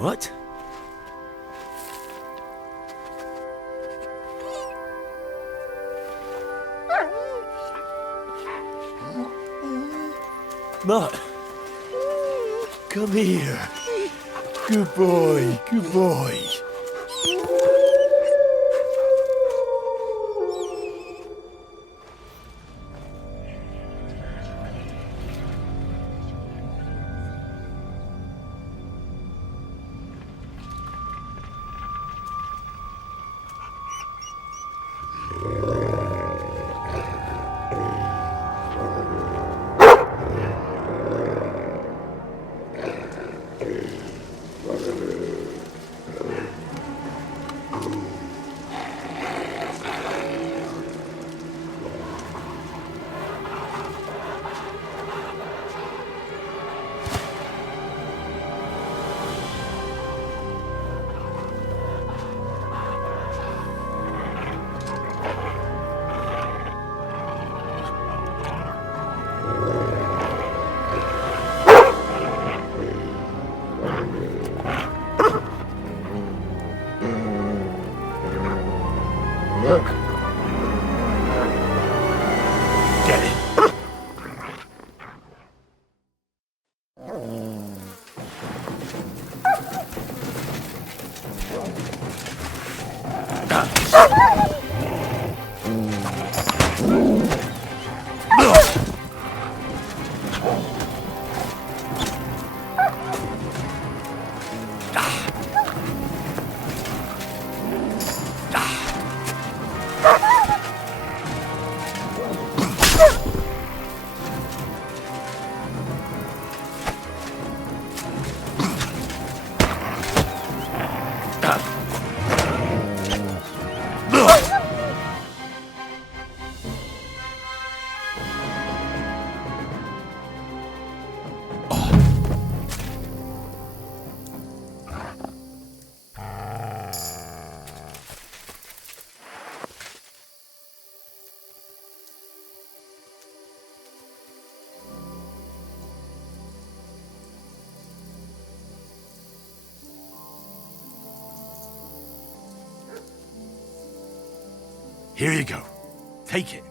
What? Mutt, come here. Good boy, good boy. Get it. Here you go. Take it.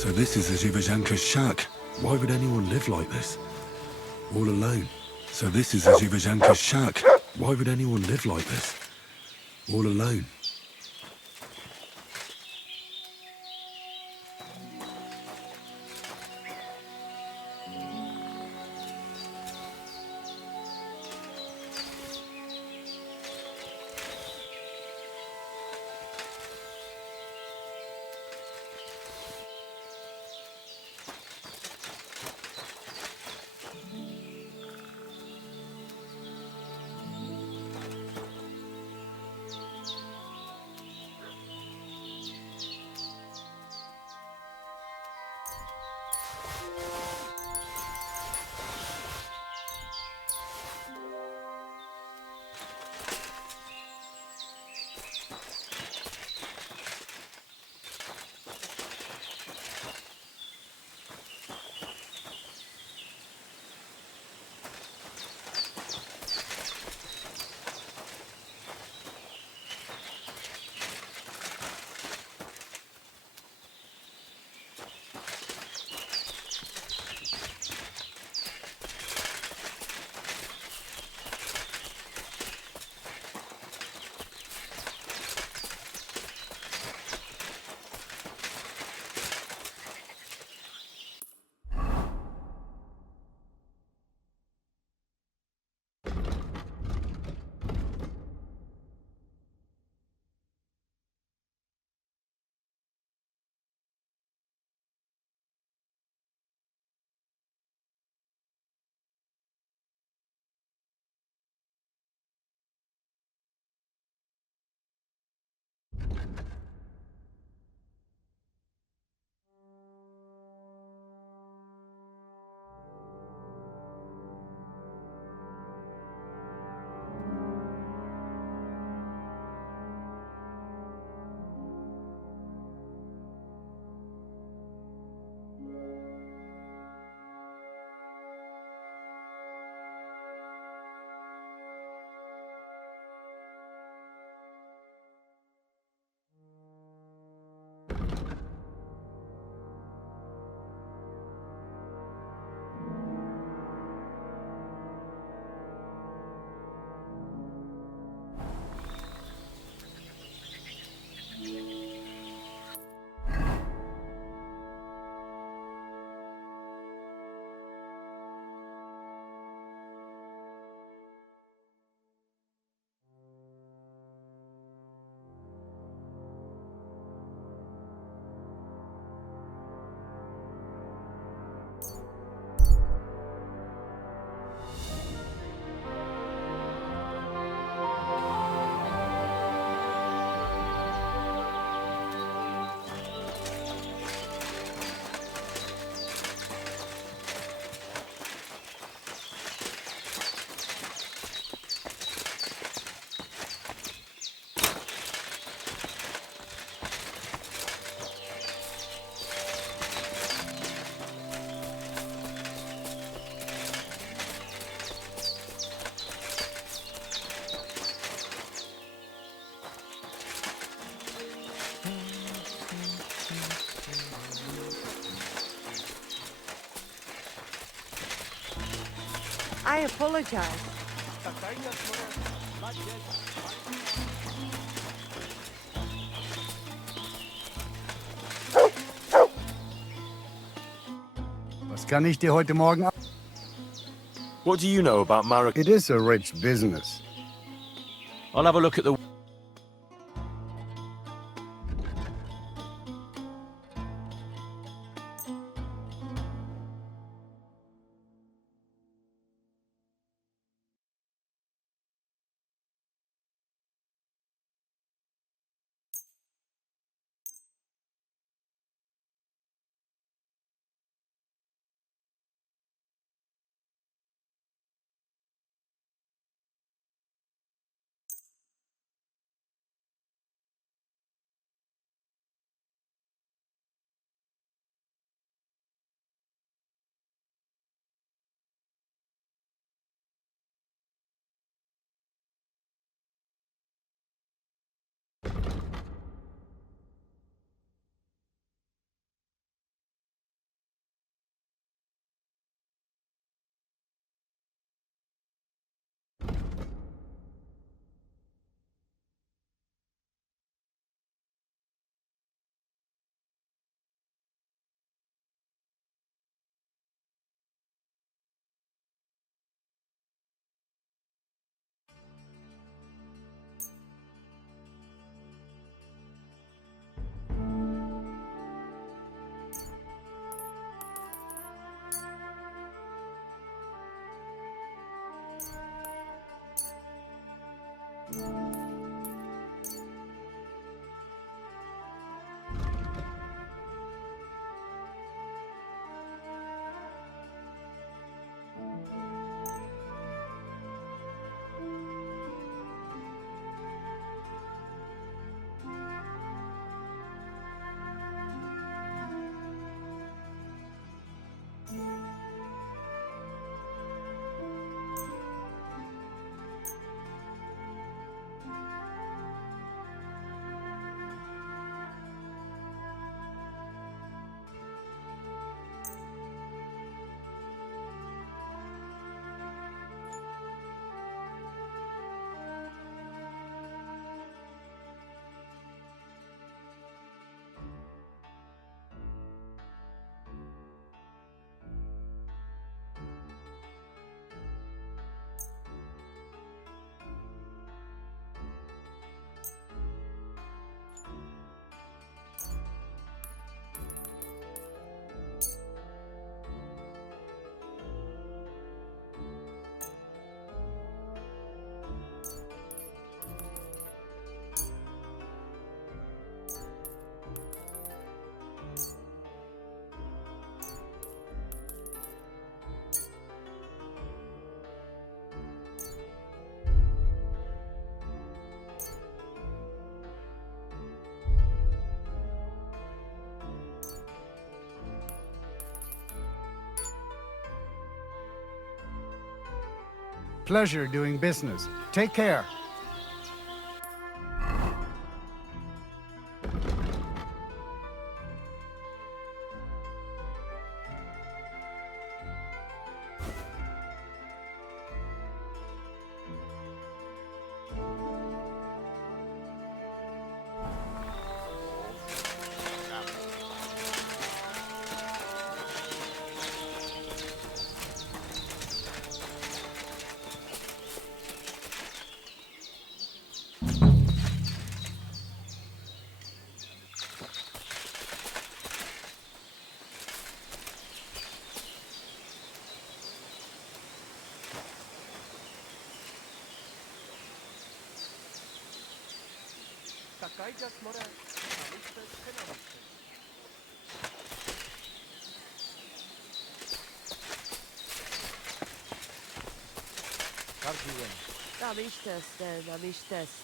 So this is Zhivazhanka's shack. Why would anyone live like this? All alone. So this is Zhivazhanka's shack. Why would anyone live like this? All alone. I apologize. Was kann ich dir heute Morgen? What do you know about Marek? It is a rich business. I'll have a look at the... pleasure doing business. Take care. Da viste este.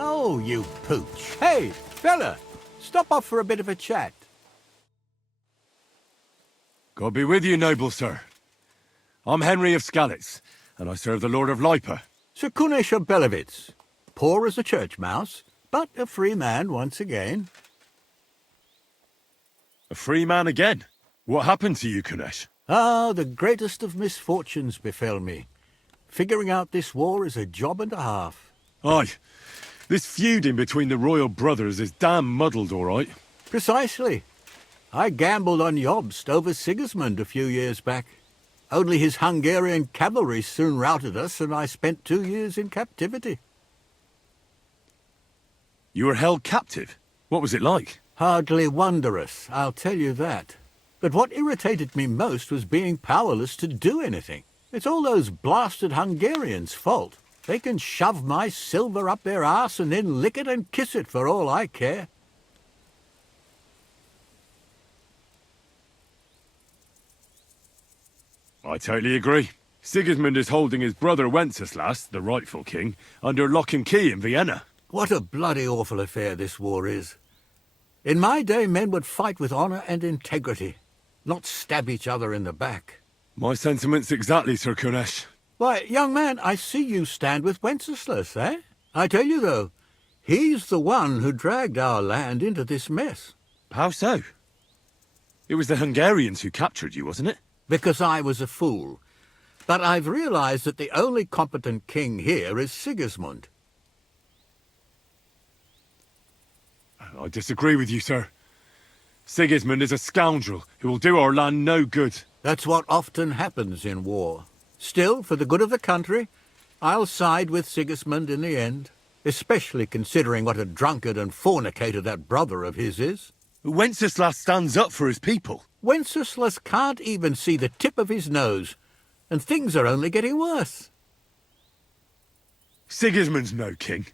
Oh, you pooch. Hey, fella, stop off for a bit of a chat. God be with you, noble sir. I'm Henry of Skalitz, and I serve the Lord of Lipa. Sir Kunesh of Belevitz. Poor as a church mouse, but a free man once again. A free man again? What happened to you, Kunesh? Ah, the greatest of misfortunes befell me. Figuring out this war is a job and a half. Aye. This feuding between the royal brothers is damn muddled, all right. Precisely. I gambled on Jobst over Sigismund a few years back. Only his Hungarian cavalry soon routed us, and I spent 2 years in captivity. You were held captive? What was it like? Hardly wondrous, I'll tell you that. But what irritated me most was being powerless to do anything. It's all those blasted Hungarians' fault. They can shove my silver up their arse and then lick it and kiss it for all I care. I totally agree. Sigismund is holding his brother Wenceslas, the rightful king, under lock and key in Vienna. What a bloody awful affair this war is. In my day, men would fight with honour and integrity, not stab each other in the back. My sentiments exactly, Sir Kunesh. Why, young man, I see you stand with Wenceslas, eh? I tell you, though, he's the one who dragged our land into this mess. How so? It was the Hungarians who captured you, wasn't it? Because I was a fool. But I've realized that the only competent king here is Sigismund. I disagree with you, sir. Sigismund is a scoundrel who will do our land no good. That's what often happens in war. Still, for the good of the country, I'll side with Sigismund in the end, especially considering what a drunkard and fornicator that brother of his is. Wenceslas stands up for his people. Wenceslas can't even see the tip of his nose, and things are only getting worse. Sigismund's no king.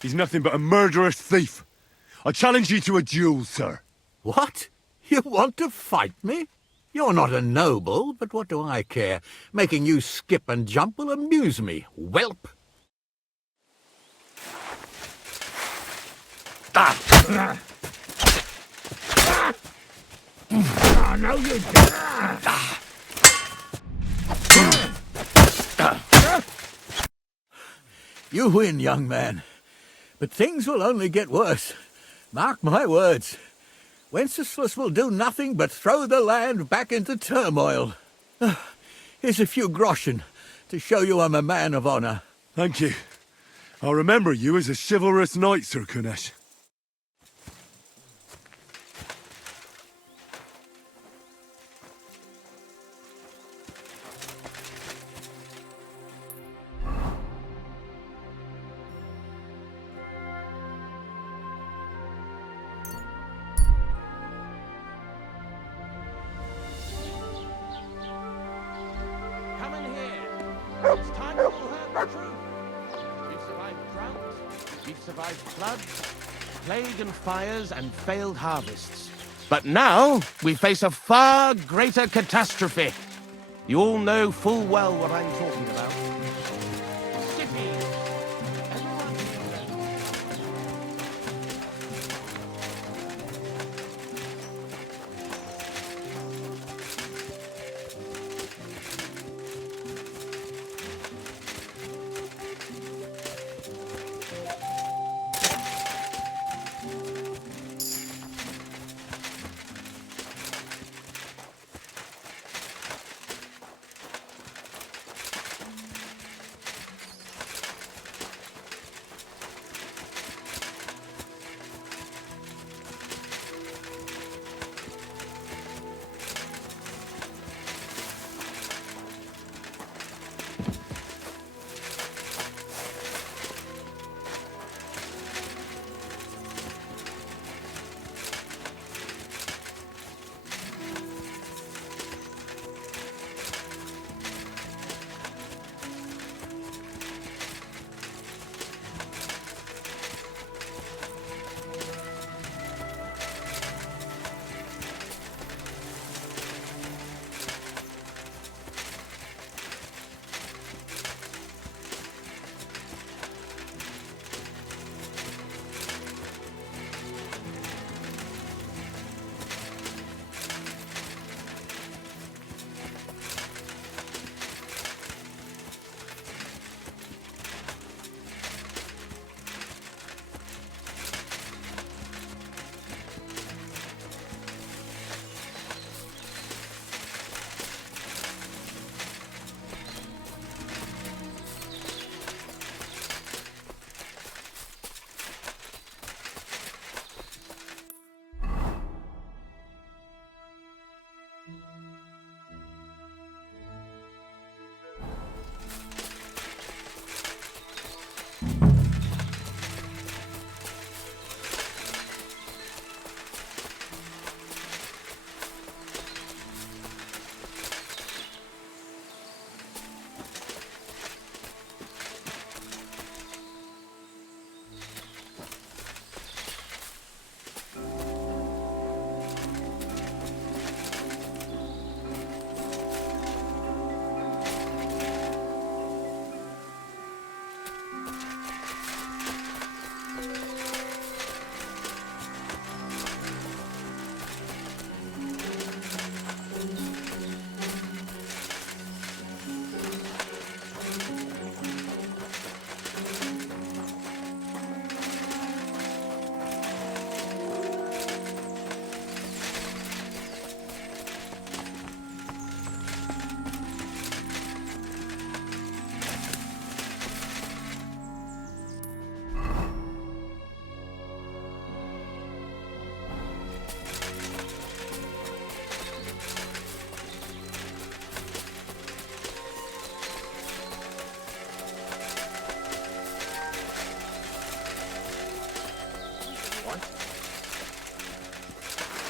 He's nothing but a murderous thief. I challenge you to a duel, sir. What? You want to fight me? You're not a noble, but what do I care? Making you skip and jump will amuse me, whelp. Oh, no, you didn't. You win, young man. But things will only get worse. Mark my words. Wenceslas will do nothing but throw the land back into turmoil. Here's a few groschen to show you I'm a man of honour. Thank you. I'll remember you as a chivalrous knight, Sir Kunesh. We've survived drought, we've survived floods, plague and fires, and failed harvests. But now we face a far greater catastrophe. You all know full well what I'm talking about. Cities. Everyone knows.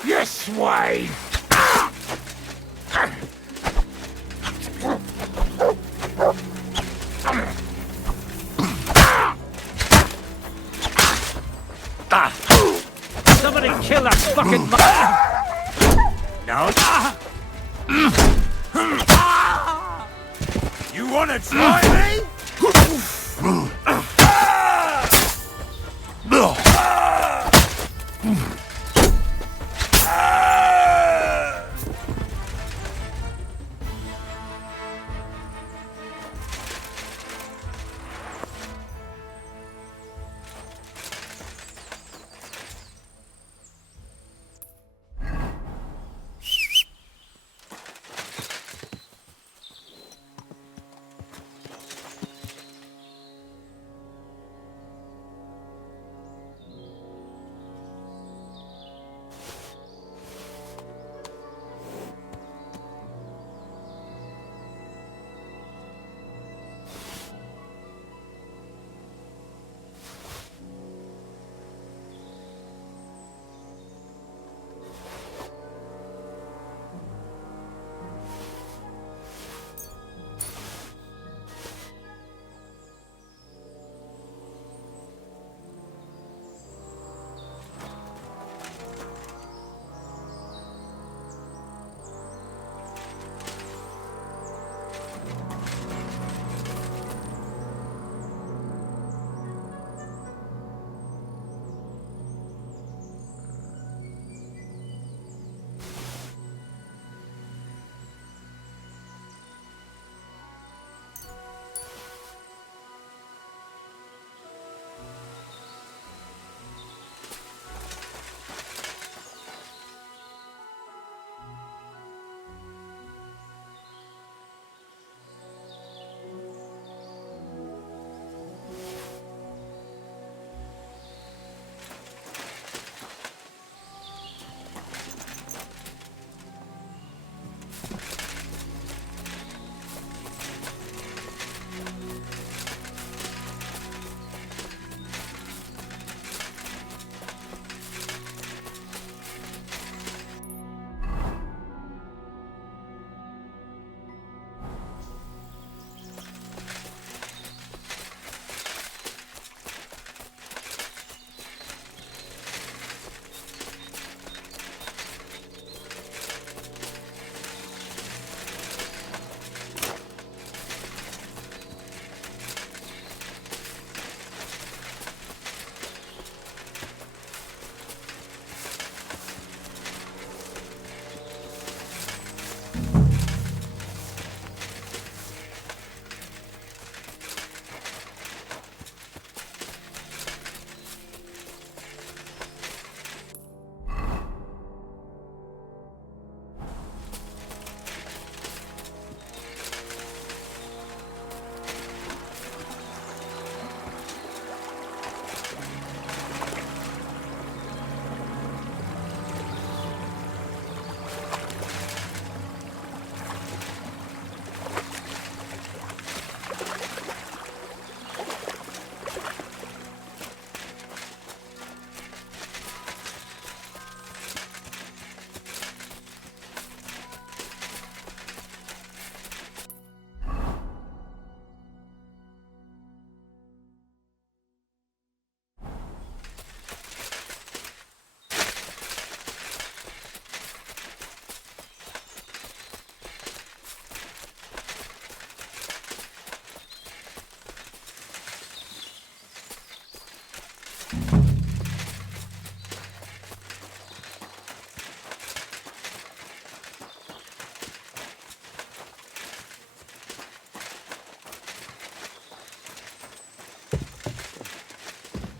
This way! Somebody kill that fucking No. You wanna try me?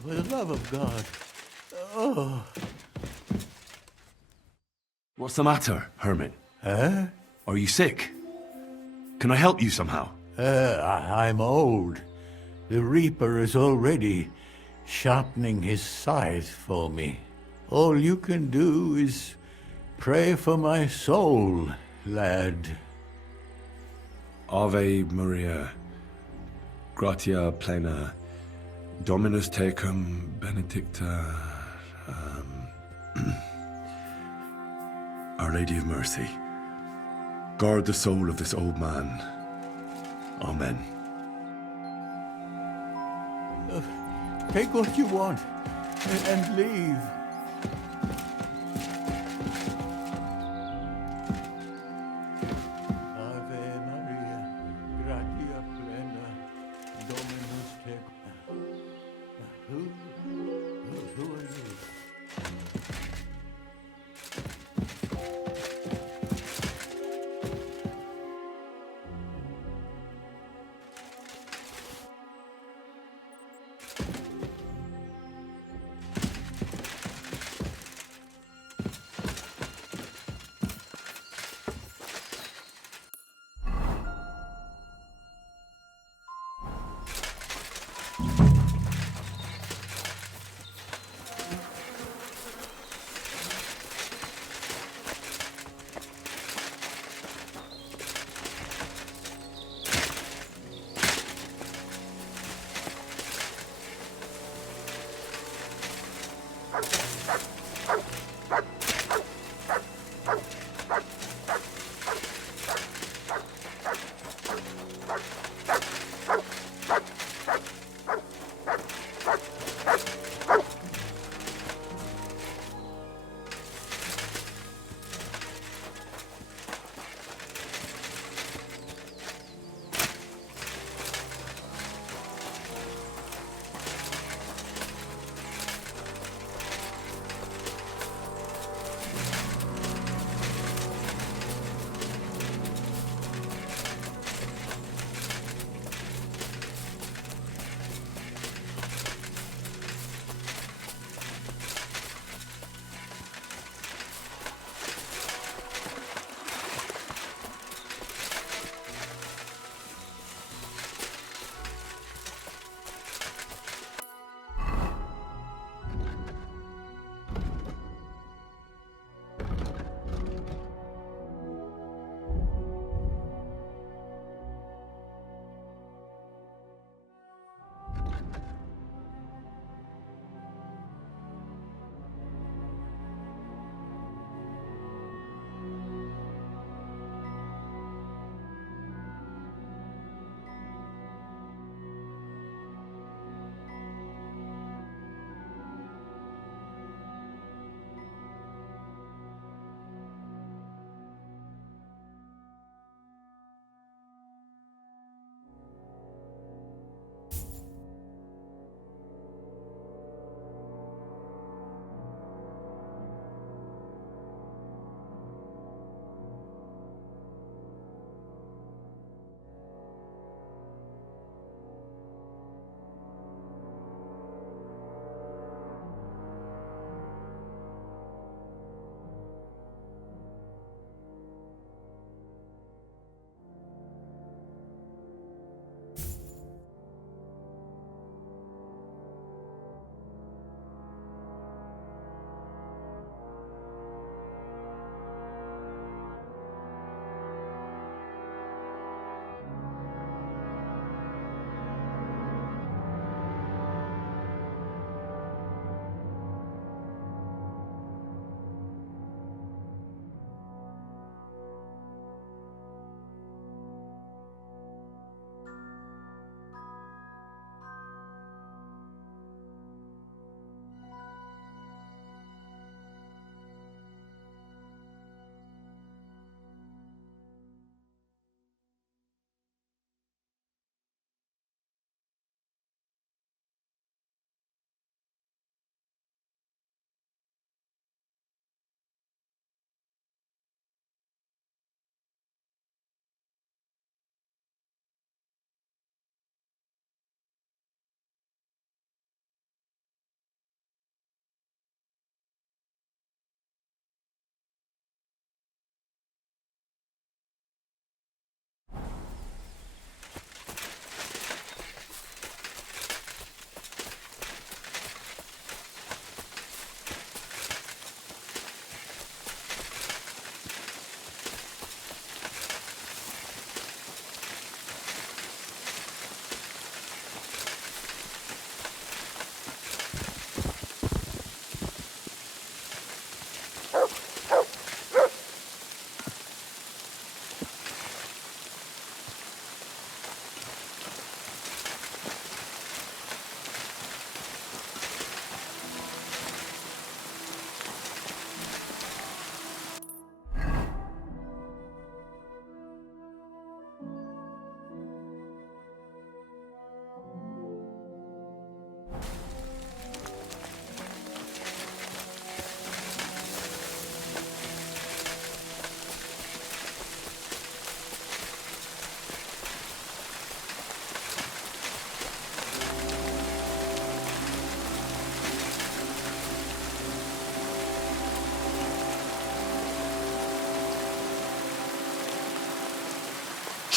for the love of God. Oh. What's the matter, Hermit? Huh? Are you sick? Can I help you somehow? I'm old. The Reaper is already sharpening his scythe for me. All you can do is pray for my soul, lad. Ave Maria, gratia plena, Dominus tecum, benedicta, Our Lady of Mercy, guard the soul of this old man. Amen. Take what you want and leave. Ave Maria, gratia plena, Dominus tecum. Who are you?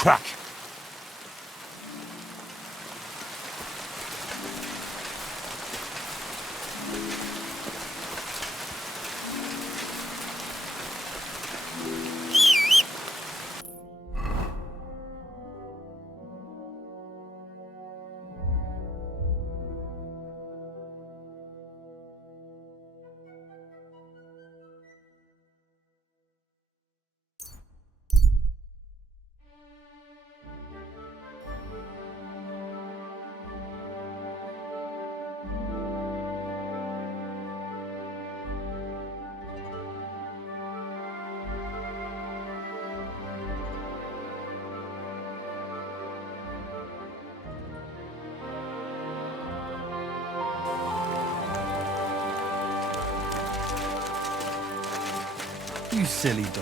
Track. You silly doggy.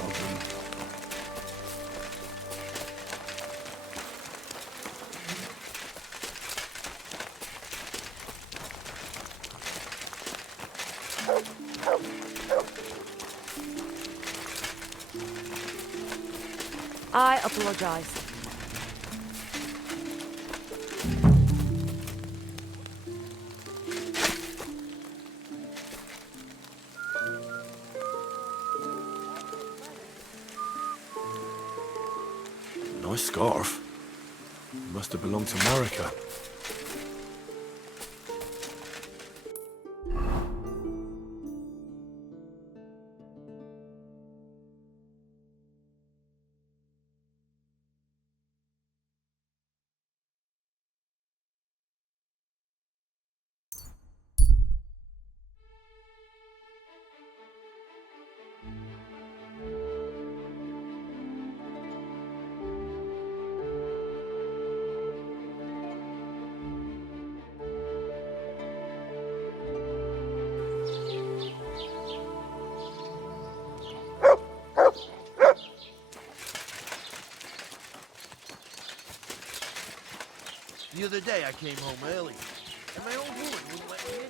I apologize. Nice scarf. Must have belonged to Marika. The other day I came home early, and my old woman wouldn't let me in.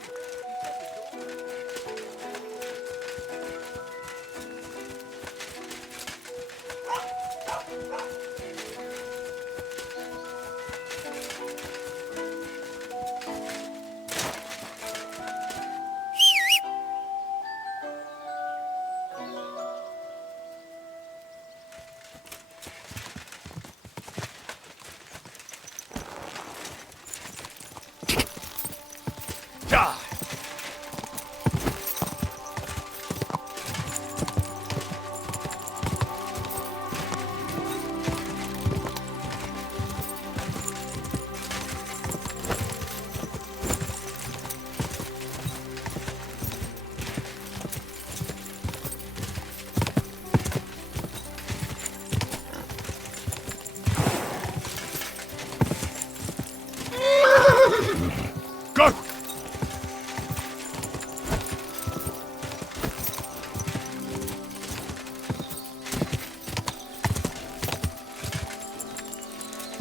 Go!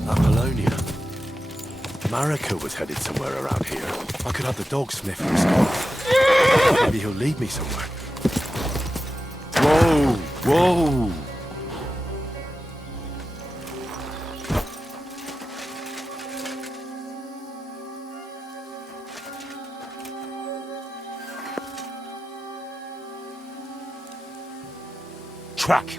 Apollonia. Marika was headed somewhere around here. I could have the dog sniff her scarf. Maybe he'll lead me somewhere. Whoa! Whoa! Track.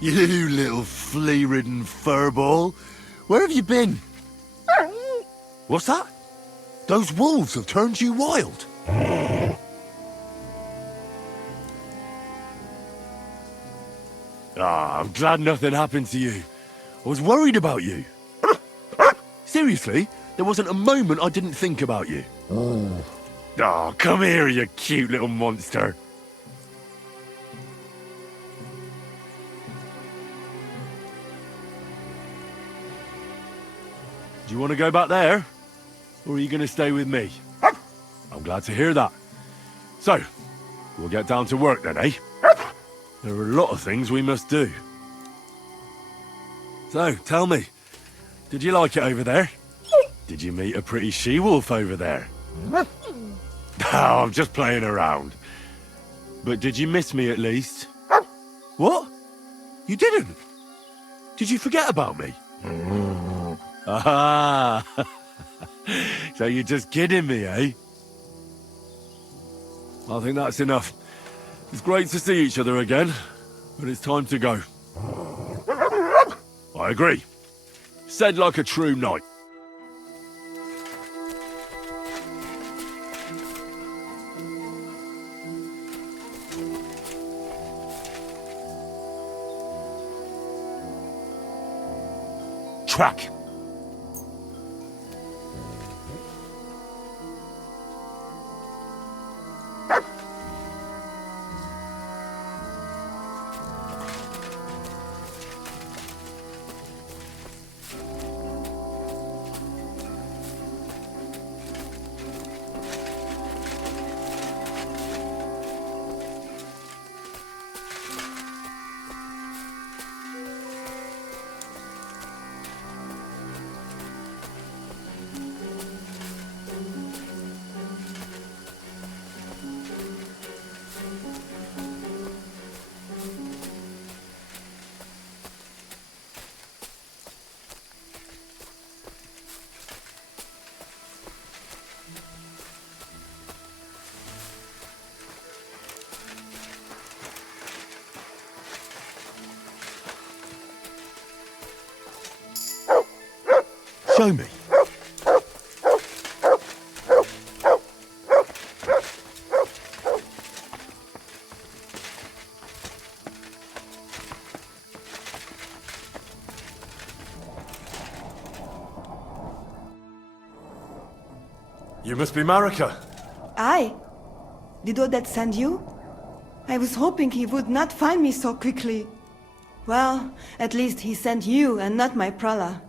You little flea-ridden furball. Where have you been? What's that? Those wolves have turned you wild. Ah, I'm glad nothing happened to you. I was worried about you. Seriously, there wasn't a moment I didn't think about you. Oh, come here, you cute little monster. Do you want to go back there? Or are you going to stay with me? I'm glad to hear that. So, we'll get down to work then, eh? There are a lot of things we must do. So, tell me, did you like it over there? Did you meet a pretty she-wolf over there? Oh, I'm just playing around. But did you miss me at least? What? You didn't? Did you forget about me? Ah, so you're just kidding me, eh? I think that's enough. It's great to see each other again, but it's time to go. I agree. Said like a true knight. Track. Show me. You must be Marika. I? Did Odette send you? I was hoping he would not find me so quickly. Well, at least he sent you and not my prala.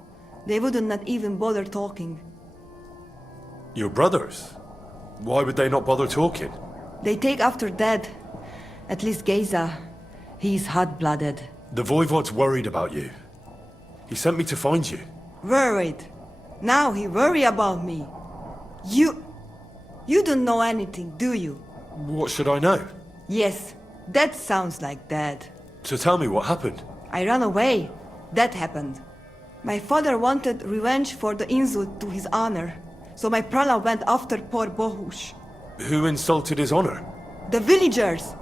They would not even bother talking. Your brothers? Why would they not bother talking? They take after dead. At least Geza. He's hot-blooded. The Voivod's worried about you. He sent me to find you. Worried. Now he worry about me. You don't know anything, do you? What should I know? Yes, that sounds like Dad. So tell me what happened. I ran away. That happened. My father wanted revenge for the insult to his honor, so my prala went after poor Bohush. Who insulted his honor? The villagers!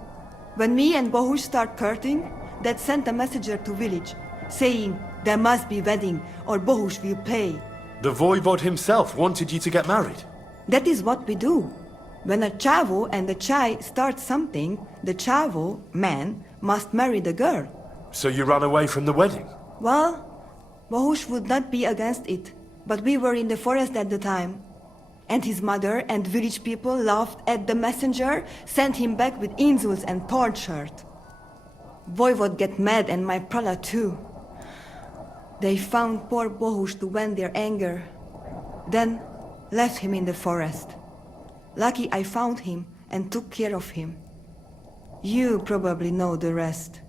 When me and Bohush start courting, Dad sent a messenger to village, saying there must be wedding or Bohush will pay. The Voivod himself wanted you to get married. That is what we do. When a chavo and a chai start something, the chavo, man, must marry the girl. So you ran away from the wedding? Well, Bohush would not be against it, but we were in the forest at the time. And his mother and village people laughed at the messenger, sent him back with insults and tortured. Voivod get mad and my prala too. They found poor Bohush to vent their anger. Then left him in the forest. Lucky I found him and took care of him. You probably know the rest.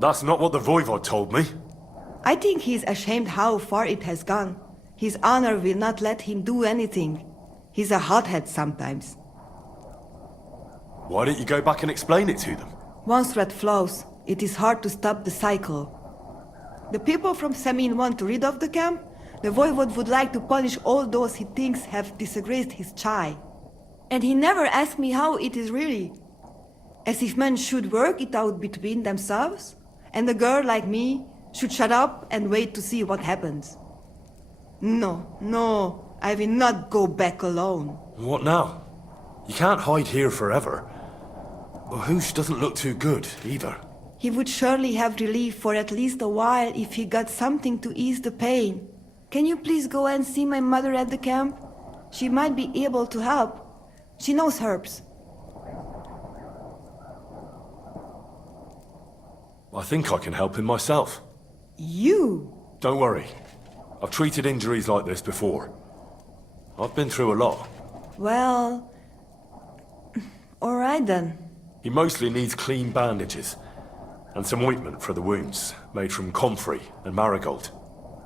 That's not what the Voivod told me. I think he's ashamed how far it has gone. His honor will not let him do anything. He's a hothead sometimes. Why don't you go back and explain it to them? Once red flows, it is hard to stop the cycle. The people from Samin want to rid of the camp. The Voivod would like to punish all those he thinks have disgraced his chai. And he never asked me how it is really. As if men should work it out between themselves, and a girl like me should shut up and wait to see what happens. No, I will not go back alone. What now? You can't hide here forever. Hoosh doesn't look too good, either. He would surely have relief for at least a while if he got something to ease the pain. Can you please go and see my mother at the camp? She might be able to help. She knows herbs. I think I can help him myself. You? Don't worry. I've treated injuries like this before. I've been through a lot. Well... alright then. He mostly needs clean bandages. And some ointment for the wounds, made from comfrey and marigold.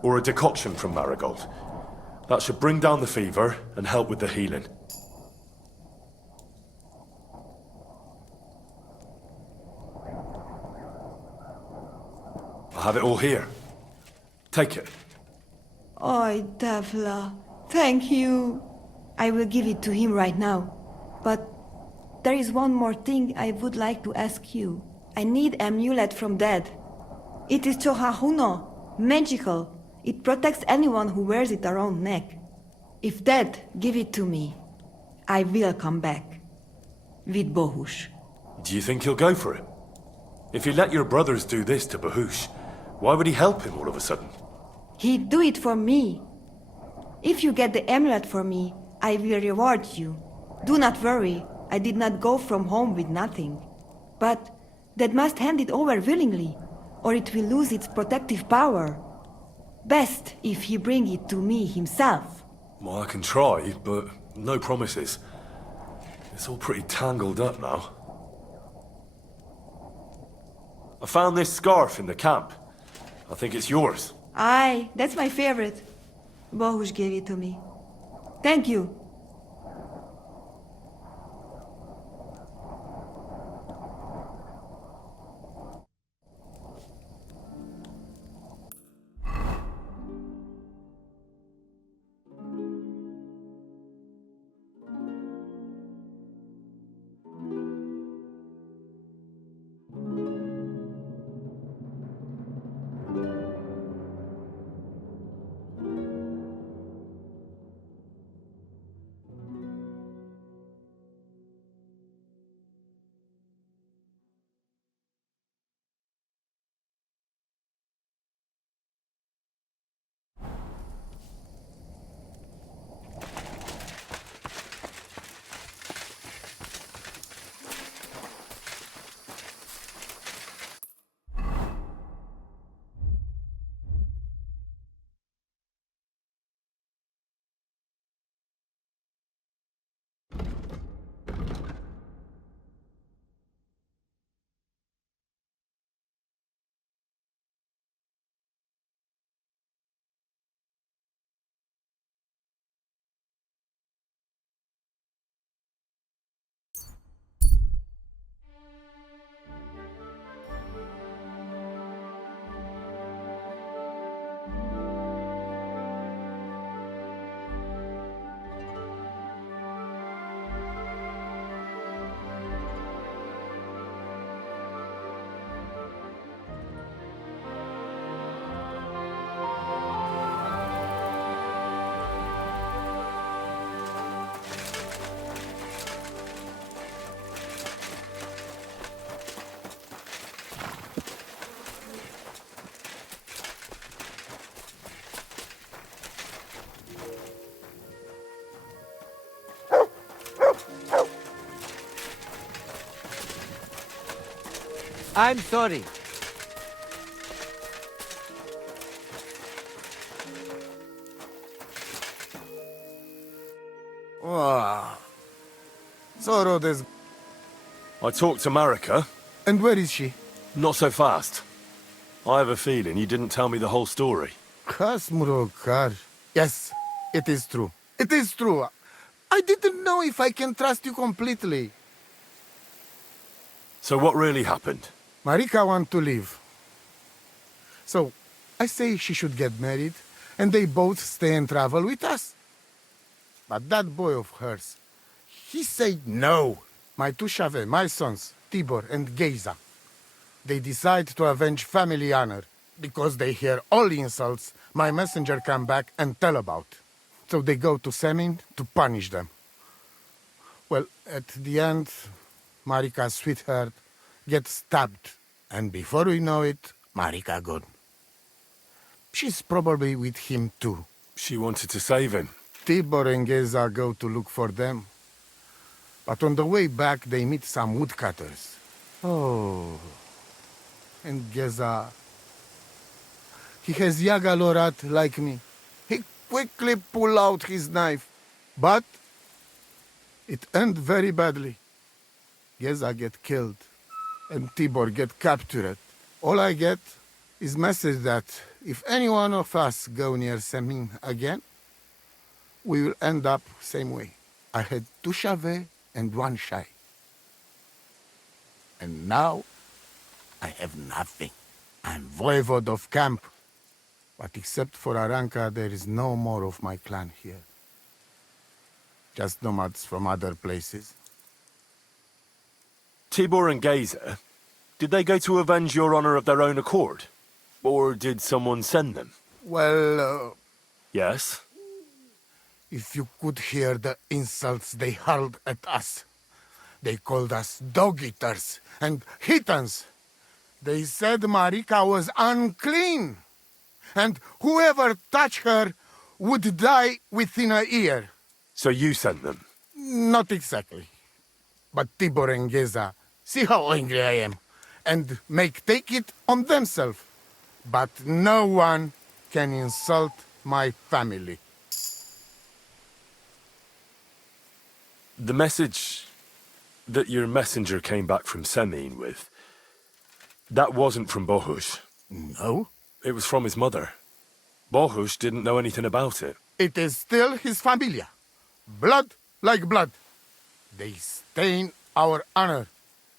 Or a decoction from marigold. That should bring down the fever and help with the healing. I have it all here. Take it. Oi, Devla. Thank you. I will give it to him right now. But there is one more thing I would like to ask you. I need amulet from Dad. It is Chohahuno, magical. It protects anyone who wears it around neck. If Dad give it to me, I will come back. With Bohush. Do you think he'll go for it? If you let your brothers do this to Bahush, why would he help him all of a sudden? He'd do it for me. If you get the amulet for me, I will reward you. Do not worry, I did not go from home with nothing. But Dad must hand it over willingly, or it will lose its protective power. Best if he bring it to me himself. Well, I can try, but no promises. It's all pretty tangled up now. I found this scarf in the camp. I think it's yours. Aye, that's my favorite. Bohush gave it to me. Thank you. I'm sorry. Ah. Sorrow des... I talked to Marika. And where is she? Not so fast. I have a feeling you didn't tell me the whole story. Kasmurokar. Yes, it is true. It is true. I didn't know if I can trust you completely. So what really happened? Marika want to leave. So, I say she should get married, and they both stay and travel with us. But that boy of hers, he said no. My two Shave, my sons, Tibor and Geiza, they decide to avenge family honor, because they hear all insults my messenger come back and tell about. So they go to Semin to punish them. Well, at the end, Marika's sweetheart, gets stabbed. And before we know it, Marika gone. She's probably with him too. She wanted to save him. Tibor and Geza go to look for them. But on the way back, they meet some woodcutters. Oh. And Geza... He has Yagalorat like me. He quickly pull out his knife. But it end very badly. Geza get killed. And Tibor get captured. All I get is message that if any one of us go near Semin again, we will end up same way. I had 2 Chave and 1 Shai. And now, I have nothing. I'm voivode of camp. But except for Aranka, there is no more of my clan here. Just nomads from other places. Tibor and Geza, did they go to avenge your honor of their own accord? Or did someone send them? Well, Yes? if you could hear the insults they hurled at us. They called us dog-eaters and hitans. They said Marika was unclean. And whoever touched her would die within a year. So you sent them? Not exactly. But Tibor and Geza, see how angry I am, and take it on themselves. But no one can insult my family. The message that your messenger came back from Semin with, that wasn't from Bohush. No? It was from his mother. Bohush didn't know anything about it. It is still his familia. Blood like blood. They stain our honor.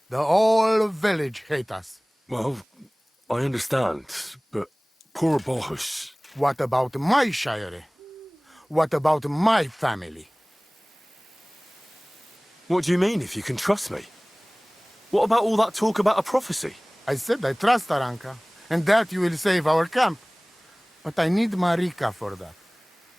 The whole village hate us. Well, I understand, but poor Bohush. What about my shire? What about my family? What do you mean, if you can trust me? What about all that talk about a prophecy? I said I trust Aranka, and that you will save our camp. But I need Marika for that.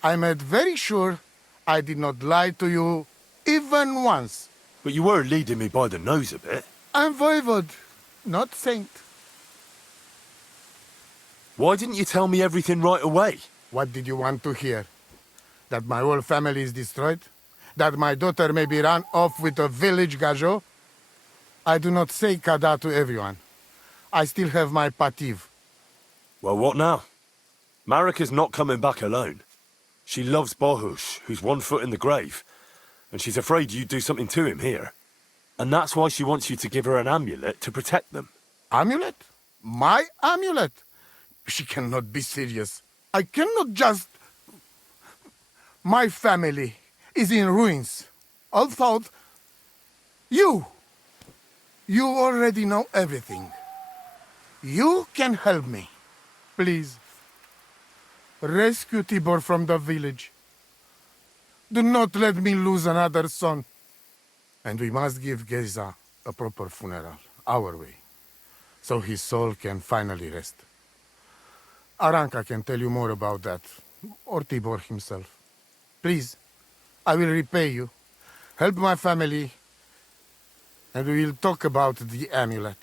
I made very sure I did not lie to you even once. But you were leading me by the nose a bit. I'm voivode, not saint. Why didn't you tell me everything right away? What did you want to hear? That my whole family is destroyed? That my daughter may be run off with a village gajo? I do not say kada to everyone. I still have my pativ. Well, what now? Marika's not coming back alone. She loves Bohush, who's 1 foot in the grave. And she's afraid you'd do something to him here. And that's why she wants you to give her an amulet to protect them. Amulet? My amulet? She cannot be serious. I cannot just... My family is in ruins. All thought... You already know everything. You can help me. Please. Rescue Tibor from the village. Do not let me lose another son. And we must give Geza a proper funeral, our way, so his soul can finally rest. Aranka can tell you more about that, or Tibor himself. Please, I will repay you. Help my family, and we will talk about the amulet.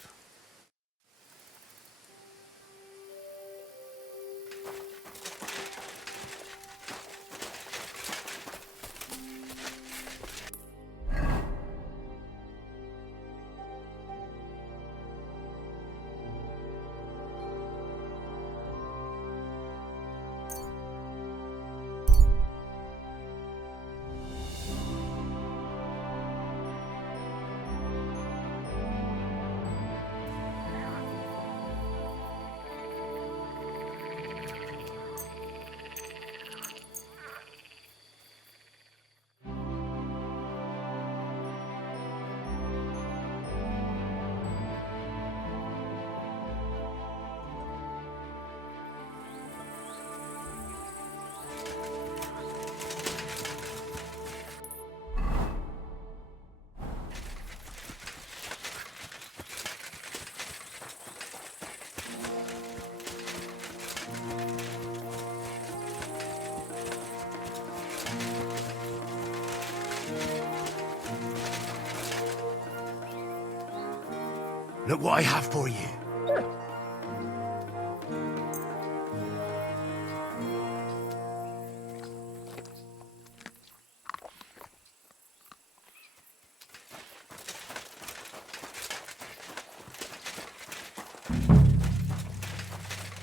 Look what I have for you.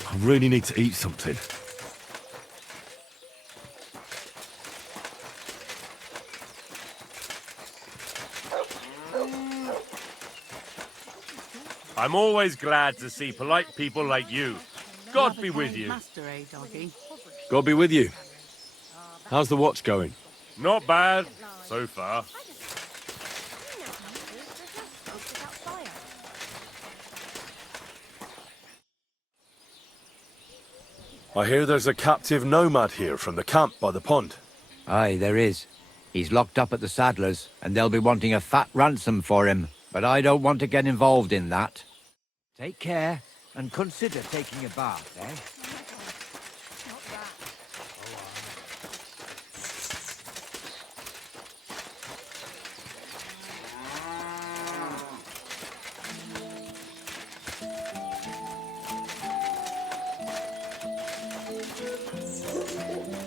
I really need to eat something. I'm always glad to see polite people like you. God be with you. God be with you. How's the watch going? Not bad, so far. I hear there's a captive nomad here from the camp by the pond. Aye, there is. He's locked up at the Saddler's, and they'll be wanting a fat ransom for him. But I don't want to get involved in that. Take care, and consider taking a bath, eh?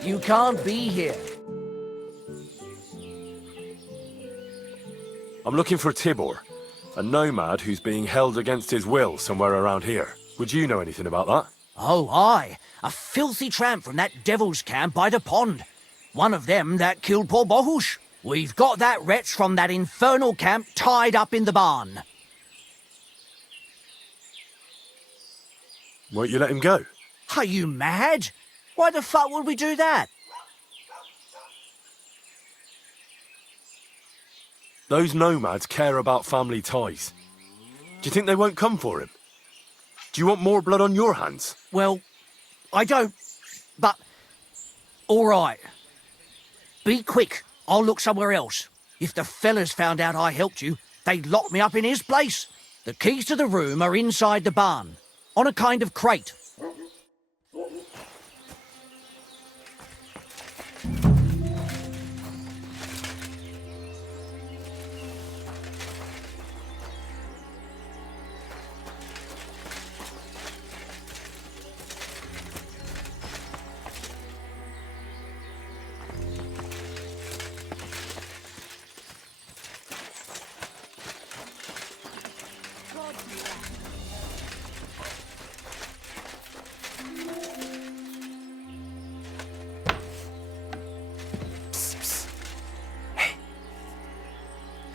You can't be here. I'm looking for Tibor, a nomad who's being held against his will somewhere around here. Would you know anything about that? Oh, aye. A filthy tramp from that devil's camp by the pond. One of them that killed poor Bohush. We've got that wretch from that infernal camp tied up in the barn. Won't you let him go? Are you mad? Why the fuck would we do that? Those nomads care about family ties. Do you think they won't come for him? Do you want more blood on your hands? Well, I don't, but... all right. Be quick. I'll look somewhere else. If the fellas found out I helped you, they'd lock me up in his place. The keys to the room are inside the barn, on a kind of crate.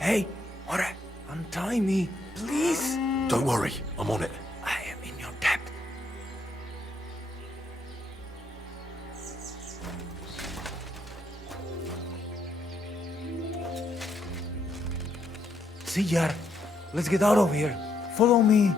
Hey, what? Untie me, please. Don't worry, I'm on it. I am in your debt. See, Yar, let's get out of here. Follow me.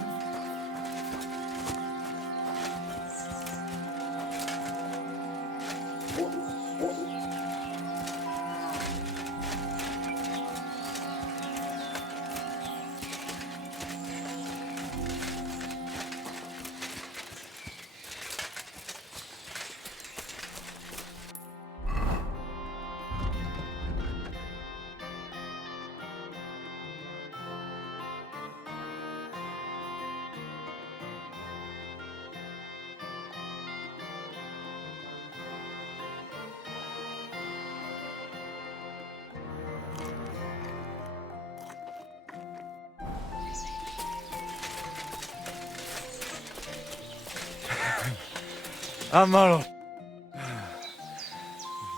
Amaro.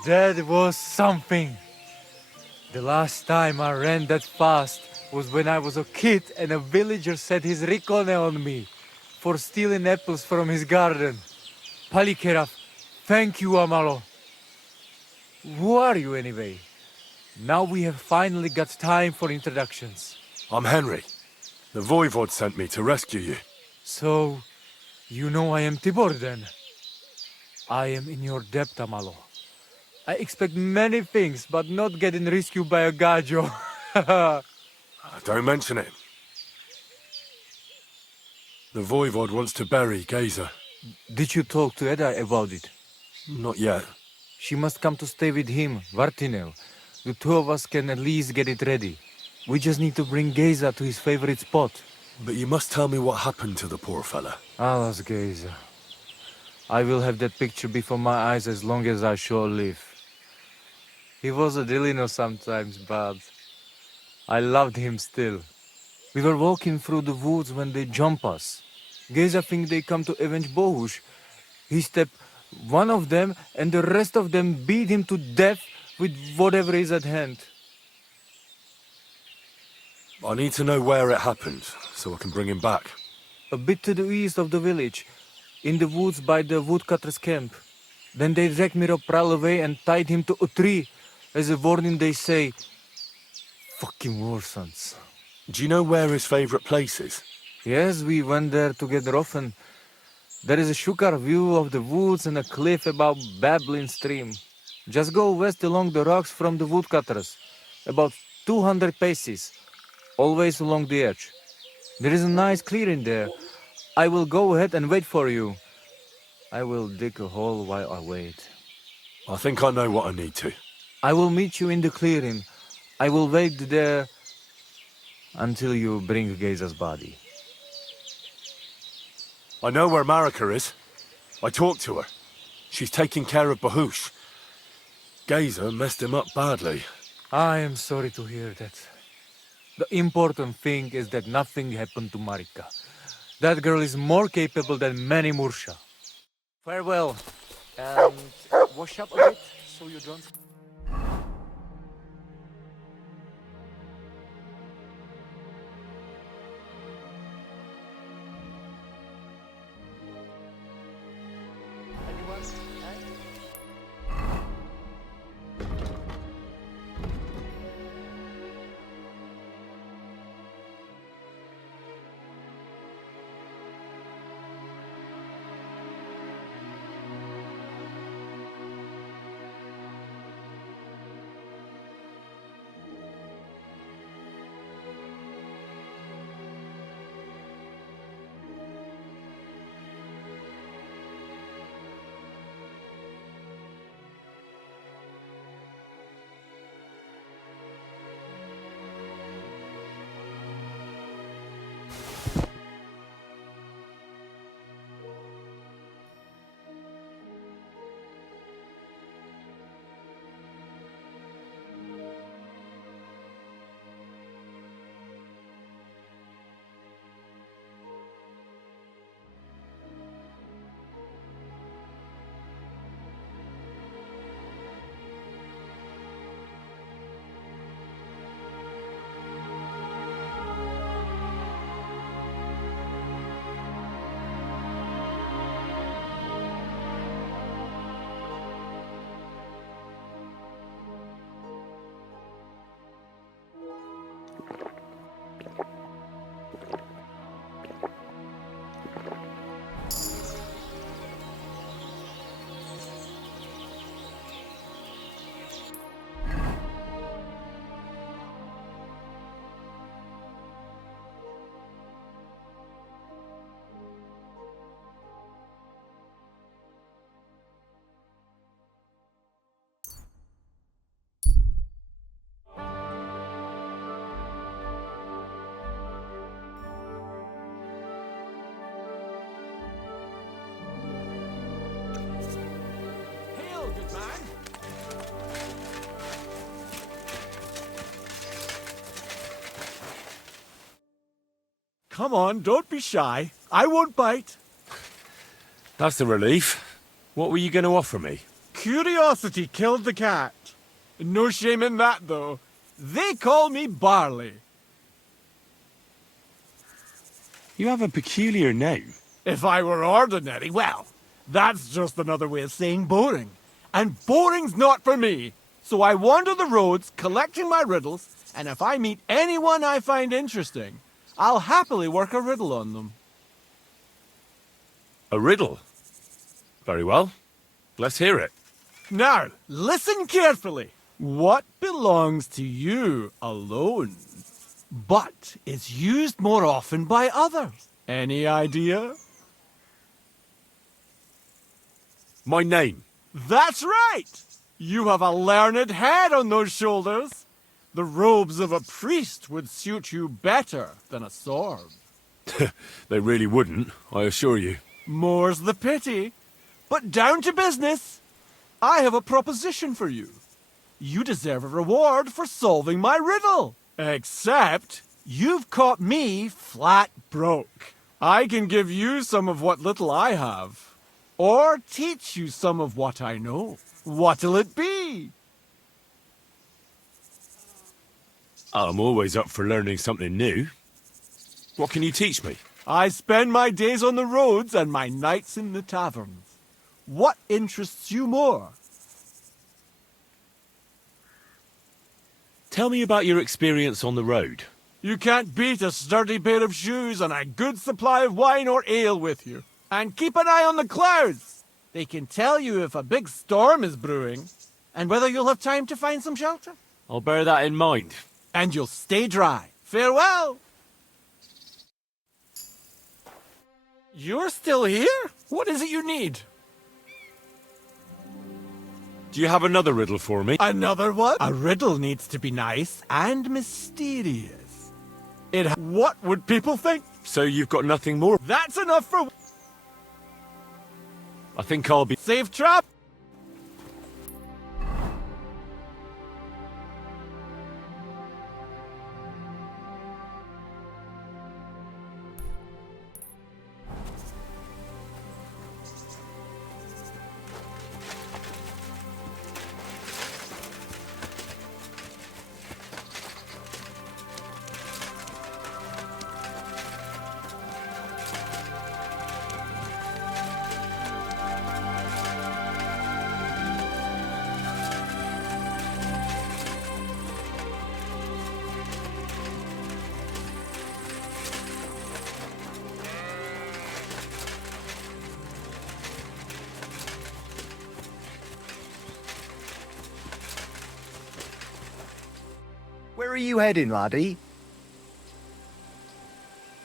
That was something. The last time I ran that fast was when I was a kid and a villager set his ricone on me for stealing apples from his garden. Palikeraf, thank you, Amaro. Who are you anyway? Now we have finally got time for introductions. I'm Henry. The Voivod sent me to rescue you. So, you know I am Tibor then? I am in your debt, Amalo. I expect many things, but not getting rescued by a gajo. Don't mention it. The Voivod wants to bury Geza. Did you talk to Edda about it? Not yet. She must come to stay with him, Vartinel. The two of us can at least get it ready. We just need to bring Geza to his favorite spot. But you must tell me what happened to the poor fella. Alas, Geza. I will have that picture before my eyes as long as I shall live. He was a Delino sometimes, but I loved him still. We were walking through the woods when they jump us. Geza think they come to avenge Bohush. He stepped one of them and the rest of them beat him to death with whatever is at hand. I need to know where it happened, so I can bring him back. A bit to the east of the village, in the woods by the woodcutter's camp. Then they dragged Miropral away and tied him to a tree. As a warning they say, fucking war sons. Do you know where his favorite place is? Yes, we went there together often. There is a shukar view of the woods and a cliff above babbling stream. Just go west along the rocks from the woodcutters. About 200 paces. Always along the edge. There is a nice clearing there. I will go ahead and wait for you. I will dig a hole while I wait. I think I know what I need to. I will meet you in the clearing. I will wait there until you bring Geza's body. I know where Marika is. I talked to her. She's taking care of Bahush. Geza messed him up badly. I am sorry to hear that. The important thing is that nothing happened to Marika. That girl is more capable than many Mursha. Farewell. And wash up a bit so you don't... Come on, don't be shy. I won't bite. That's a relief. What were you going to offer me? Curiosity killed the cat. No shame in that, though. They call me Barley. You have a peculiar name. If I were ordinary, well, that's just another way of saying boring. And boring's not for me. So I wander the roads collecting my riddles, and if I meet anyone I find interesting, I'll happily work a riddle on them. A riddle? Very well. Let's hear it. Now, listen carefully. What belongs to you alone, but is used more often by others? Any idea? My name. That's right! You have a learned head on those shoulders. The robes of a priest would suit you better than a sword. They really wouldn't, I assure you. More's the pity. But down to business. I have a proposition for you. You deserve a reward for solving my riddle. Except, you've caught me flat broke. I can give you some of what little I have. Or teach you some of what I know. What'll it be? I'm always up for learning something new. What can you teach me? I spend my days on the roads and my nights in the taverns. What interests you more? Tell me about your experience on the road. You can't beat a sturdy pair of shoes and a good supply of wine or ale with you. And keep an eye on the clouds. They can tell you if a big storm is brewing and whether you'll have time to find some shelter. I'll bear that in mind. And you'll stay dry. Farewell! You're still here? What is it you need? Do you have another riddle for me? Another one? A riddle needs to be nice and mysterious. What would people think? So you've got nothing more? That's enough for... I think I'll be... Safe trap! Where are you heading, laddie?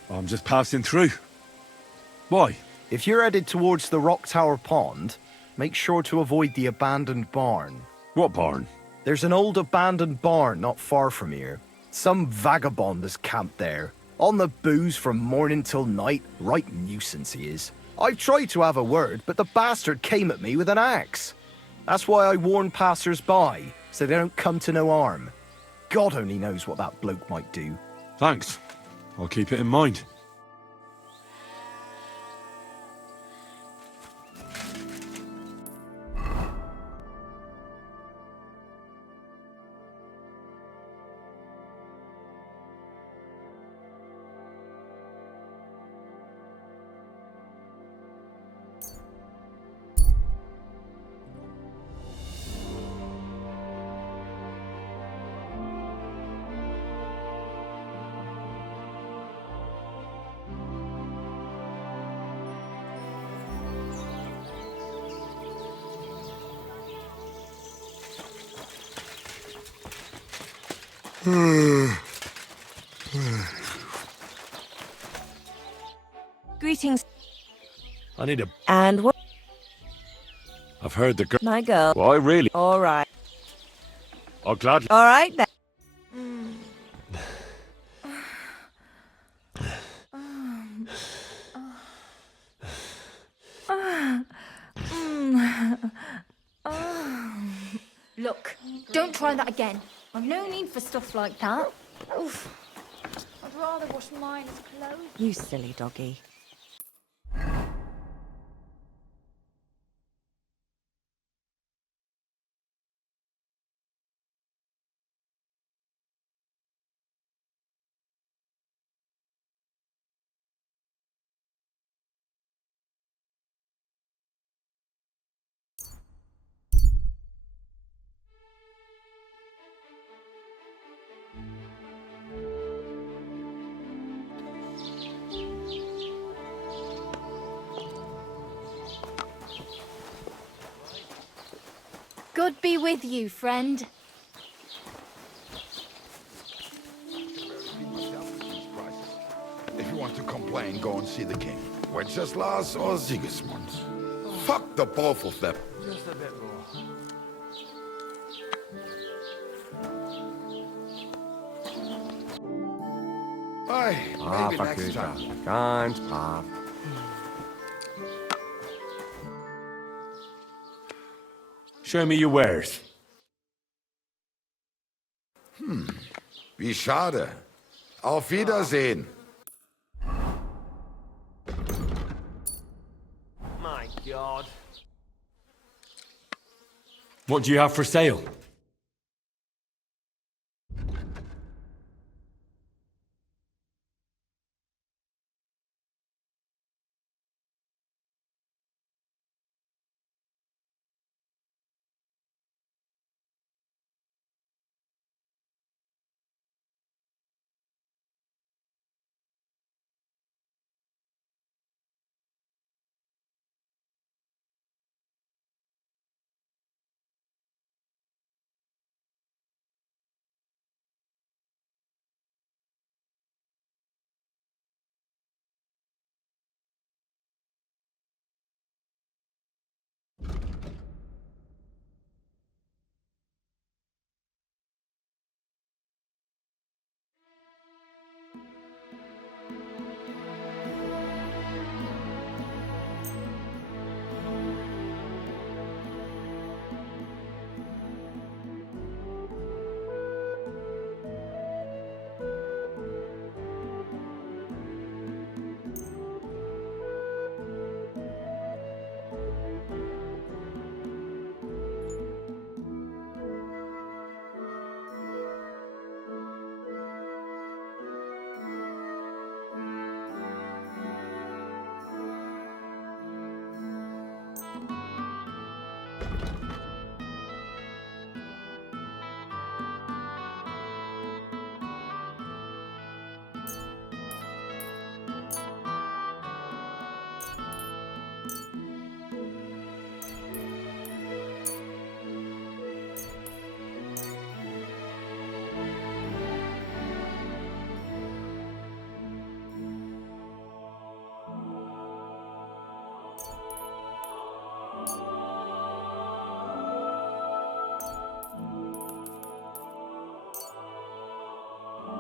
I'm just passing through. Why? If you're headed towards the Rock Tower Pond, make sure to avoid the abandoned barn. What barn? There's an old abandoned barn not far from here. Some vagabond has camped there. On the booze from morning till night. Right nuisance he is. I've tried to have a word, but the bastard came at me with an axe. That's why I warn passers-by, so they don't come to no harm. God only knows what that bloke might do. Thanks. I'll keep it in mind. Greetings. I need a... And what? I've heard the girl... My girl. Why, really? All right. I'll gladly... All right, then. Look, don't try that again. I've no need for stuff like that. Oof. I'd rather wash mine as clothes. You silly doggy. God be with you, friend. If you want to complain, go and see the king. Wenceslas or Sigismund. Fuck the both of them. Just a bit more. Aye, maybe next time. Ganz brav. Show me your wares. Wie schade. Auf Wiedersehen. My God. What do you have for sale?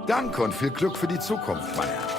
Danke und viel Glück für die Zukunft, mein Herr.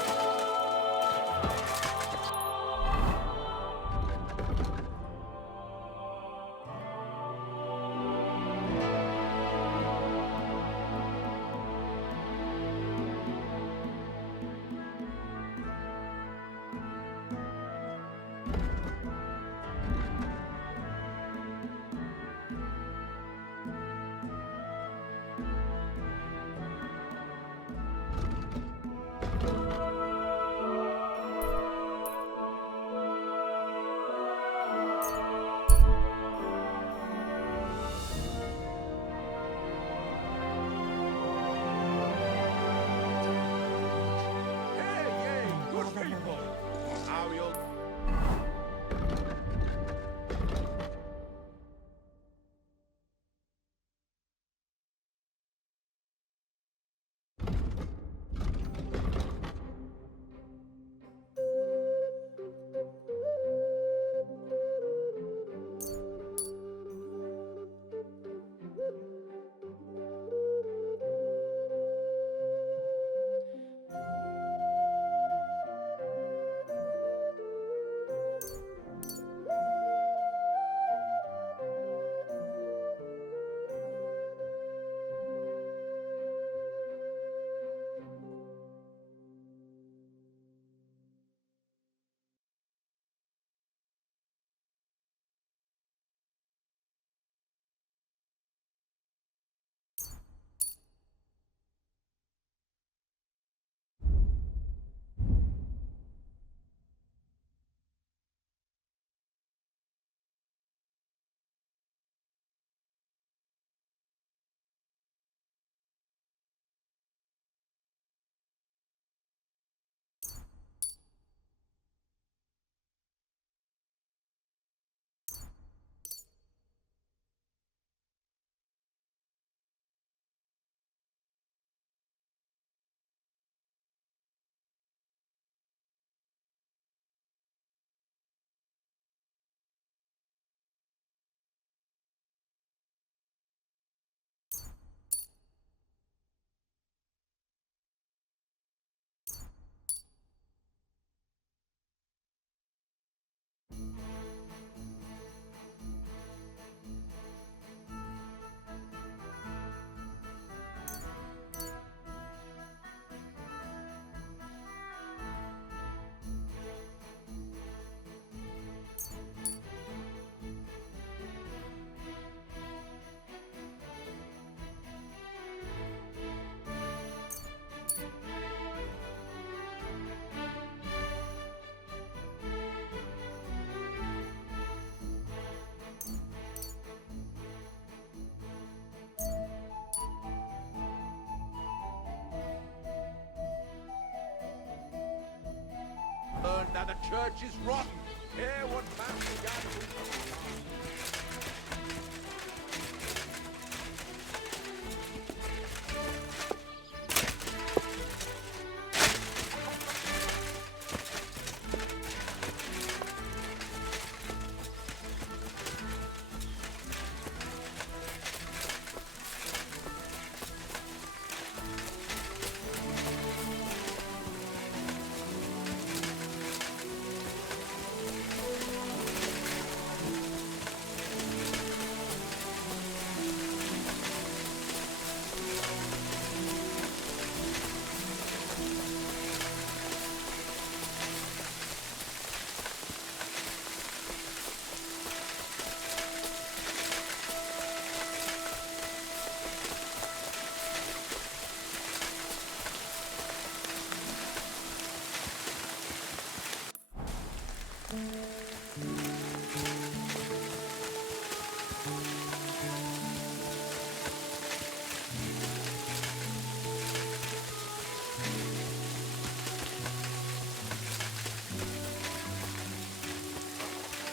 church is rotten. Hear what Master Gabriel...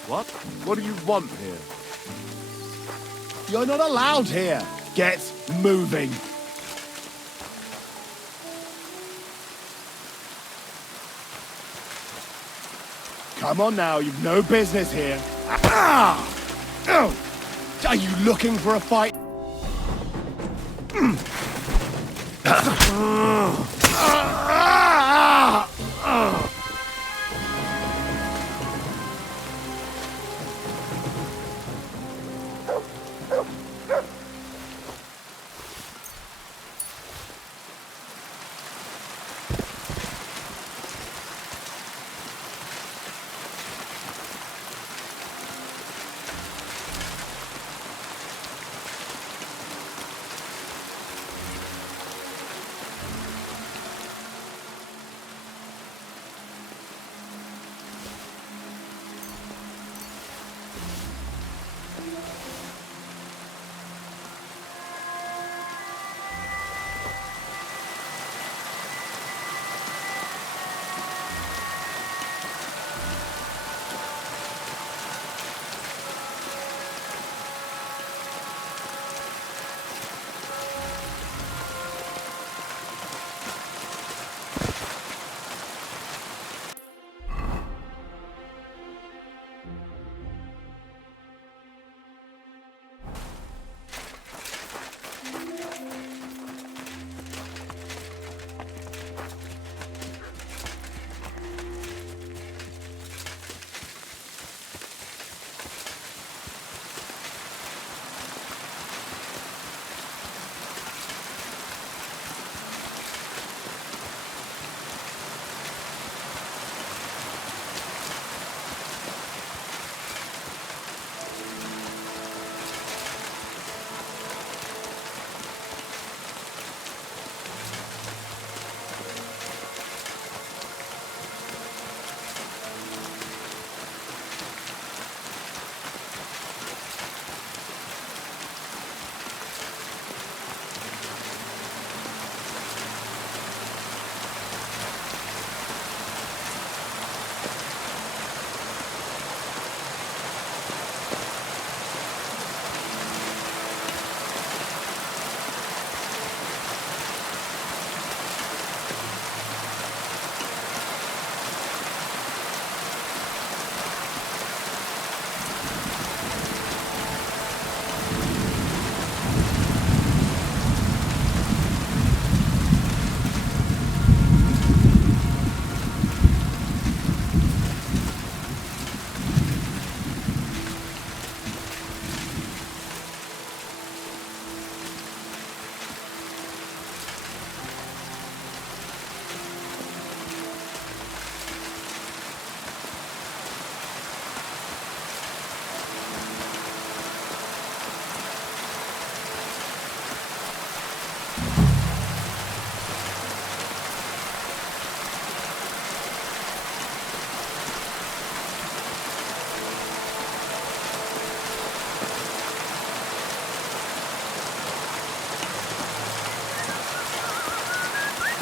What? What do you want here? You're not allowed here! Get moving! Come on now, you've no business here. Ah! Oh! Are you looking for a fight?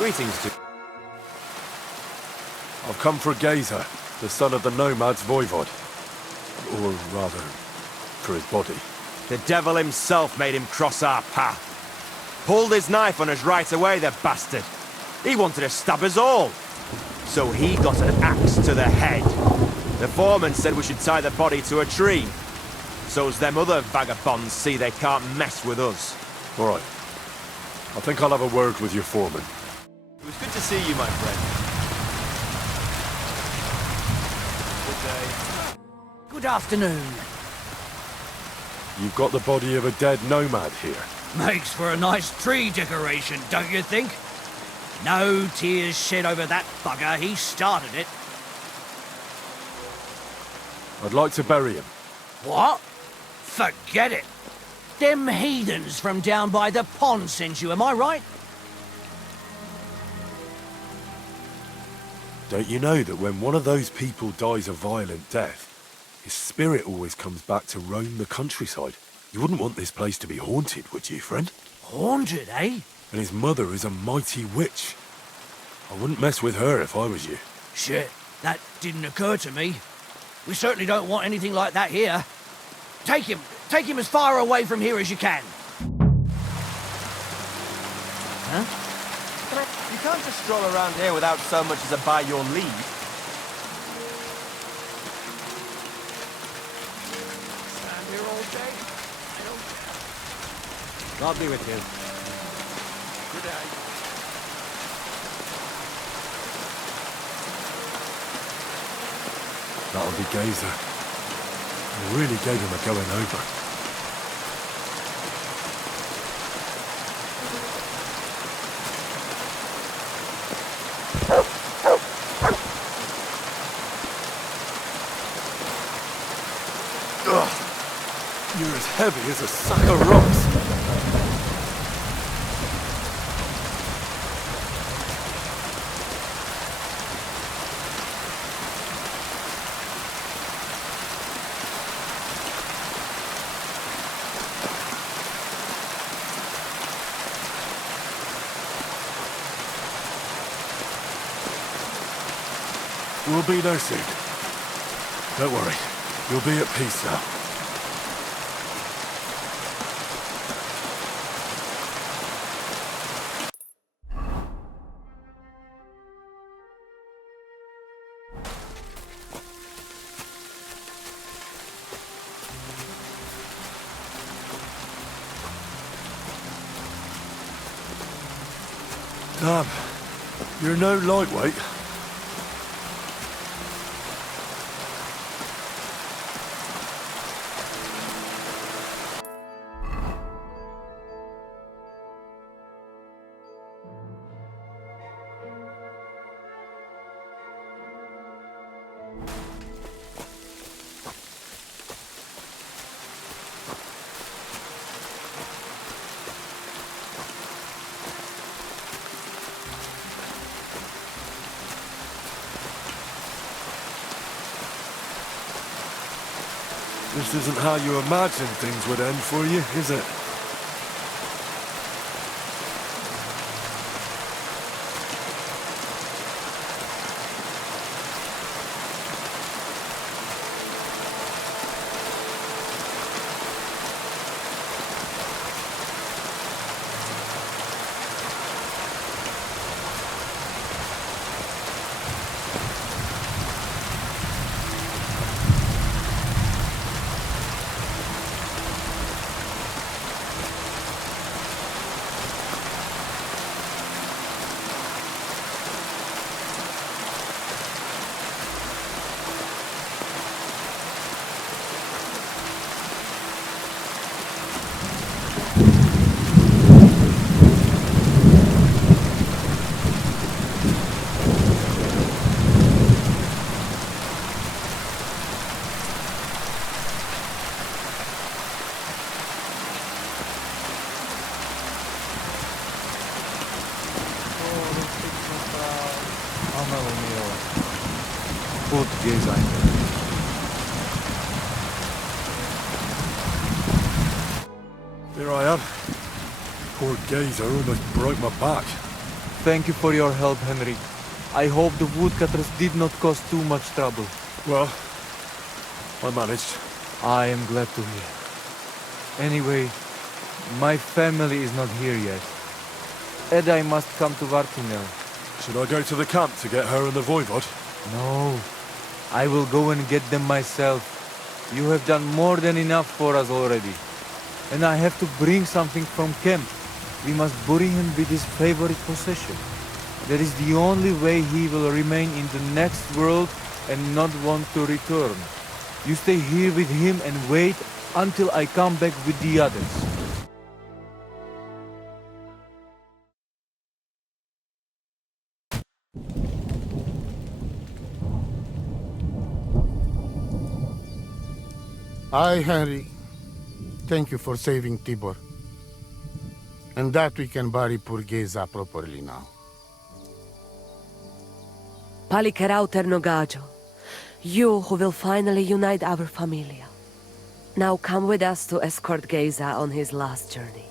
Greetings to... I've come for a gazer. the son of the nomad's voivod. Or rather, for his body. The devil himself made him cross our path. Pulled his knife on us right away, the bastard. He wanted to stab us all. So he got an axe to the head. The foreman said we should tie the body to a tree. So's them other vagabonds see they can't mess with us. All right. I think I'll have a word with your foreman. It was good to see you, my friend. Good day. Good afternoon. You've got the body of a dead nomad here. Makes for a nice tree decoration, don't you think? No tears shed over that bugger. He started it. I'd like to bury him. What? Forget it. Them heathens from down by the pond sent you, am I right? Don't you know that when one of those people dies a violent death, his spirit always comes back to roam the countryside? You wouldn't want this place to be haunted, would you, friend? Haunted, eh? And his mother is a mighty witch. I wouldn't mess with her if I was you. Shit, that didn't occur to me. We certainly don't want anything like that here. Take him as far away from here as you can. Huh? You can't just stroll around here without so much as a by your leave. Stand here all day? I don't care. God be with you. Good day. That'll be Gazer. I really gave him a going over. Ugh. You're as heavy as a sack of rocks. We'll be there soon. Don't worry. You'll be at peace now. Damn. You're no lightweight. This isn't how you imagined things would end for you, is it? Português ainda. Here I am. Poor Gazer almost broke my back. Thank you for your help, Henry. I hope the woodcutters did not cause too much trouble. Well, I managed. I am glad to hear. Anyway, my family is not here yet. Edai must come to Vartinel. Should I go to the camp to get her and the voivod? No, I will go and get them myself. You have done more than enough for us already. And I have to bring something from camp. We must bury him with his favorite possession. That is the only way he will remain in the next world and not want to return. You stay here with him and wait until I come back with the others. Aye, Henry. Thank you for saving Tibor. And that we can bury poor Geza properly now. Palikerauter Nogajo, you who will finally unite our familia. Now come with us to escort Geza on his last journey.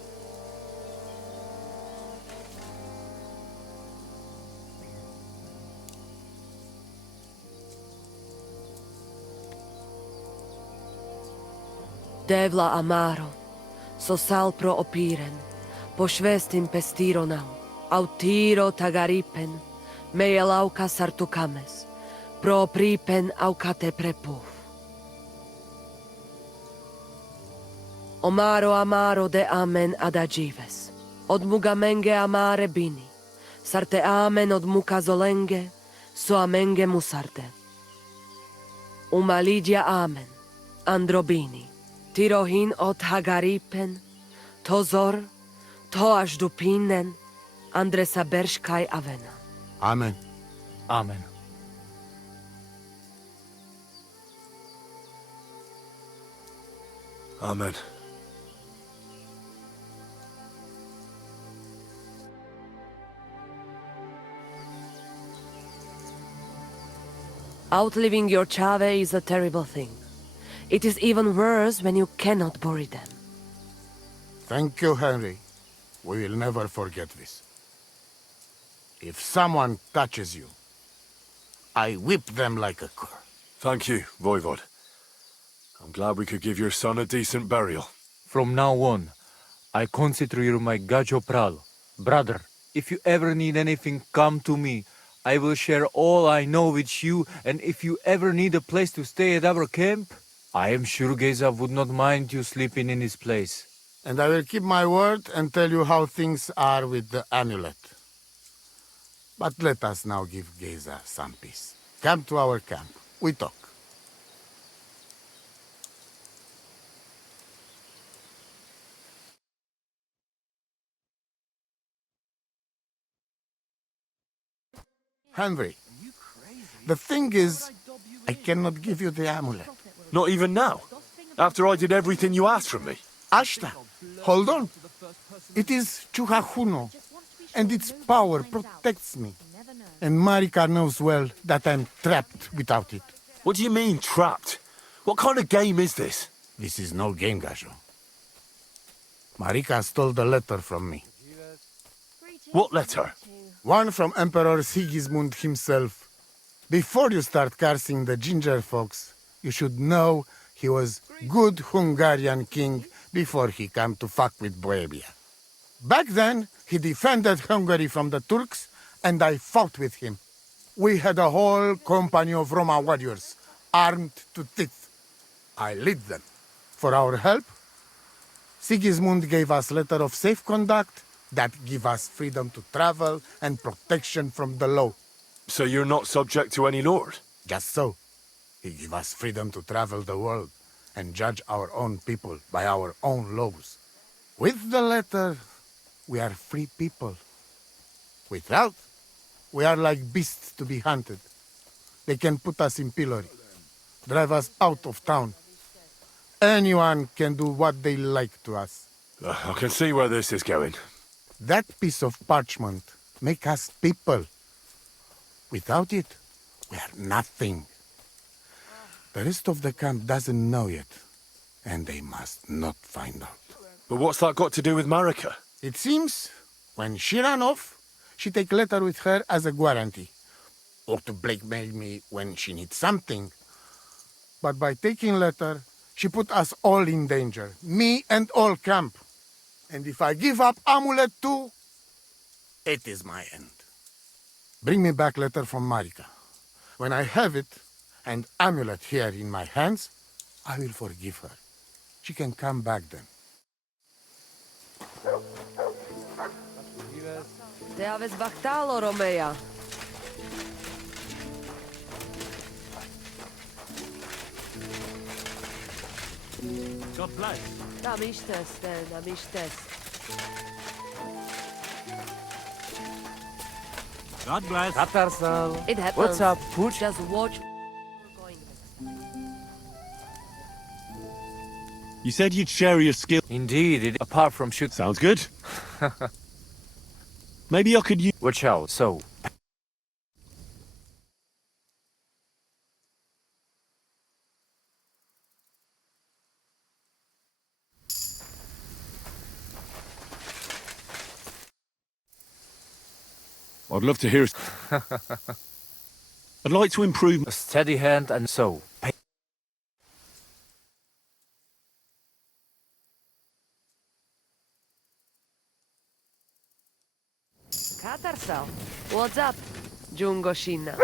Devla amaro, so sal pro opiren, pošvestin pestironau, autiro tagaripen, mejelauka sartukames, pro pripen aukate prepuf. Omaro amaro de amen adagives, od mugamenge amare bini, sarte amen od muka zolenge, so amenge musarte. Umalidia amen, androbini. Tirohin od Hagaripen, Tozor, Toaš Dupinen, Andresa Berškaj Avena. Amen. Amen. Amen. Outliving your chave is a terrible thing. It is even worse when you cannot bury them. Thank you, Henry. We will never forget this. If someone touches you, I whip them like a cur. Thank you, voivod. I'm glad we could give your son a decent burial. From now on, I consider you my Gajo Pral. Brother, if you ever need anything, come to me. I will share all I know with you, and if you ever need a place to stay at our camp, I am sure Geza would not mind you sleeping in his place. And I will keep my word and tell you how things are with the amulet. But let us now give Geza some peace. Come to our camp. We talk. Henry, the thing is, I cannot give you the amulet. Not even now? After I did everything you asked from me? Ashta, hold on. It is Chuhajuno, and its power protects me. And Marika knows well that I'm trapped without it. What do you mean, trapped? What kind of game is this? This is no game, Gajo. Marika stole the letter from me. What letter? One from Emperor Sigismund himself. Before you start cursing the ginger folks, you should know he was good Hungarian king before he came to fuck with Bohemia. Back then, he defended Hungary from the Turks, and I fought with him. We had a whole company of Roma warriors, armed to teeth. I led them. For our help, Sigismund gave us letter of safe conduct that give us freedom to travel and protection from the law. So you're not subject to any lord? Just so. He give us freedom to travel the world and judge our own people by our own laws. With the letter, we are free people. Without, we are like beasts to be hunted. They can put us in pillory, drive us out of town. Anyone can do what they like to us. I can see where this is going. That piece of parchment make us people. Without it, we are nothing. The rest of the camp doesn't know yet, and they must not find out. But what's that got to do with Marika? It seems, when she ran off, she take letter with her as a guarantee. or to blackmail me when she needs something. But by taking letter, she put us all in danger, me and all camp. And if I give up amulet too, it is my end. Bring me back letter from Marika. When I have it, and amulet here in my hands, I will forgive her. She can come back then. Te aveți bactalo, Romea. God bless. Da miștes, da miștes. God bless. Tatarsal. It happens. What's up, Pooch? Just watch. You said you'd share your skill. Indeed, apart from shoot. Sounds good. Maybe I could use. Watch out, so. I'd love to hear. I'd like to improve. A steady hand and so. Katarsal. What's up? Jungo Shina.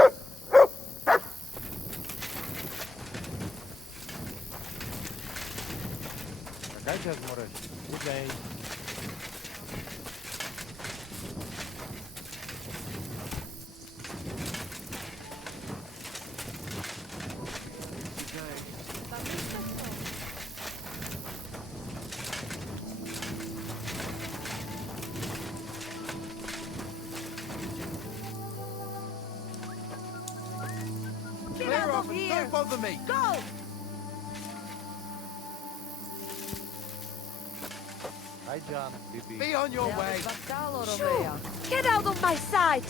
Good day. Clear off and don't bother me. Go! Hi, John. Be on your way. Shoo! Get out of my sight!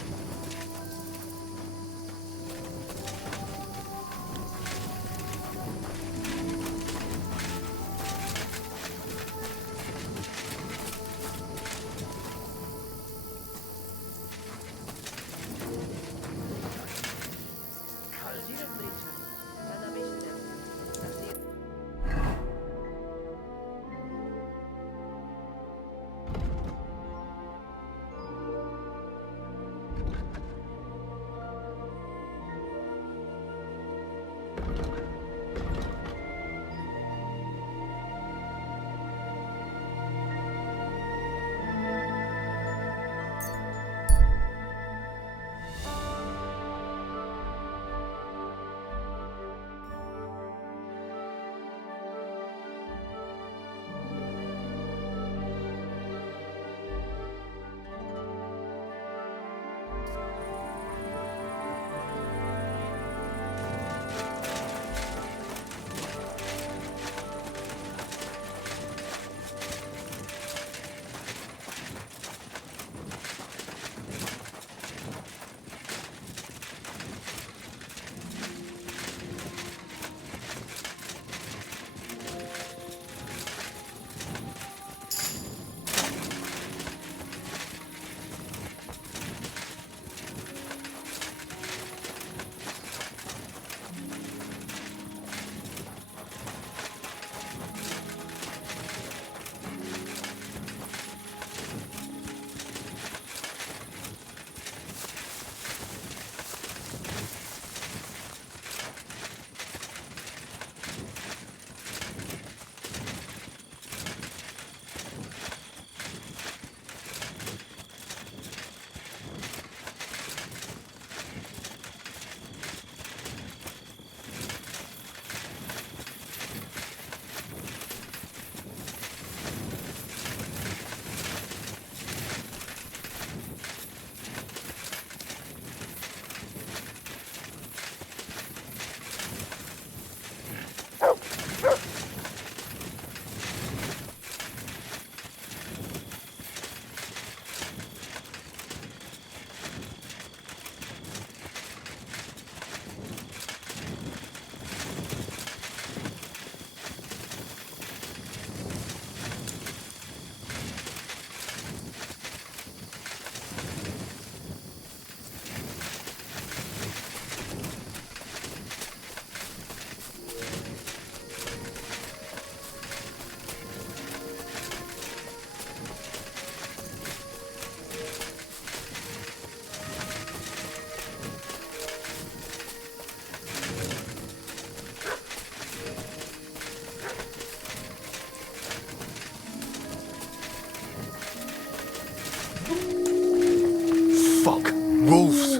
wolves.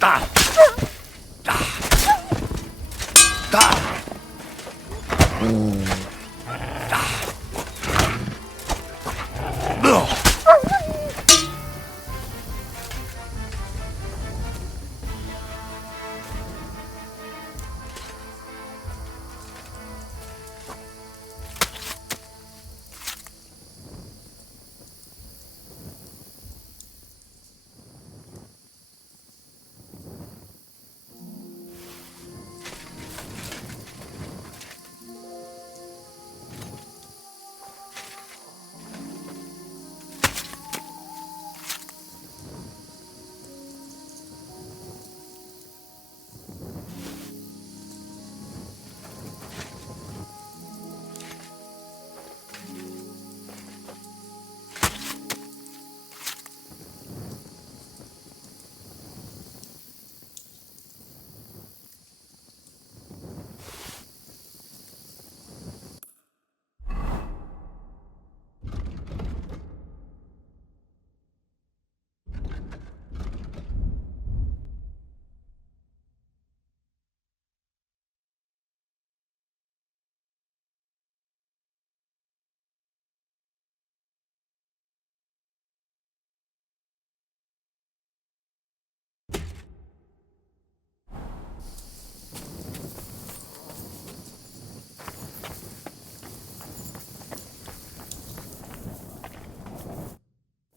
Ah!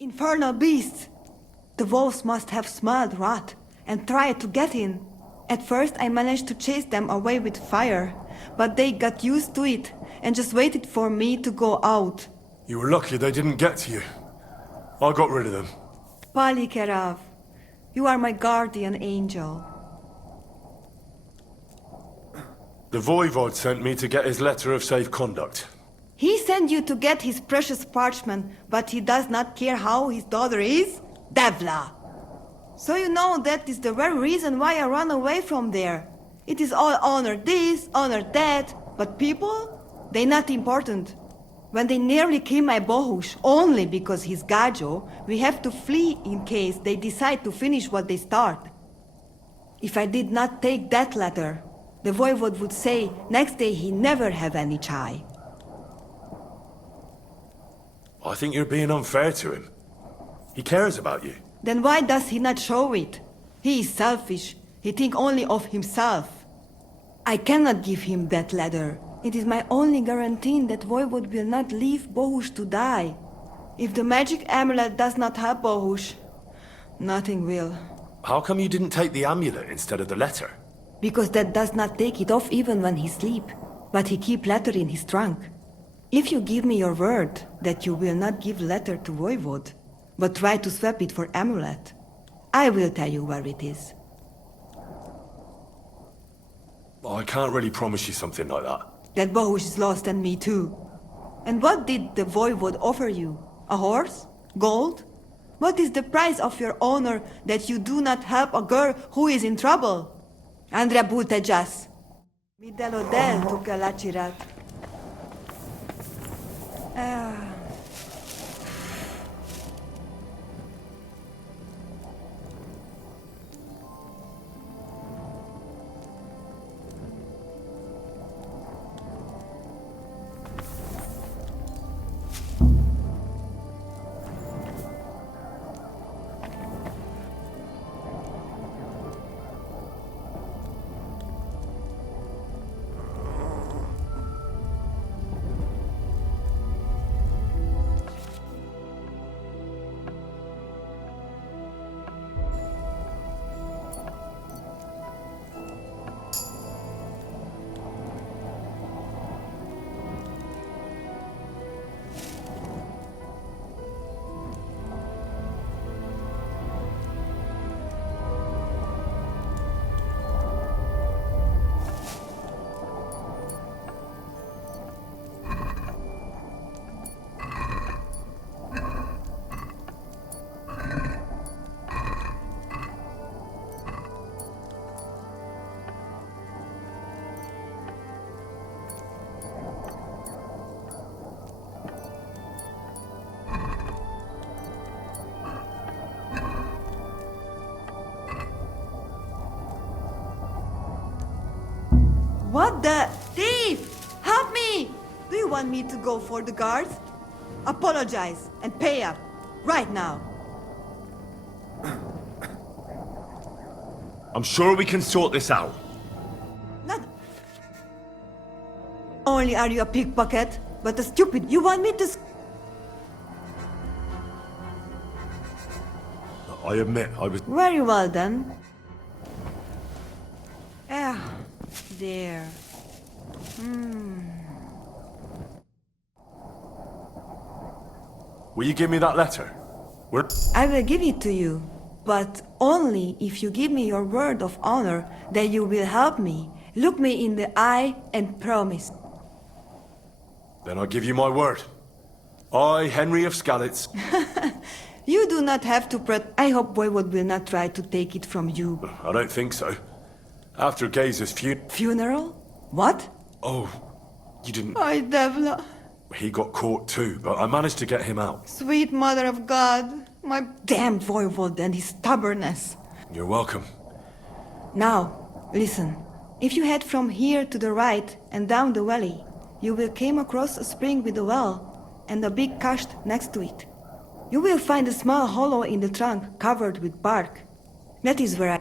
Infernal beasts! The wolves must have smelled rot and tried to get in. At first I managed to chase them away with fire, but they got used to it and just waited for me to go out. You were lucky they didn't get to you. I got rid of them. Palikerav, you are my guardian angel. The Voivod sent me to get his letter of safe conduct. He sent you to get his precious parchment, but he does not care how his daughter is? Devla! So you know that is the very reason why I run away from there. It is all honor this, honor that, but people? They not important. When they nearly kill my Bohush, only because he's Gajo, we have to flee in case they decide to finish what they start. If I did not take that letter, the Voivod would say next day he never have any chai. I think you're being unfair to him. He cares about you. Then why does he not show it? He is selfish. He think only of himself. I cannot give him that letter. It is my only guarantee that Voivod will not leave Bohush to die. If the magic amulet does not help Bohush, nothing will. How come you didn't take the amulet instead of the letter? Because that does not take it off even when he sleep, but he keep letter in his trunk. If you give me your word that you will not give letter to Voivod, but try to swap it for amulet, I will tell you where it is. I can't really promise you something like that. That Bohush is lost and me too. And what did the Voivod offer you? A horse? Gold? What is the price of your honor that you do not help a girl who is in trouble? Andrea Butejas. Mi delodel tu kalachirat. What the? Thief! Help me! Do you want me to go for the guards? Apologize and pay up. Right now. I'm sure we can sort this out. Not only are you a pickpocket, but a stupid. You want me to... I admit, I was... Very well then. Ah, there. Will you give me that letter? I will give it to you, but only if you give me your word of honor that you will help me. Look me in the eye and promise. Then I give you my word. I, Henry of Skalitz... You do not have to I hope Voivod will not try to take it from you. I don't think so. After Gaze's Funeral? What? Oh, you didn't... Oh, Devla. He got caught too, but I managed to get him out. Sweet Mother of God. My damned Voivod and his stubbornness. You're welcome. Now, listen. If you head from here to the right and down the valley, you will come across a spring with a well and a big cache next to it. You will find a small hollow in the trunk covered with bark. That is where I...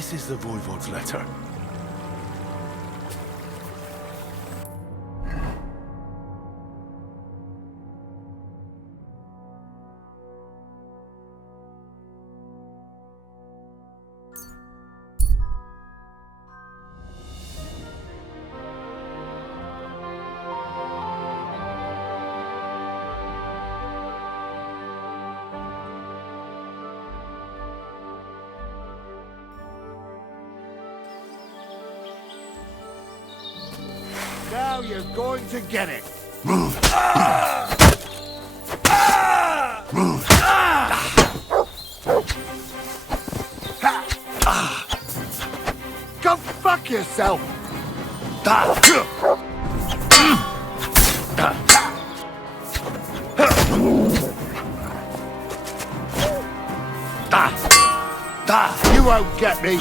this is the Voivode's letter. Now you're going to get it. Move. Go fuck yourself. You won't get me.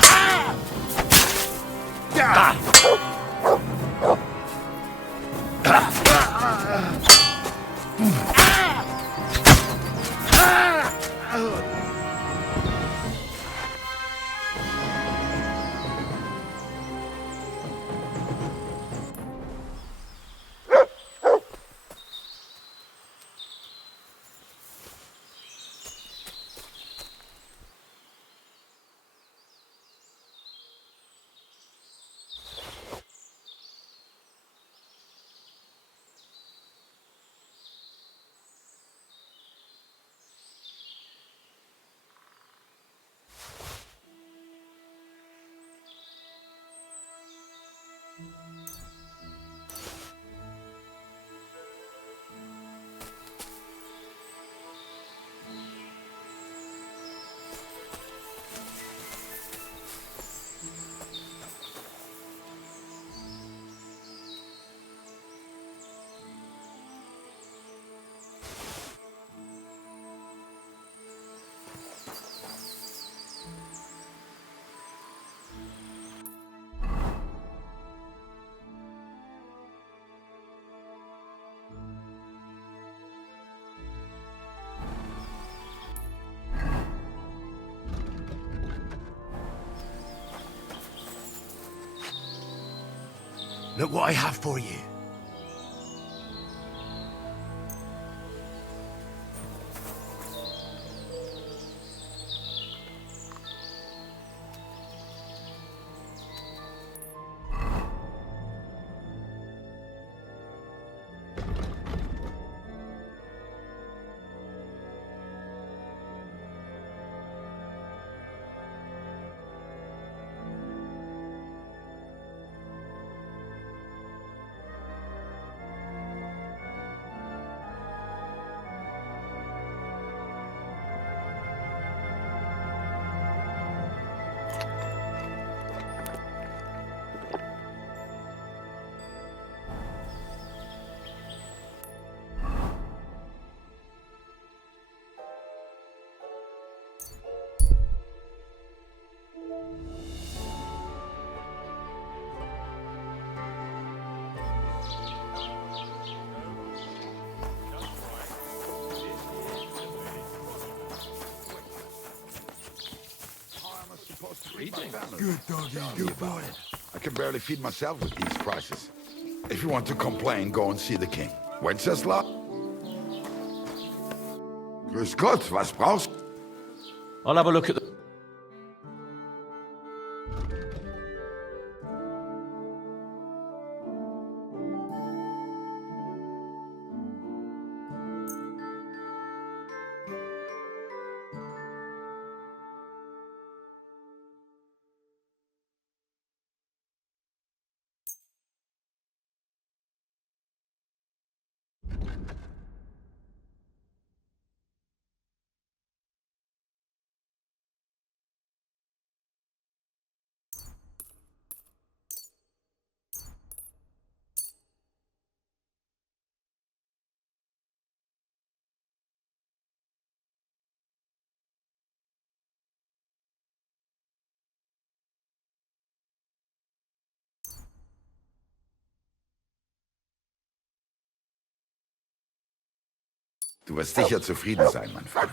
Look what I have for you. Good doggy, good boy. I can barely feed myself with these prices. If you want to complain, go and see the king. Wenceslas? Grüß Gott, was brauchst? I'll have a look at the... Du wirst sicher zufrieden sein, mein Freund.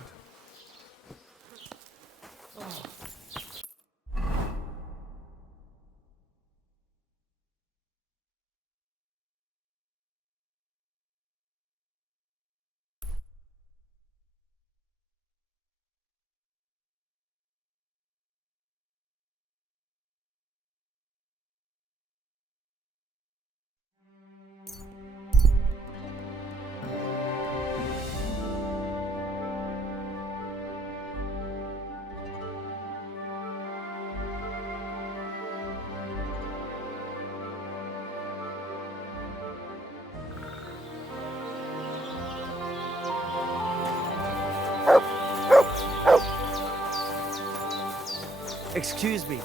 Excuse me.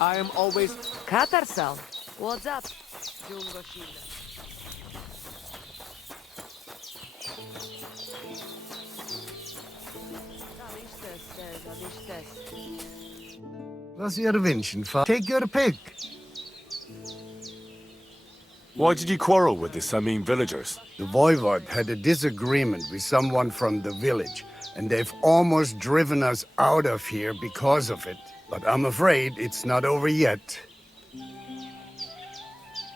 I am always... Katarsal, what's up? Jungoshina. Was your wünschen, take your pick. Why did you quarrel with the Samin villagers? The voivod had a disagreement with someone from the village, and they've almost driven us out of here because of it. But I'm afraid it's not over yet.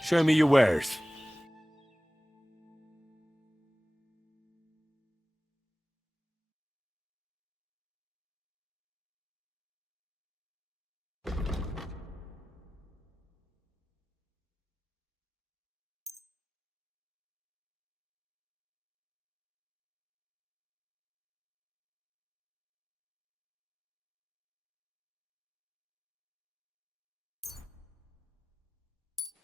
Show me your wares.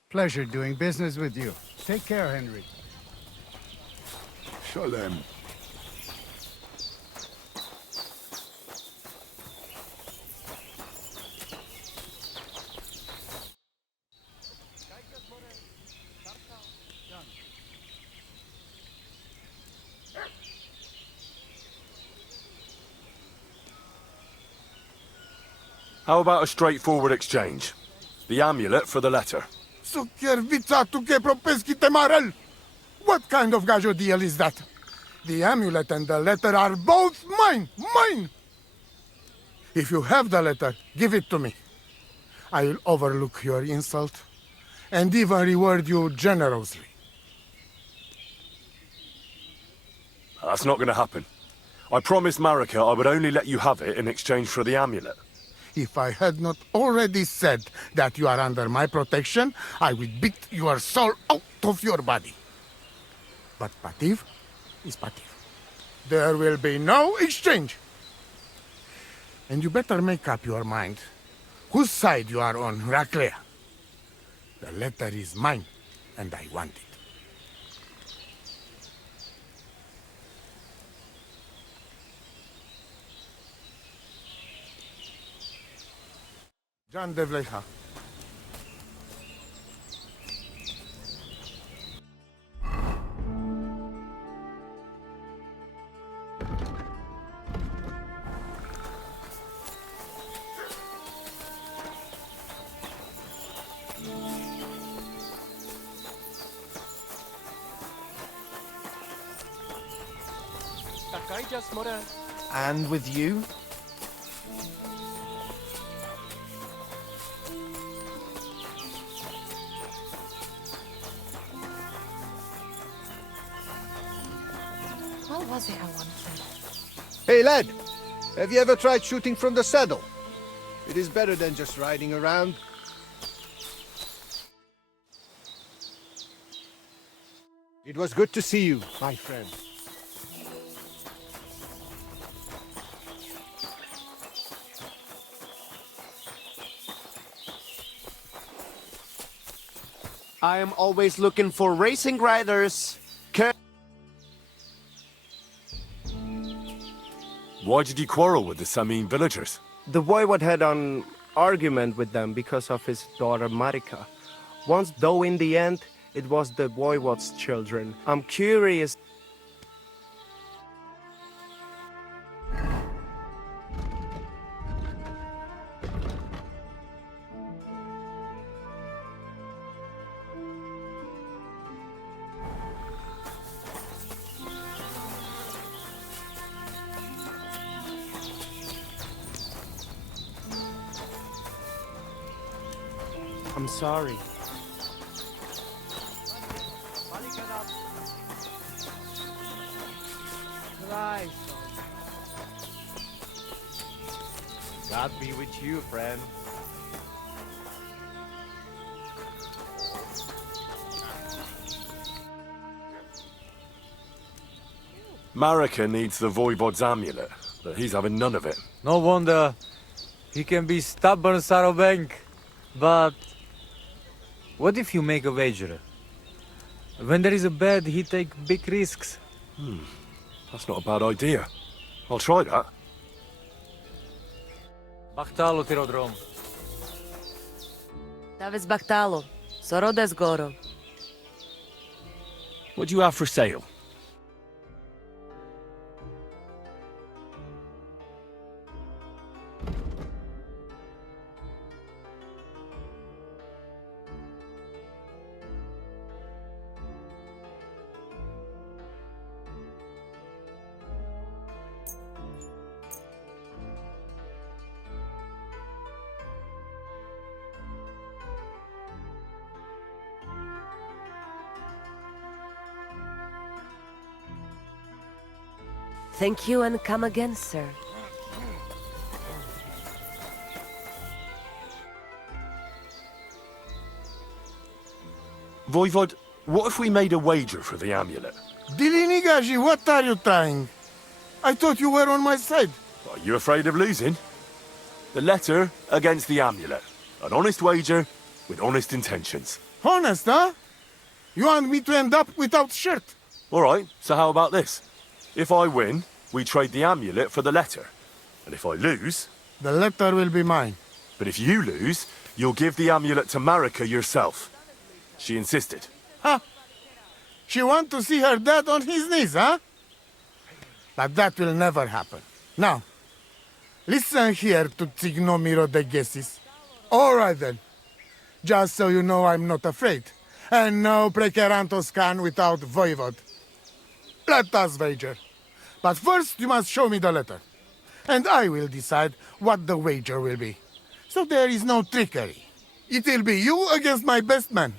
Pleasure doing business with you. Take care, Henry. Shalem. How about a straightforward exchange? The amulet for the letter. What kind of gajo deal is that? The amulet and the letter are both mine! Mine! If you have the letter, give it to me. I'll overlook your insult and even reward you generously. That's not going to happen. I promised Marika I would only let you have it in exchange for the amulet. If I had not already said that you are under my protection, I would beat your soul out of your body. But Pativ is Pativ. There will be no exchange. And you better make up your mind whose side you are on, Raclea. The letter is mine, and I want it. John Devlecha. And with you? What was it I wanted? Hey, lad! Have you ever tried shooting from the saddle? It is better than just riding around. It was good to see you, my friend. I am always looking for racing riders. Why did you quarrel with the Samin villagers? The voivod had an argument with them because of his daughter Marika. Once, though in the end, it was the voivod's children. I'm curious. I'm sorry. Christ. God be with you, friend. Marika needs the voivod's amulet, but he's having none of it. No wonder. He can be stubborn, Sarobank. But what if you make a wager? When there is a bet, he take big risks. That's not a bad idea. I'll try that. Bachtalo tyrodrom. Davis Bachtalo. Sorodes Goro. What do you have for sale? Thank you and come again, sir. Voivod, what if we made a wager for the amulet? Dilinigaji, what are you trying? I thought you were on my side. Are you afraid of losing? The letter against the amulet. An honest wager with honest intentions. Honest, huh? You want me to end up without shirt? All right, so how about this? If I win, we trade the amulet for the letter. And if I lose... The letter will be mine. But if you lose, you'll give the amulet to Marika yourself. She insisted. Huh? She want to see her dad on his knees, huh? But that will never happen. Now, listen here to Tignomiro de Gesis. All right then. Just so you know I'm not afraid. And no Prekerantos can without Voivod. Let us wager. But first you must show me the letter. And I will decide what the wager will be. So there is no trickery. It will be you against my best man.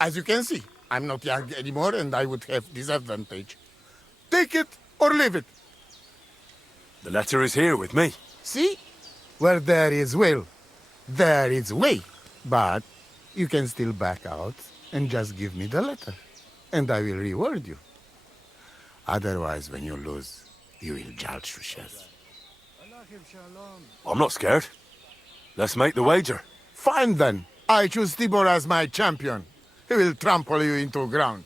As you can see, I'm not young anymore and I would have disadvantage. Take it or leave it. The letter is here with me. See? Where there is will, there is way. But you can still back out and just give me the letter. And I will reward you. Otherwise, when you lose, you will judge Rushes. I'm not scared. Let's make the wager. Fine then. I choose Tibor as my champion. He will trample you into ground.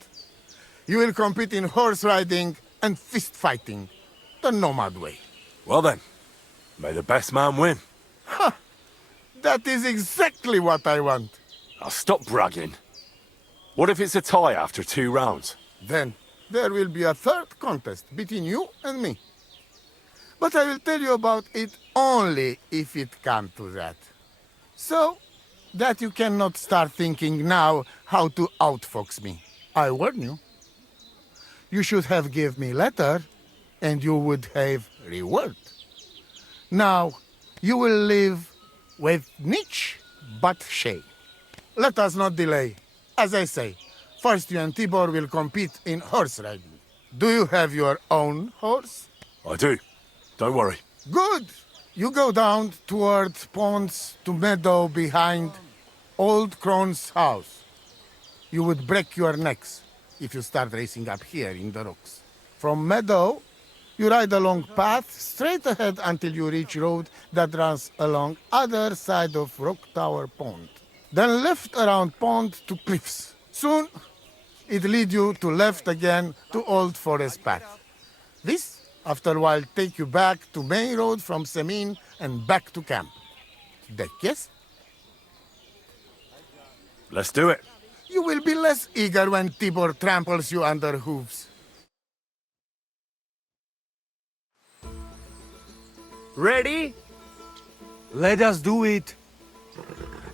You will compete in horse riding and fist fighting. The nomad way. Well then, may the best man win. Ha! That is exactly what I want. Now stop bragging. What if it's a tie after 2 rounds? Then there will be a third contest between you and me. But I will tell you about it only if it comes to that. So that you cannot start thinking now how to outfox me. I warn you. You should have give me letter, and you would have reward. Now, you will live with niche but shame. Let us not delay. As I say, first you and Tibor will compete in horse riding. Do you have your own horse? I do. Don't worry. Good. You go down toward ponds to meadow behind Old Crone's house. You would break your necks if you start racing up here in the rocks. From meadow, you ride along path straight ahead until you reach road that runs along other side of Rock Tower Pond. Then left around pond to cliffs. Soon, it lead you to left again to Old Forest Path. This, after a while, take you back to main road from Semin and back to camp. That yes? Let's do it. You will be less eager when Tibor tramples you under hooves. Ready? Let us do it.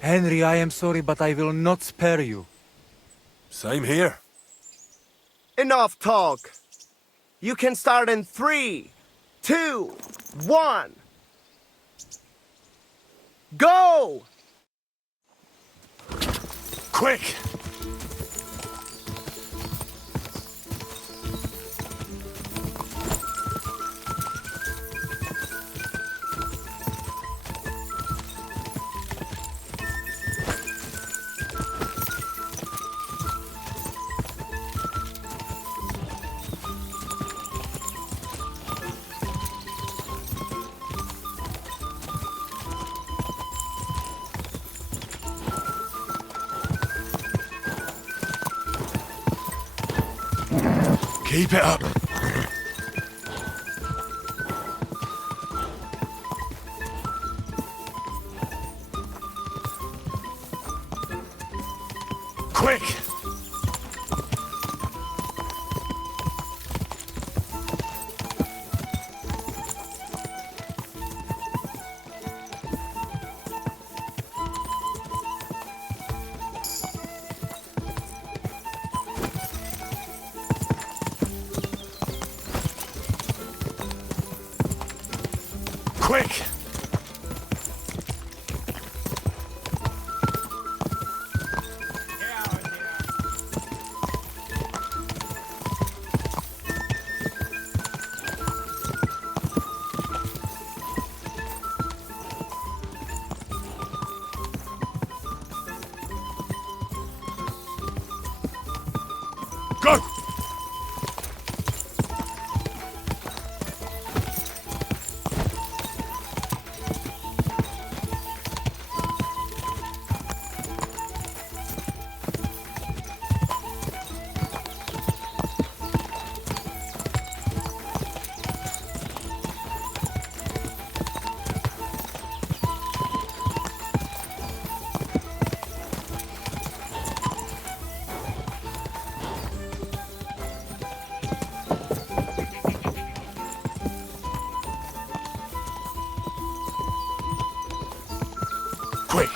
Henry, I am sorry, but I will not spare you. Same here. Enough talk. You can start in 3, 2, 1. Go! Quick! Keep it up. Quick! Quick! Go! Quick!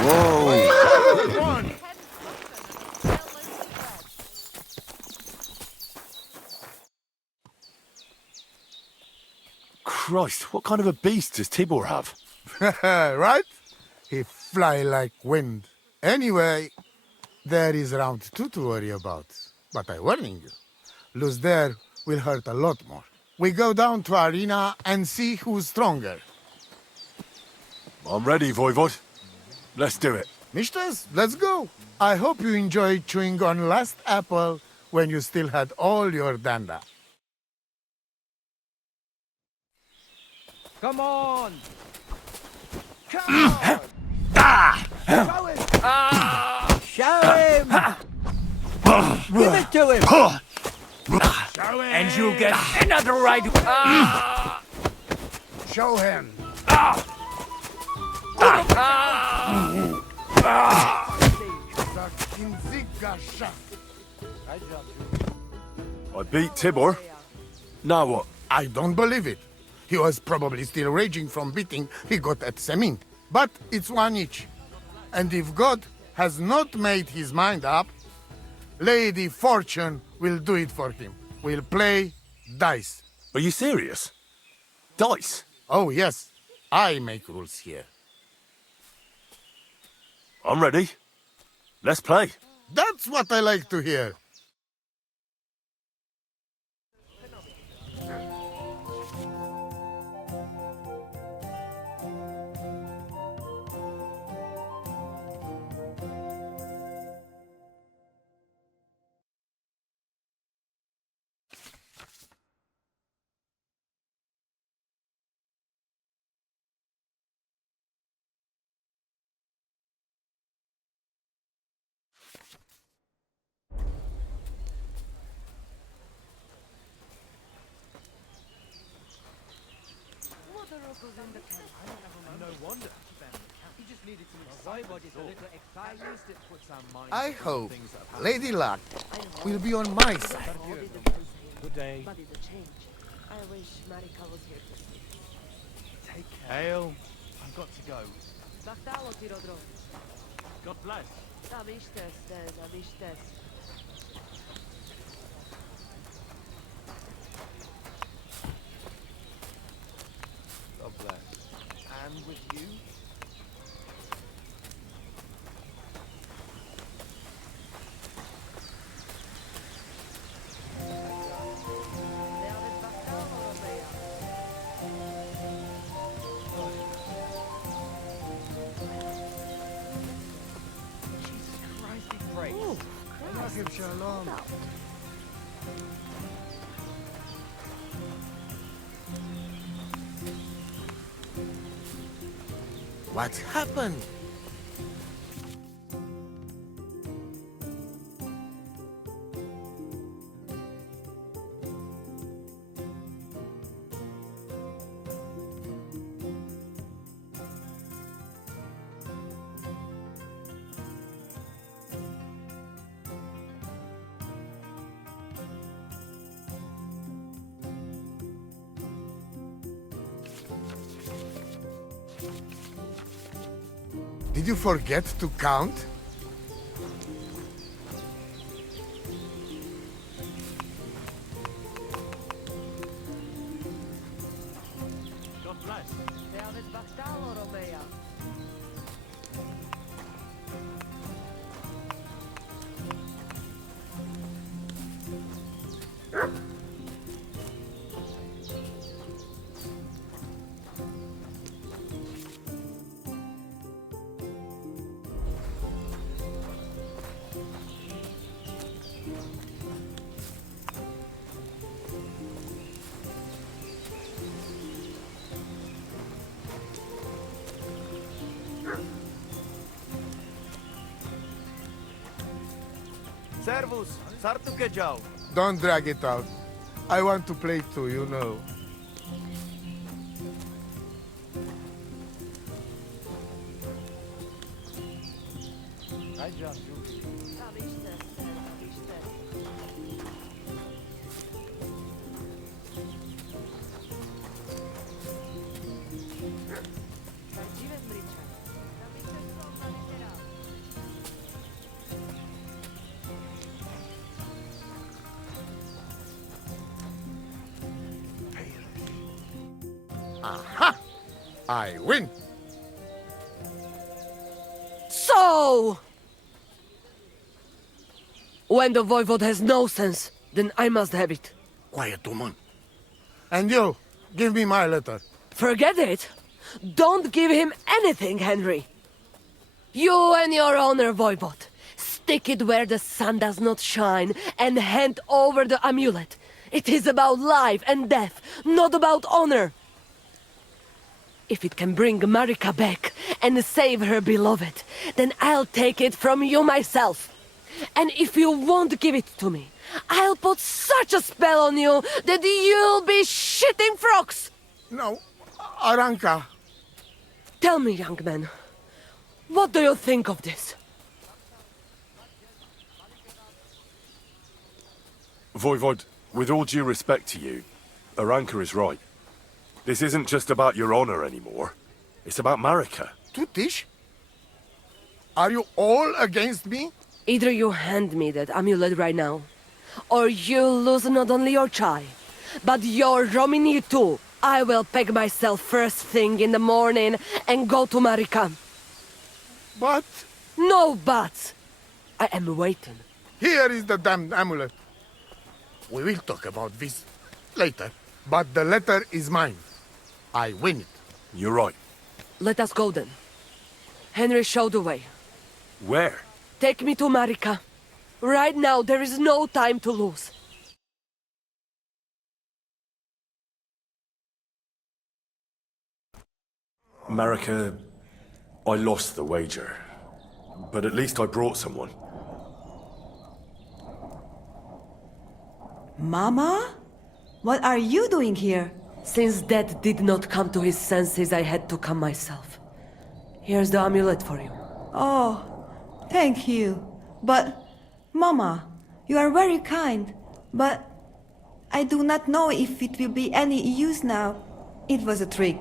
Whoa! Christ, what kind of a beast does Tibor have? Right? He fly like wind. Anyway, there is round two to worry about. But I warning you, lose there will hurt a lot more. We go down to arena and see who's stronger. I'm ready, Voivod. Let's do it. Mistress, let's go. I hope you enjoyed chewing on last apple when you still had all your danda. Come on! Come on! Show him! Show him! Give it to him! And you'll get another ride. Show him. I beat Tibor. Now what? I don't believe it. He was probably still raging from beating he got at Semin. But it's one each. And if God has not made his mind up, Lady Fortune will do it for him. We'll play dice. Are you serious? Dice? Oh, yes. I make rules here. I'm ready. Let's play. That's what I like to hear. I hope Lady Luck will be on my side. Good day. I wish Marika was here to see. Take care. Ale, I've got to go. God bless. God bless. And with you? Shalom. What happened? Did you forget to count? God bless. Servus, sartu kejau. Don't drag it out. I want to play too, you know. Hi, John. Aha! I win! So! When the voivode has no sense, then I must have it. Quiet, woman. And you, give me my letter. Forget it! Don't give him anything, Henry! You and your honor, voivode. Stick it where the sun does not shine and hand over the amulet. It is about life and death, not about honor. If it can bring Marika back and save her beloved, then I'll take it from you myself. And if you won't give it to me, I'll put such a spell on you that you'll be shitting frogs! No, Aranka. Tell me, young man, what do you think of this? Voivod, with all due respect to you, Aranka is right. This isn't just about your honor anymore. It's about Marika. Tutish? Are you all against me? Either you hand me that amulet right now, or you lose not only your chai, but your Romini too. I will pack myself first thing in the morning and go to Marika. But... No buts! I am waiting. Here is the damned amulet. We will talk about this later, but the letter is mine. I win it. You're right. Let us go then. Henry showed the way. Where? Take me to Marika. Right now, there is no time to lose. Marika, I lost the wager. But at least I brought someone. Mama? What are you doing here? Since Dad did not come to his senses, I had to come myself. Here's the amulet for you. Oh, thank you. But, Mama, you are very kind. But I do not know if it will be any use now. It was a trick.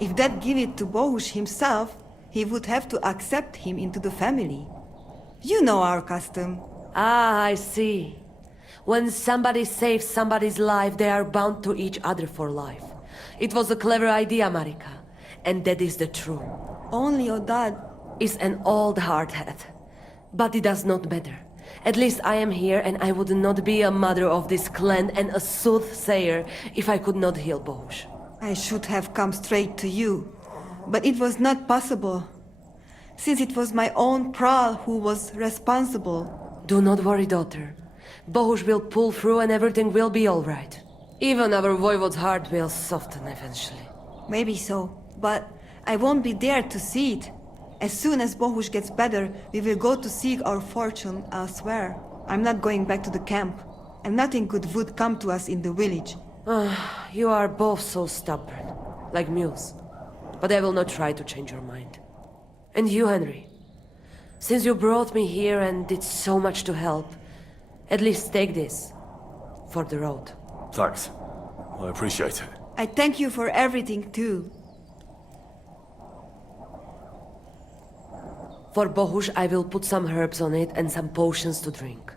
If Dad gave it to Bohush himself, he would have to accept him into the family. You know our custom. Ah, I see. When somebody saves somebody's life, they are bound to each other for life. It was a clever idea, Marika. And that is the truth. Only your dad is an old hardhead. But it does not matter. At least I am here, and I would not be a mother of this clan and a soothsayer if I could not heal Bohush. I should have come straight to you. But it was not possible. Since it was my own Pral who was responsible. Do not worry, daughter. Bohush will pull through and everything will be all right. Even our voivode's heart will soften eventually. Maybe so, but I won't be there to see it. As soon as Bohush gets better, we will go to seek our fortune elsewhere. I'm not going back to the camp, and nothing good would come to us in the village. You are both so stubborn, like mules. But I will not try to change your mind. And you, Henry. Since you brought me here and did so much to help, at least take this. For the road. Thanks. I appreciate it. I thank you for everything, too. For Bohush, I will put some herbs on it and some potions to drink.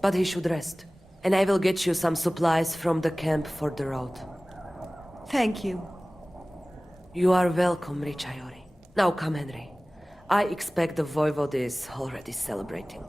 But he should rest. And I will get you some supplies from the camp for the road. Thank you. You are welcome, Richayori. Now come, Henry. I expect the voivode is already celebrating.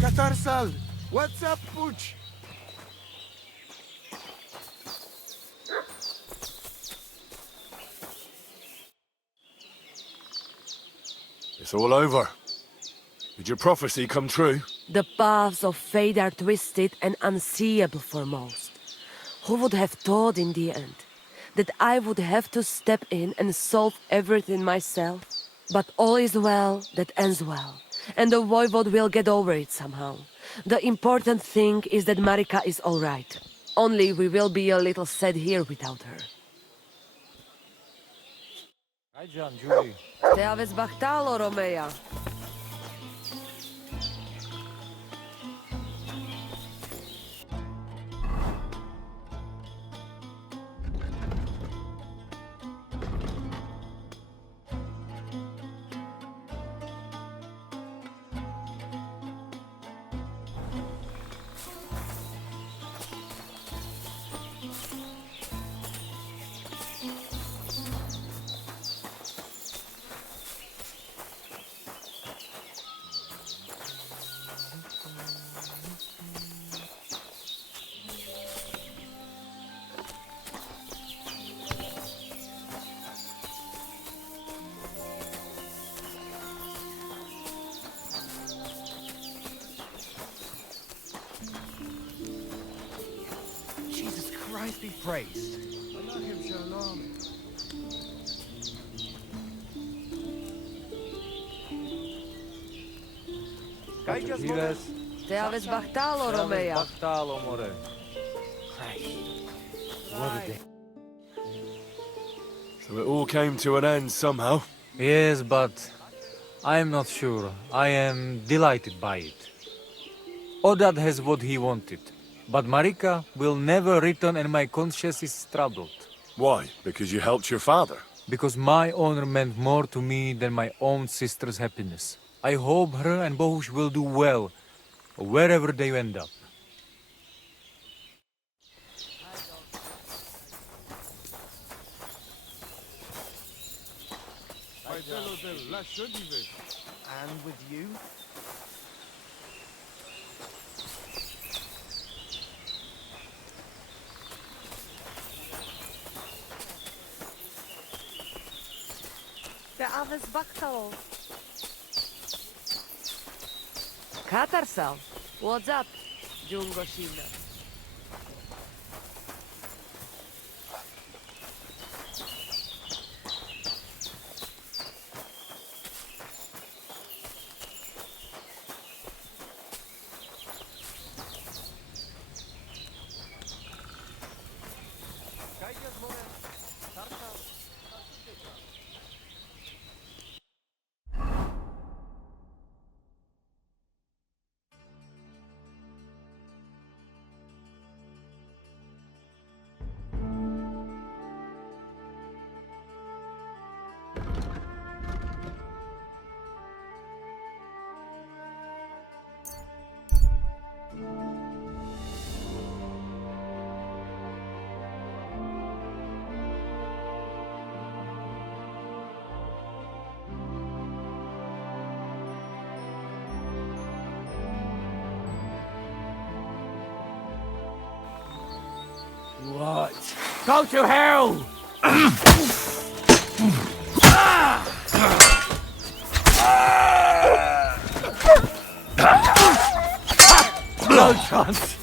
Katarsal, what's up, Pooch? It's all over. Did your prophecy come true? The paths of fate are twisted and unseeable for most. Who would have thought in the end that I would have to step in and solve everything myself? But all is well that ends well, and the voivode will get over it somehow. The important thing is that Marika is all right. Only we will be a little sad here without her. Hi, John, Julie. Te aveți bactalo, Romea. Jesus Christ be praised. Te aveți bactalo, Romea. Bactalo, more. What a day. So it all came to an end somehow. Yes, but I am not sure. I am delighted by it. Odad has what he wanted. But Marika will never return and my conscience is troubled. Why? Because you helped your father? Because my honor meant more to me than my own sister's happiness. I hope her and Bohush will do well, wherever they end up. And with you? The others Baktal. Katarsal. What's up, Jungoshina? What? Go to hell! No chance!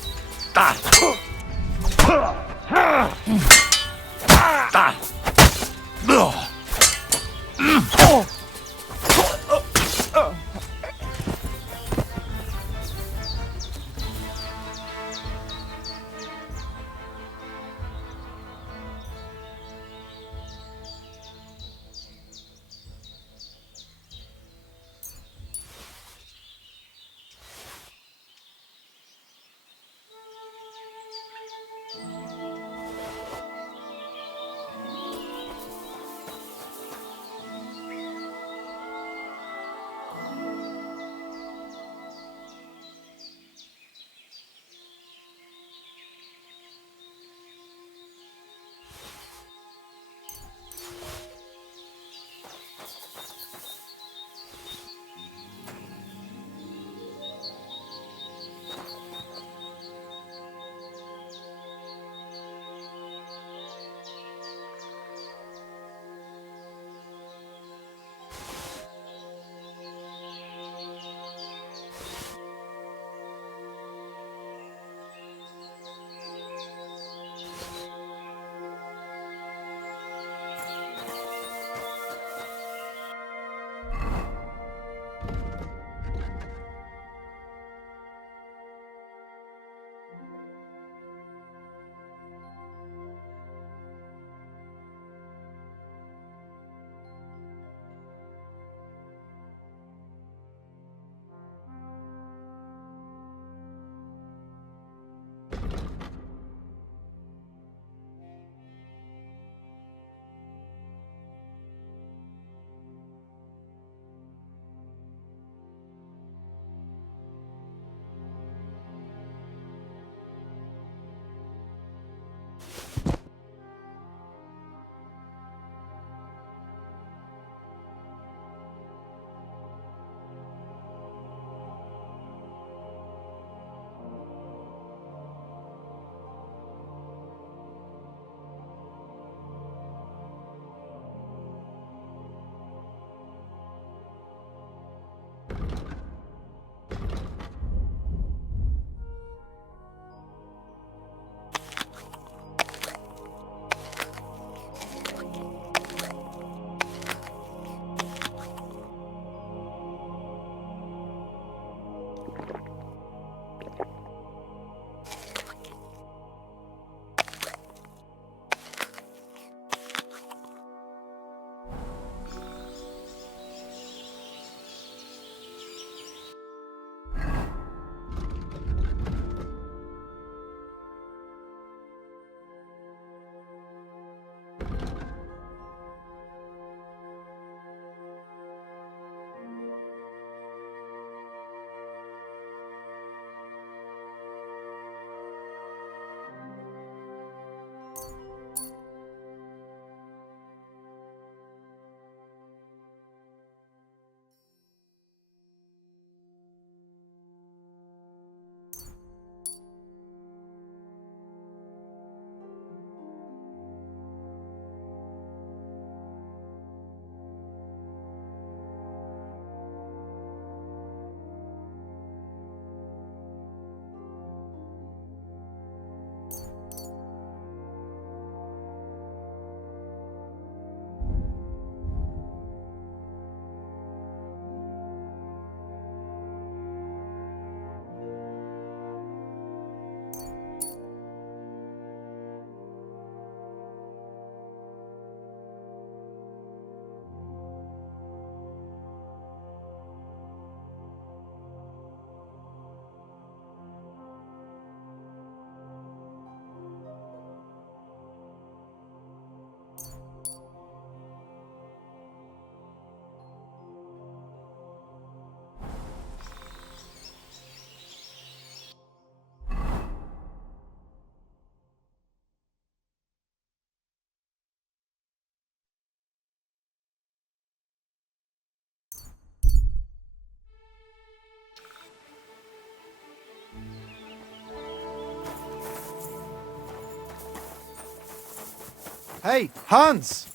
Hey, Hans!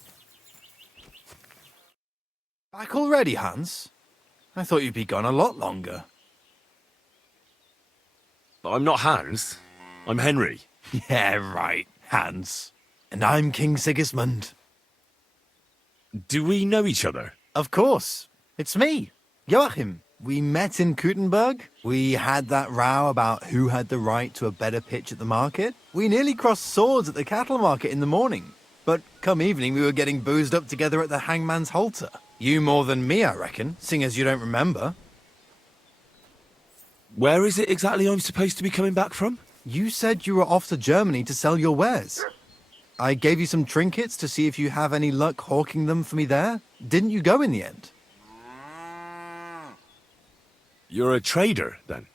Back already, Hans? I thought you'd be gone a lot longer. I'm not Hans. I'm Henry. Yeah, right, Hans. And I'm King Sigismund. Do we know each other? Of course. It's me, Joachim. We met in Gutenberg. We had that row about who had the right to a better pitch at the market. We nearly crossed swords at the cattle market in the morning. But come evening, we were getting boozed up together at the hangman's halter. You more than me, I reckon, seeing as you don't remember. Where is it exactly I'm supposed to be coming back from? You said you were off to Germany to sell your wares. I gave you some trinkets to see if you have any luck hawking them for me there. Didn't you go in the end? You're a trader, then?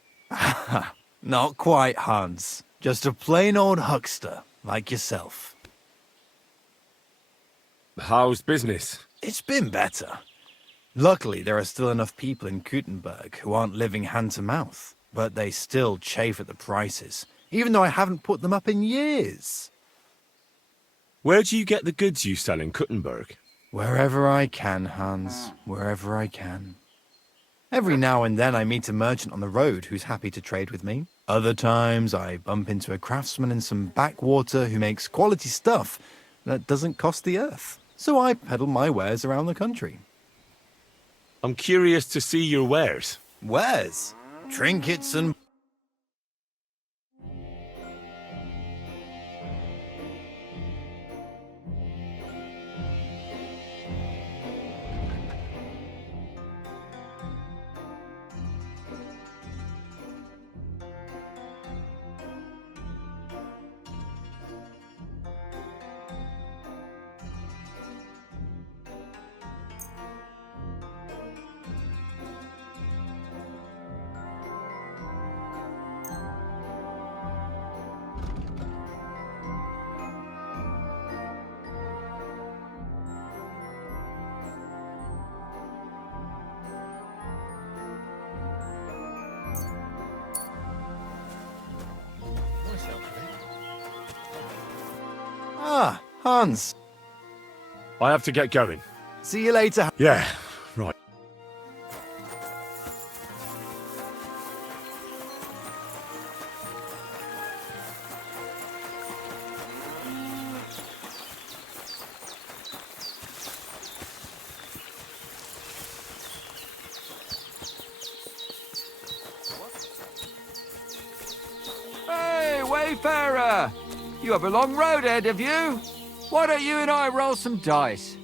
Not quite, Hans. Just a plain old huckster, like yourself. How's business? It's been better. Luckily, there are still enough people in Gutenberg who aren't living hand to mouth, but they still chafe at the prices, even though I haven't put them up in years. Where do you get the goods you sell in Gutenberg? Wherever I can, Hans. Wherever I can. Every now and then I meet a merchant on the road who's happy to trade with me. Other times I bump into a craftsman in some backwater who makes quality stuff that doesn't cost the earth. So I peddle my wares around the country. I'm curious to see your wares. Wares? Trinkets and... Ah, Hans. I have to get going. See you later. Yeah, right. Hey, wayfarer! You have a long road ahead of you. Why don't you and I roll some dice?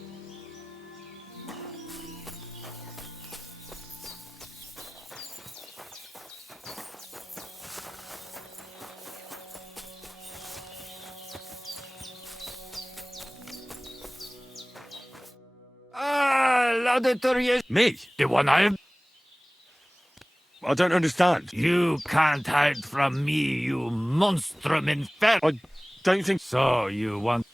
Me? The one I... I don't understand. You can't hide from me, you monstrum infer... I don't think... So you want...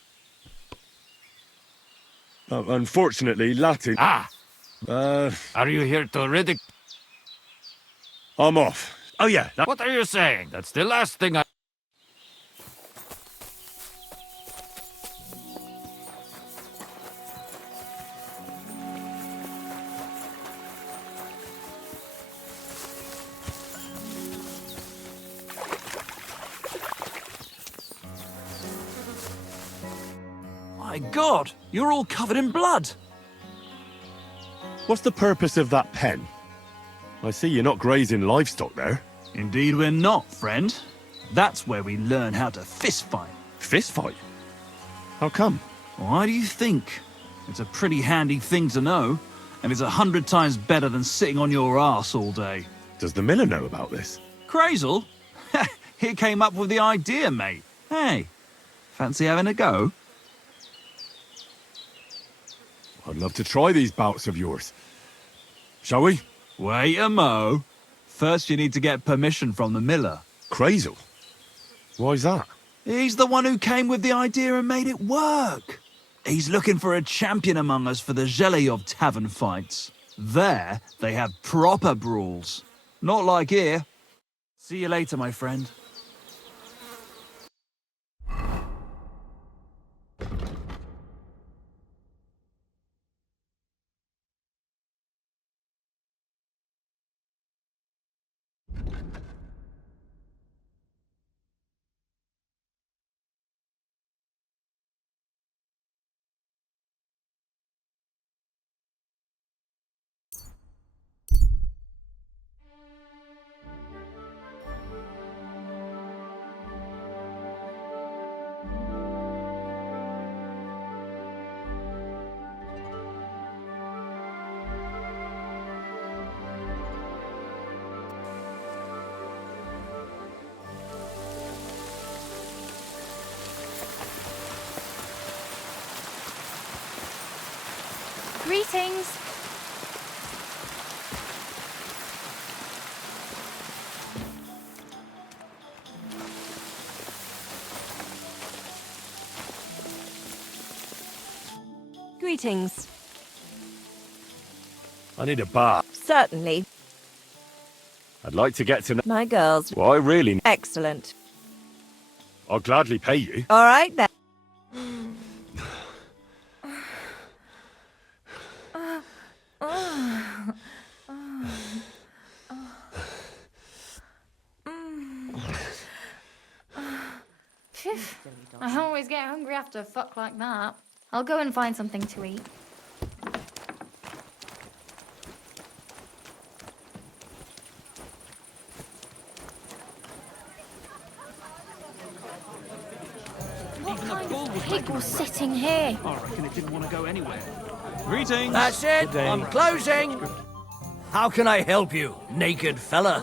unfortunately, Latin... Ah! Are you here to ridicule... I'm off. Oh yeah, What are you saying? That's the last thing I... My God, you're all covered in blood. What's the purpose of that pen? I see you're not grazing livestock there. Indeed we're not, friend. That's where we learn how to fist fight. Fist fight? How come? Why do you think? It's a pretty handy thing to know, and it's 100 times better than sitting on your arse all day. Does the miller know about this? Crazel? He came up with the idea, mate. Hey, fancy having a go? I'd love to try these bouts of yours. Shall we? Wait a mo. First you need to get permission from the miller. Crazel? Why's that? He's the one who came with the idea and made it work. He's looking for a champion among us for the Zheleyov tavern fights. There, they have proper brawls. Not like here. See you later, my friend. Greetings. Greetings. I need a bath. Certainly. I'd like to get to know... My girls. Well, I really... Excellent. I'll gladly pay you. All right then. Phew. I always get hungry after a fuck like that. I'll go and find something to eat. What kind of pig was sitting here? I reckon it didn't want to go anywhere. Greetings. That's it. I'm closing. How can I help you, naked fella?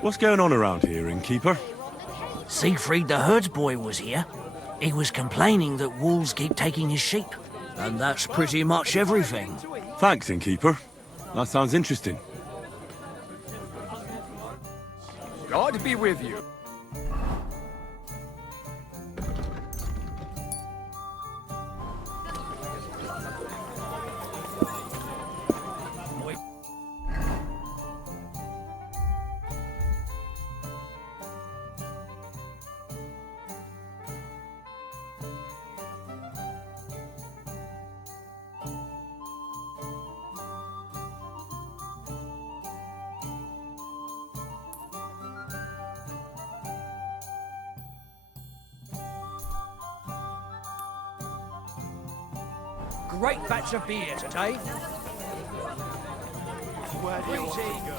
What's going on around here, innkeeper? Siegfried the herdsboy was here. He was complaining that wolves keep taking his sheep. And that's pretty much everything. Thanks, innkeeper. That sounds interesting. God be with you. Great batch of beer today. Greetings.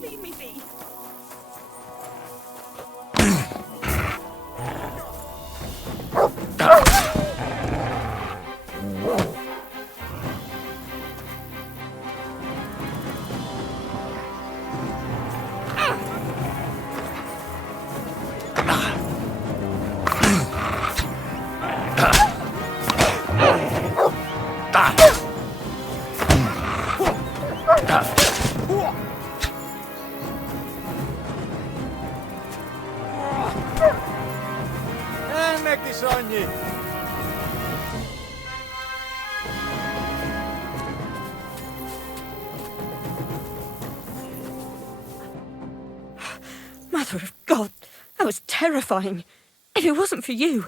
Leave me be. Ennenkin sogni. Mother of God, that was terrifying. If it wasn't for you,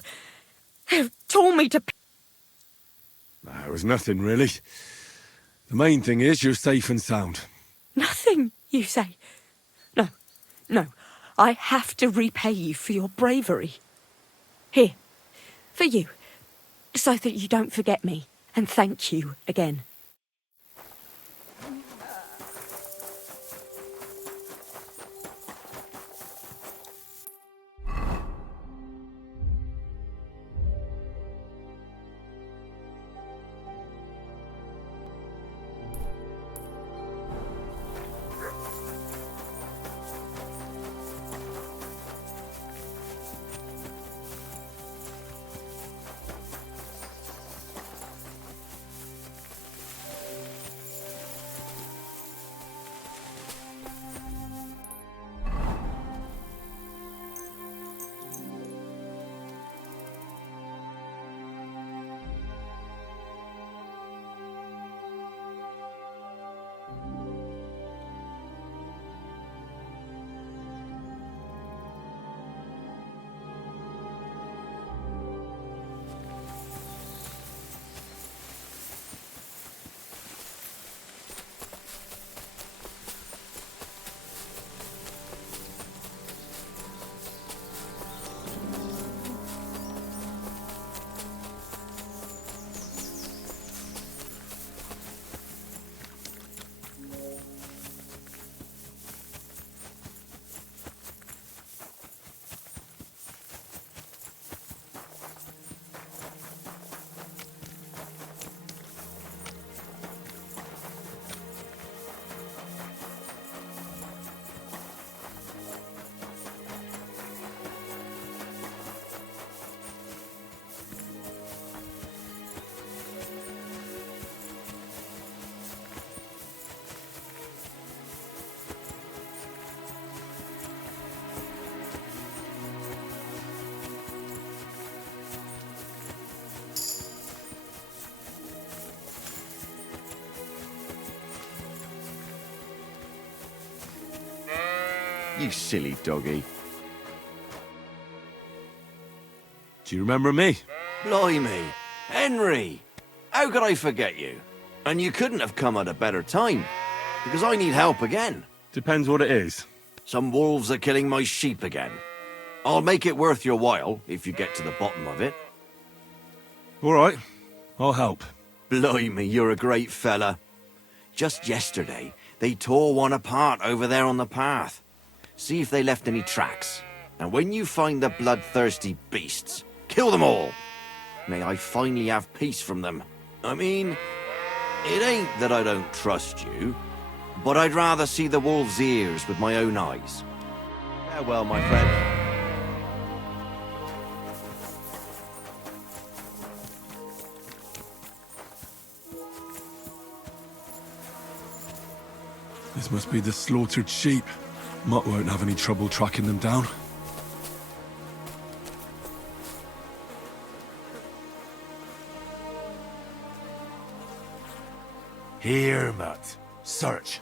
they'd have torn me to... It was nothing, really. The main thing is you're safe and sound. Nothing, you say? No, no. I have to repay you for your bravery. Here, for you. so that you don't forget me. And thank you again. You silly doggy. Do you remember me? Blimey. Henry! How could I forget you? And you couldn't have come at a better time. Because I need help again. Depends what it is. Some wolves are killing my sheep again. I'll make it worth your while, if you get to the bottom of it. All right. I'll help. Blimey, you're a great fella. Just yesterday, they tore one apart over there on the path. See if they left any tracks. And when you find the bloodthirsty beasts, kill them all. May I finally have peace from them. I mean, it ain't that I don't trust you, but I'd rather see the wolf's ears with my own eyes. Farewell, my friend. This must be the slaughtered sheep. Mutt won't have any trouble tracking them down. Here, Mutt. Search.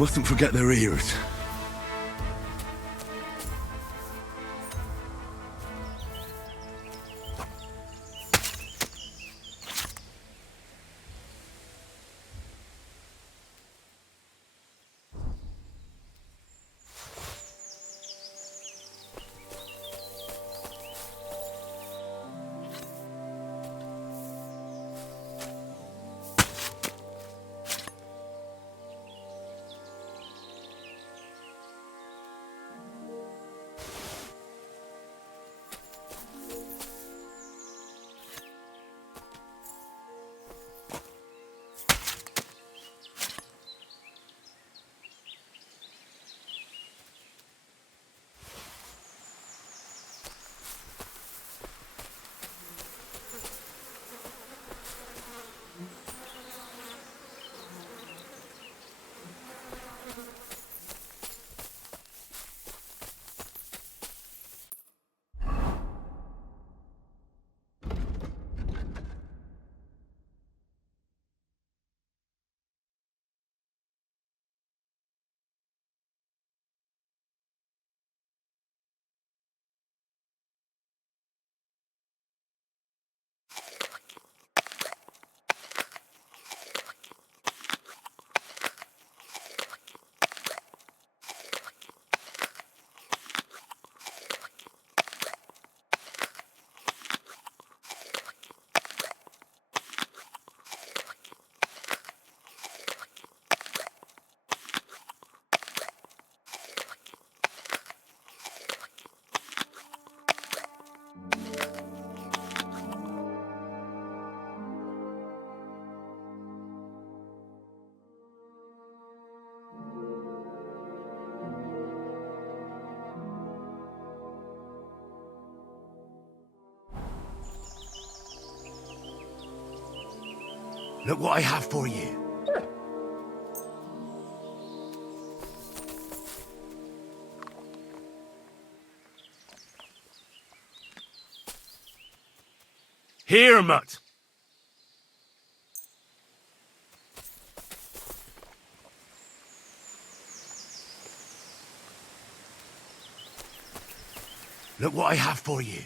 mustn't forget their ears. Look what I have for you. Here, mutt! Look what I have for you.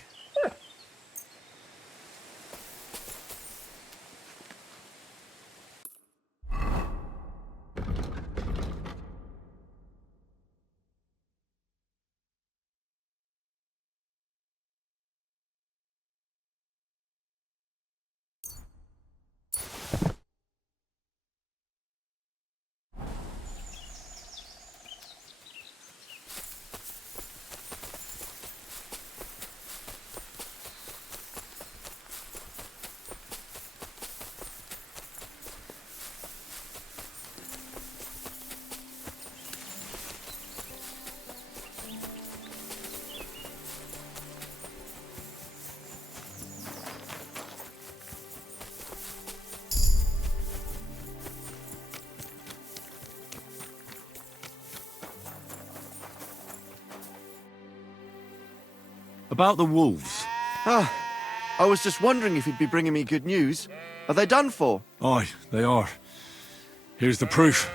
About the wolves. Ah, I was just wondering if you'd be bringing me good news. Are they done for? Aye, they are. Here's the proof.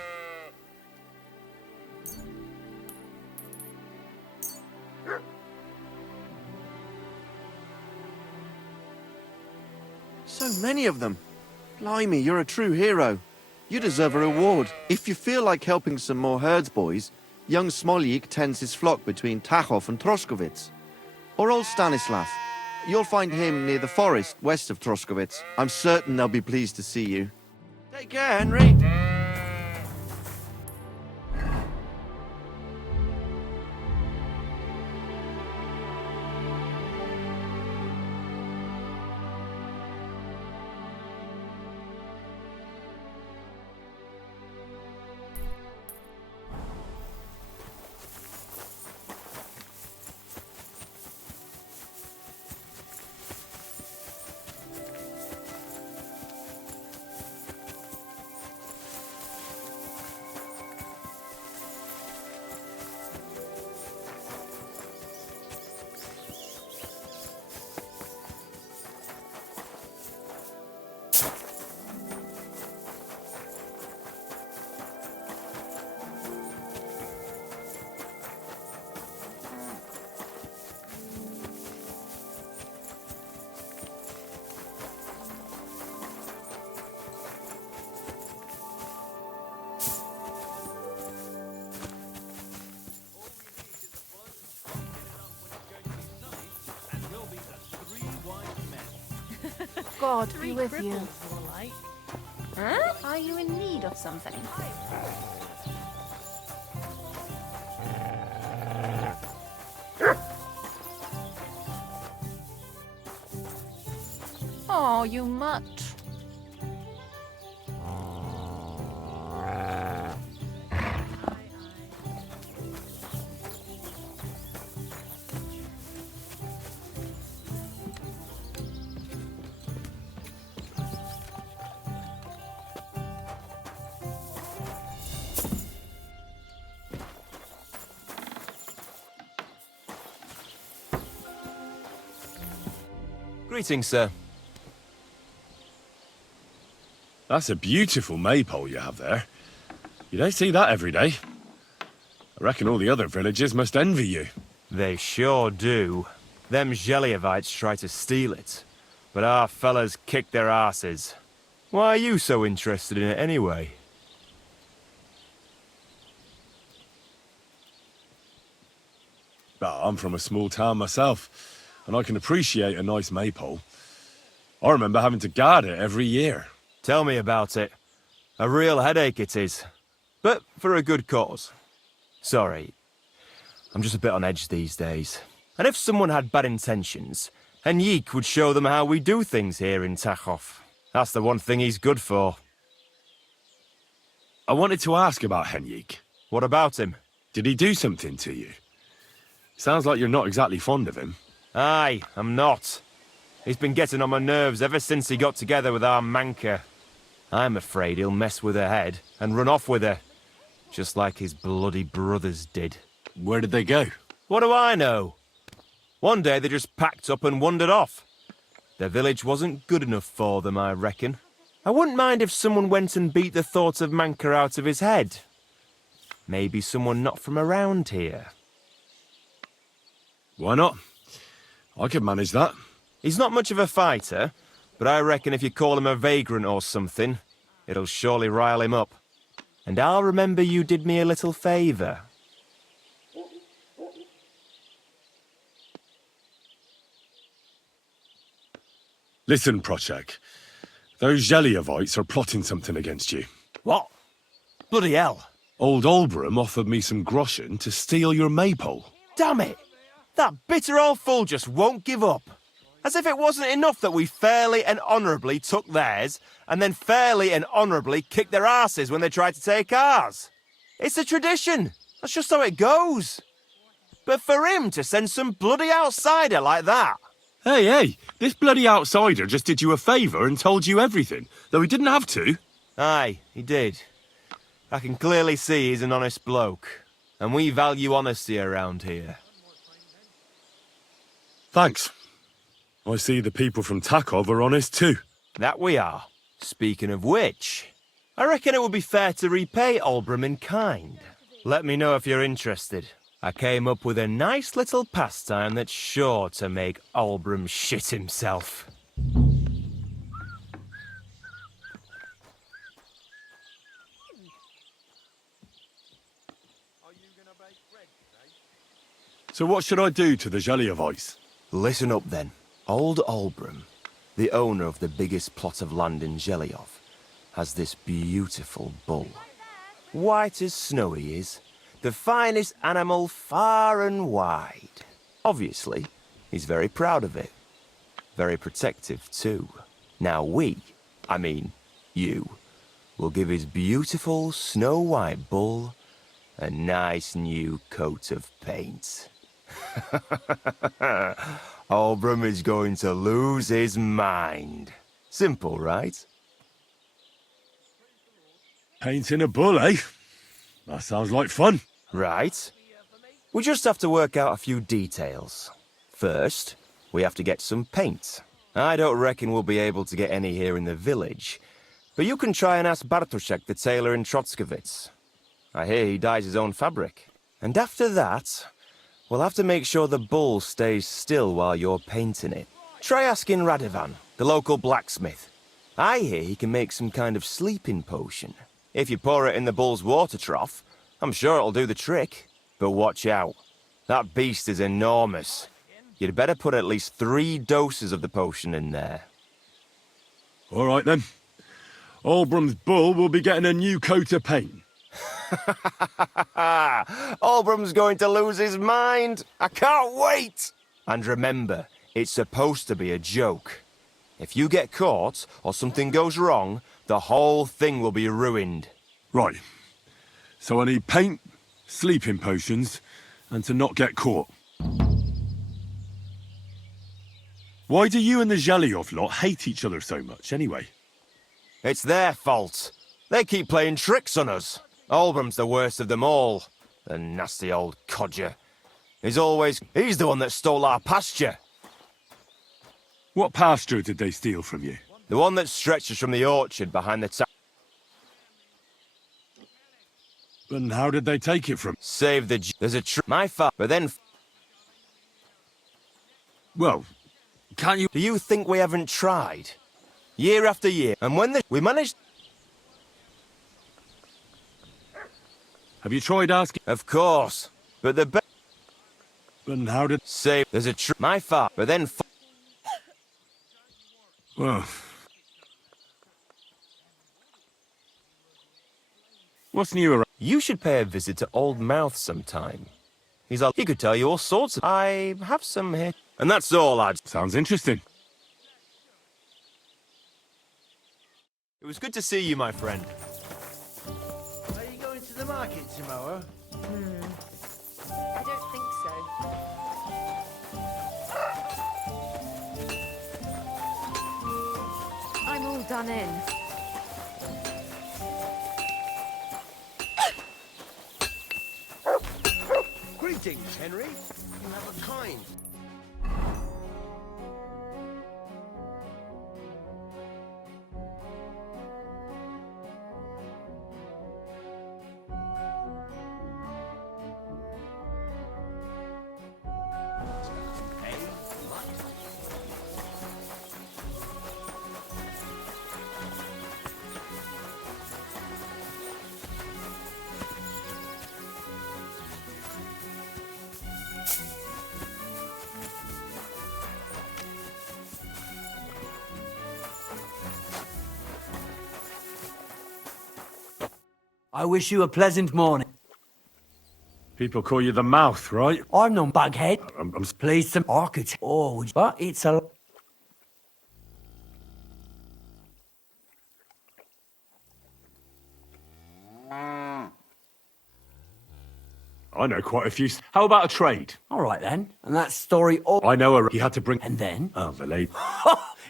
So many of them. Blimey, you're a true hero. You deserve a reward. If you feel like helping some more herds boys, young Smoljik tends his flock between Tachov and Troskowitz. Or old Stanislav. You'll find him near the forest west of Troskowitz. I'm certain they'll be pleased to see you. Take care, Henry. God be with you. Huh? Are you in need of something? Oh, you mutt. Greetings, sir. That's a beautiful maypole you have there. You don't see that every day. I reckon all the other villagers must envy you. They sure do. Them Geliovites try to steal it, but our fellas kick their asses. Why are you so interested in it anyway? I'm from a small town myself, and I can appreciate a nice maypole. I remember having to guard it every year. Tell me about it. A real headache it is. But for a good cause. Sorry. I'm just a bit on edge these days. And if someone had bad intentions, Henrik would show them how we do things here in Tachov. That's the one thing he's good for. I wanted to ask about Henrik. What about him? Did he do something to you? Sounds like you're not exactly fond of him. Aye, I'm not. He's been getting on my nerves ever since he got together with our Manka. I'm afraid he'll mess with her head and run off with her. Just like his bloody brothers did. Where did they go? What do I know? One day they just packed up and wandered off. Their village wasn't good enough for them, I reckon. I wouldn't mind if someone went and beat the thought of Manka out of his head. Maybe someone not from around here. Why not? I could manage that. He's not much of a fighter, but I reckon if you call him a vagrant or something, it'll surely rile him up. And I'll remember you did me a little favour. Listen, Prochek. Those Geliovites are plotting something against you. What? Bloody hell. Old Olbram offered me some groschen to steal your maypole. Damn it! That bitter old fool just won't give up. As if it wasn't enough that we fairly and honourably took theirs, and then fairly and honourably kicked their asses when they tried to take ours. It's a tradition. That's just how it goes. But for him to send some bloody outsider like that... Hey, this bloody outsider just did you a favour and told you everything, though he didn't have to. Aye, he did. I can clearly see he's an honest bloke, and we value honesty around here. Thanks. I see the people from Takov are honest too. That we are. Speaking of which, I reckon it would be fair to repay Olbram in kind. Let me know if you're interested. I came up with a nice little pastime that's sure to make Olbram shit himself. So what should I do to the Geliovites? Listen up then. Old Olbram, the owner of the biggest plot of land in Geliov, has this beautiful bull. White as snow he is, the finest animal far and wide. Obviously, he's very proud of it. Very protective too. Now you, will give his beautiful snow-white bull a nice new coat of paint. Olbram is going to lose his mind. Simple, right? Painting a bull, eh? That sounds like fun. Right. We just have to work out a few details. First, we have to get some paint. I don't reckon we'll be able to get any here in the village, but you can try and ask Bartoszek, the tailor in Trotskovitz. I hear he dyes his own fabric. And after that, we'll have to make sure the bull stays still while you're painting it. Try asking Radovan, the local blacksmith. I hear he can make some kind of sleeping potion. If you pour it in the bull's water trough, I'm sure it'll do the trick. But watch out. That beast is enormous. You'd better put at least 3 doses of the potion in there. All right then. Albrum's bull will be getting a new coat of paint. Albrum's going to lose his mind. I can't wait. And remember, it's supposed to be a joke. If you get caught or something goes wrong, the whole thing will be ruined. Right. So I need paint, sleeping potions, and to not get caught. Why do you and the Zhelyov lot hate each other so much, anyway? It's their fault. They keep playing tricks on us. Albrum's the worst of them all. The nasty old codger. He's the one that stole our pasture. What pasture did they steal from you? The one that stretches from the orchard behind the town. And how did they take it from? There's a my father, but then... Well, can't you... Do you think we haven't tried? Year after year, and when we managed... Have you tried asking? Of course, but the... And how did... There's a my father, but then... Well... What's new around? You should pay a visit to Old Mouth sometime. He could tell you all sorts of... I have some here. And that's all, lads. Sounds interesting. It was good to see you, my friend. Are you going to the market tomorrow? I don't think so. I'm all done in. Greetings, Henry. You have a kind. I wish you a pleasant morning. People call you the Mouth, right? I'm no bughead. I'm pleased some architect. Oh, but it's a... I know quite a few. How about a trade? All right, then. And that story... all. I know he had to bring... And then? Oh, the lady.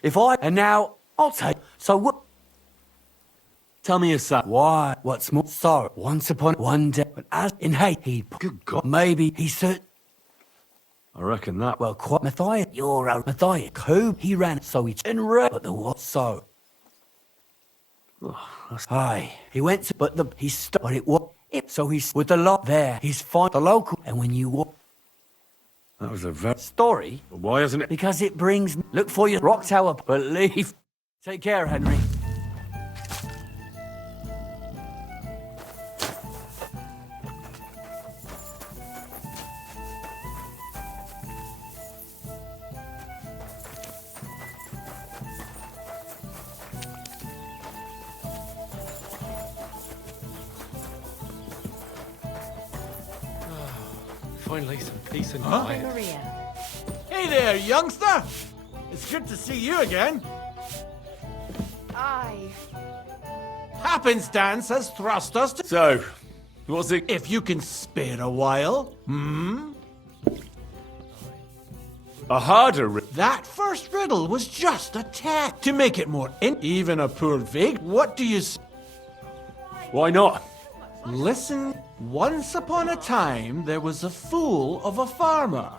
If I... And now, I'll take... So what... Tell me a sap. Why? What's more? So, once upon one day, but as in hate, he... Good God. Maybe he said... I reckon that... Well, quite Matthias. You're a Matthias. Who? He ran, so he turned red. But the what? So... Aye. He went to... But the... He stopped. But it was... It, so he's... With the lot there, he's fine. The local... And when you walk... That was a very... Story? Why isn't it? Because it brings... Look for your rock tower. Believe. Take care, Henry. Finally, some peace and Huh? quiet. Maria. Hey there, youngster! It's good to see you again. Aye. Happenstance has thrust us to... So, what's it... If you can spare a while, A harder... That first riddle was just a test. To make it more even a poor vague, what do you... Why not? Listen, once upon a time there was a fool of a farmer.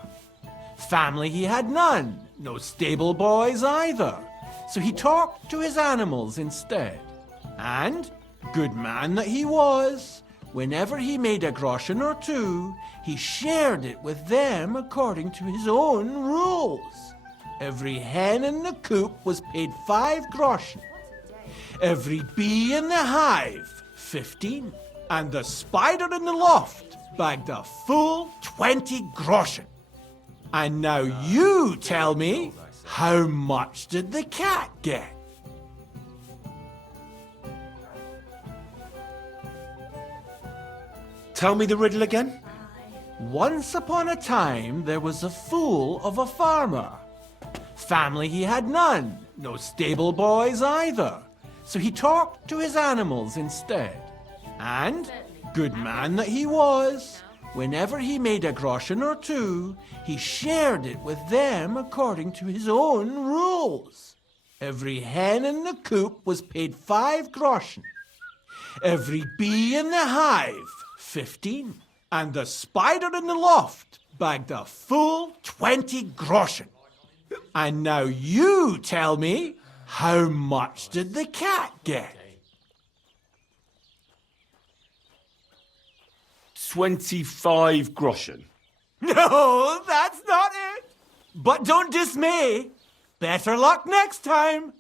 Family he had none, no stable boys either. So he talked to his animals instead. And, good man that he was, whenever he made a groschen or two, he shared it with them according to his own rules. Every hen in the coop was paid 5 groschen. Every bee in the hive, 15. And the spider in the loft bagged a full 20 groschen. And now you tell me, how much did the cat get? Tell me the riddle again. Once upon a time, there was a fool of a farmer. Family he had none, no stable boys either. So he talked to his animals instead. And, good man that he was, whenever he made a groschen or two, he shared it with them according to his own rules. Every hen in the coop was paid 5 groschen. Every bee in the hive, 15. And the spider in the loft bagged a full 20 groschen. And now you tell me, how much did the cat get? 25 groschen. No, that's not it. But don't dismay. Better luck next time.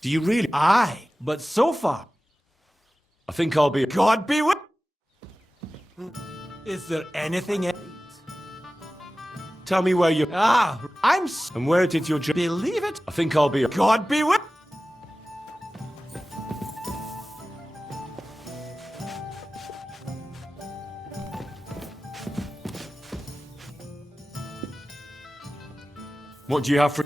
Do you really? Aye, but so far. I think I'll be... God be with... Is there anything else? Tell me where you're... Ah, I'm... And where did your... Believe it? I think I'll be... God be with... What do you have for...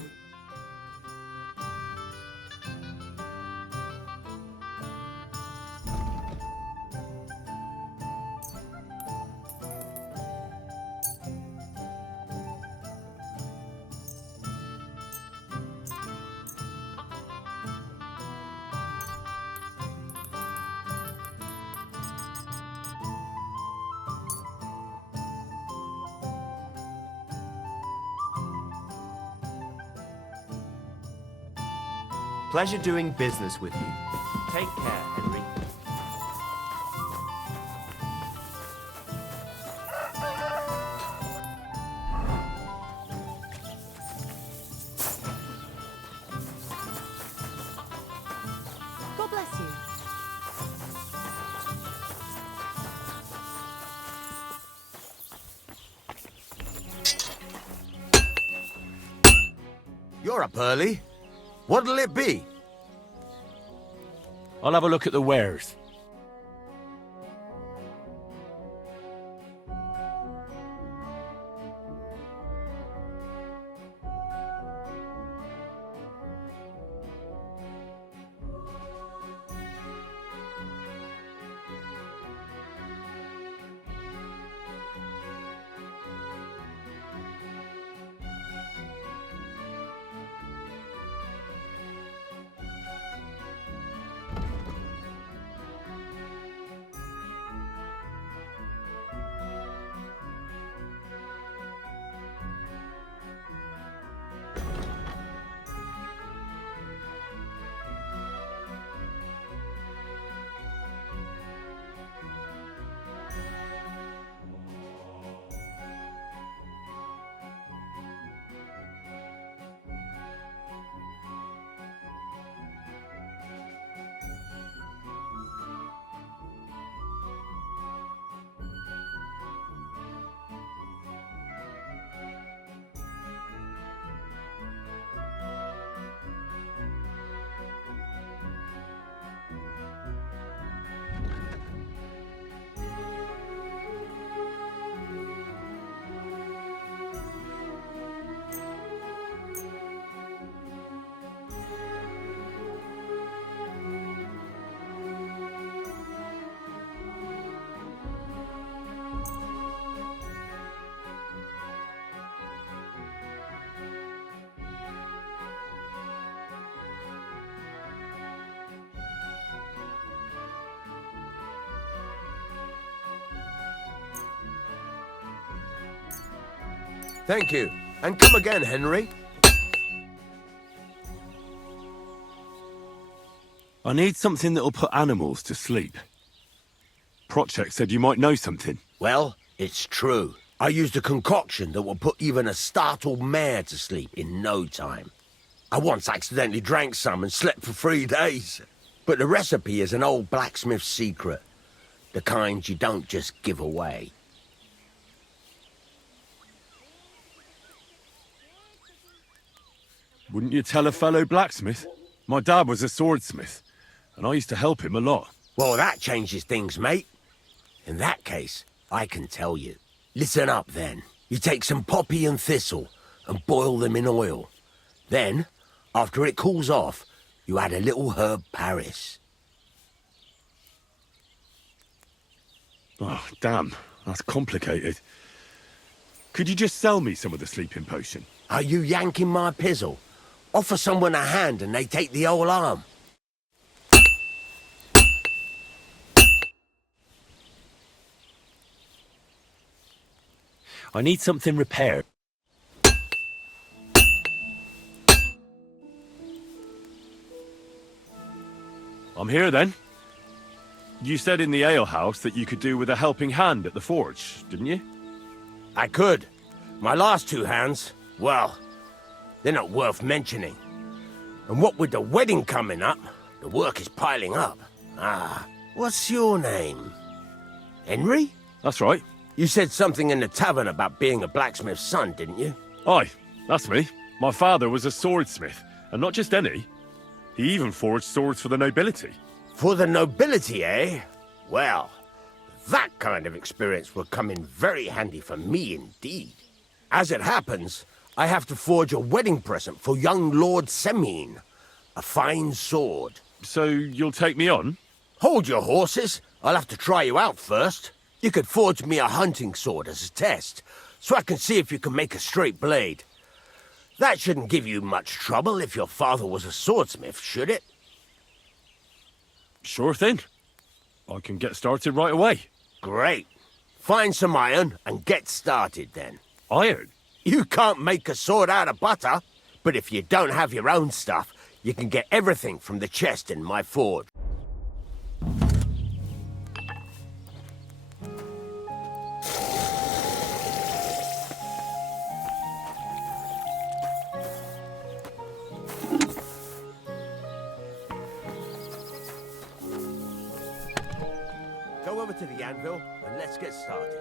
Pleasure doing business with you. Take care, Henry. God bless you. You're up early. What'll it be? I'll have a look at the wares. Thank you. And come again, Henry. I need something that'll put animals to sleep. Prochek said you might know something. Well, it's true. I used a concoction that will put even a startled mare to sleep in no time. I once accidentally drank some and slept for 3 days. But the recipe is an old blacksmith's secret. The kind you don't just give away. Wouldn't you tell a fellow blacksmith? My dad was a swordsmith. and I used to help him a lot. Well, that changes things, mate. In that case, I can tell you. Listen up, then. You take some poppy and thistle and boil them in oil. Then, after it cools off, you add a little herb Paris. Oh, damn. That's complicated. Could you just sell me some of the sleeping potion? Are you yanking my pizzle? Offer someone a hand and they take the whole arm. I need something repaired. I'm here then. You said in the alehouse that you could do with a helping hand at the forge, didn't you? I could. My last two hands, well, they're not worth mentioning. And what with the wedding coming up, the work is piling up. Ah, what's your name? Henry? That's right. You said something in the tavern about being a blacksmith's son, didn't you? Aye, that's me. My father was a swordsmith, and not just any. He even forged swords for the nobility. For the nobility, eh? Well, that kind of experience will come in very handy for me indeed. As it happens, I have to forge a wedding present for young Lord Semine. A fine sword. So you'll take me on? Hold your horses. I'll have to try you out first. You could forge me a hunting sword as a test, so I can see if you can make a straight blade. That shouldn't give you much trouble if your father was a swordsmith, should it? Sure thing. I can get started right away. Great. Find some iron and get started then. Iron? You can't make a sword out of butter, but if you don't have your own stuff, you can get everything from the chest in my forge. Go over to the anvil and let's get started.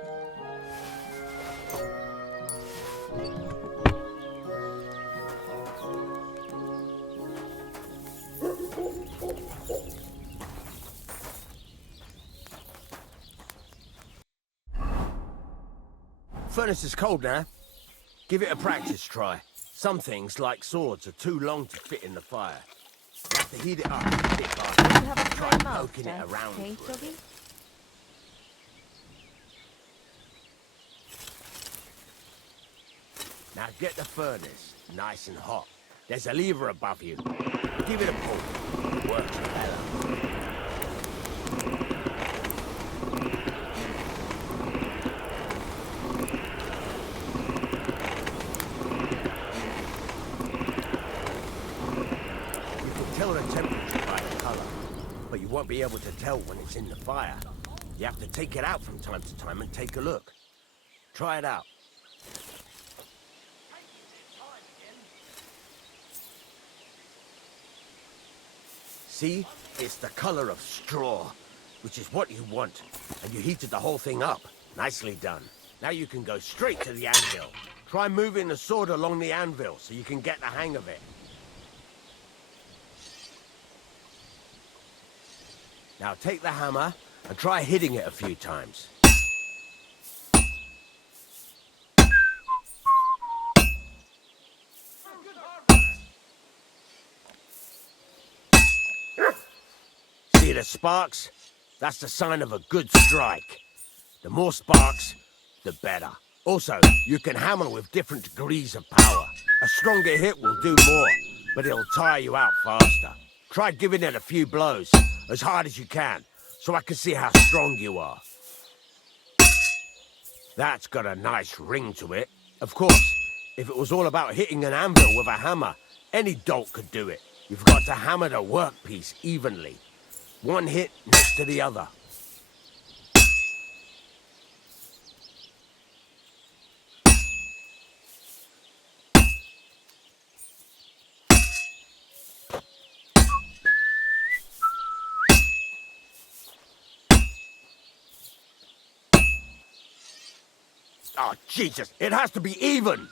Furnace is cold now. Give it a practice try. Some things, like swords, are too long to fit in the fire. You have to heat it up a bit hard. Try poking it around. Now get the furnace nice and hot. There's a lever above you. Give it a pull. It works better. You can tell the temperature by the color, but you won't be able to tell when it's in the fire. You have to take it out from time to time and take a look. Try it out. See? It's the color of straw, which is what you want. And you heated the whole thing up. Nicely done. Now you can go straight to the anvil. Try moving the sword along the anvil so you can get the hang of it. Now take the hammer and try hitting it a few times. See the sparks? That's the sign of a good strike. The more sparks, the better. Also, you can hammer with different degrees of power. A stronger hit will do more, but it'll tire you out faster. Try giving it a few blows, as hard as you can, so I can see how strong you are. That's got a nice ring to it. Of course, if it was all about hitting an anvil with a hammer, any dolt could do it. You've got to hammer the workpiece evenly. One hit next to the other. Oh, Jesus! It has to be even!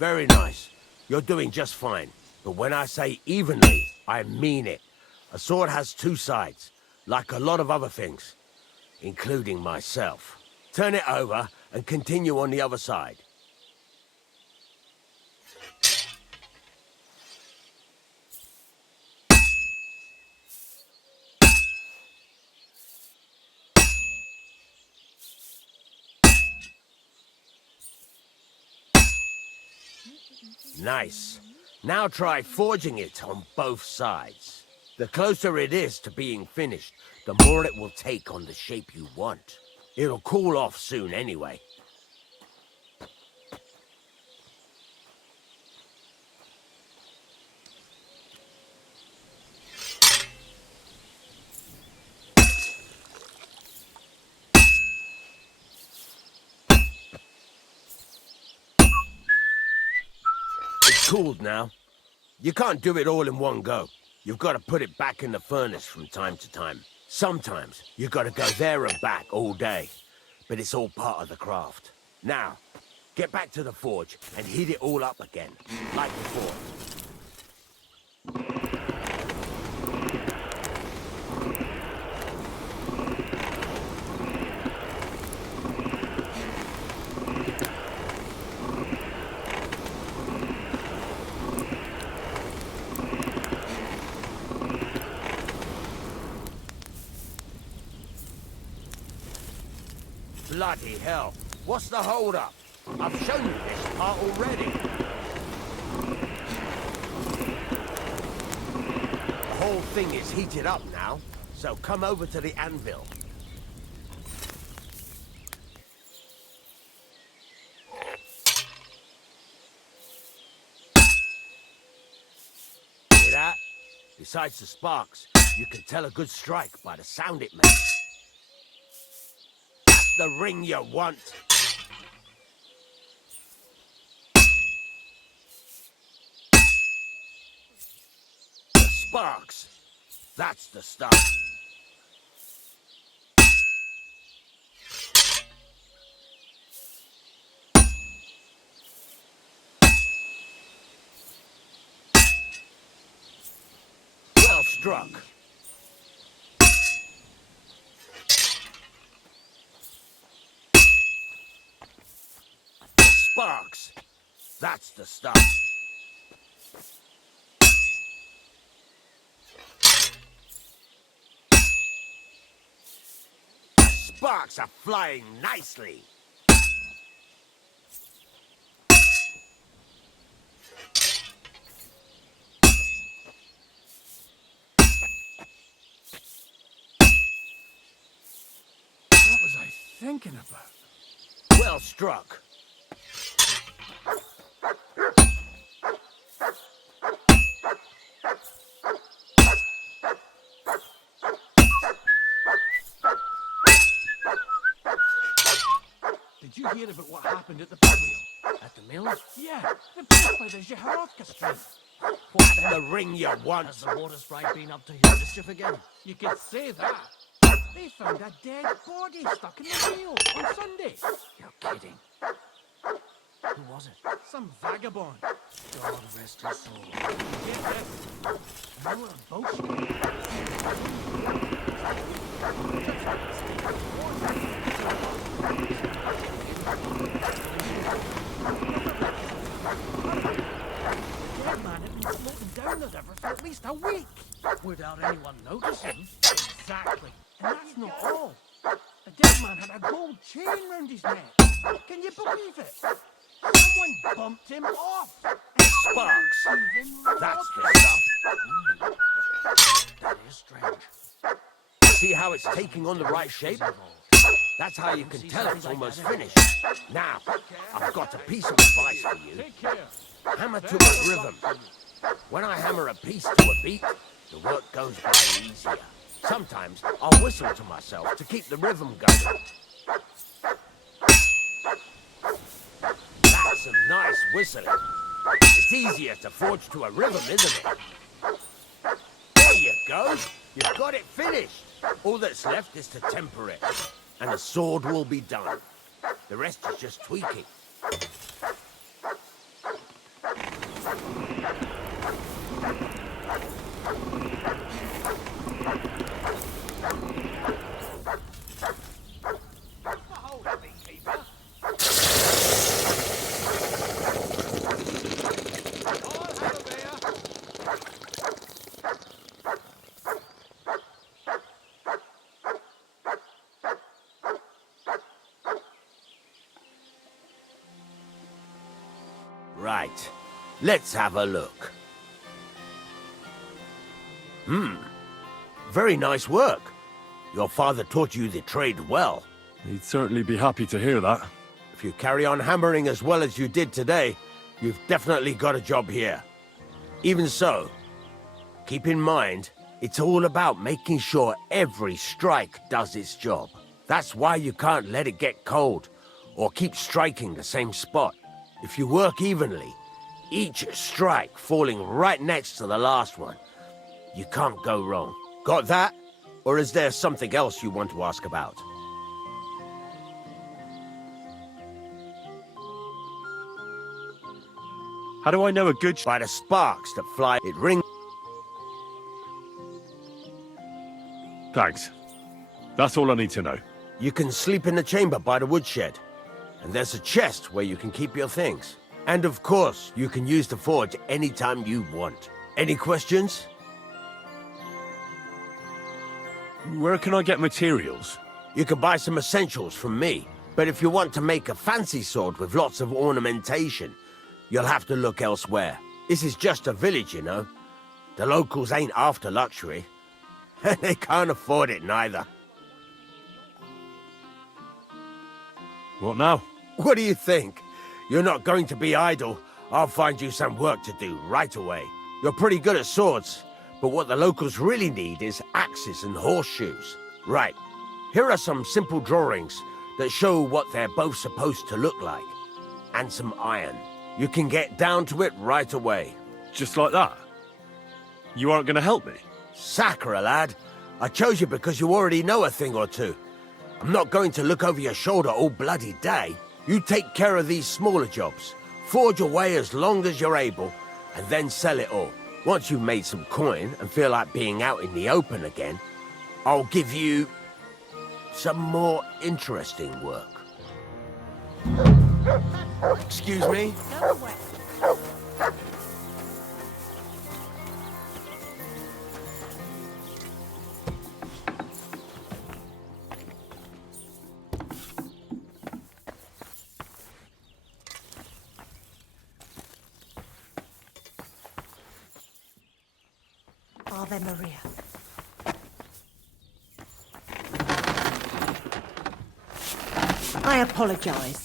Very nice. You're doing just fine. But when I say evenly, I mean it. A sword has two sides, like a lot of other things, including myself. Turn it over and continue on the other side. Nice. Now try forging it on both sides. The closer it is to being finished, the more it will take on the shape you want. It'll cool off soon anyway. It's cooled now. You can't do it all in one go. You've got to put it back in the furnace from time to time. Sometimes you've got to go there and back all day. But it's all part of the craft. Now, get back to the forge and heat it all up again, like before. Bloody hell. What's the hold-up? I've shown you this part already. The whole thing is heated up now, so come over to the anvil. Hear that? Besides the sparks, you can tell a good strike by the sound it makes. The ring you want. The sparks. That's the stuff. Well struck. Sparks. That's the stuff. Sparks are flying nicely. What was I thinking about? Well struck. Did you hear about what happened at the pub wheel? At the mill? Yeah, the place by the Zhehorovka stream. What's the ring you want? Has the water sprite been up to your mischief again? You could say that. They found a dead body stuck in the wheel on Sunday. You're kidding. Who was it? Some vagabond. God rest his soul. Get this. They were a boat. Dead man had been floating down the river for at least a week. Without anyone noticing. Exactly. And that's not all. The dead man had a gold chain round his neck. Can you believe it? Someone bumped him off. Sparks. That's the stuff. That is strange. See how it's taking on the right shape? That's how you can tell it's almost finished. Now, I've got a piece of advice for you. Hammer to a rhythm. When I hammer a piece to a beat, the work goes by easier. Sometimes I'll whistle to myself to keep the rhythm going. That's some nice whistling. It's easier to forge to a rhythm, isn't it? There you go. You've got it finished. All that's left is to temper it, and the sword will be done. The rest is just tweaking. Right. Let's have a look. Very nice work. Your father taught you the trade well. He'd certainly be happy to hear that. If you carry on hammering as well as you did today, you've definitely got a job here. Even so, keep in mind, it's all about making sure every strike does its job. That's why you can't let it get cold, or keep striking the same spot. If you work evenly, each strike falling right next to the last one, you can't go wrong. Got that? Or is there something else you want to ask about? How do I know a good... By the sparks that fly, it rings. Thanks. That's all I need to know. You can sleep in the chamber by the woodshed. And there's a chest where you can keep your things. And of course, you can use the forge anytime you want. Any questions? Where can I get materials? You can buy some essentials from me. But if you want to make a fancy sword with lots of ornamentation, you'll have to look elsewhere. This is just a village, you know. The locals ain't after luxury. They can't afford it neither. What now? What do you think? You're not going to be idle. I'll find you some work to do right away. You're pretty good at swords, but what the locals really need is axes and horseshoes. Right. Here are some simple drawings that show what they're both supposed to look like. And some iron. You can get down to it right away. Just like that? You aren't going to help me? Sacre, lad. I chose you because you already know a thing or two. I'm not going to look over your shoulder all bloody day. You take care of these smaller jobs. Forge away as long as you're able, and then sell it all. Once you've made some coin and feel like being out in the open again, I'll give you some more interesting work. Excuse me? Go away. Ave Maria. I apologize.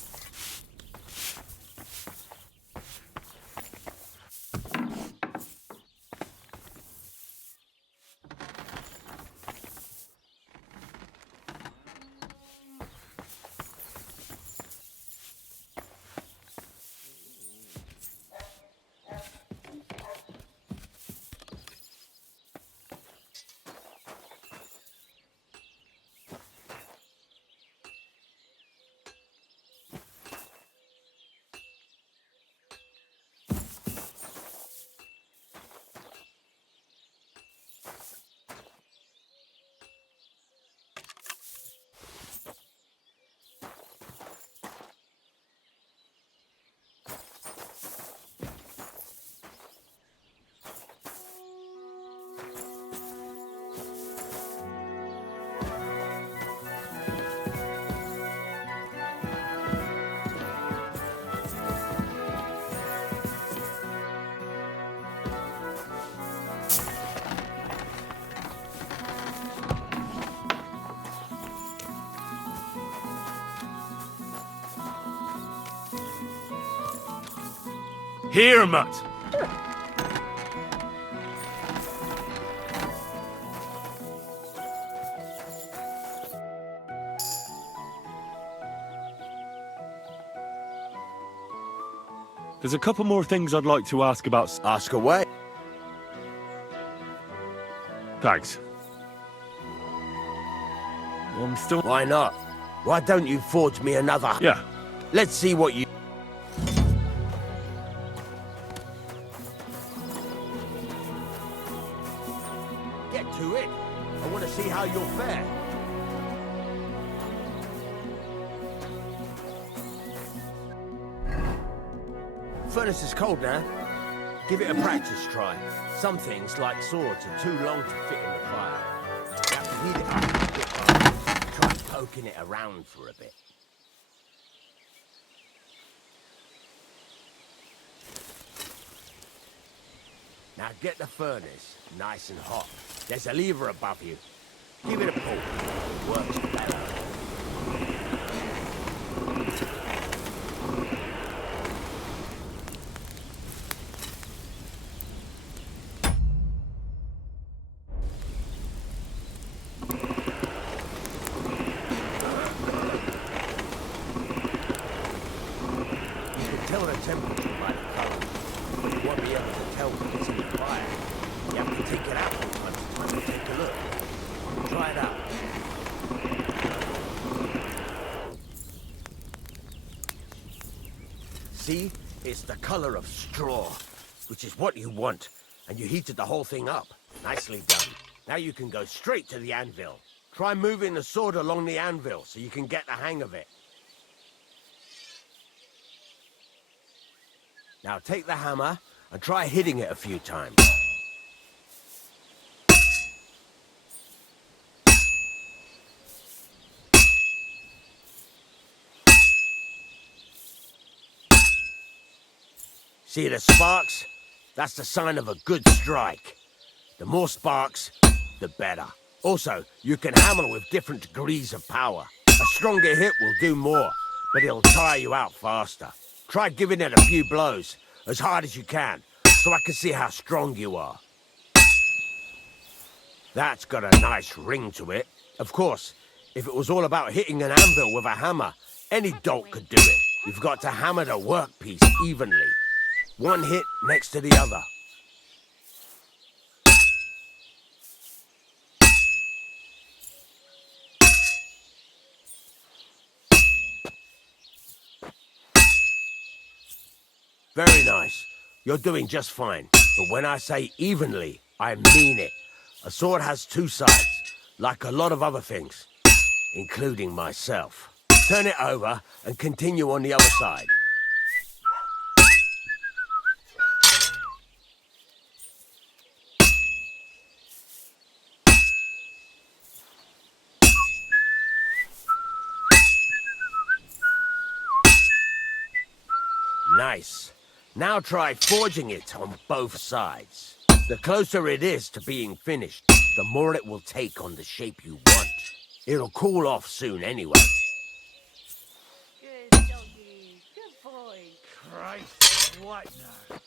Here, Mutt! There's a couple more things I'd like to ask about... Ask away. Thanks. I'm still... Why not? Why don't you forge me another? Yeah. Let's see what you... Get to it. I want to see how you'll fare. Furnace is cold now. Give it a practice try. Some things, like swords, are too long to fit in the fire. You have to heat it up a bit hard. Try poking it around for a bit. Now get the furnace nice and hot. There's a lever above you. Give it a pull. It works better. You can tell the temperature by the color, but you won't be able to tell when it's in the fire. You have to take it out from time to time and take a look. Try it out. See? It's the color of straw, which is what you want, and you heated the whole thing up. Nicely done. Now you can go straight to the anvil. Try moving the sword along the anvil so you can get the hang of it. Now take the hammer and try hitting it a few times. See the sparks? That's the sign of a good strike. The more sparks, the better. Also, you can hammer with different degrees of power. A stronger hit will do more, but it'll tire you out faster. Try giving it a few blows, as hard as you can, so I can see how strong you are. That's got a nice ring to it. Of course, if it was all about hitting an anvil with a hammer, any dolt could do it. You've got to hammer the workpiece evenly. One hit next to the other. Very nice. You're doing just fine. But when I say evenly, I mean it. A sword has two sides, like a lot of other things, including myself. Turn it over and continue on the other side. Nice. Now try forging it on both sides. The closer it is to being finished, the more it will take on the shape you want. It'll cool off soon anyway. Good doggy. Good boy. Christ, what now?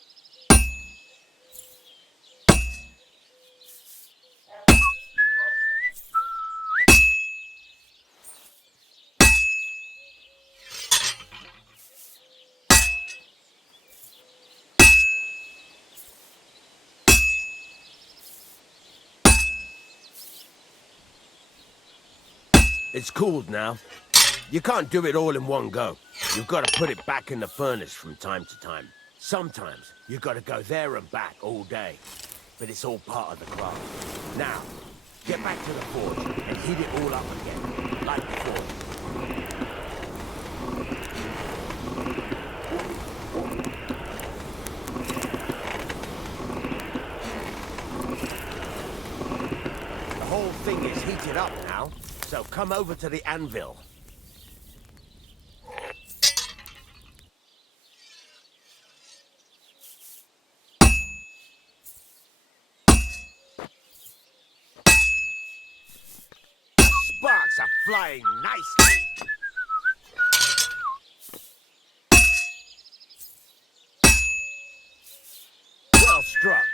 It's cooled now. You can't do it all in one go. You've got to put it back in the furnace from time to time. Sometimes you've got to go there and back all day. But it's all part of the craft. Now, get back to the forge and heat it all up again, like before. The whole thing is heated up now, so come over to the anvil. Sparks are flying nicely. Well struck.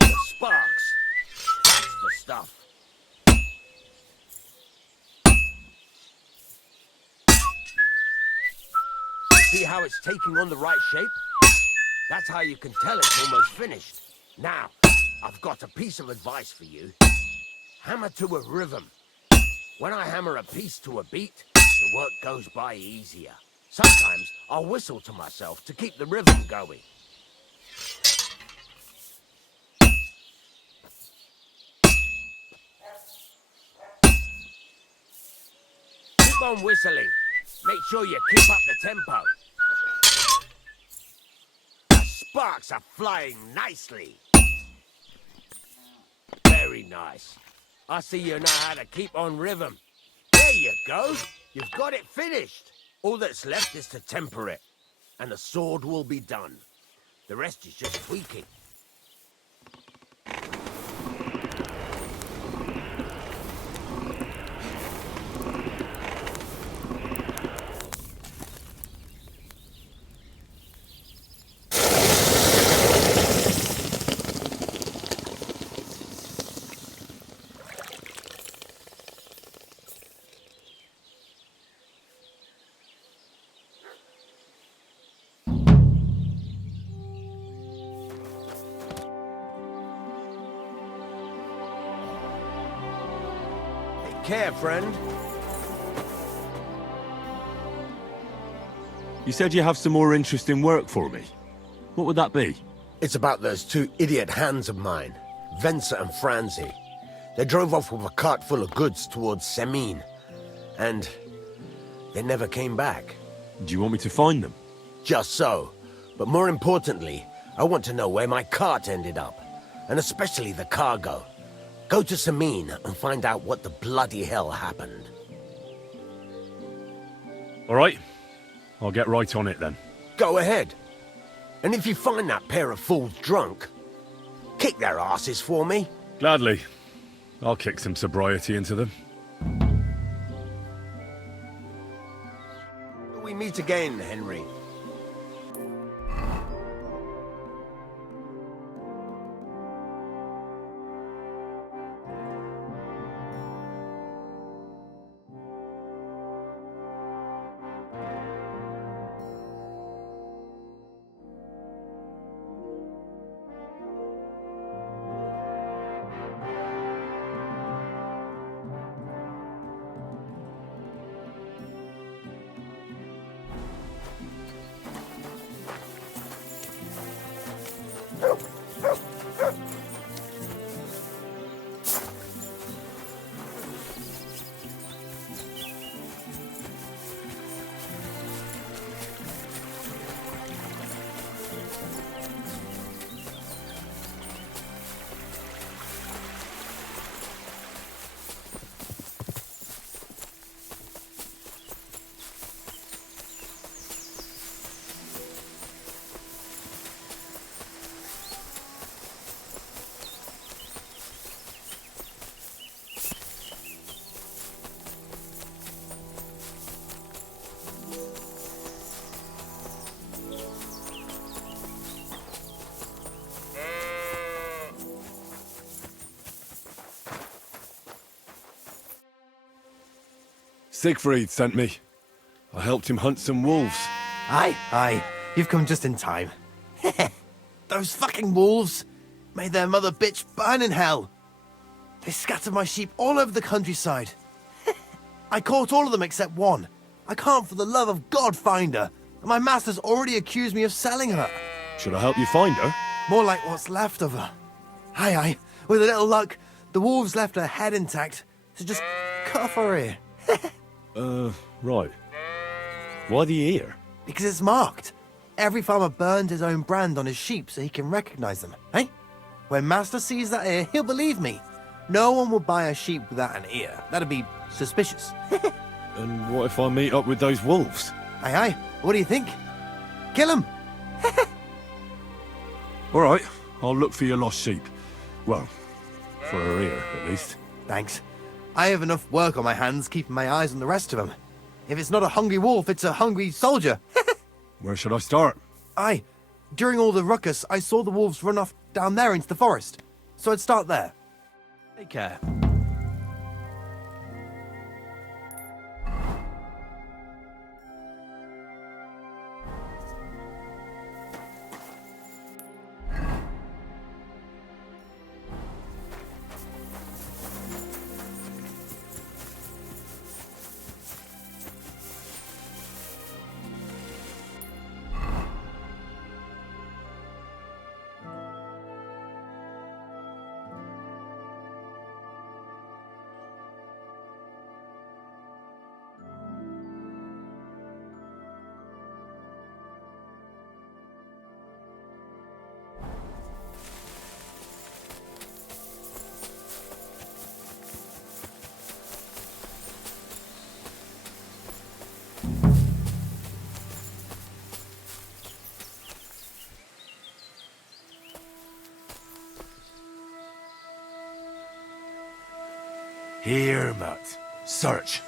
The sparks. That's the stuff. See how it's taking on the right shape? That's how you can tell it's almost finished. Now, I've got a piece of advice for you. Hammer to a rhythm. When I hammer a piece to a beat, the work goes by easier. Sometimes I'll whistle to myself to keep the rhythm going. Keep on whistling. Make sure you keep up the tempo. The sparks are flying nicely. Very nice. I see you know how to keep on rhythm. There you go. You've got it finished. All that's left is to temper it. and the sword will be done. The rest is just tweaking. Take care, friend. You said you have some more interesting work for me. What would that be? It's about those two idiot hands of mine, Venser and Franzi. They drove off with a cart full of goods towards Semin, and they never came back. Do you want me to find them? Just so. But more importantly, I want to know where my cart ended up, and especially the cargo. Go to Semin and find out what the bloody hell happened. All right. I'll get right on it then. Go ahead. And if you find that pair of fools drunk, kick their asses for me. Gladly. I'll kick some sobriety into them. Till we meet again, Henry. Siegfried sent me. I helped him hunt some wolves. Aye. You've come just in time. Those fucking wolves made their mother bitch burn in hell. They scattered my sheep all over the countryside. I caught all of them except one. I can't for the love of God find her. And my master's already accused me of selling her. Should I help you find her? More like what's left of her. Aye. With a little luck, the wolves left her head intact. So just cut off her ear. Right. Why the ear? Because it's marked. Every farmer burned his own brand on his sheep so he can recognize them, eh? When Master sees that ear, he'll believe me. No one will buy a sheep without an ear. That'd be suspicious. And what if I meet up with those wolves? Aye. What do you think? Kill them! All right, I'll look for your lost sheep. Well, for her ear, at least. Thanks. I have enough work on my hands keeping my eyes on the rest of them. If it's not a hungry wolf, it's a hungry soldier. Where should I start? Aye. During all the ruckus, I saw the wolves run off down there into the forest. So I'd start there. Take care. Here, Mutt. Search.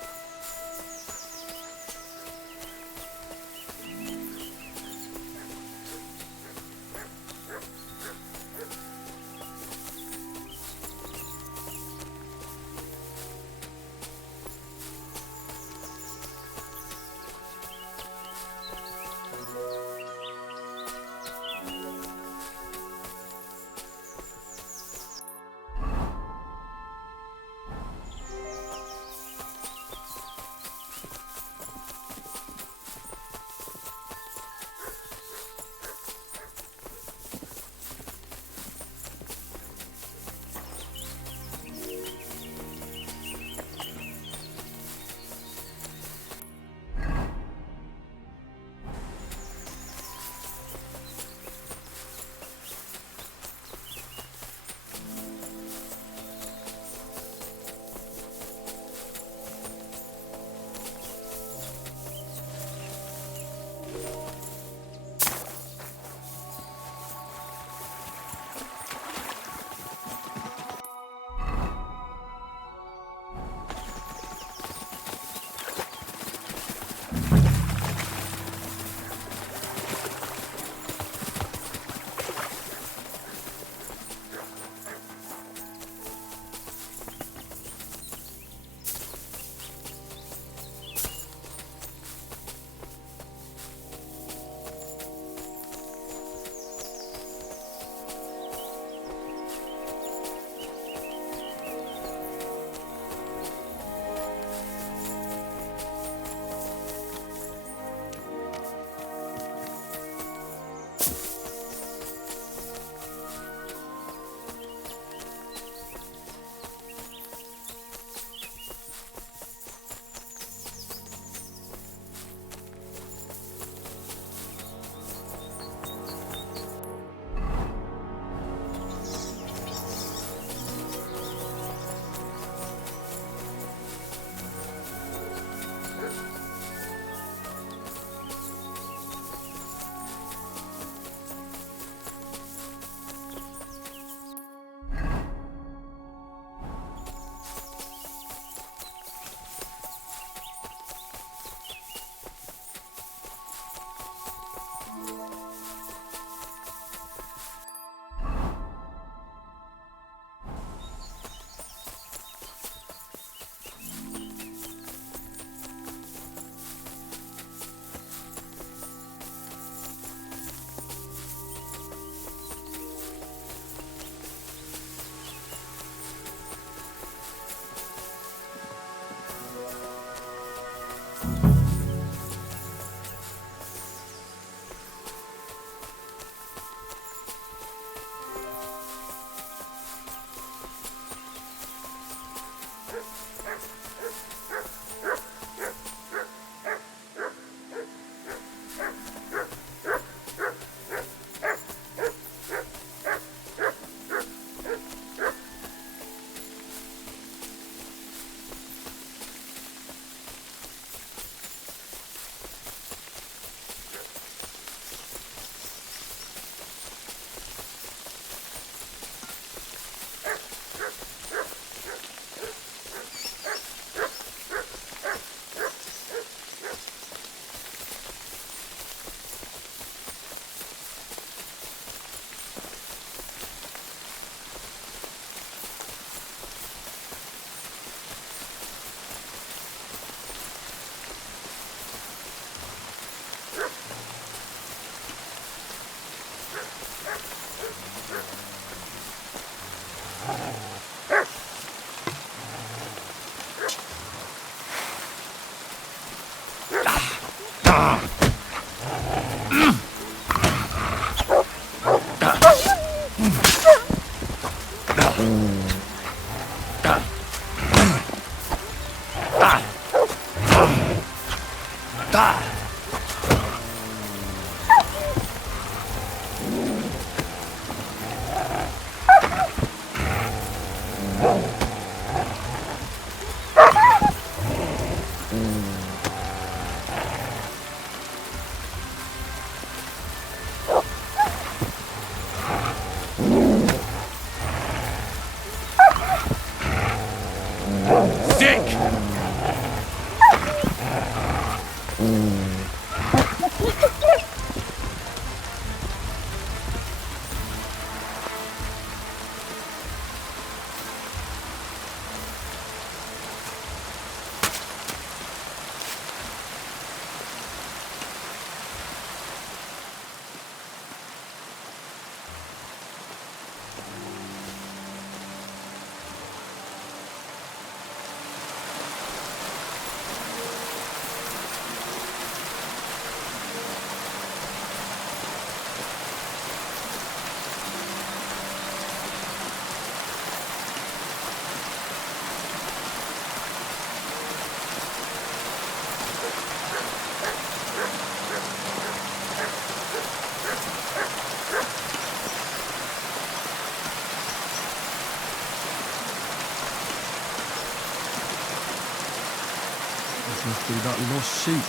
Must be that lost sheep.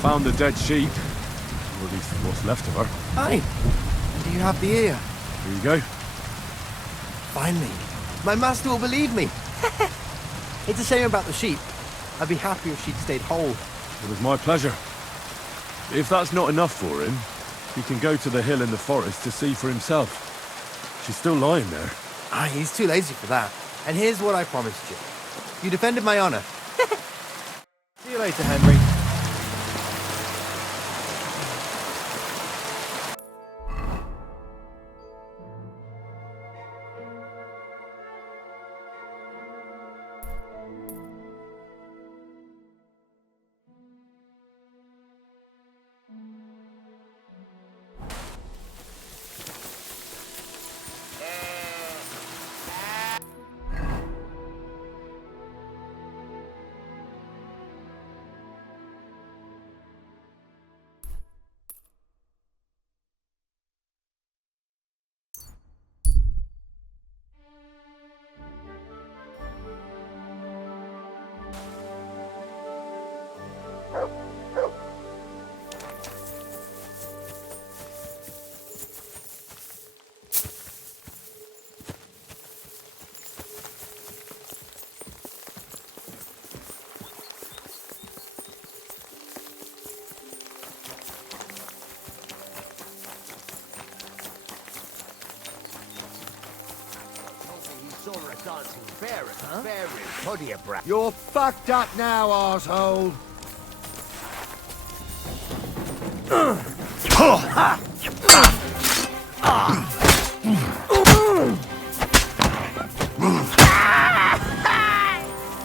Found the dead sheep. Or at least what's left of her. Hi. Do you have the ear? Here you go. Finally. My master will believe me. It's a shame about the sheep. I'd be happier if she'd stayed whole. It was my pleasure. If that's not enough for him, he can go to the hill in the forest to see for himself. She's still lying there. He's too lazy for that. And here's what I promised you. You defended my honor. See you later, Henry. You're fucked up now, arsehole.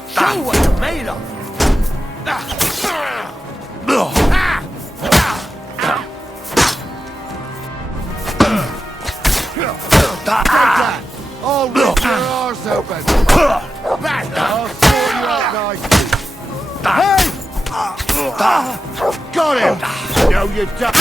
Show what you're made of! Take that! I'll rip your arse open! I'll sort you out nicely! Hey! Got him! No, you don't!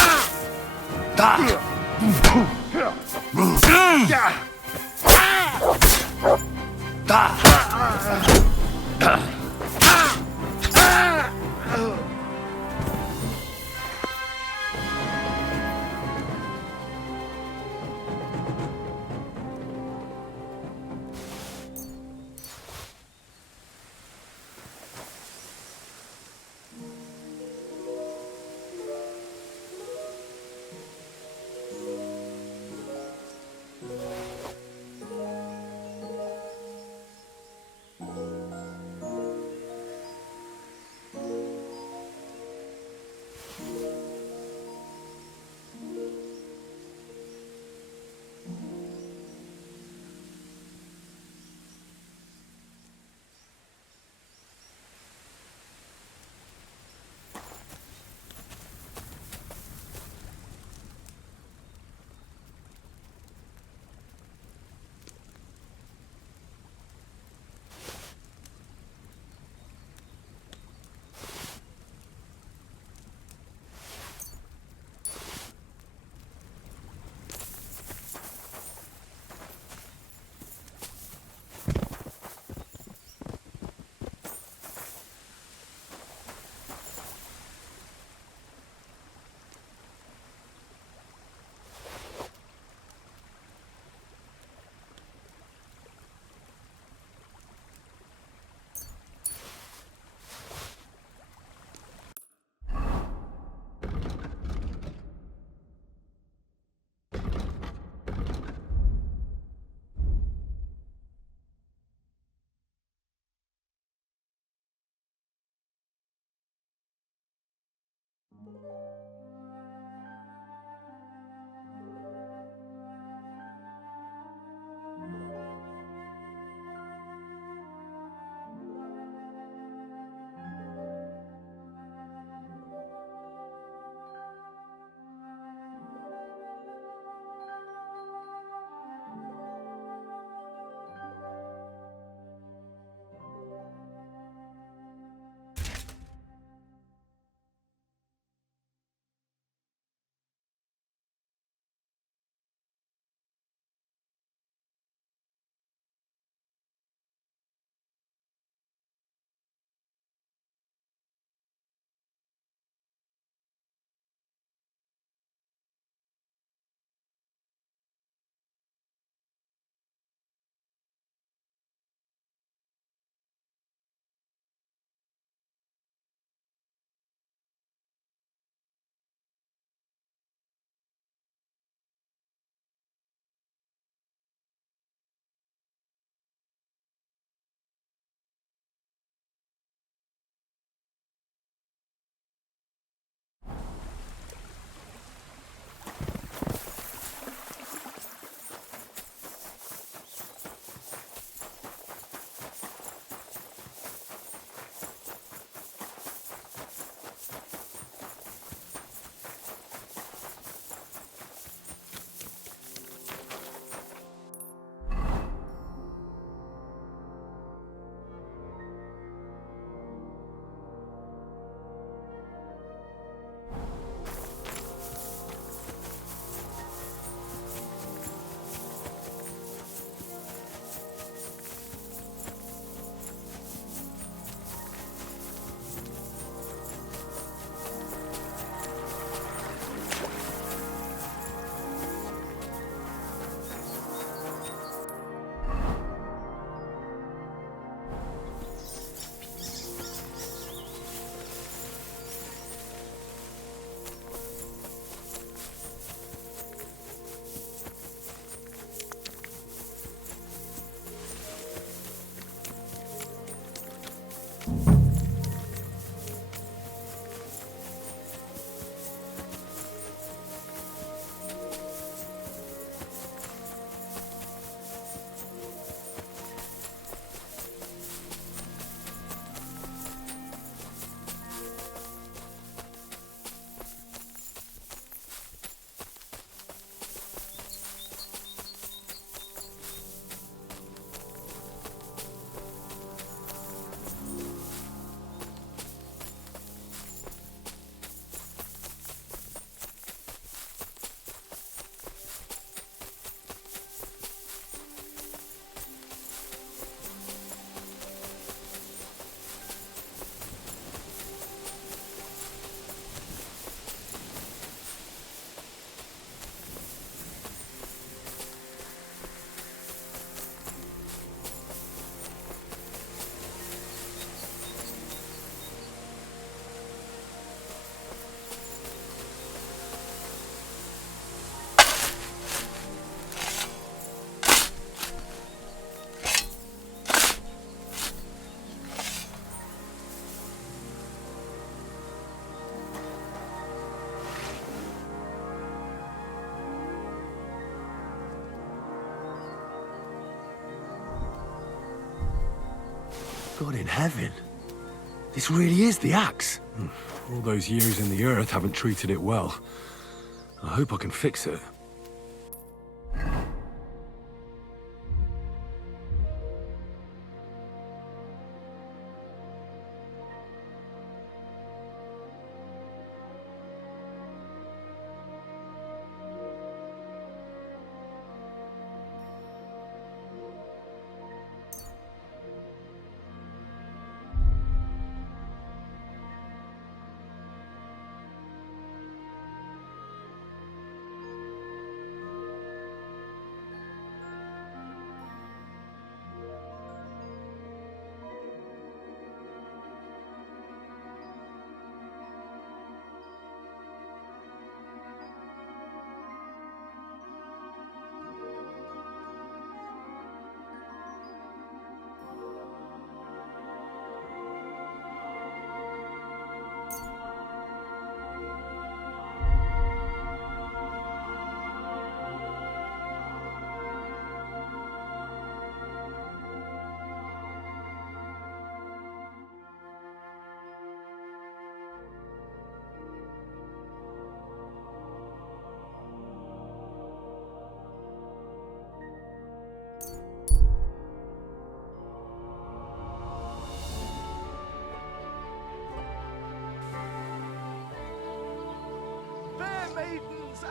God in heaven. This really is the axe. All those years in the earth haven't treated it well. I hope I can fix it.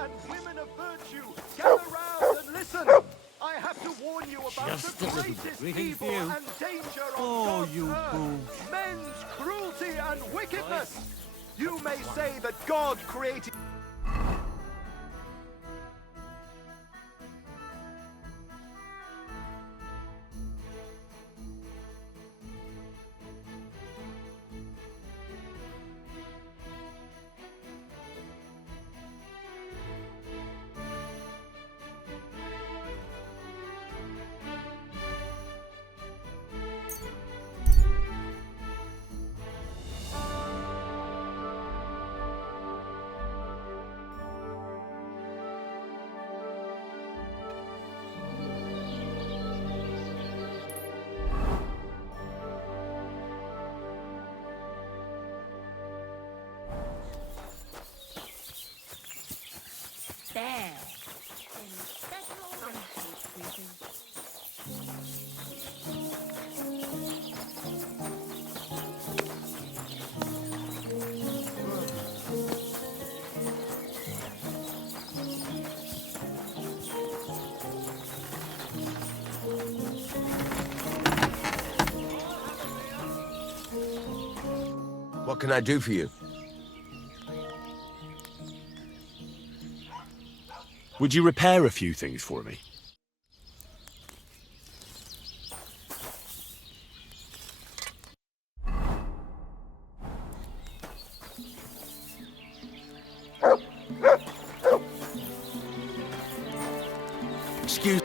and women of virtue, gather round and listen. I have to warn you about Just the a little greatest greeting for evil you. and danger on Oh, God's you earth. fools. Men's cruelty and wickedness. You may say that God created... There. Then settle and take breathing. What can I do for you? Would you repair a few things for me? Excuse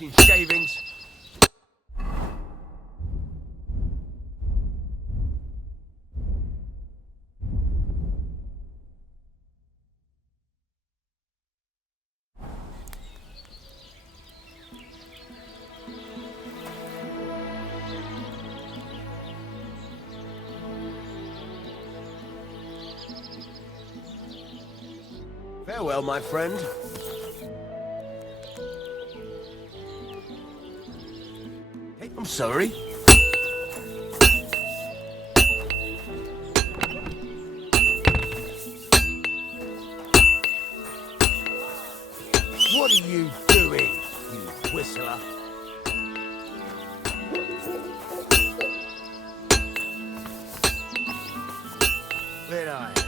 fucking shavings. Farewell, my friend. Hey, I'm sorry. What are you doing, you whistler? Where are you?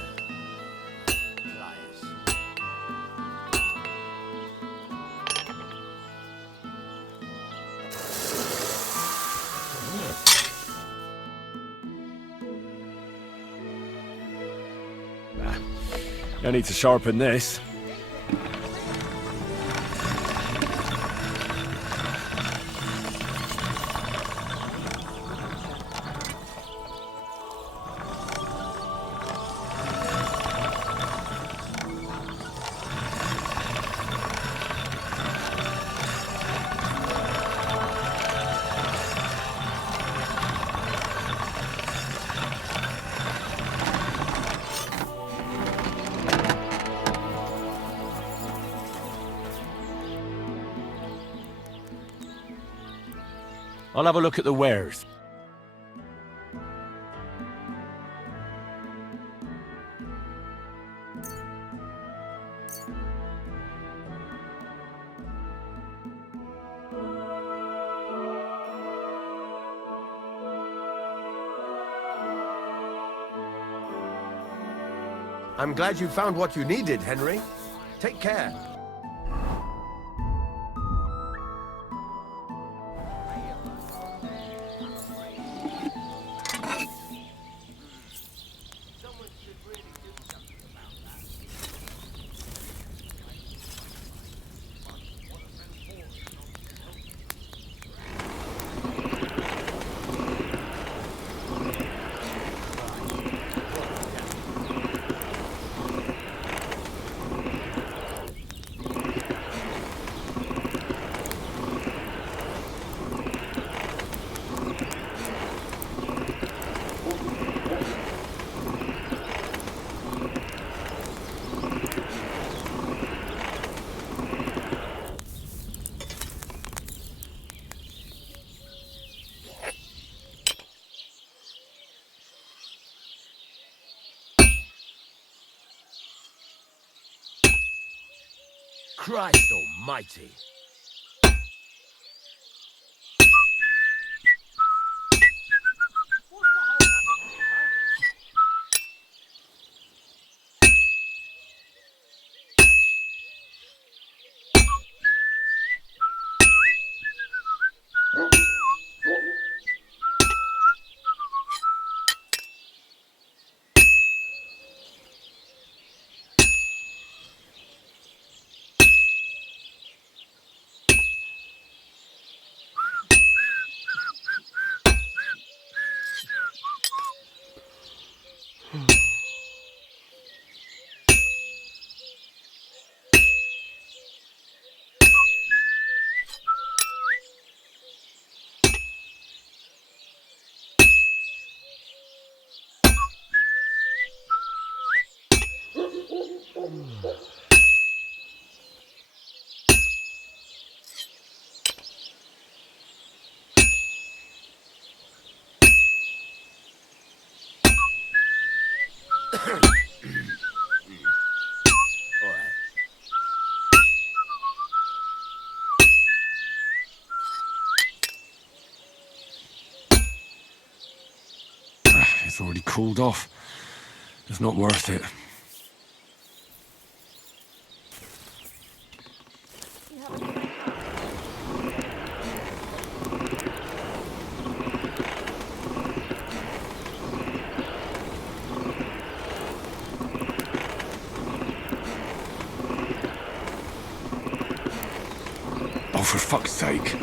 No need to sharpen this. I'll have a look at the wares. I'm glad you found what you needed, Henry. Take care. Christ almighty. It's already cooled off. It's not worth it. Oh, for fuck's sake.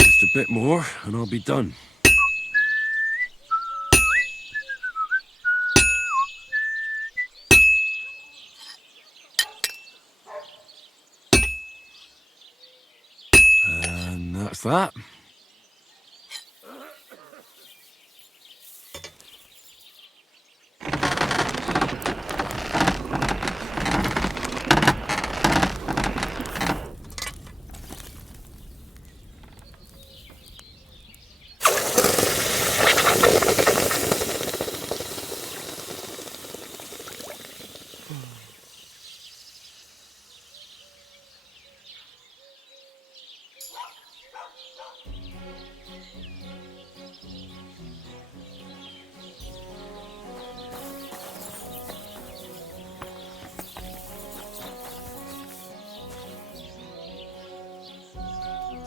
Just a bit more, and I'll be done. And that's that.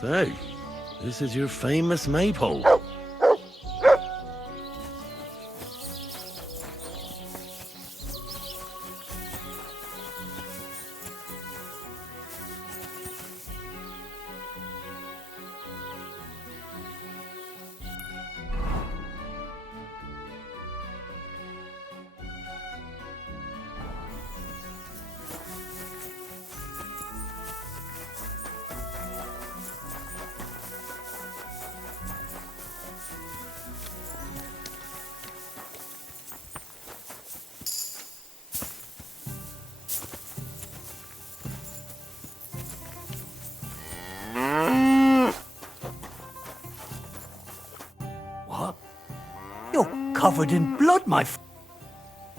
So, this is your famous maypole. What? You're covered in blood, my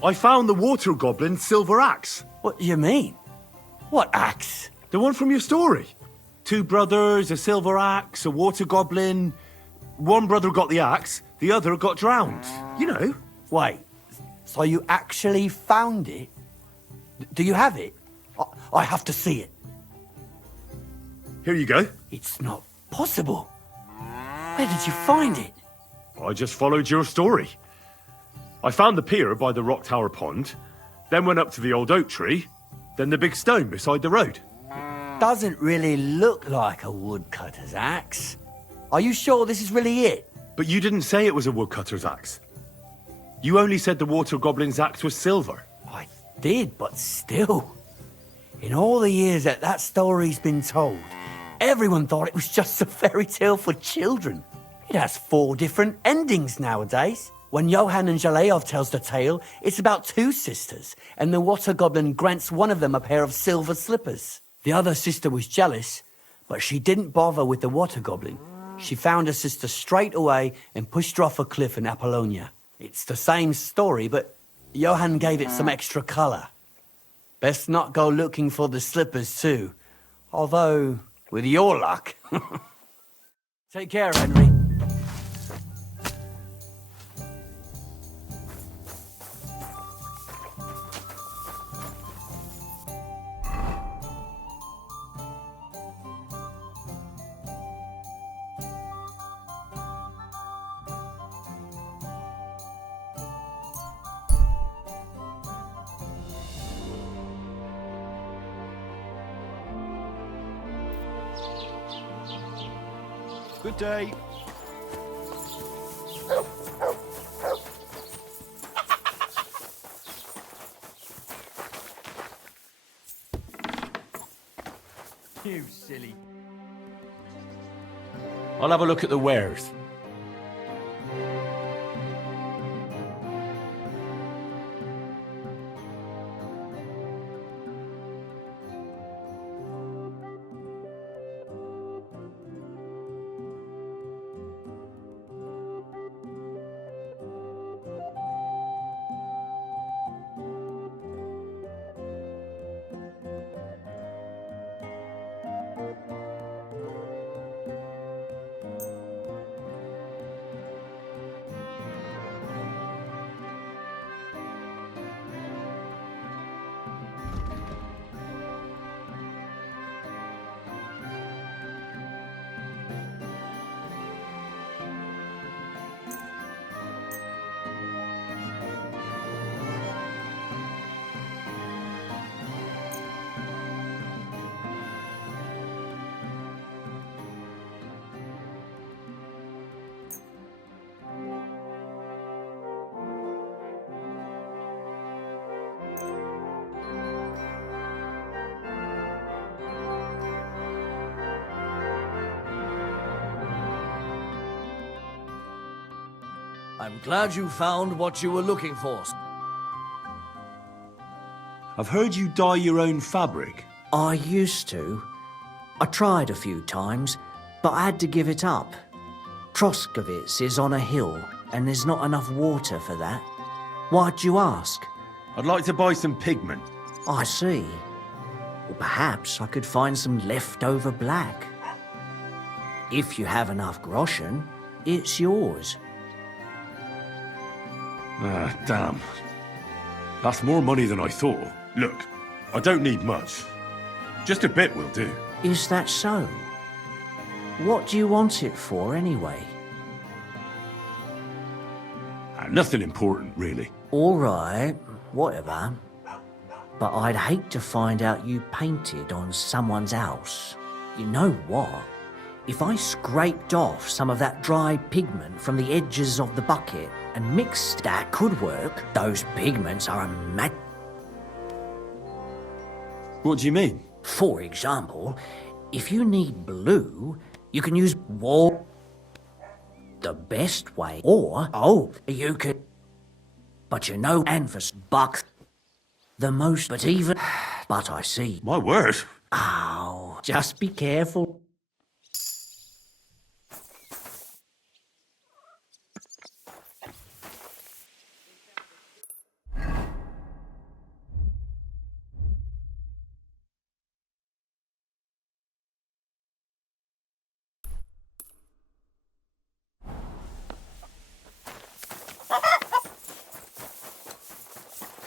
I found the water goblin's silver axe. What do you mean? What axe? The one from your story. 2 brothers, a silver axe, a water goblin. One brother got the axe, the other got drowned. You know. Wait, so you actually found it? Do you have it? I have to see it. Here you go. It's not possible. Where did you find it? I just followed your story. I found the pier by the rock tower pond, then went up to the old oak tree, then the big stone beside the road. Doesn't really look like a woodcutter's axe. Are you sure this is really it? But you didn't say it was a woodcutter's axe. You only said the water goblin's axe was silver. I did, but still. In all the years that story's been told, everyone thought it was just a fairy tale for children. It has 4 different endings nowadays. When Johann and Zhaleov tells the tale, it's about 2 sisters, and the water goblin grants one of them a pair of silver slippers. The other sister was jealous, but she didn't bother with the water goblin. She found her sister straight away and pushed her off a cliff in Apollonia. It's the same story, but Johann gave it some extra colour. Best not go looking for the slippers too. Although, with your luck. Take care, Henry. Good day. You silly. I'll have a look at the wares. I'm glad you found what you were looking for. I've heard you dye your own fabric. I used to. I tried a few times, but I had to give it up. Troskovitz is on a hill, and there's not enough water for that. Why'd you ask? I'd like to buy some pigment. I see. Well, perhaps I could find some leftover black. If you have enough groschen, it's yours. Ah, damn. That's more money than I thought. Look, I don't need much. Just a bit will do. Is that so? What do you want it for, anyway? Nothing important, really. All right, whatever. But I'd hate to find out you painted on someone's house. You know what? If I scraped off some of that dry pigment from the edges of the bucket and mixed, that could work. Those pigments are a What do you mean? For example, if you need blue, you can use wall the best way. Or, you could... But you know, Anfus buck the most, but even... But I see. My word. Oh, just be careful.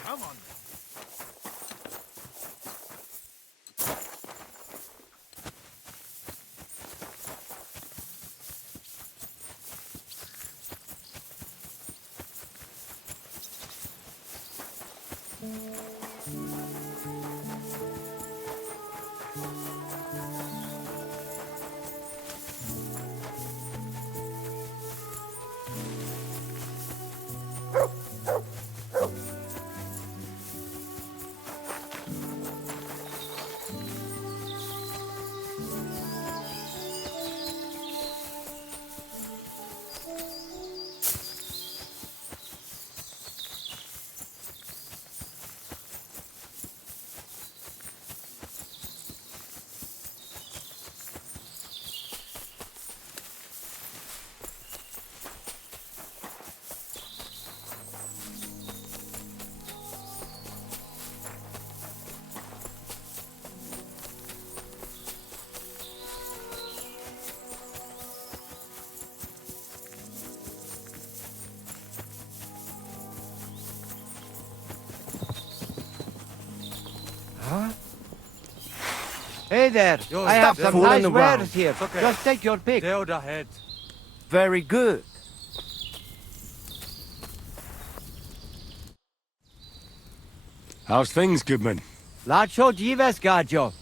Come on. Huh? Hey there, I stop have some fooling nice around. wares here. Okay. Just take your pick. Stay out ahead. Very good. How's things, Goodman? Lacho Jives Gajo.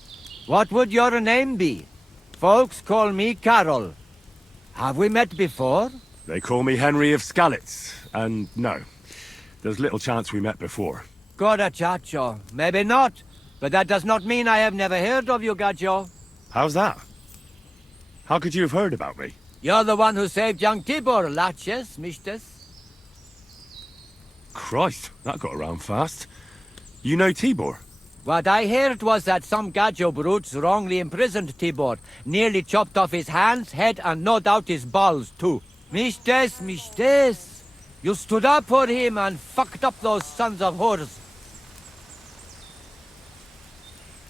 What would your name be? Folks call me Carol. Have we met before? They call me Henry of Skalitz, and no, there's little chance we met before. Goda Chacho. Maybe not, but that does not mean I have never heard of you, Gajo. How's that? How could you have heard about me? You're the one who saved young Tibor, Laches, Mishtes. Christ, that got around fast. You know Tibor? What I heard was that some Gajo brutes wrongly imprisoned Tibor, nearly chopped off his hands, head, and no doubt his balls, too. Mishtes, Mishtes. You stood up for him and fucked up those sons of whores.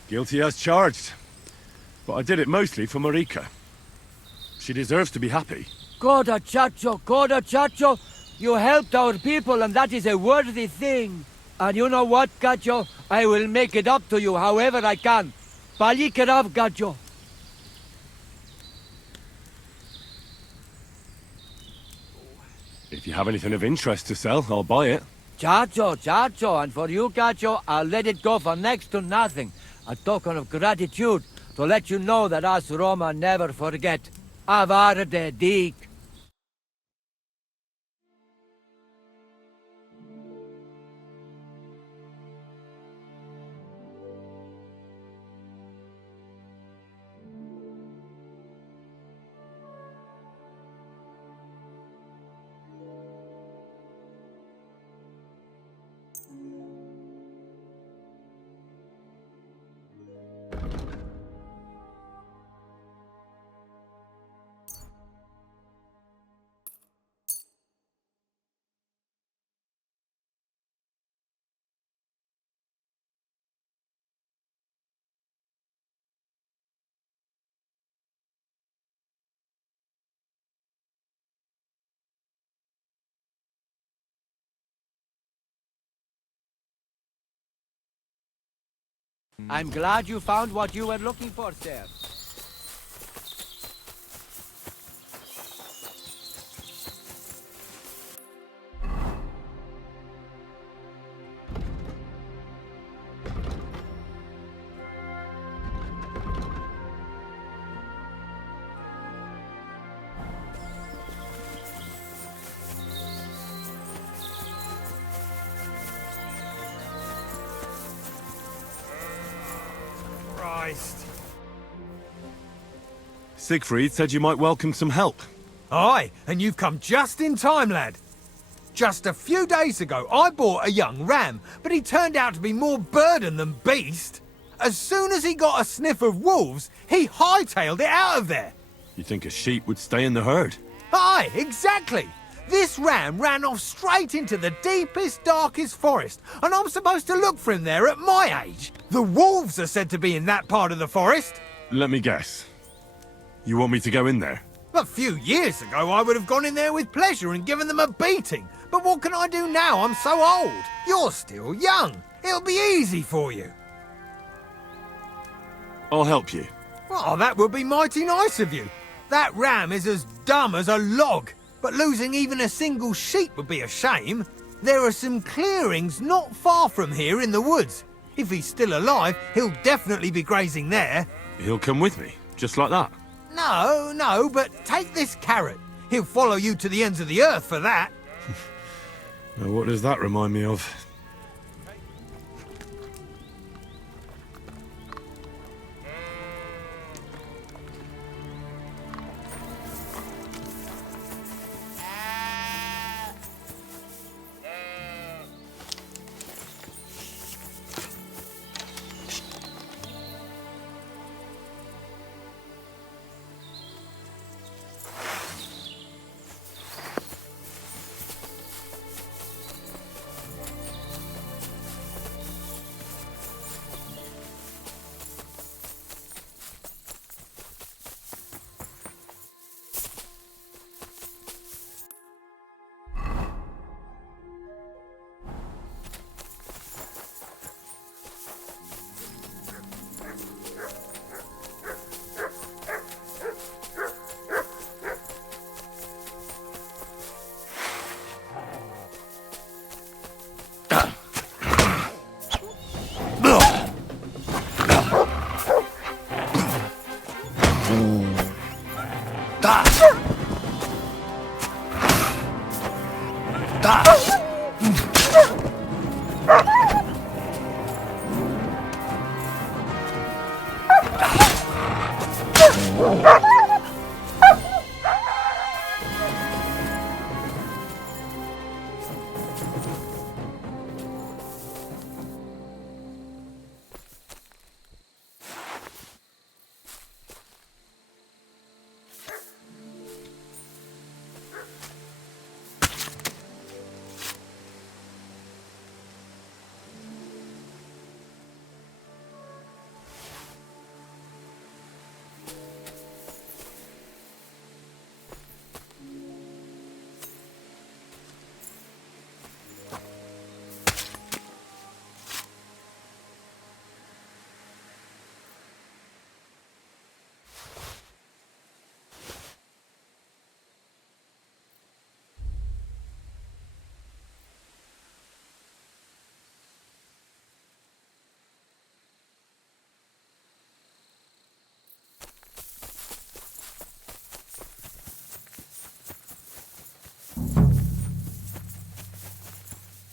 Guilty as charged. But I did it mostly for Marika. She deserves to be happy. Goda Chacho, you helped our people and that is a worthy thing. And you know what, Gajo? I will make it up to you however I can. Balikerav, Gajo. If you have anything of interest to sell, I'll buy it. Chacho, and for you, Gajo, I'll let it go for next to nothing. A token of gratitude to let you know that us Roma never forget. Avarde dik. I'm glad you found what you were looking for, sir. Christ. Siegfried said you might welcome some help. Aye, and you've come just in time, lad. Just a few days ago, I bought a young ram, but he turned out to be more burden than beast. As soon as he got a sniff of wolves, he hightailed it out of there. You think a sheep would stay in the herd? Aye, exactly. This ram ran off straight into the deepest, darkest forest, and I'm supposed to look for him there at my age. The wolves are said to be in that part of the forest. Let me guess. You want me to go in there? A few years ago, I would have gone in there with pleasure and given them a beating. But what can I do now? I'm so old. You're still young. It'll be easy for you. I'll help you. Oh, that would be mighty nice of you. That ram is as dumb as a log, but losing even a single sheep would be a shame. There are some clearings not far from here in the woods. If he's still alive, he'll definitely be grazing there. He'll come with me, just like that. No, but take this carrot. He'll follow you to the ends of the earth for that. Now, what does that remind me of?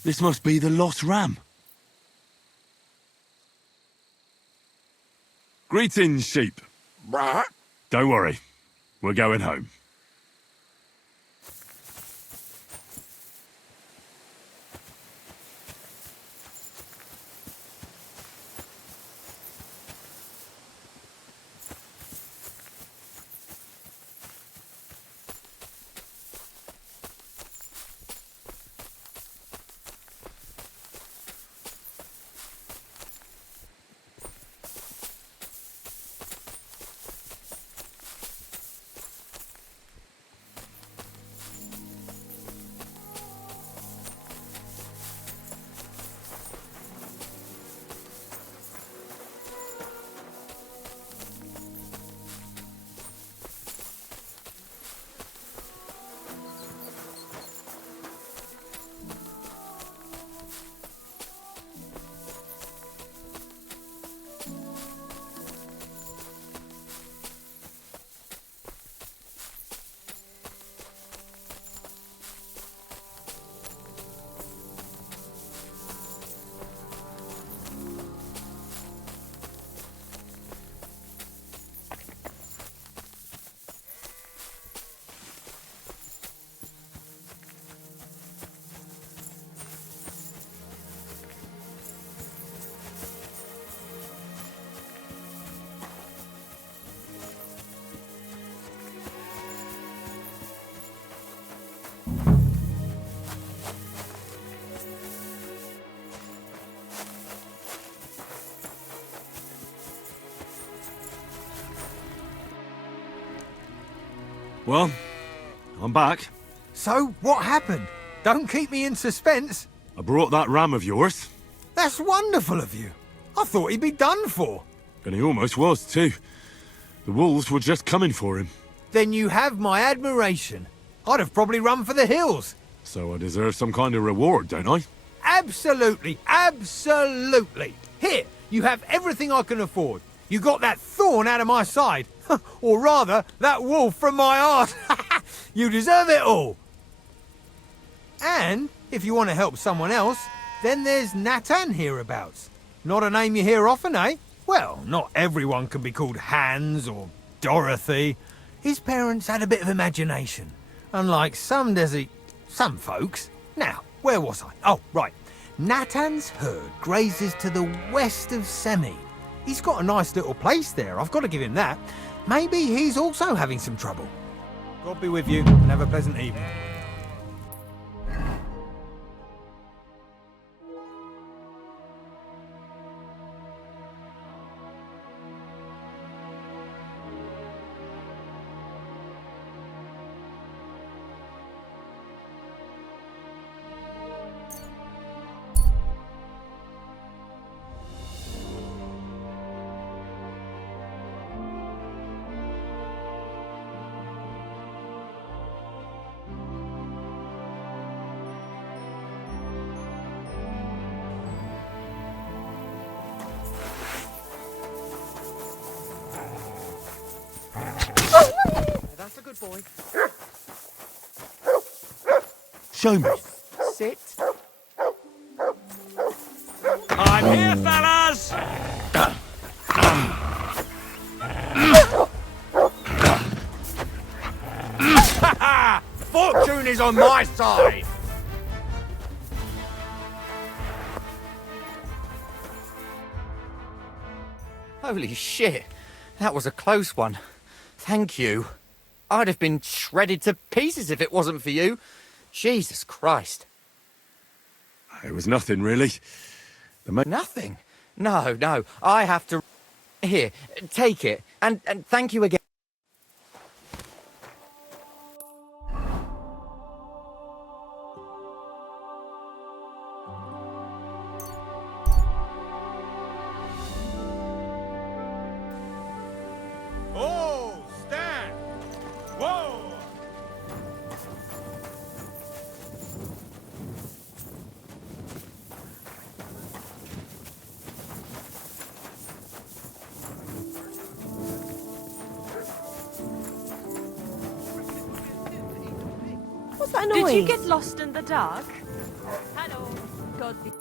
This must be the lost ram. Greetings, sheep. Don't worry. We're going home. Well, I'm back. So, what happened? Don't keep me in suspense. I brought that ram of yours. That's wonderful of you. I thought he'd be done for. And he almost was, too. The wolves were just coming for him. Then you have my admiration. I'd have probably run for the hills. So I deserve some kind of reward, don't I? Absolutely, absolutely. Here, you have everything I can afford. You got that thorn out of my side. Or rather, that wolf from my heart. You deserve it all. And if you want to help someone else, then there's Natan hereabouts. Not a name you hear often, eh? Well, not everyone can be called Hans or Dorothy. His parents had a bit of imagination, unlike some folks. Now, where was I? Oh, right. Natan's herd grazes to the west of Semi. He's got a nice little place there, I've got to give him that. Maybe he's also having some trouble. God be with you, and have a pleasant evening. That's a good boy. Show me. Sit. I'm here, fellas! Fortune is on my side! Holy shit. That was a close one. Thank you. I'd have been shredded to pieces if it wasn't for you. Jesus Christ. It was nothing, really. Nothing? No, no. I have to... Here, take it. And thank you again. Oh, stand! Whoa! What's that noise? Did you get lost in the dark? Hello. God be...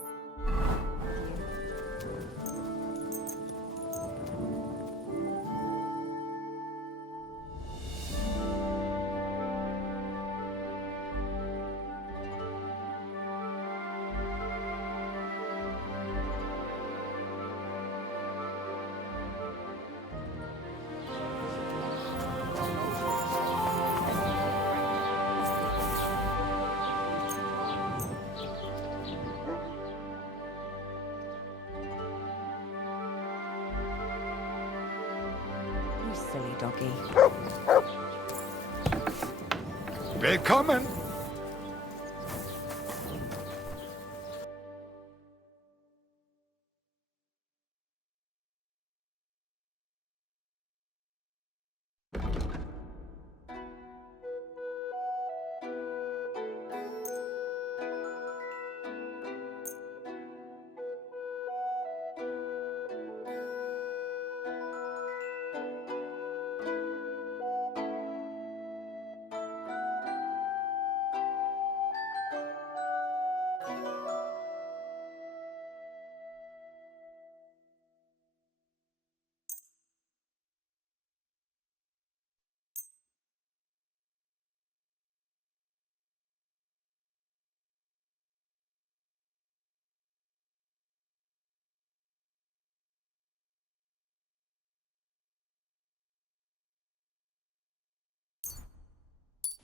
You silly doggy. Willkommen.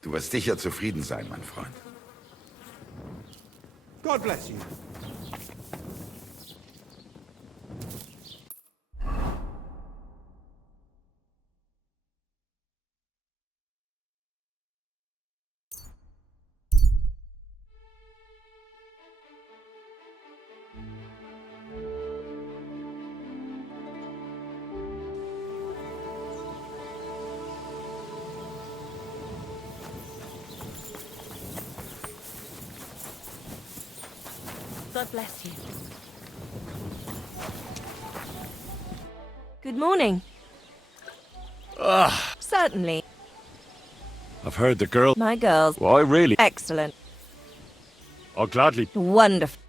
Du wirst sicher zufrieden sein, mein Freund. God bless you. God bless you. Good morning. Ah, Certainly. I've heard the girl. My girls. Why, really? Excellent. I'll gladly. Wonderful.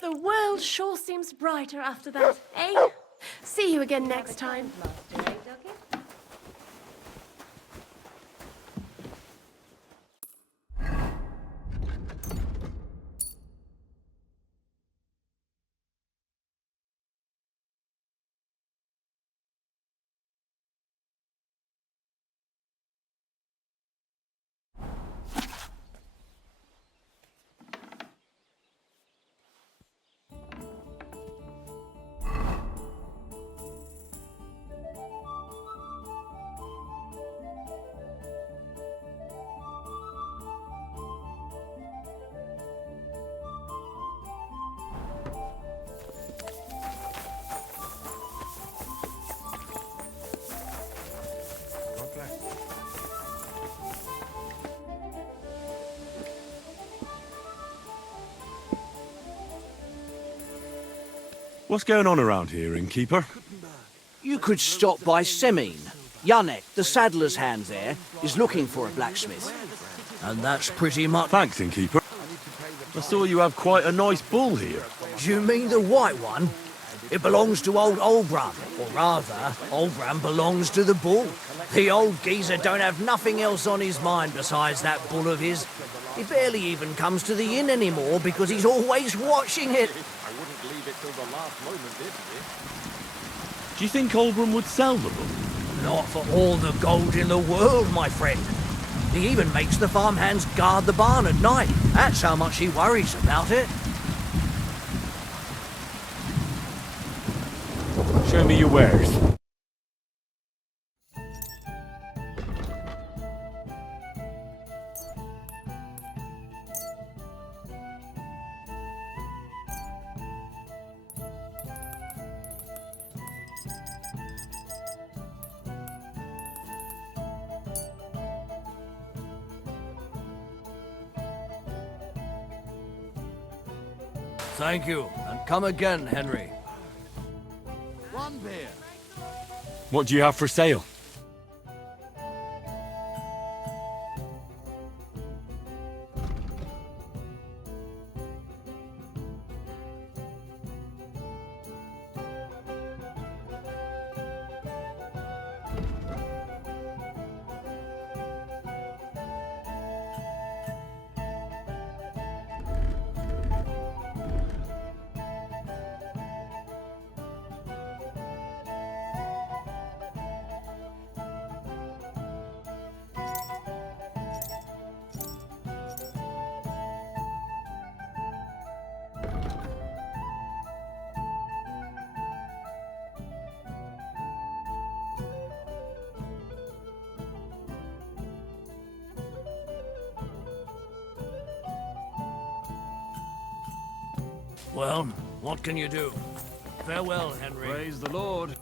The world sure seems brighter after that, eh? See you again next time. What's going on around here, innkeeper? You could stop by Semin. Yannick, the saddler's hand there, is looking for a blacksmith. And that's pretty much... Thanks, innkeeper. I saw you have quite a nice bull here. Do you mean the white one? It belongs to old Olbram. Or rather, Olbram belongs to the bull. The old geezer don't have nothing else on his mind besides that bull of his. He barely even comes to the inn anymore because he's always watching it. I wouldn't leave it till the last moment, did you? Do you think Olbram would sell the bull? Not for all the gold in the world, my friend. He even makes the farmhands guard the barn at night. That's how much he worries about it. Show me your wares. Thank you, and come again, Henry. One beer. What do you have for sale? Well, what can you do? Farewell, Henry. Praise the Lord.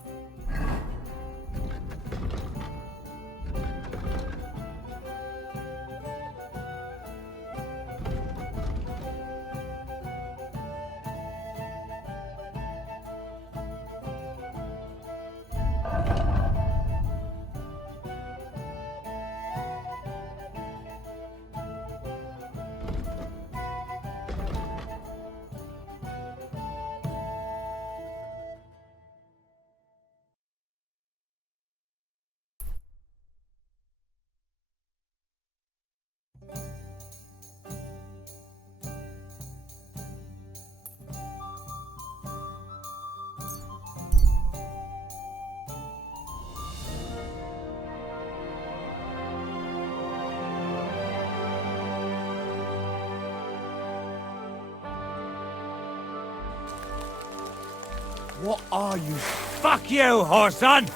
What are you? Fuck you, whoreson!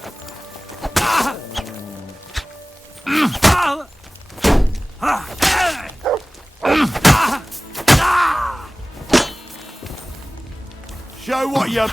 show what you...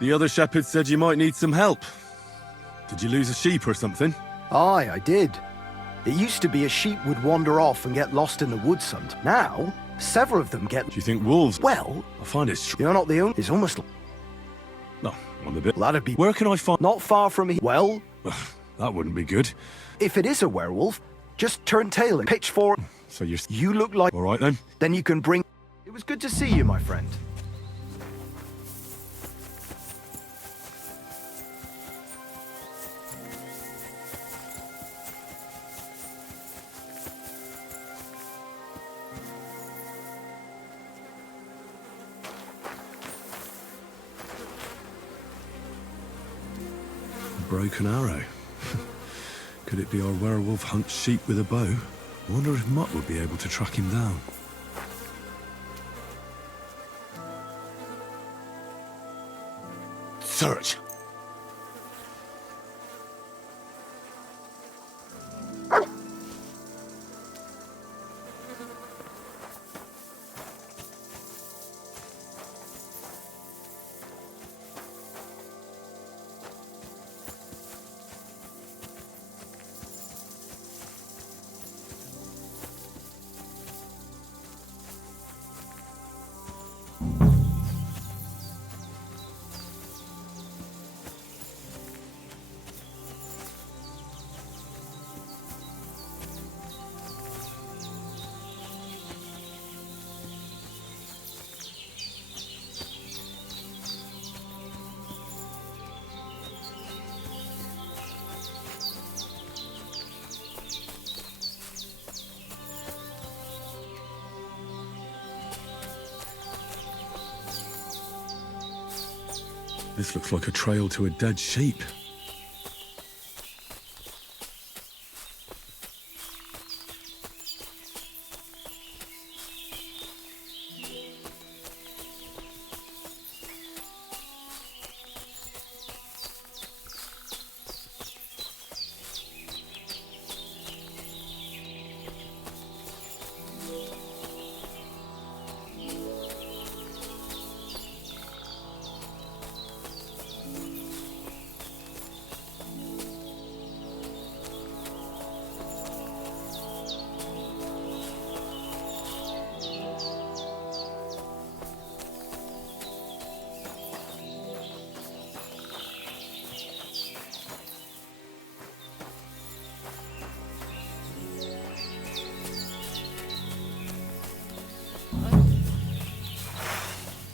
The other shepherd said you might need some help. Did you lose a sheep or something? Aye, I did. It used to be a sheep would wander off and get lost in the woods sometime. Now, several of them get... Do you think wolves... Well... I find it's... You're not the only... It's almost... No, I'm a bit... That'd be... Where can I find... Not far from here. Well... That wouldn't be good. If it is a werewolf, just turn tail and pitch for... So you're... You look like... All right, then. Then you can bring... It was good to see you, my friend. Broken arrow. Could it be our werewolf hunts sheep with a bow? I wonder if Mutt would be able to track him down. Search. This looks like a trail to a dead sheep.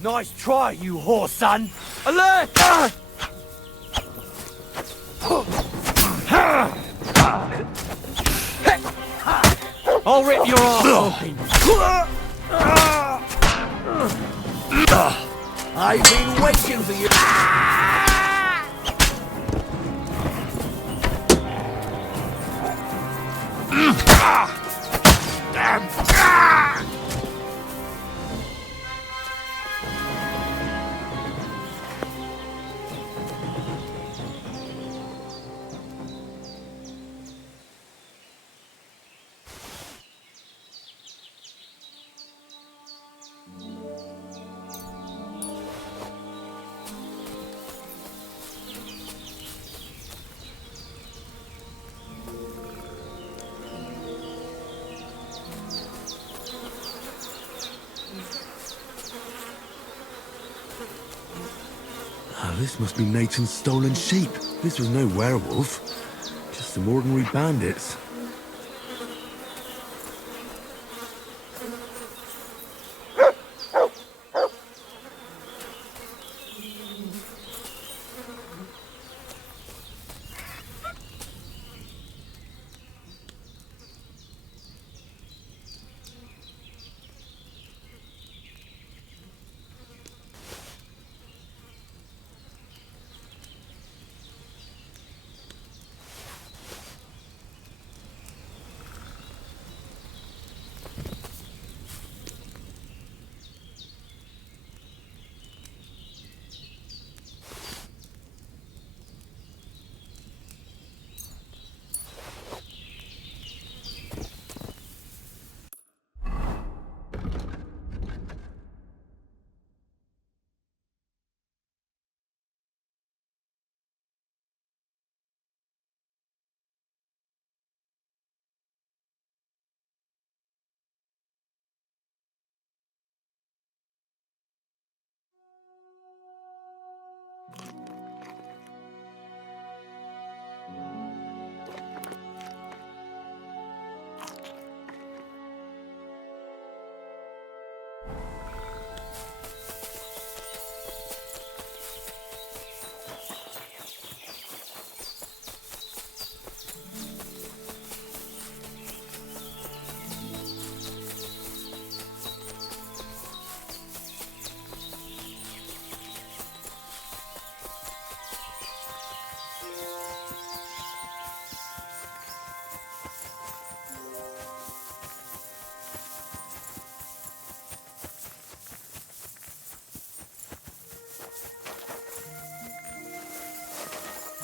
Nice try, you whore son! Alert! I'll rip your arse open! I've been waiting for you. This must be Nathan's stolen sheep. This was no werewolf. Just some ordinary bandits.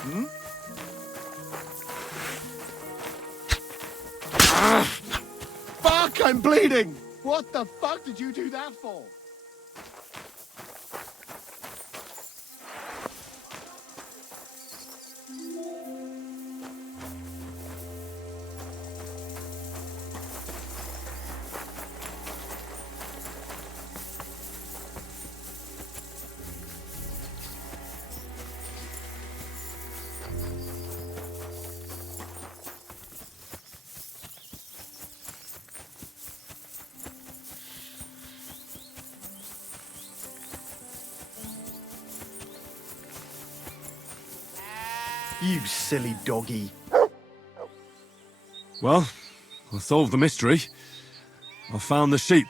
Hmm? Fuck, I'm bleeding! What the fuck did you do that for? You silly doggy. Well, I solved the mystery. I found the sheep.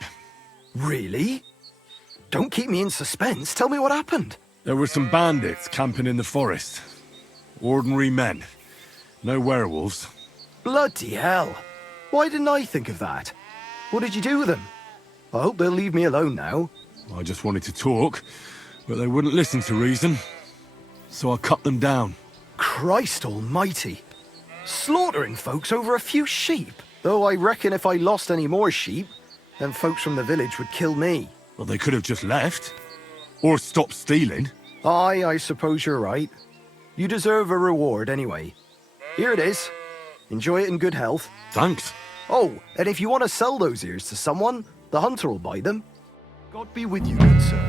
Really? Don't keep me in suspense. Tell me what happened. There were some bandits camping in the forest. Ordinary men. No werewolves. Bloody hell. Why didn't I think of that? What did you do with them? I hope they'll leave me alone now. I just wanted to talk, but they wouldn't listen to reason. So I cut them down. Christ almighty. Slaughtering folks over a few sheep. Though I reckon if I lost any more sheep, then folks from the village would kill me. Well, they could have just left. Or stopped stealing. Aye, I suppose you're right. You deserve a reward anyway. Here it is. Enjoy it in good health. Thanks. Oh, and if you want to sell those ears to someone, the hunter will buy them. God be with you, good sir.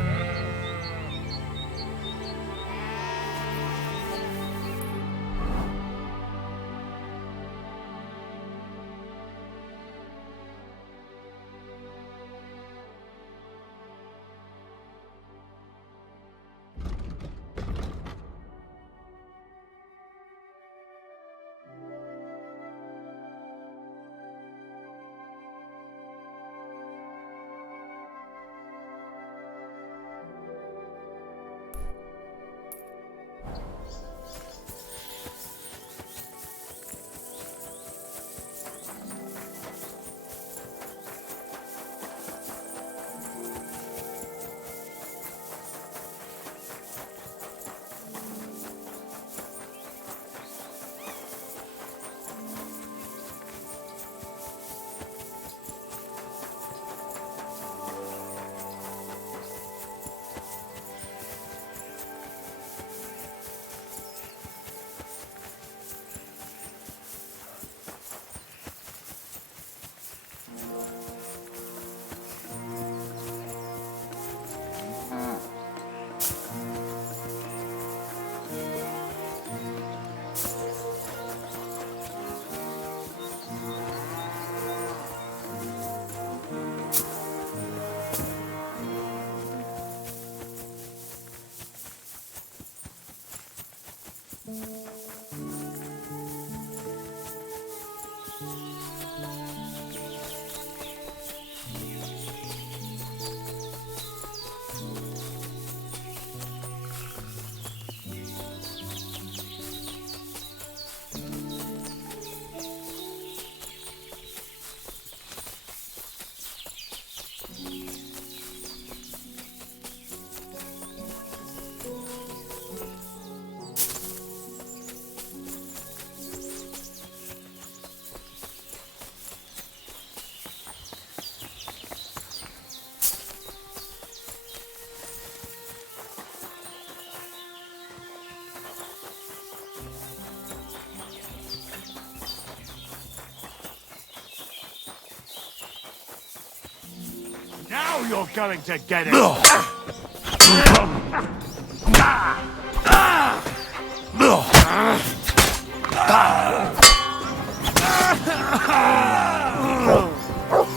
Now you're going to get it!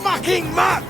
Fucking mutt!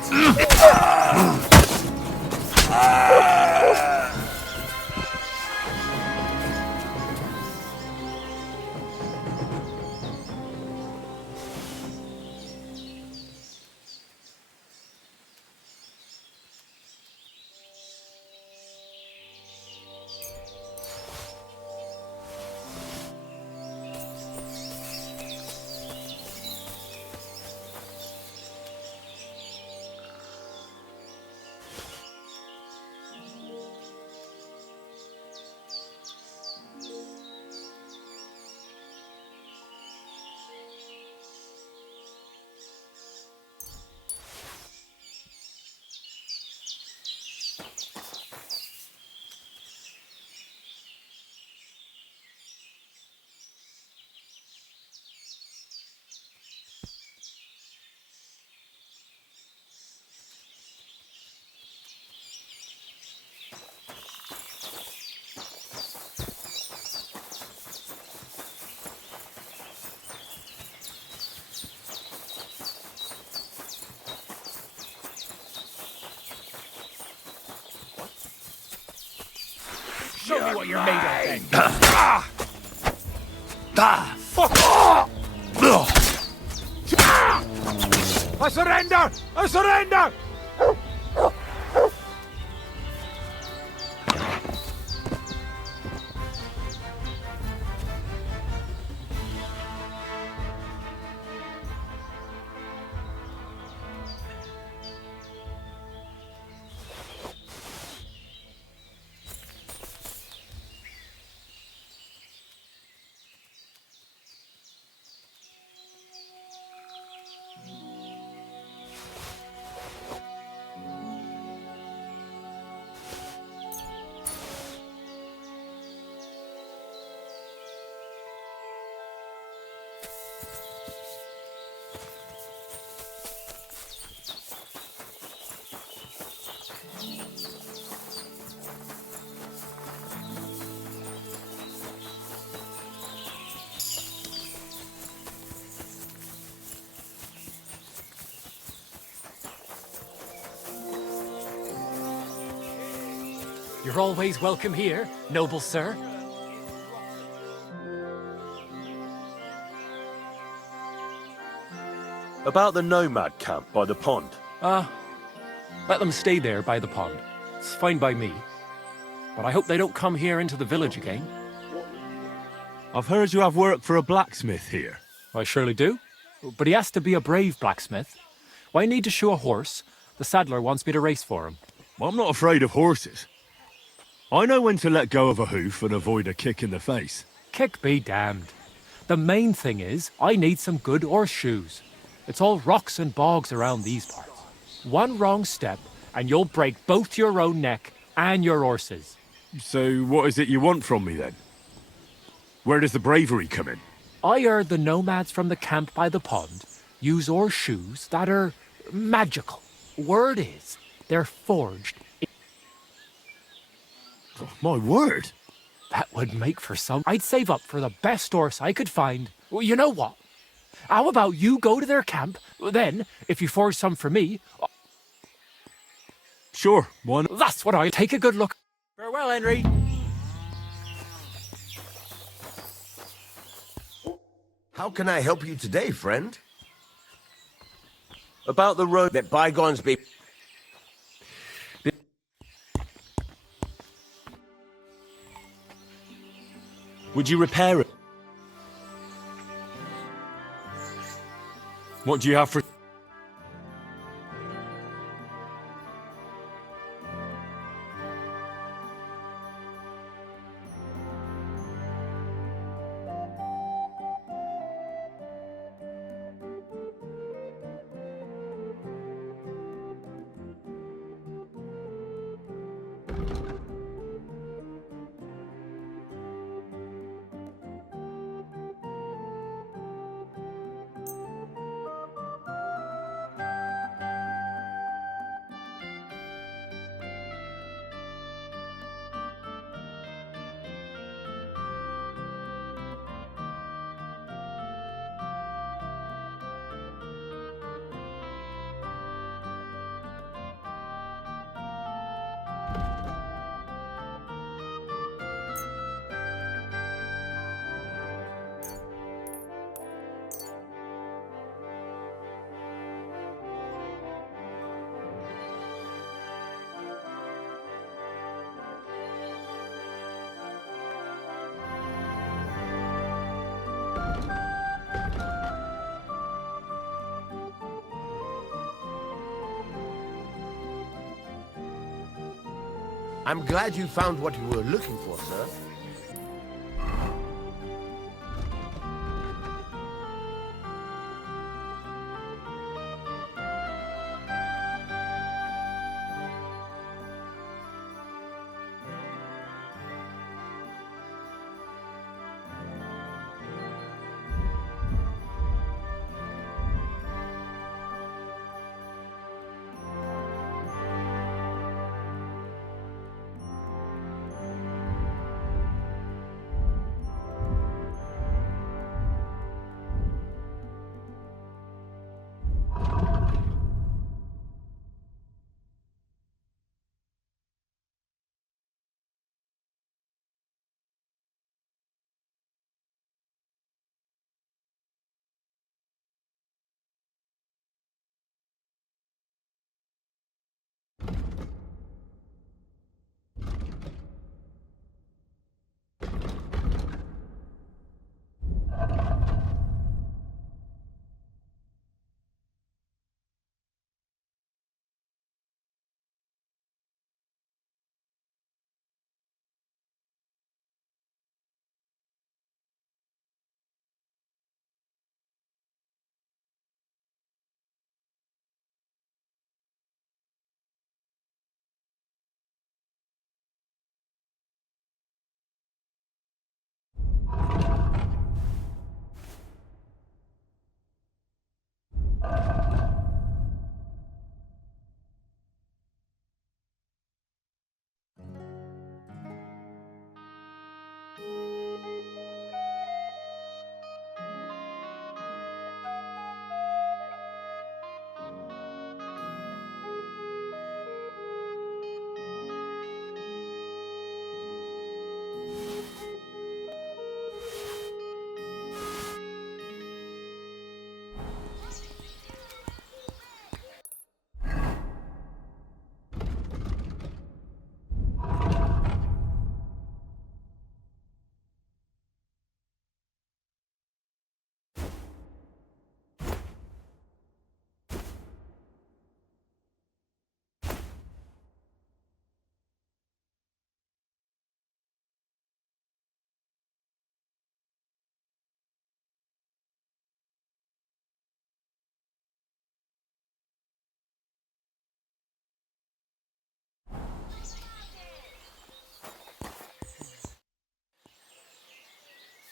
Show me what you're made of, then. Fuck off! I surrender! I surrender! You're always welcome here, noble sir. About the nomad camp by the pond. Let them stay there by the pond. It's fine by me. But I hope they don't come here into the village again. I've heard you have work for a blacksmith here. I surely do. But he has to be a brave blacksmith. When I need to shoe a horse, the saddler wants me to race for him. Well, I'm not afraid of horses. I know when to let go of a hoof and avoid a kick in the face. Kick be damned. The main thing is, I need some good horseshoes. It's all rocks and bogs around these parts. One wrong step, and you'll break both your own neck and your horse's. So what is it you want from me, then? Where does the bravery come in? I heard the nomads from the camp by the pond use horseshoes that are magical. Word is, they're forged. Oh, my word! That would make for some... I'd save up for the best horse I could find. Well, you know what? How about you go to their camp? Then, if you forge some for me... Sure, one. That's what I... Take a good look. Farewell, Henry. How can I help you today, friend? About the road Let bygones be... Would you repair it? What do you have for... I'm glad you found what you were looking for, sir.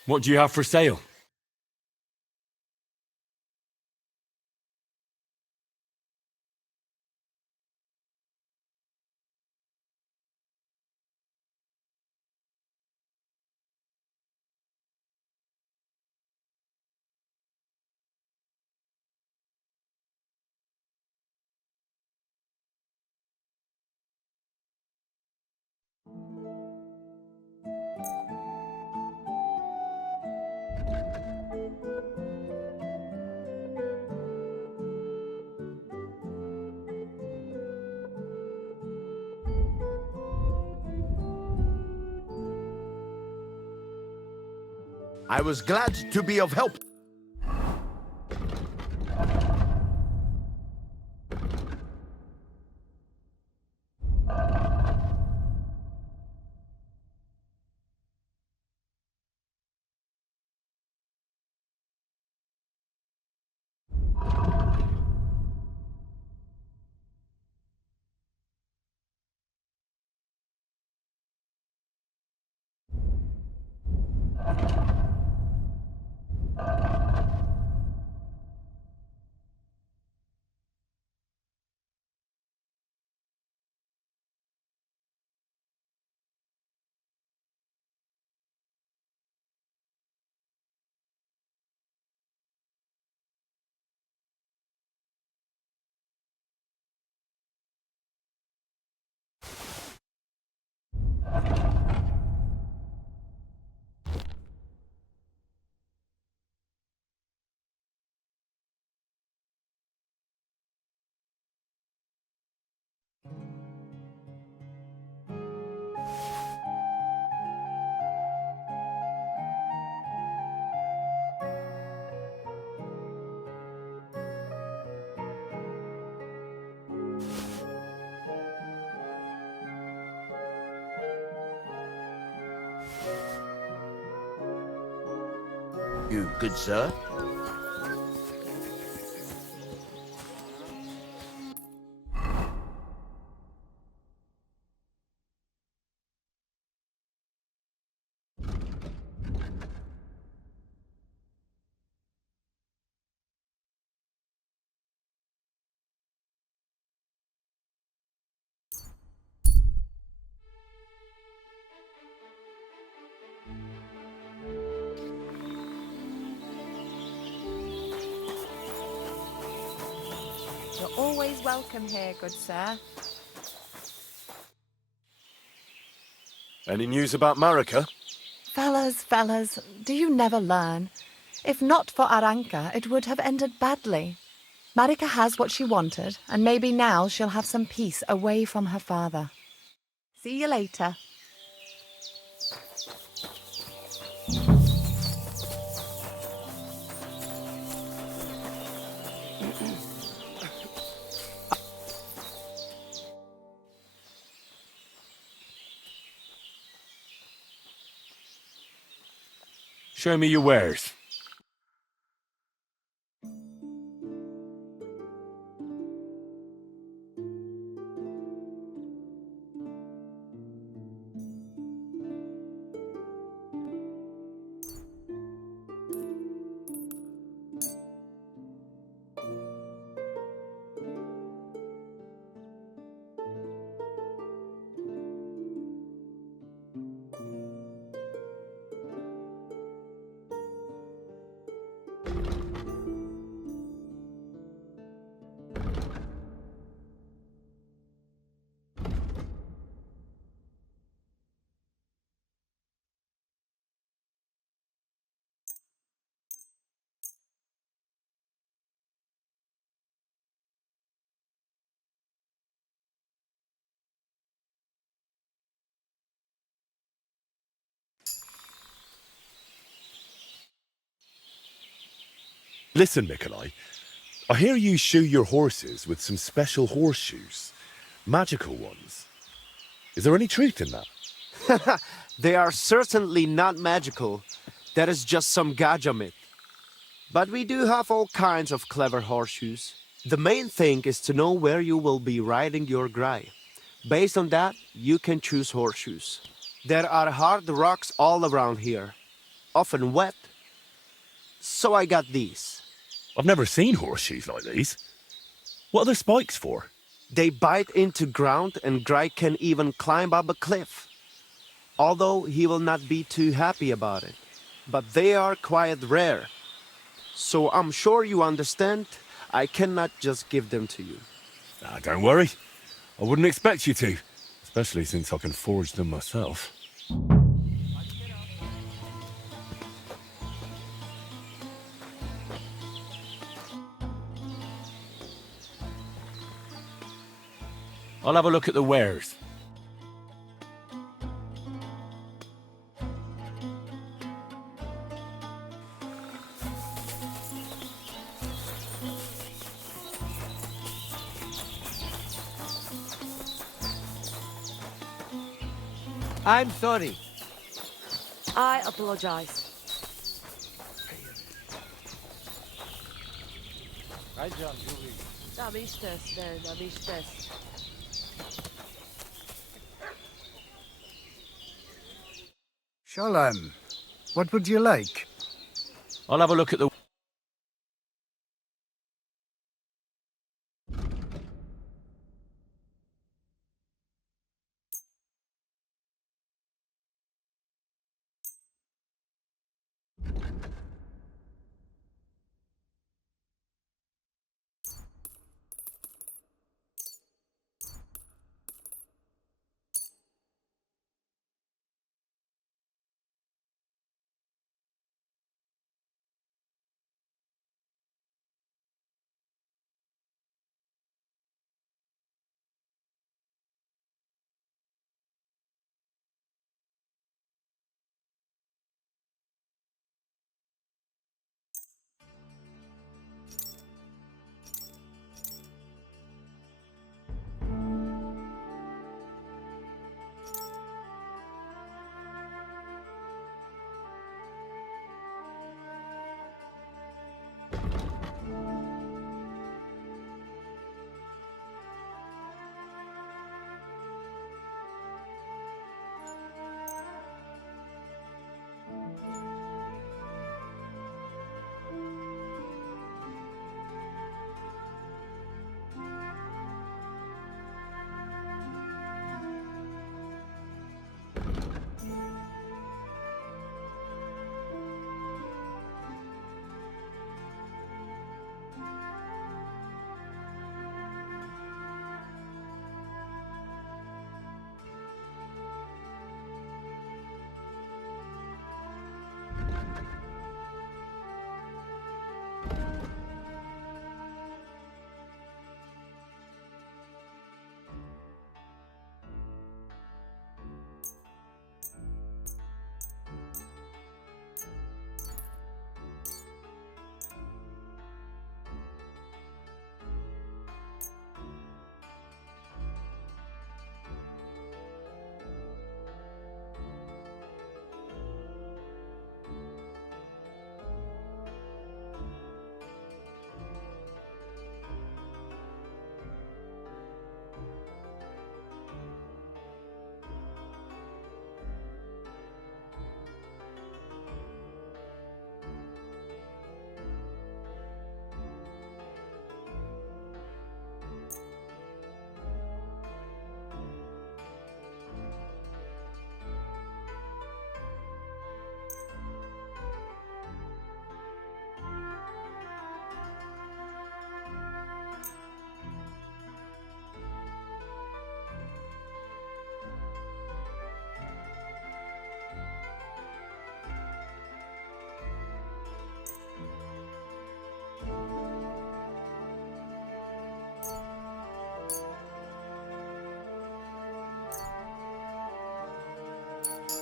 What do you have for sale? I was glad to be of help. You good, sir? You're always welcome here, good sir. Any news about Marika? Fellas, do you never learn? If not for Aranka, it would have ended badly. Marika has what she wanted, and maybe now she'll have some peace away from her father. See you later. Show me your wares. Listen, Nikolai. I hear you shoe your horses with some special horseshoes. Magical ones. Is there any truth in that? They are certainly not magical. That is just some gaja myth. But we do have all kinds of clever horseshoes. The main thing is to know where you will be riding your grey. Based on that, you can choose horseshoes. There are hard rocks all around here. often wet. So I got these. I've never seen horseshoes like these. What are the spikes for? They bite into ground and Greg can even climb up a cliff. Although he will not be too happy about it. But they are quite rare. So I'm sure you understand, I cannot just give them to you. Ah, don't worry. I wouldn't expect you to. Especially since I can forge them myself. I'll have a look at the wares. I'm sorry. I apologize. Right, John, Julie. Namisztes. Shalom. What would you like? I'll have a look at the...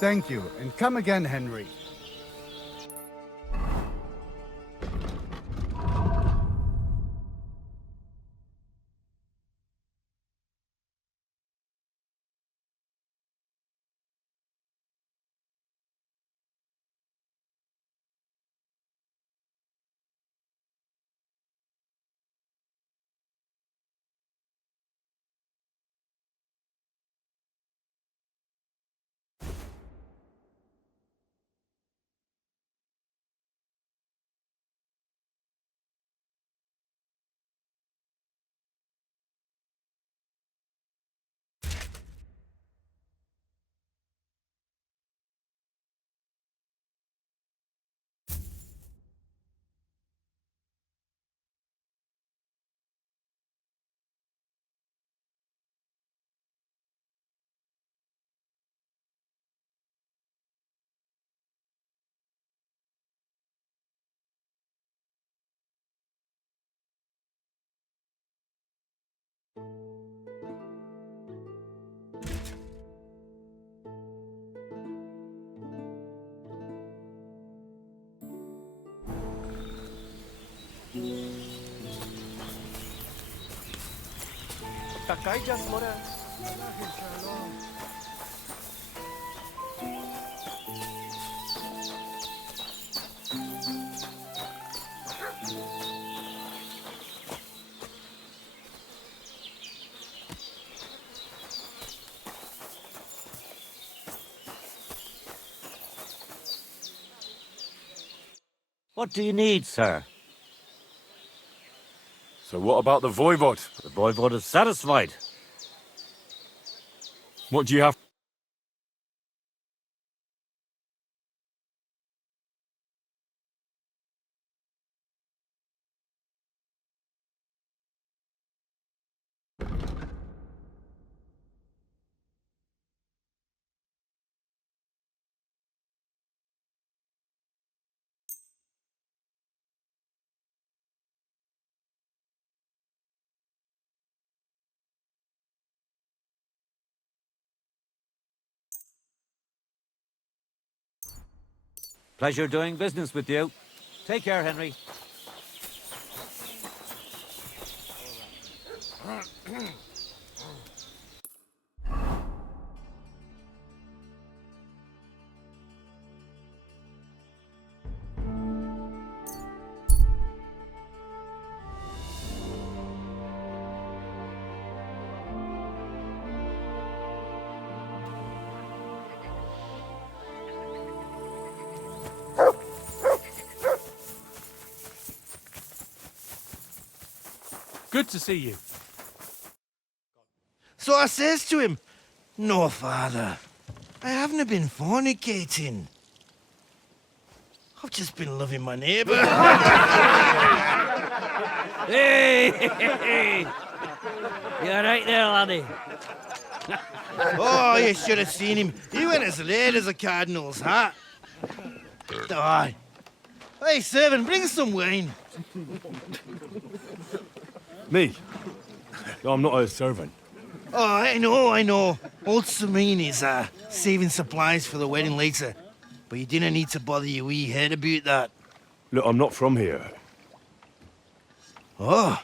Thank you, and come again, Henry. What do you need, sir? So what about the Voivod? The Voivod is satisfied. What do you have? Pleasure doing business with you. Take care, Henry. Good to see you. So I says to him, "No, father, I haven't been fornicating. I've just been loving my neighbour." Hey! You alright there, laddie? Oh, you should have seen him. He went as late as a cardinal's hat. Aye. Hey, servant, bring some wine. Me? I'm not a servant. Oh, I know. Old Serene is saving supplies for the wedding later. But you didn't need to bother your wee head about that. Look, I'm not from here. Oh.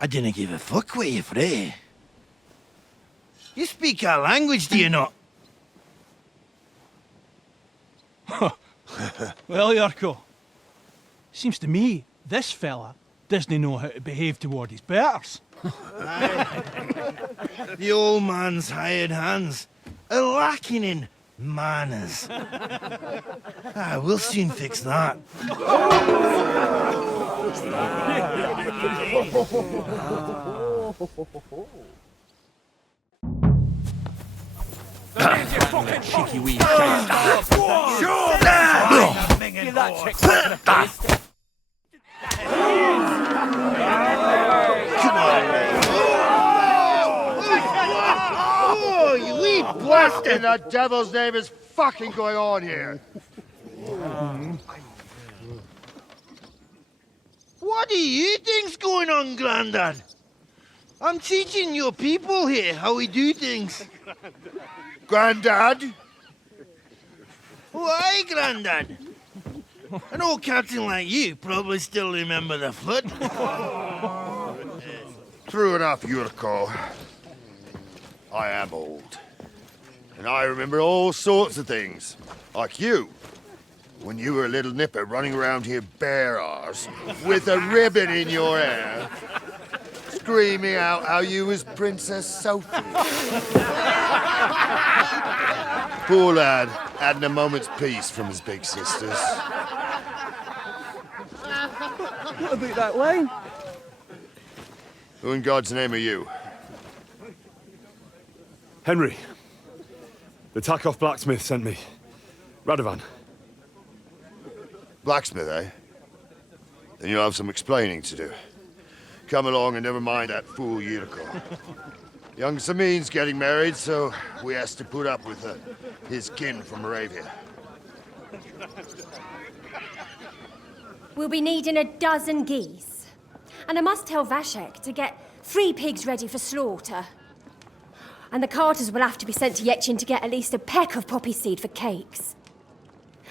I didn't give a fuck what you're from. You speak our language, do you not? Well, Yarko, seems to me this fella doesn't know how to behave toward his betters. The old man's hired hands are lacking in manners. We'll soon fix that. Cheeky wee Sure! Give that chick back in the face. Come on, mate. Oh, you wee What in the devil's name is fucking going on here? What do you think's going on, Grandad? I'm teaching your people here how we do things. Grandad? Why, Grandad? An old captain like you probably still remember the flood. True enough, Yurko. I am old. And I remember all sorts of things. Like you. When you were a little nipper running around here bare arse, with a ribbon in your hair, screaming out how you was Princess Sophie. Poor lad, hadn't a moment's peace from his big sisters. What about that line? Who in God's name are you? Henry. The Takoff blacksmith sent me. Radovan. Blacksmith, eh? Then you'll have some explaining to do. Come along and never mind that fool Yurko. Young Samin's getting married, so we has to put up with his kin from Moravia. We'll be needing a dozen geese. And I must tell Vashek to get 3 pigs ready for slaughter. And the carters will have to be sent to Yetchin to get at least a peck of poppy seed for cakes.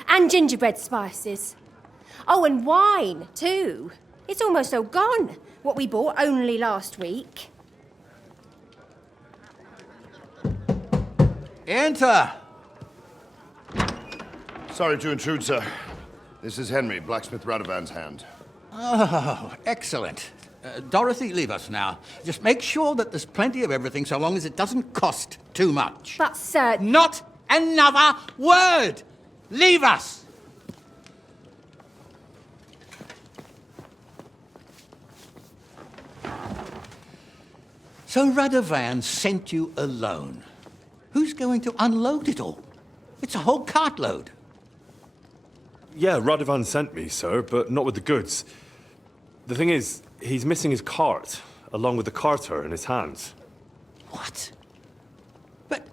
And gingerbread spices. Oh, and wine, too. It's almost all gone, what we bought only last week. Enter! Sorry to intrude, sir. This is Henry, blacksmith Radovan's hand. Oh, excellent. Dorothy, leave us now. Just make sure that there's plenty of everything so long as it doesn't cost too much. But, sir... Not another word! Leave us! So Radovan sent you alone. Who's going to unload it all? It's a whole cartload. Yeah, Radovan sent me, sir, but not with the goods. The thing is, he's missing his cart, along with the carter in his hands. What? But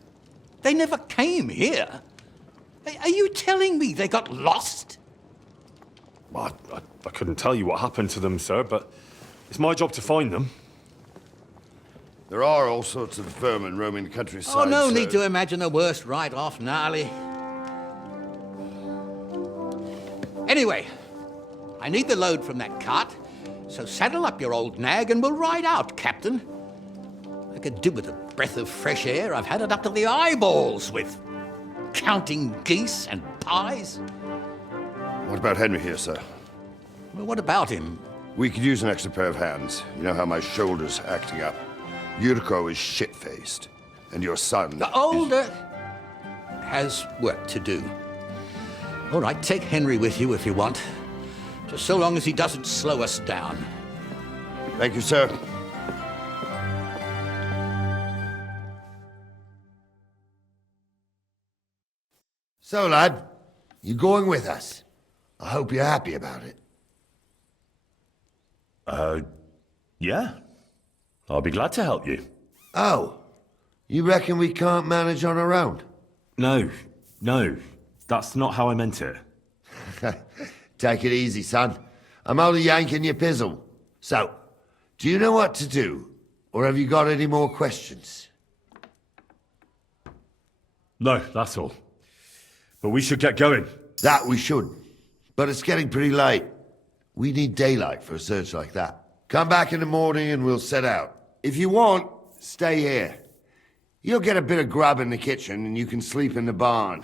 they never came here. Are you telling me they got lost? Well, I couldn't tell you what happened to them, sir, but it's my job to find them. There are all sorts of vermin roaming the countryside. Oh, no sir. need to imagine the worst right off, gnarly. Anyway, I need the load from that cart, so saddle up your old nag and we'll ride out, Captain. I could do with a breath of fresh air. I've had it up to the eyeballs with counting geese and pies. What about Henry here, sir? Well, what about him? We could use an extra pair of hands. You know how my shoulder's acting up. Yuriko is shit-faced, and your son... The older has work to do. All right, take Henry with you if you want. Just so long as he doesn't slow us down. Thank you, sir. So, lad, you going with us? I hope you're happy about it. Yeah. I'll be glad to help you. Oh, you reckon we can't manage on our own? No, that's not how I meant it. Take it easy, son. I'm only yanking your pizzle. So, do you know what to do? Or have you got any more questions? No, that's all. But we should get going. That we should. But it's getting pretty late. We need daylight for a search like that. Come back in the morning and we'll set out. If you want, stay here. You'll get a bit of grub in the kitchen and you can sleep in the barn.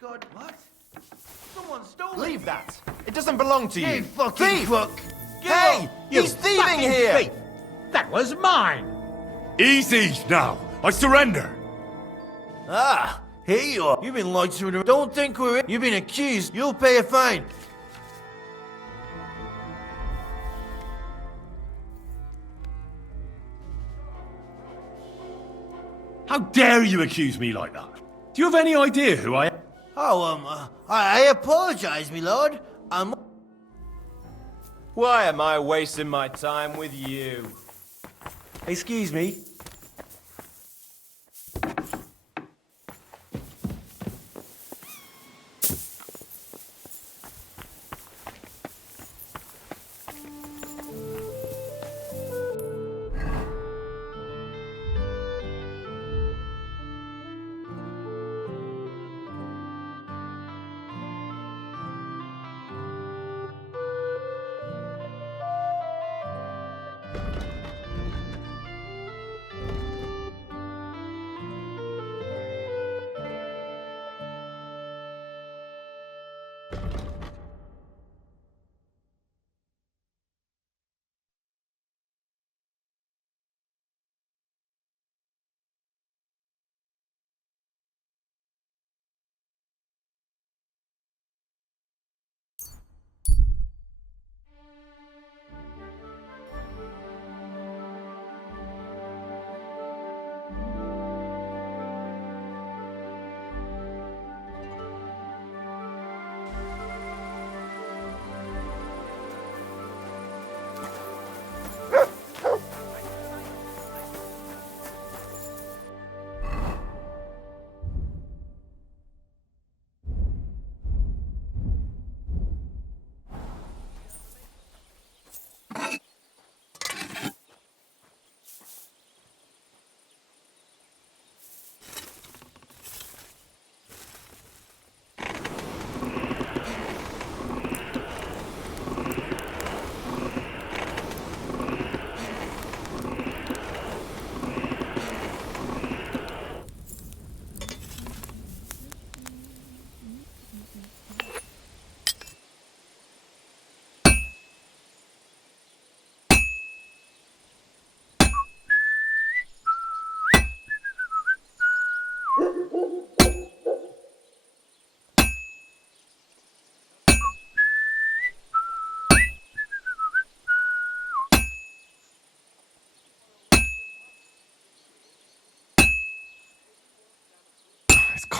God, what? Someone stole it! Leave that! It doesn't belong to you! You fucking Thief! fuck! Hey! You He's thieving fucking here! thief! That was mine! Easy now! I surrender! Ah, here you are. You've been lied to. Don't think we're in. You've been accused. You'll pay a fine. How dare you accuse me like that? Do you have any idea who I am? Oh, I apologize, me lord. Why am I wasting my time with you? Excuse me.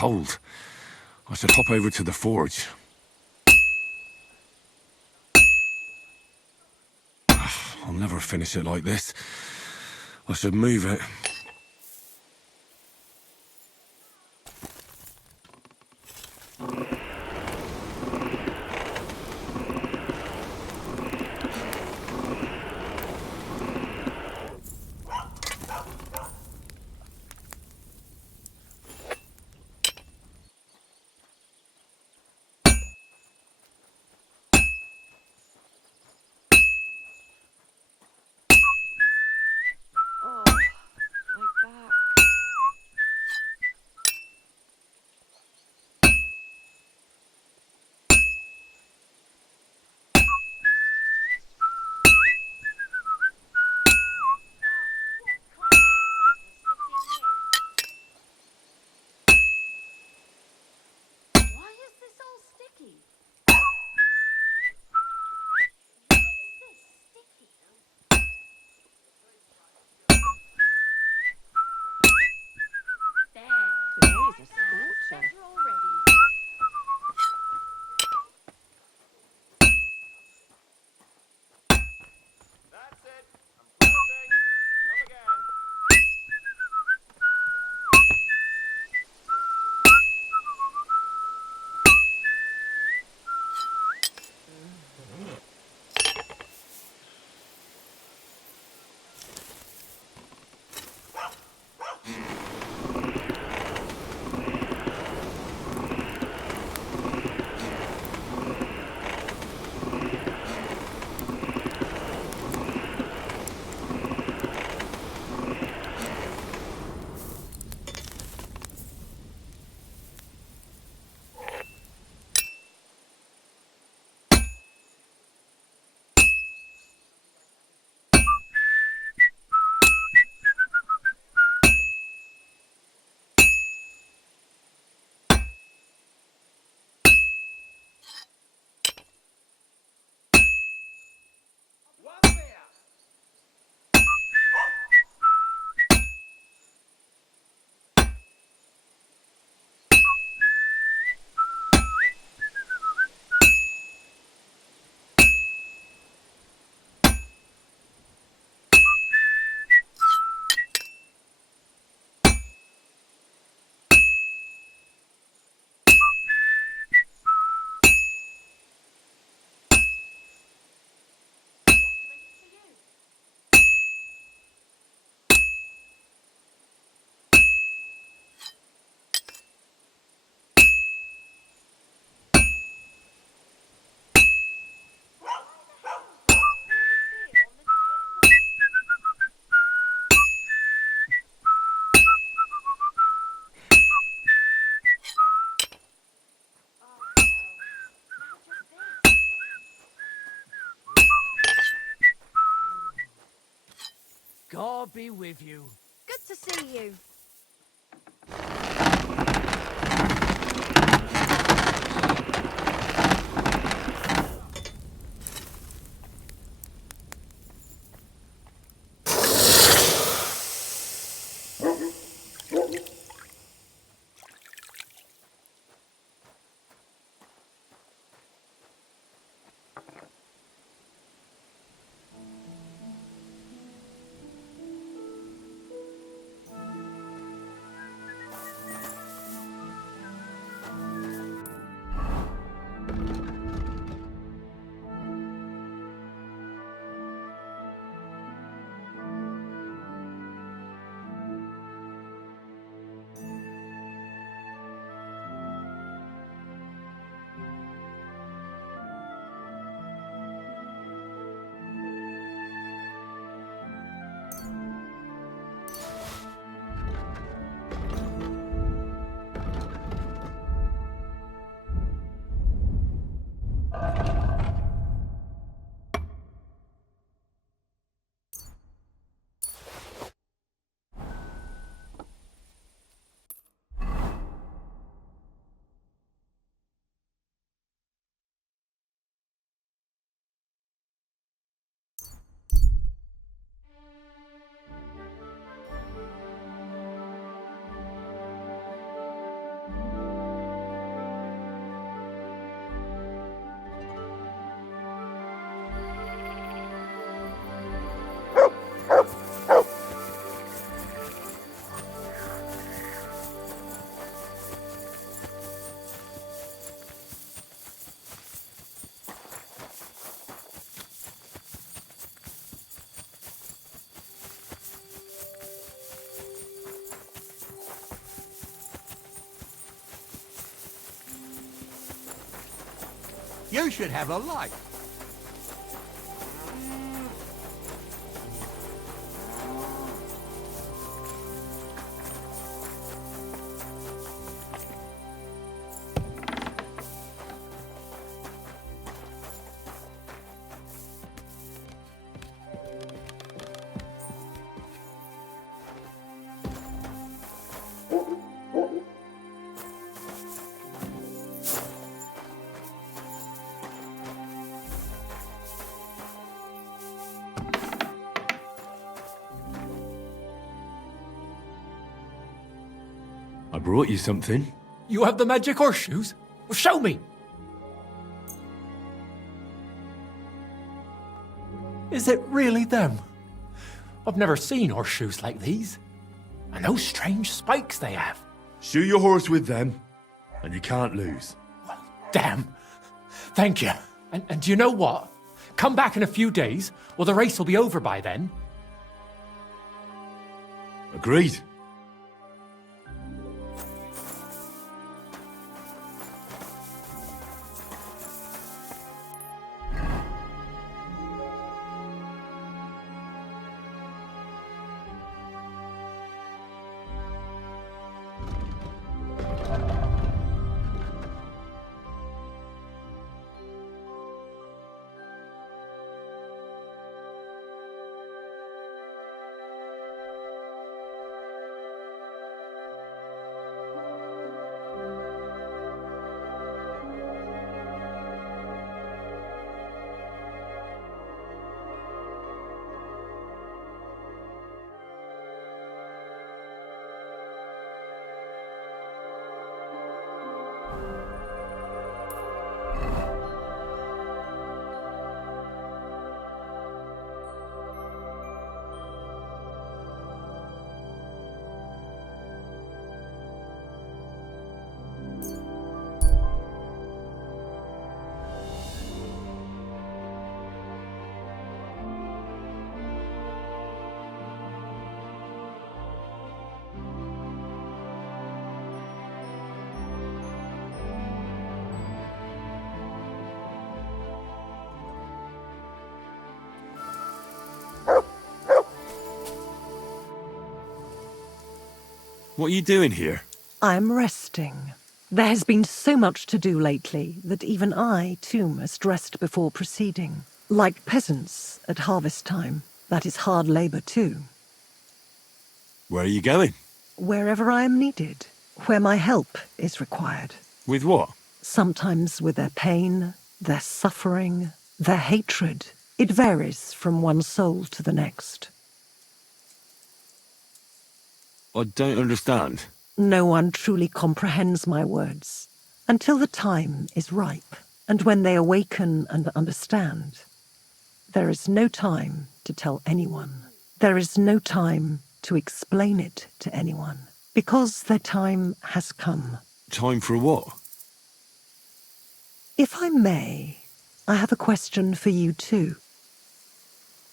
cold. I should hop over to the forge. I'll never finish it like this. I should move it. God be with you. Good to see you. You should have a light. I brought you something. You have the magic horseshoes? Well, show me! Is it really them? I've never seen horseshoes like these. And those strange spikes they have. Shoe your horse with them, and you can't lose. Damn. Thank you. And do you know what? Come back in a few days, or the race will be over by then. Agreed. What are you doing here? I'm resting. There has been so much to do lately that even I, too, must rest before proceeding. Like peasants at harvest time. That is hard labor, too. Where are you going? Wherever I am needed. Where my help is required. With what? Sometimes with their pain, their suffering, their hatred. It varies from one soul to the next. I don't understand. No one truly comprehends my words until the time is ripe, and when they awaken and understand. There is no time to tell anyone. There is no time to explain it to anyone, because their time has come. Time for what? If I may, I have a question for you too.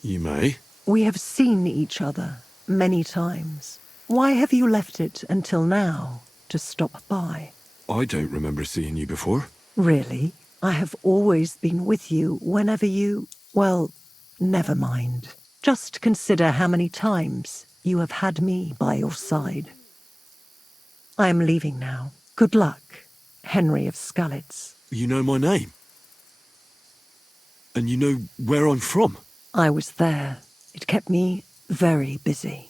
You may. We have seen each other many times. Why have you left it until now to stop by? I don't remember seeing you before. Really? I have always been with you whenever you... Well, never mind. Just consider how many times you have had me by your side. I am leaving now. Good luck, Henry of Skalitz. You know my name. And you know where I'm from. I was there. It kept me very busy.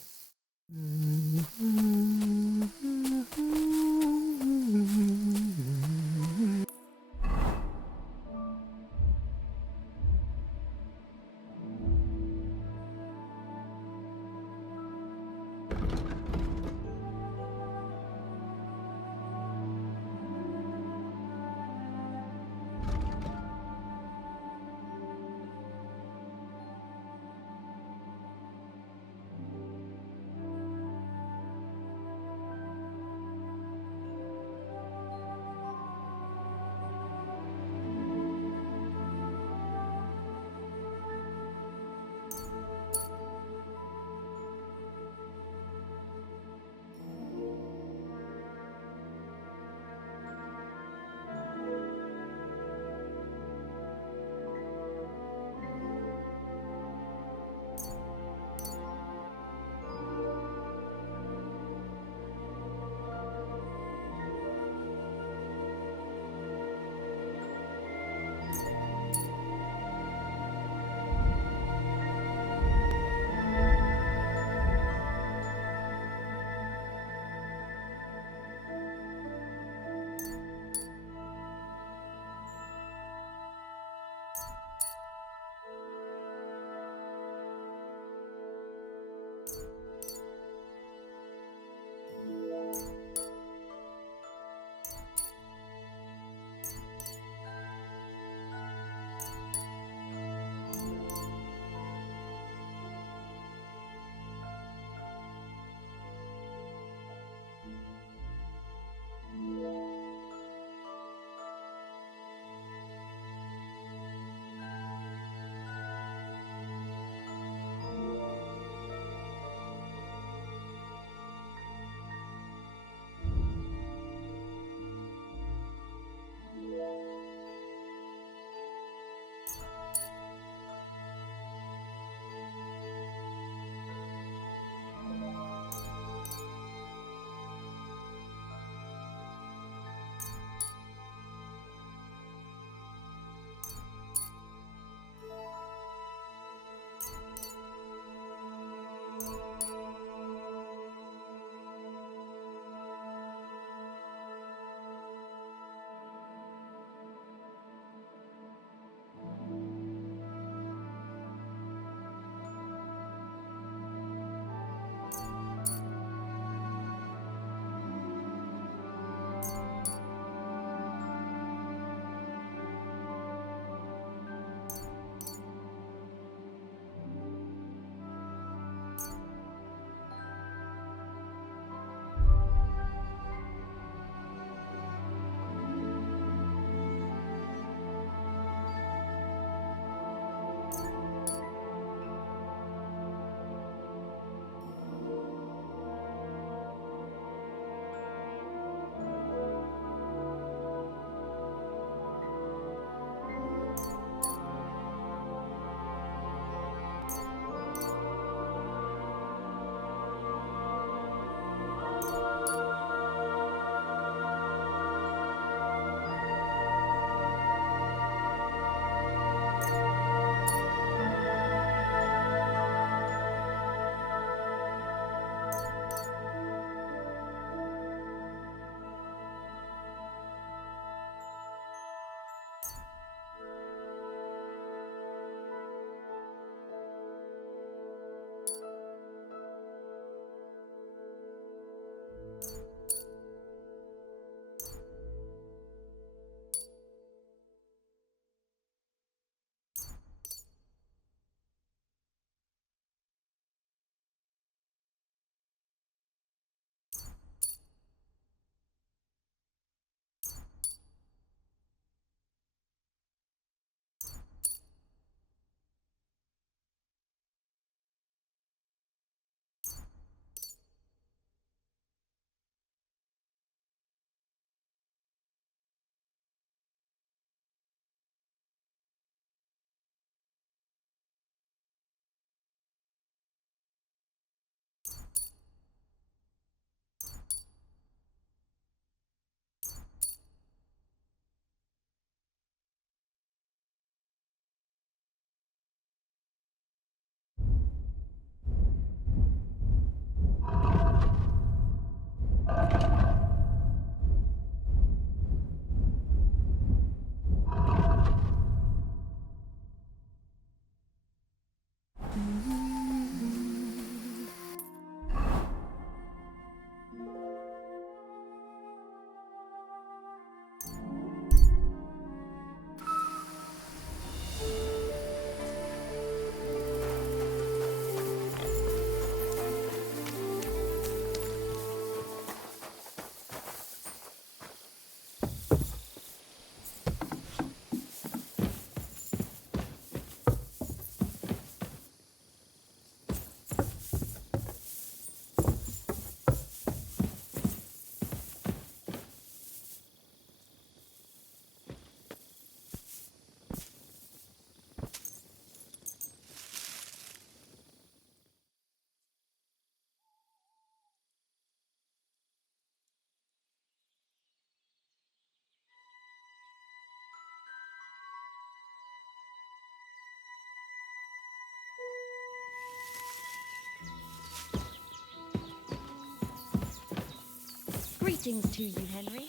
Greetings to you, Henry.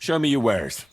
Show me your wares.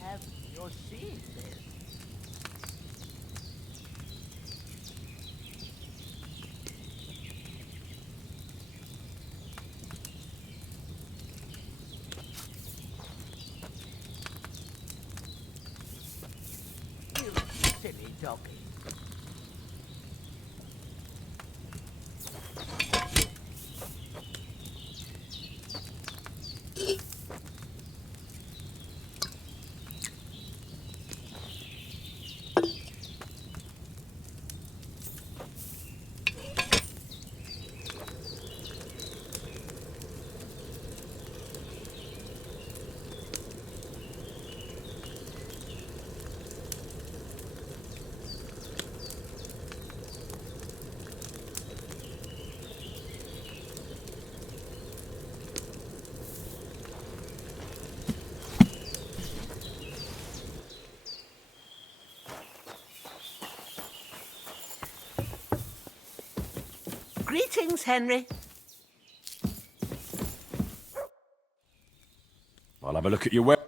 Have your seat there. You silly doggy. Greetings, Henry. I'll have a look at your ware.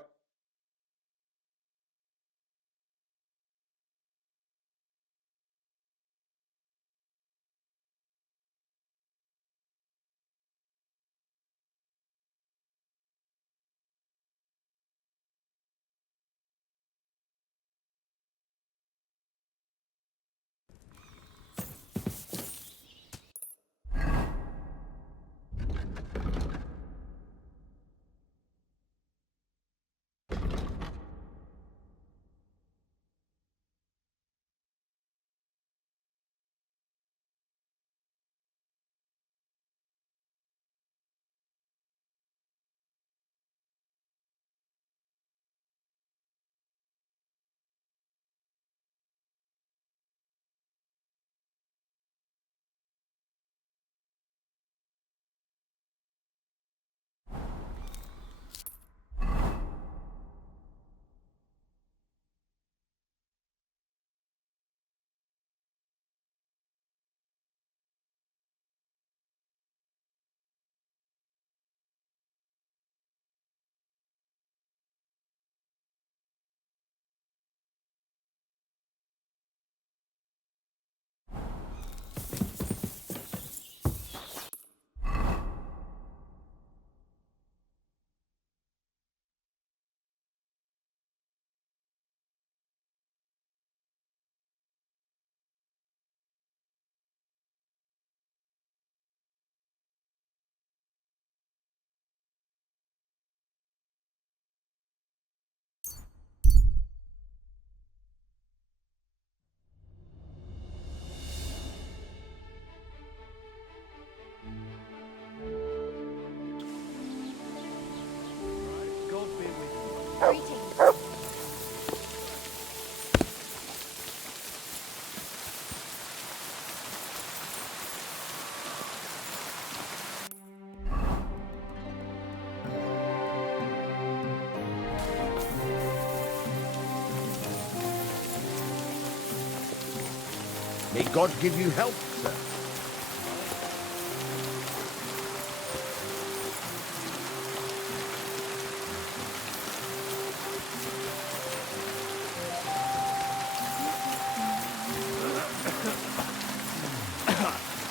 May God give you help, sir.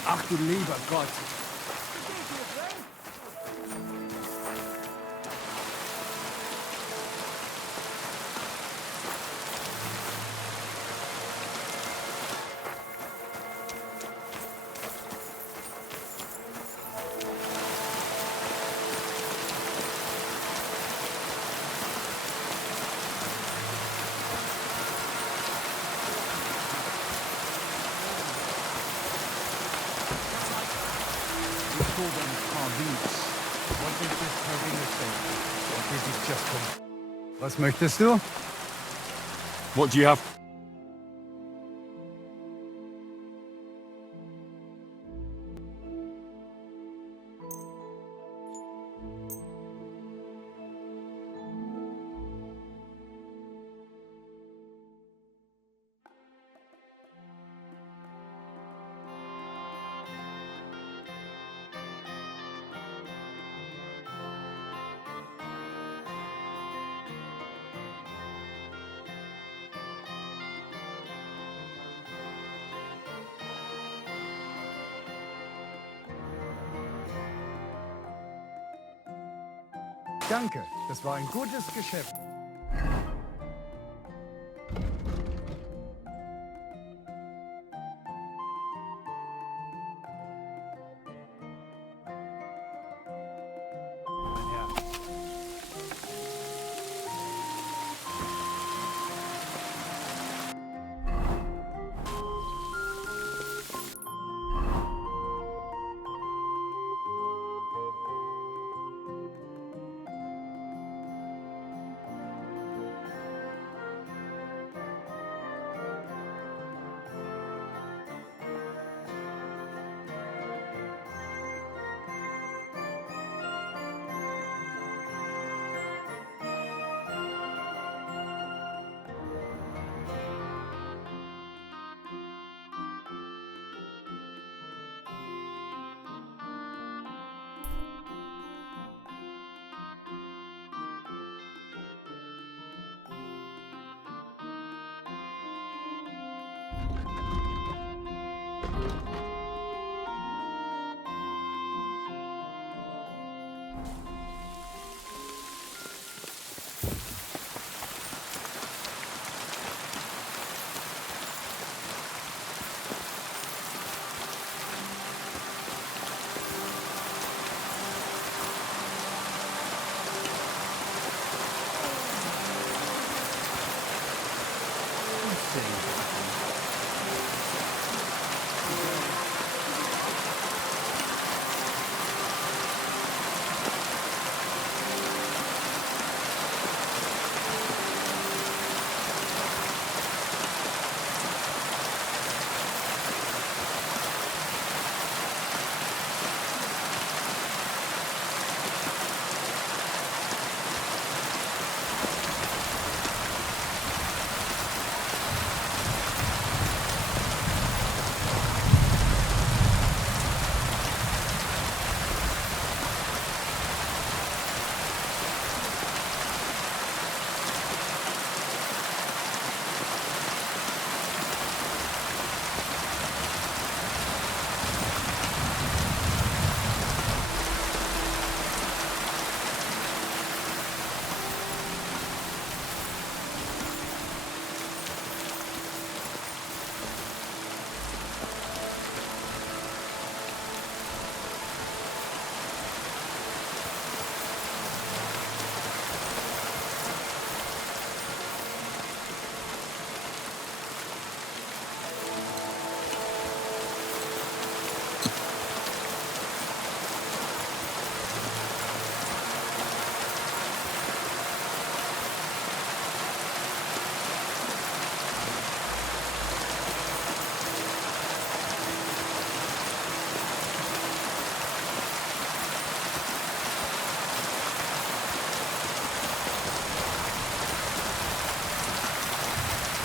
Ach du lieber Gott. Was möchtest du? What do you have? Danke, das war ein gutes Geschäft.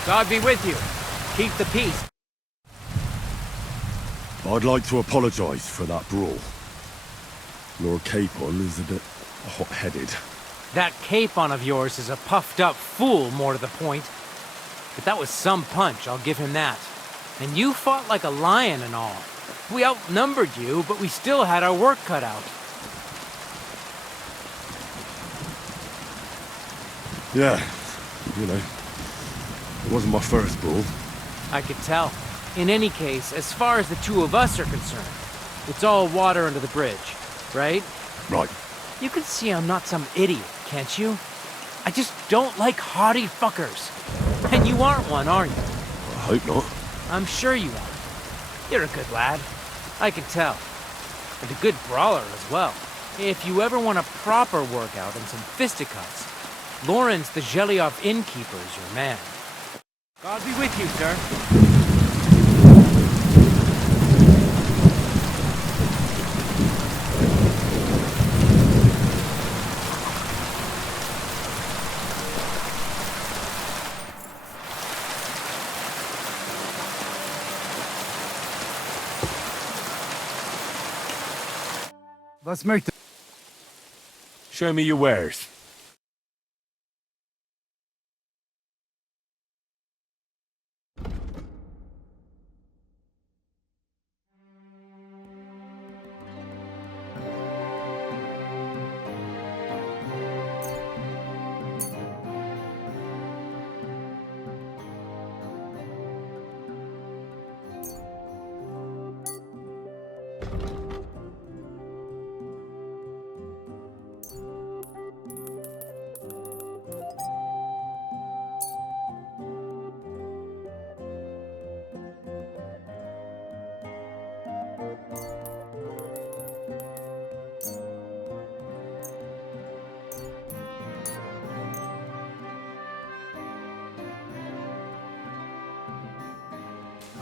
God be with you. Keep the peace. I'd like to apologise for that brawl. Lord Capon is a bit hot-headed. That Capon of yours is a puffed-up fool, more to the point. But that was some punch, I'll give him that. And you fought like a lion and all. We outnumbered you, but we still had our work cut out. Yeah, you know, it wasn't my first brawl. I could tell. In any case, as far as the two of us are concerned, it's all water under the bridge, right? Right. You can see I'm not some idiot, can't you? I just don't like haughty fuckers. And you aren't one, are you? I hope not. I'm sure you are. You're a good lad. I can tell. And a good brawler as well. If you ever want a proper workout and some fisticuffs, Lawrence the Geliov innkeeper is your man. God be with you, sir. Was möchtest Show me your wares.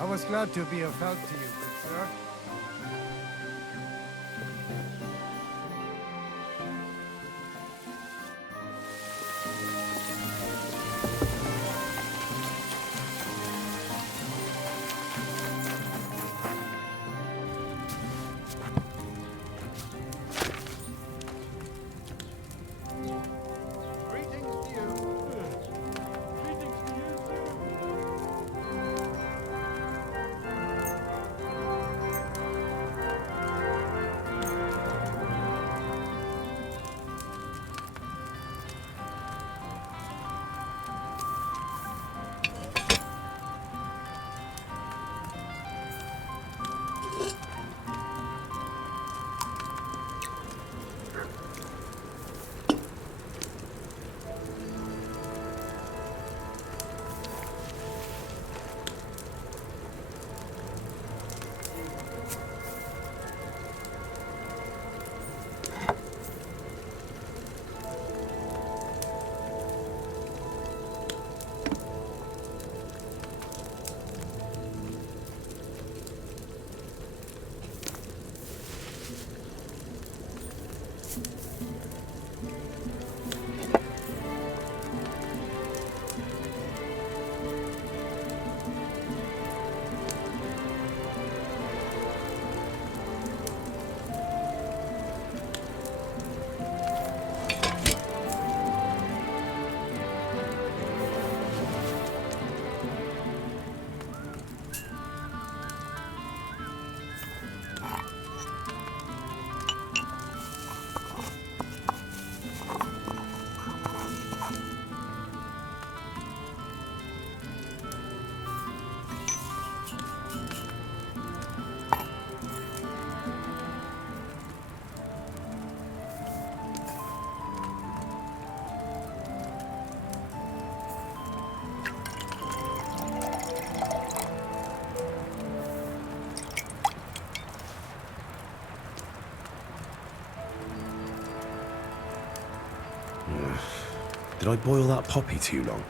I was glad to be of help to you, good sir. Did I boil that poppy too long?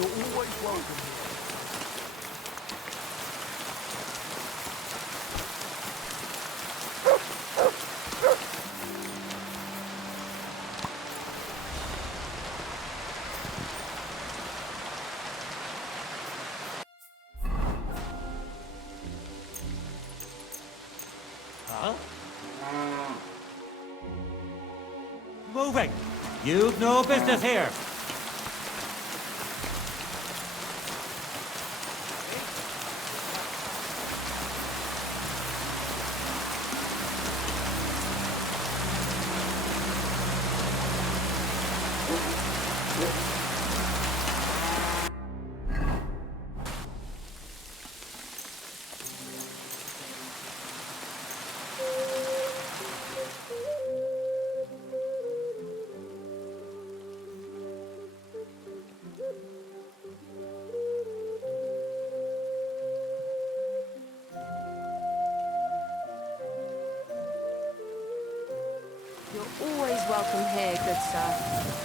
You're always welcome here. Huh? Moving! You've no business here! You're always welcome here, good sir.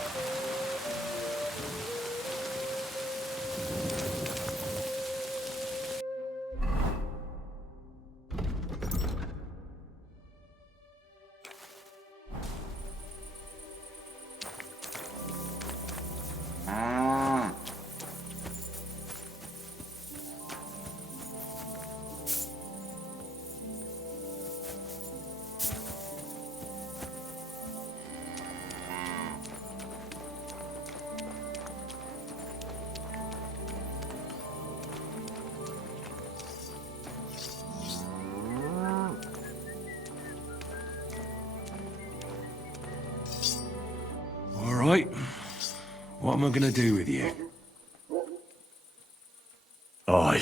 All right. What am I gonna do with you? Aye.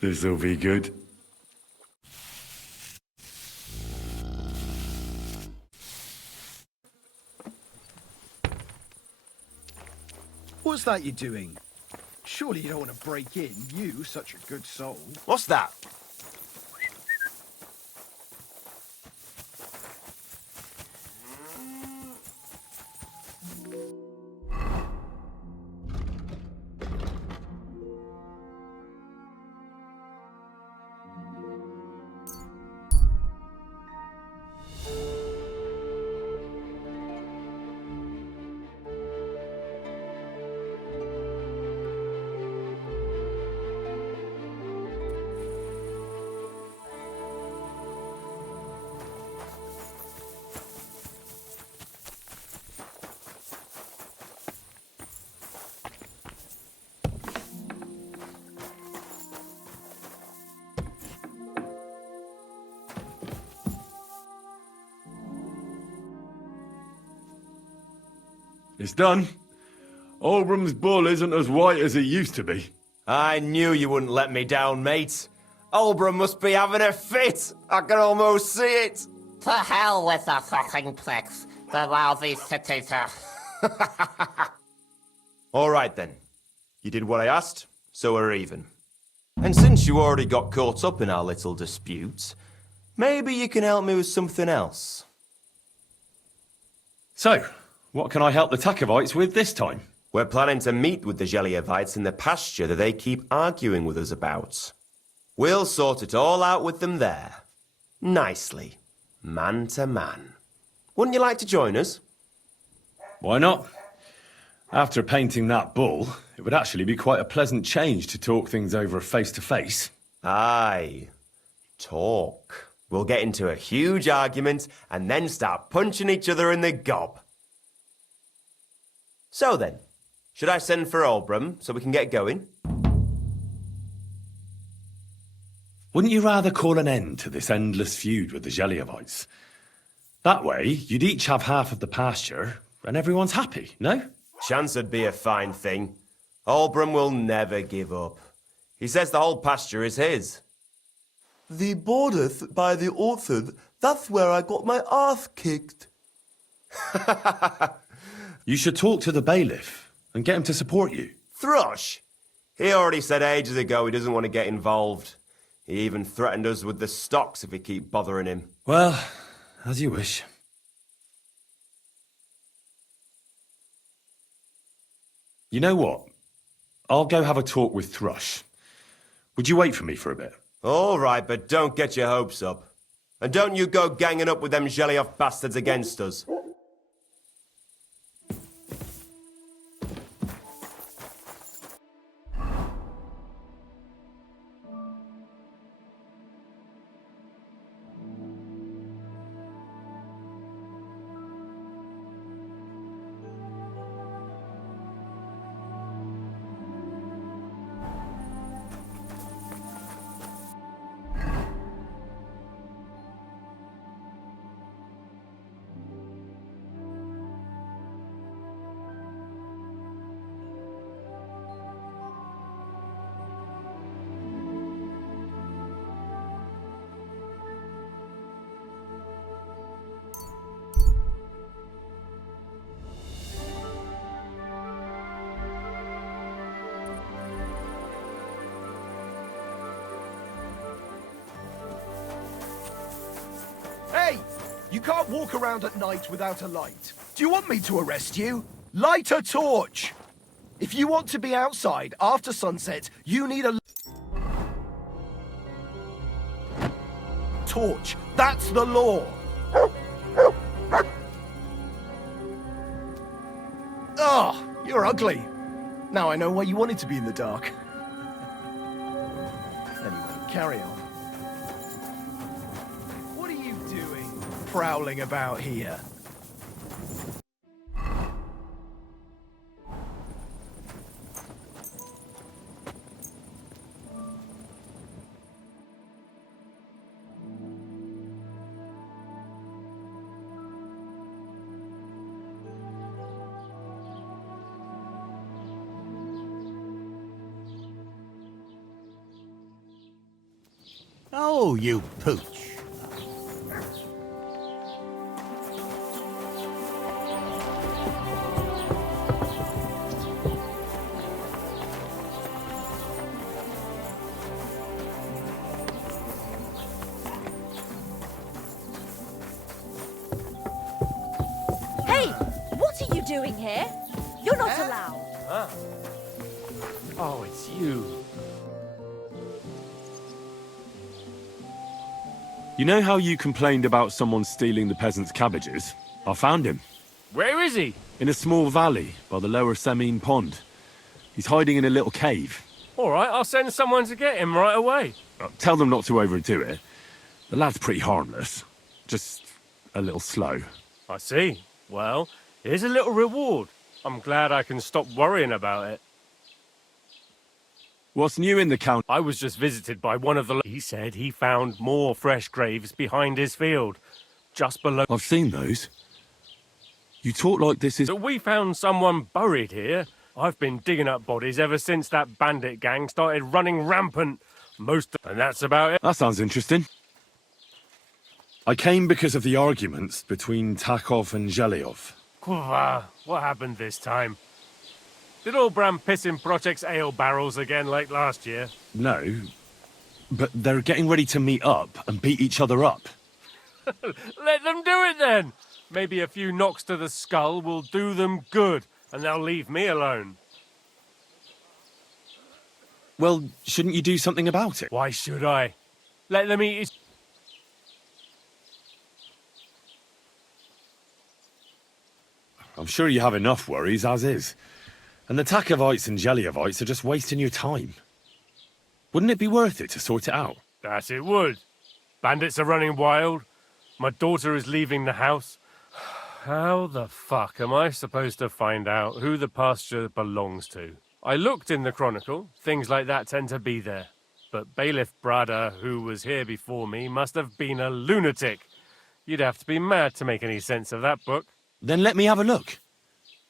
This'll be good. What's that you're doing? Surely you don't want to break in, you, such a good soul. What's that? It's done. Olbram's bull isn't as white as it used to be. I knew you wouldn't let me down, mate. Olbram must be having a fit. I can almost see it. To hell with the fucking pricks. The lousy cities are... All right, then. You did what I asked, so we're even. And since you already got caught up in our little dispute, maybe you can help me with something else. So, what can I help the Takovites with this time? We're planning to meet with the Geliovites in the pasture that they keep arguing with us about. We'll sort it all out with them there. Nicely. Man to man. Wouldn't you like to join us? Why not? After painting that bull, it would actually be quite a pleasant change to talk things over face to face. Aye. Talk. We'll get into a huge argument and then start punching each other in the gob. So then, should I send for Olbram so we can get going? Wouldn't you rather call an end to this endless feud with the Geliovites? That way, you'd each have half of the pasture, and everyone's happy, no? Chance would be a fine thing. Olbram will never give up. He says the whole pasture is his. The bordeth by the orchard, that's where I got my ass kicked. You should talk to the bailiff and get him to support you. Thrush! He already said ages ago he doesn't want to get involved. He even threatened us with the stocks if we keep bothering him. Well, as you wish. You know what? I'll go have a talk with Thrush. Would you wait for me for a bit? All right, but don't get your hopes up. And don't you go ganging up with them Jelly-off bastards against us. Hey! You can't walk around at night without a light. Do you want me to arrest you? Light a torch! If you want to be outside after sunset, you need a torch. That's the law. Oh, you're ugly. Now I know why you wanted to be in the dark. Anyway, carry on. What are you doing, prowling about here? Oh, you pooch. Hey, what are you doing here? You're not allowed. Ah. Oh, it's you. You know how you complained about someone stealing the peasants' cabbages? I found him. Where is he? In a small valley by the lower Semine Pond. He's hiding in a little cave. All right, I'll send someone to get him right away. Tell them not to overdo it. The lad's pretty harmless. Just a little slow. I see. Well, here's a little reward. I'm glad I can stop worrying about it. What's new in the count? I was just visited by one of the... He said he found more fresh graves behind his field, just below... I've seen those. You talk like this is... So we found someone buried here. I've been digging up bodies ever since that bandit gang started running rampant. And that's about it. That sounds interesting. I came because of the arguments between Takov and Zhelyov. What happened this time? Did all Bram piss in Project's ale barrels again like last year? No, but they're getting ready to meet up and beat each other up. Let them do it then! Maybe a few knocks to the skull will do them good, and they'll leave me alone. Well, shouldn't you do something about it? Why should I? Let them eat his... I'm sure you have enough worries as is. And the Takovites and Zhelyovites are just wasting your time. Wouldn't it be worth it to sort it out? That it would. Bandits are running wild. My daughter is leaving the house. How the fuck am I supposed to find out who the pasture belongs to? I looked in the Chronicle. Things like that tend to be there. But Bailiff Brada, who was here before me, must have been a lunatic. You'd have to be mad to make any sense of that book. Then let me have a look.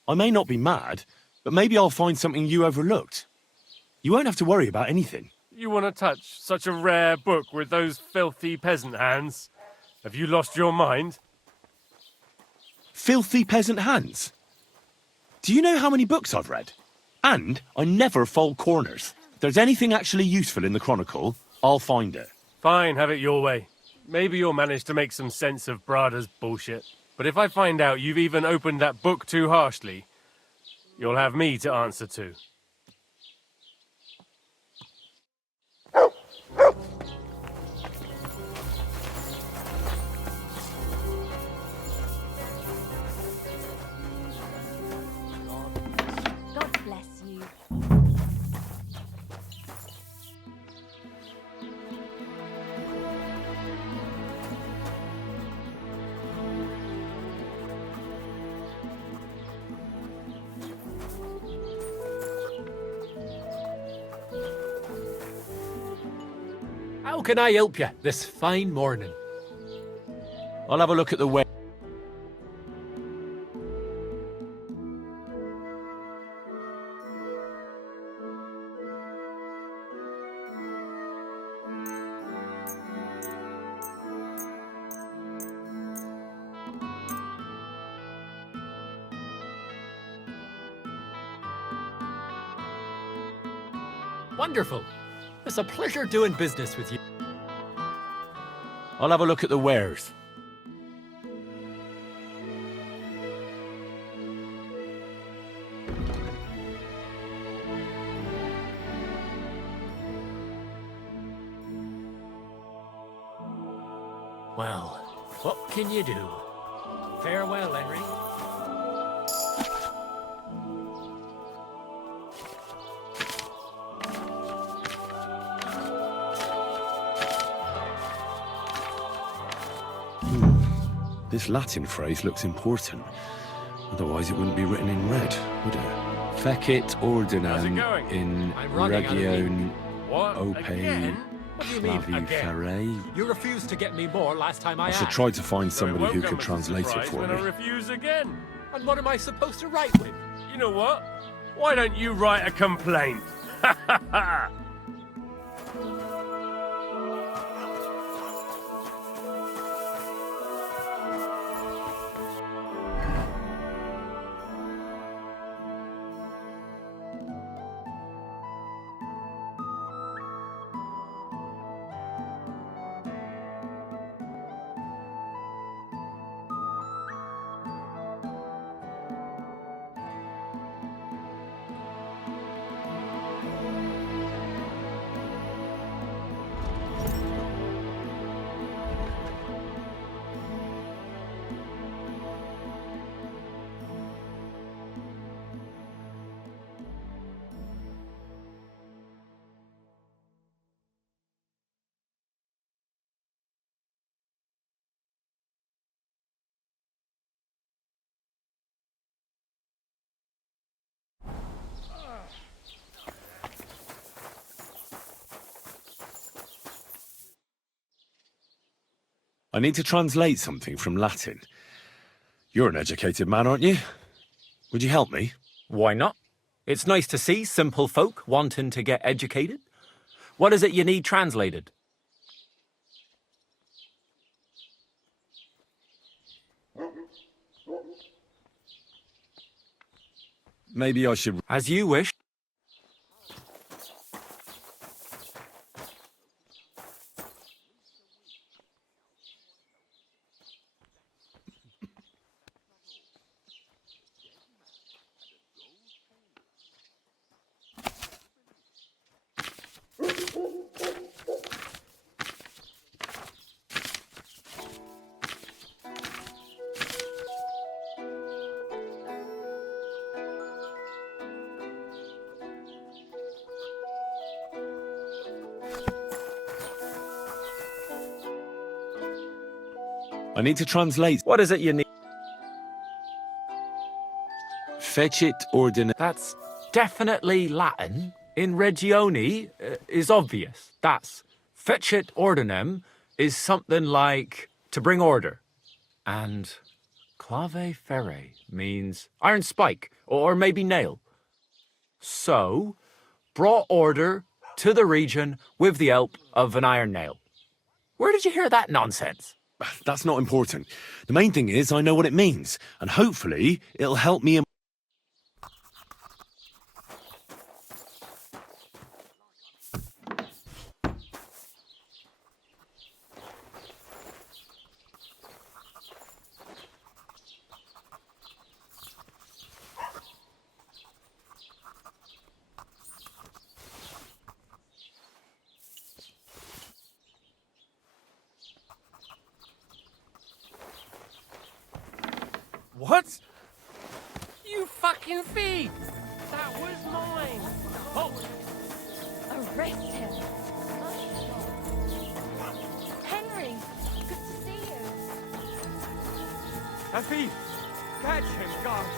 I may not be mad, but maybe I'll find something you overlooked. You won't have to worry about anything. You want to touch such a rare book with those filthy peasant hands? Have you lost your mind? Filthy peasant hands? Do you know how many books I've read? And I never fold corners. If there's anything actually useful in the Chronicle, I'll find it. Fine, have it your way. Maybe you'll manage to make some sense of Brada's bullshit. But if I find out you've even opened that book too harshly, You'll have me to answer to. God bless you. How can I help you this fine morning? I'll have a look at the way. Wonderful. It's a pleasure doing business with you. I'll have a look at the wares. Well, what can you do? Farewell, Henry. This Latin phrase looks important. Otherwise it wouldn't be written in red, would it? Fecit ordinam in region ope claviferae. You refused to get me more last time I I should asked. try to find So it somebody won't who come could as a translate it surprise for when me. I refuse again. And what am I supposed to write with? You know what? Why don't you write a complaint? Ha ha ha! I need to translate something from Latin. You're an educated man, aren't you? Would you help me? Why not? It's nice to see simple folk wanting to get educated. What is it you need translated? Maybe I should... As you wish. I need to translate... What is it you need? Fecit ordinam... That's definitely Latin. In regione is obvious. That's fecit ordinem is something like to bring order. And clave ferre means iron spike or maybe nail. So, brought order to the region with the help of an iron nail. Where did you hear that nonsense? That's not important. The main thing is I know what it means, and hopefully it'll help me... You fucking thief! That was mine! Oh! Arrest him. Henry, good to see you. A thief! Catch him, guards!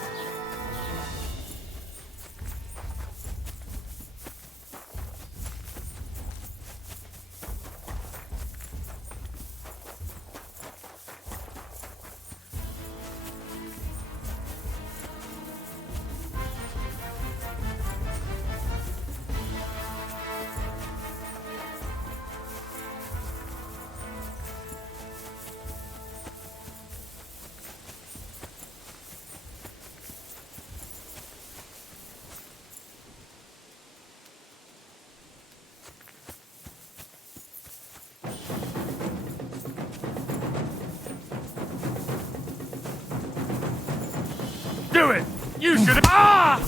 Do it! You should have. Ah!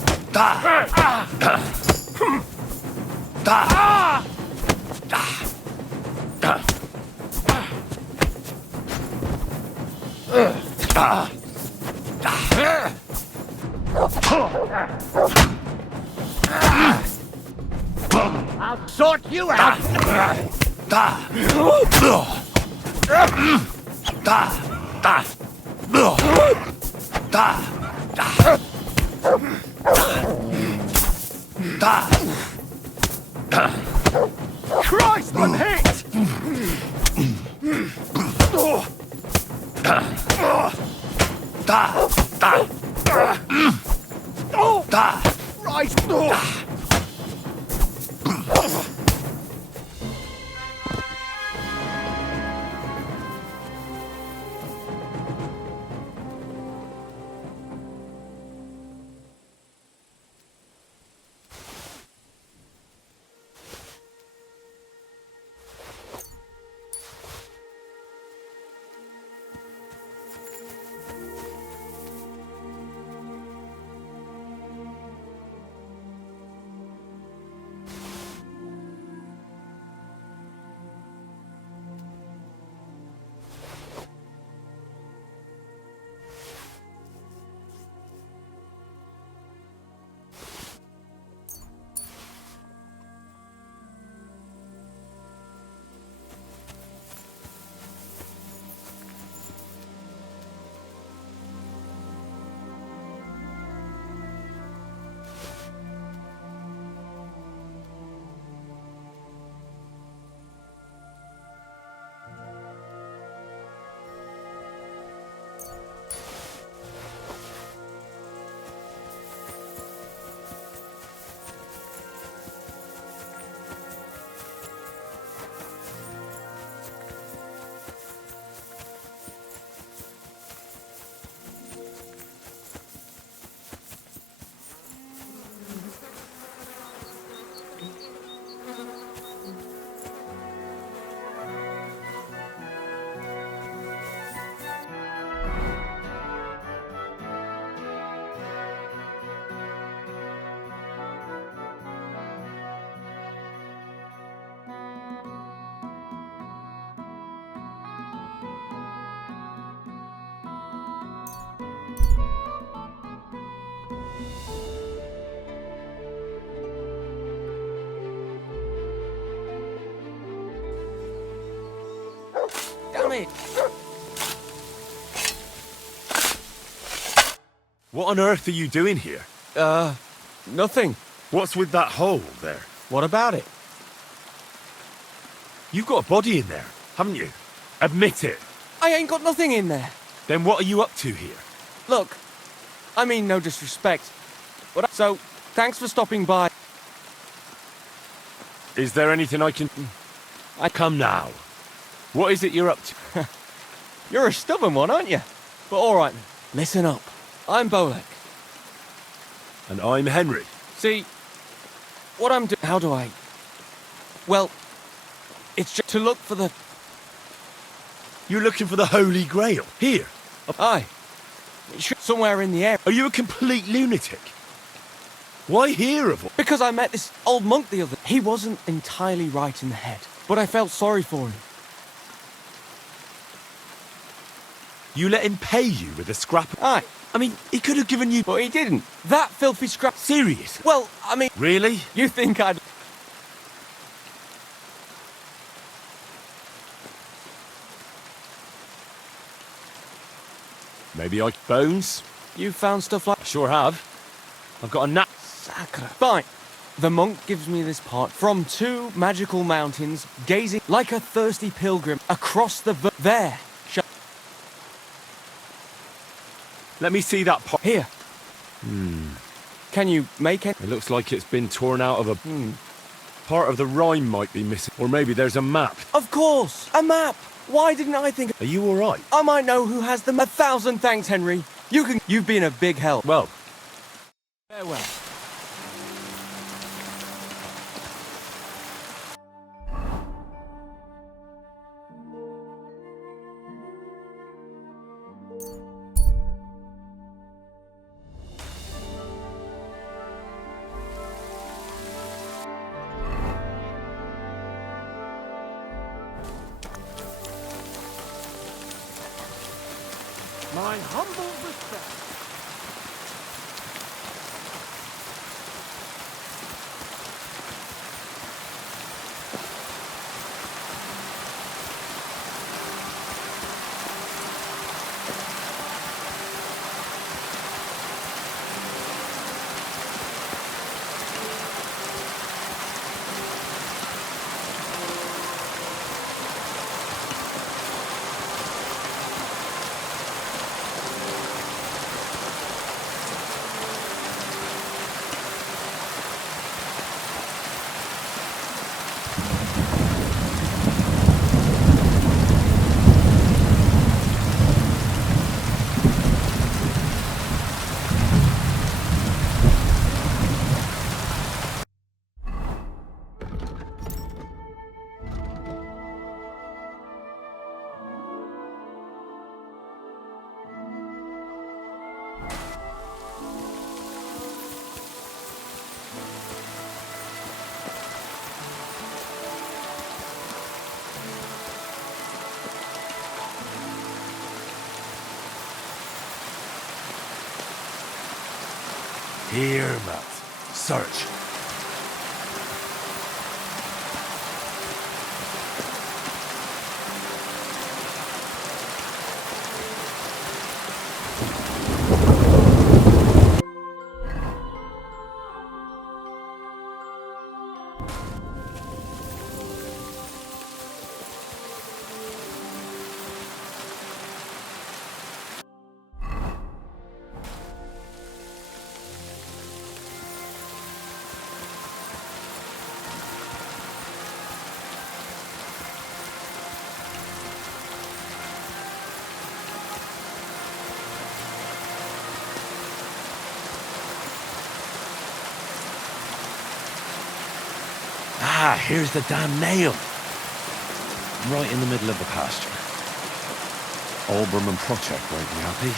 I'll sort you out! Christ, I'm hit! Right! Damn it! What on earth are you doing here? Nothing. What's with that hole there? What about it? You've got a body in there, haven't you? Admit it. I ain't got nothing in there. Then what are you up to here? Look, I mean no disrespect, but so thanks for stopping by. Is there anything I can... I come now. What is it you're up to? You're a stubborn one, aren't you? But all right, then. Listen up. I'm Bolek. And I'm Henry. See, what I'm doing... How do I... Well, it's just to look for the... You're looking for the Holy Grail? Here? Aye. Somewhere in the air. Are you a complete lunatic? Why here of all? Because I met this old monk the other... He wasn't entirely right in the head, but I felt sorry for him. You let him pay you with a scrap... Aye. I mean, he could have given you... But he didn't. That filthy scrap. Serious? Well, I mean... Really? You think I'd... Maybe I... Bones? You found stuff like... I sure have. I've got a nut. Sacre. Fine. The monk gives me this part from 2 magical mountains, gazing like a thirsty pilgrim across the... There. Let me see that part. Here. Can you make it? It looks like it's been torn out of a... Part of the rhyme might be missing. Or maybe there's a map. Of course. A map. Why didn't I think... Are you all right? I might know who has them. 1,000 thanks, Henry. You've been a big help. Well. Farewell. My humble respect. Here, Matt. Search. Ah, here's the damn nail. Right in the middle of the pasture. Alberman Project won't be happy.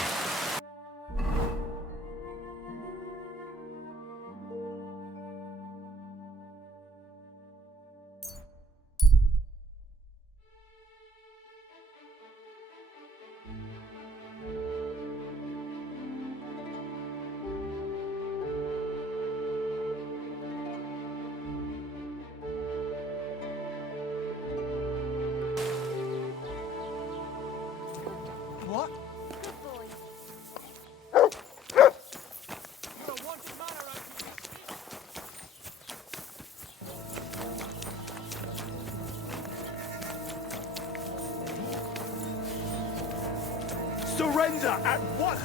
What? Surrender at once!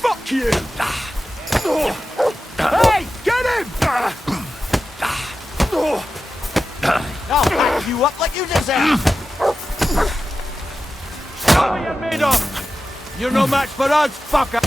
Fuck you! Hey, get him! I'll pack you up like you deserve. Show me you're made of! You're no match for us, fucker!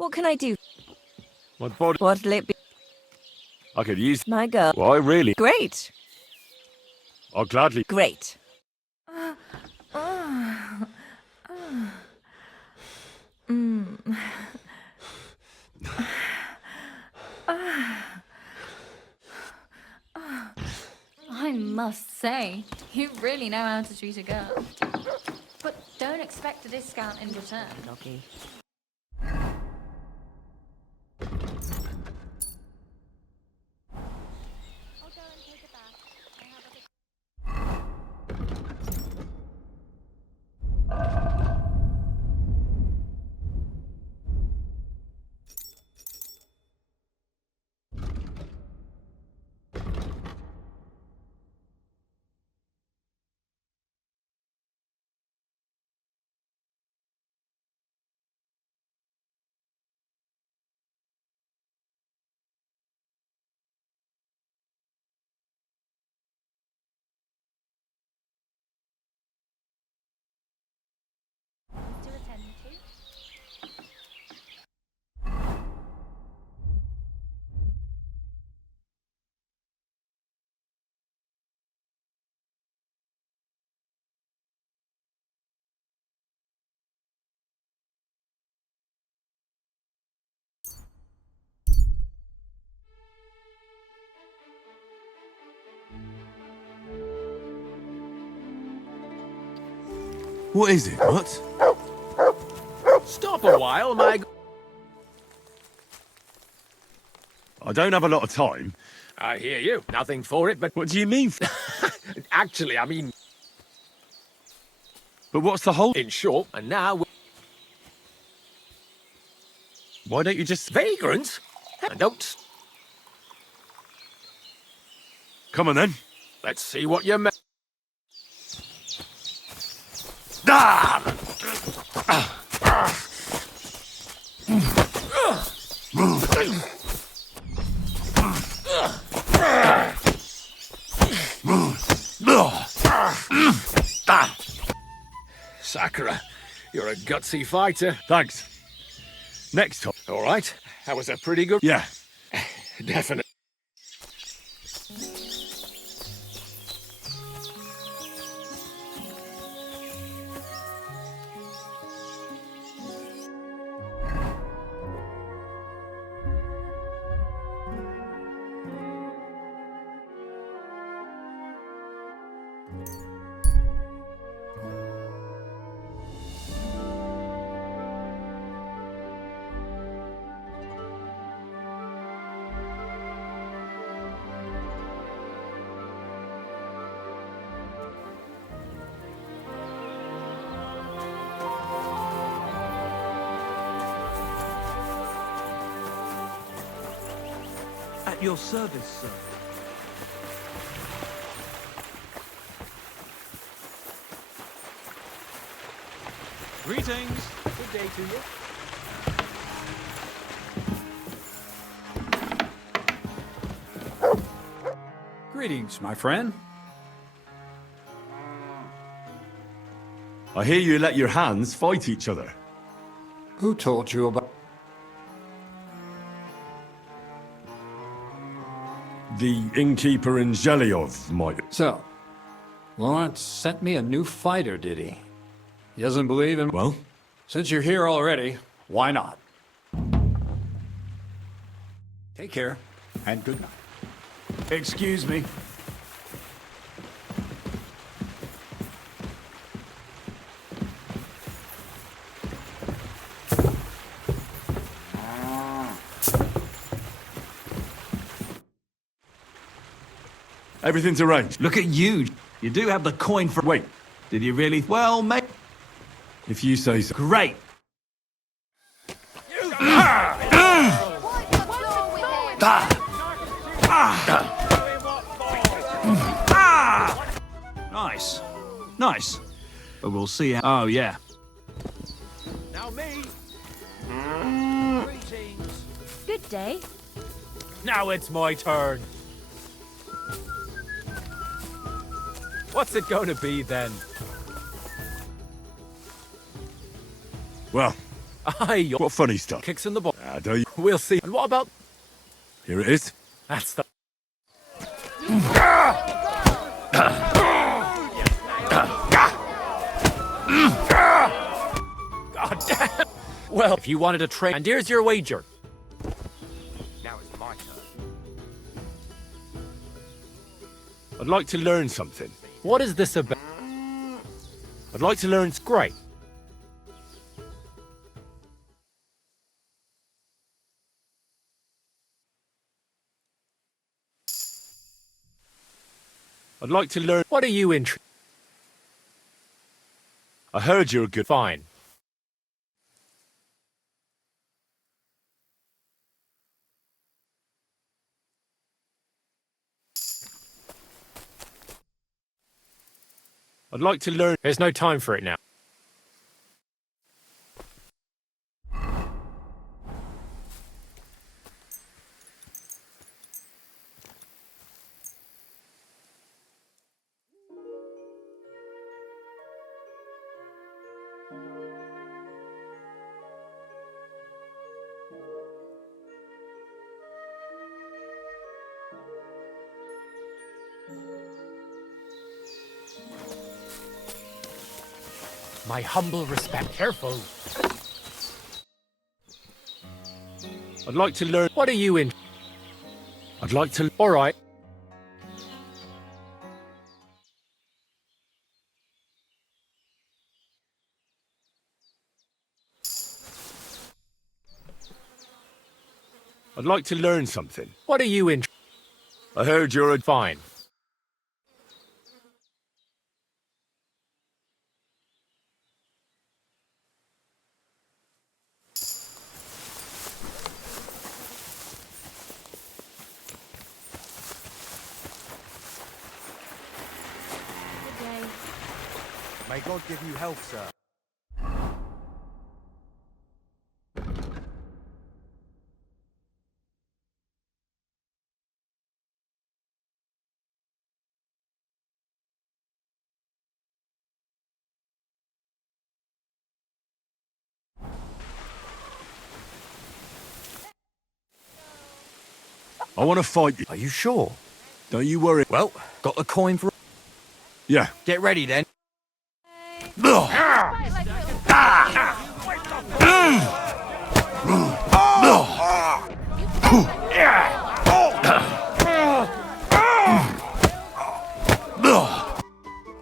What can I do? My body. What'll it be? I could use. My girl. Well, I really. Great. I'll gladly. Great. I must say, you really know how to treat a girl. But don't expect a discount in return. Lucky. What is it? What? Stop a while, my... I don't have a lot of time. I hear you. Nothing for it, but... What do you mean? Actually, I mean... But what's the whole... In short, and now... Why don't you just... Vagrants? Don't... Come on, then. Let's see what you... Sakura, you're a gutsy fighter. Thanks. Next time. All right. That was a pretty good... Yeah. Definitely. At your service, sir. Greetings. Good day to you. Greetings, my friend. I hear you let your hands fight each other. Who told you about... The innkeeper in Zhelyov might... So, Lawrence sent me a new fighter, did he? He doesn't believe in... Well? Since you're here already, why not? Take care, and good night. Excuse me. Everything's arranged. Look at you. You do have the coin for... Wait. Did you really? Well, mate. If you say so. Great. Nice. Nice. But we'll see how... Oh, yeah. Now me. Greetings. Good day. Now it's my turn. What's it going to be then? Well, Aye, What funny stuff? kicks in the ball. Ah, don't you? We'll see. And what about... Here it is. That's the... God damn! Well, if you wanted to trade... And here's your wager. Now it's my turn. I'd like to learn something. What is this about? I'd like to learn... Great. I'd like to learn... What are you interested... I heard you're a good... Fine. I'd like to learn... There's no time for it now. My humble respect. Careful. I'd like to learn... What are you in? I'd like to... All right. I'd like to learn something. What are you in? I heard you're a... Fine. May God give you health, sir. I want to fight you. Are you sure? Don't you worry. Well, got the coin for... Yeah. Get ready, then.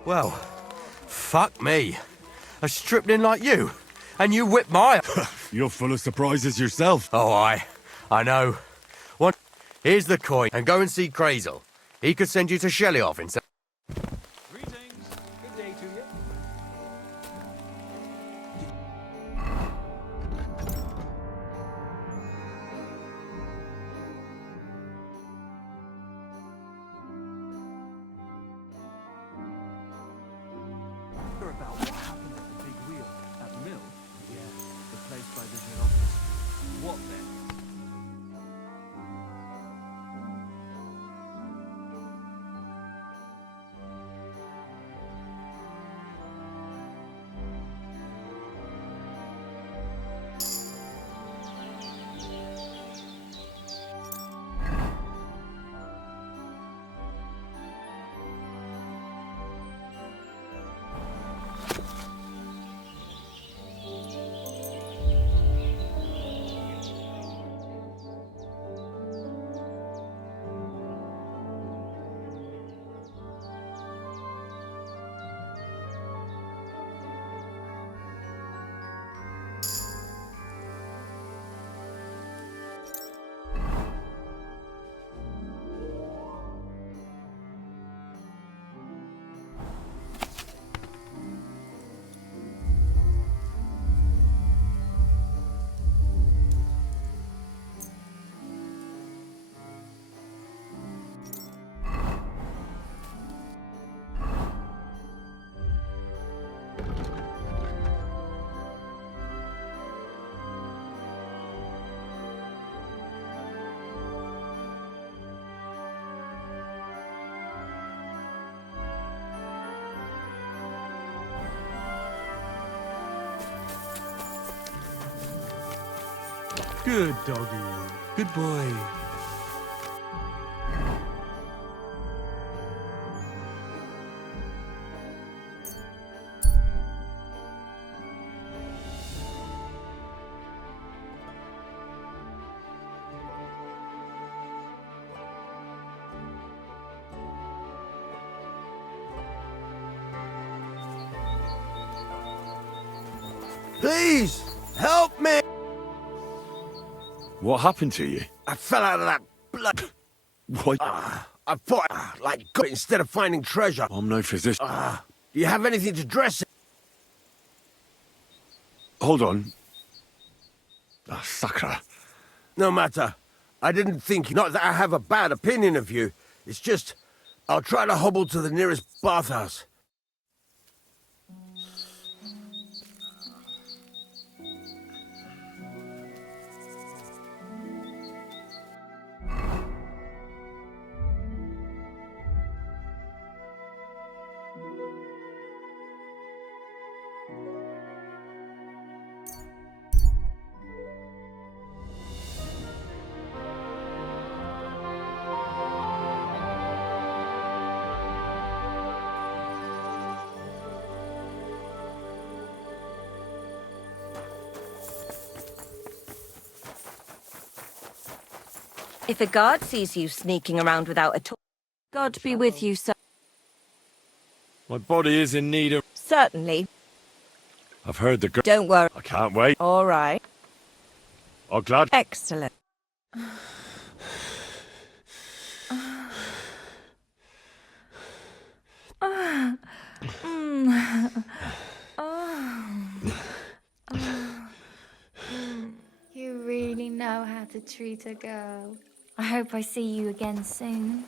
Well, fuck me. A stripling like you, and you whip my... You're full of surprises yourself. Oh, I know. What? Here's the coin, and go and see Crazel. He could send you to Shelley off instead. Greetings. Good day to you. About what happened at the big wheel at the mill? Yeah, the place by the head office. What then? Good doggy. Good boy. Please, help me! What happened to you? I fell out of that blood. What? I fought like God instead of finding treasure. I'm no physician. Do you have anything to dress it? Hold on. Sucker. No matter. I didn't think. Not that I have a bad opinion of you. It's just, I'll try to hobble to the nearest bathhouse. If a guard sees you sneaking around without a torch, God be with you, sir. My body is in need of... Certainly. I've heard the... Don't worry. I can't wait. All right. I'm glad... Excellent. You really know how to treat a girl. I hope I see you again soon.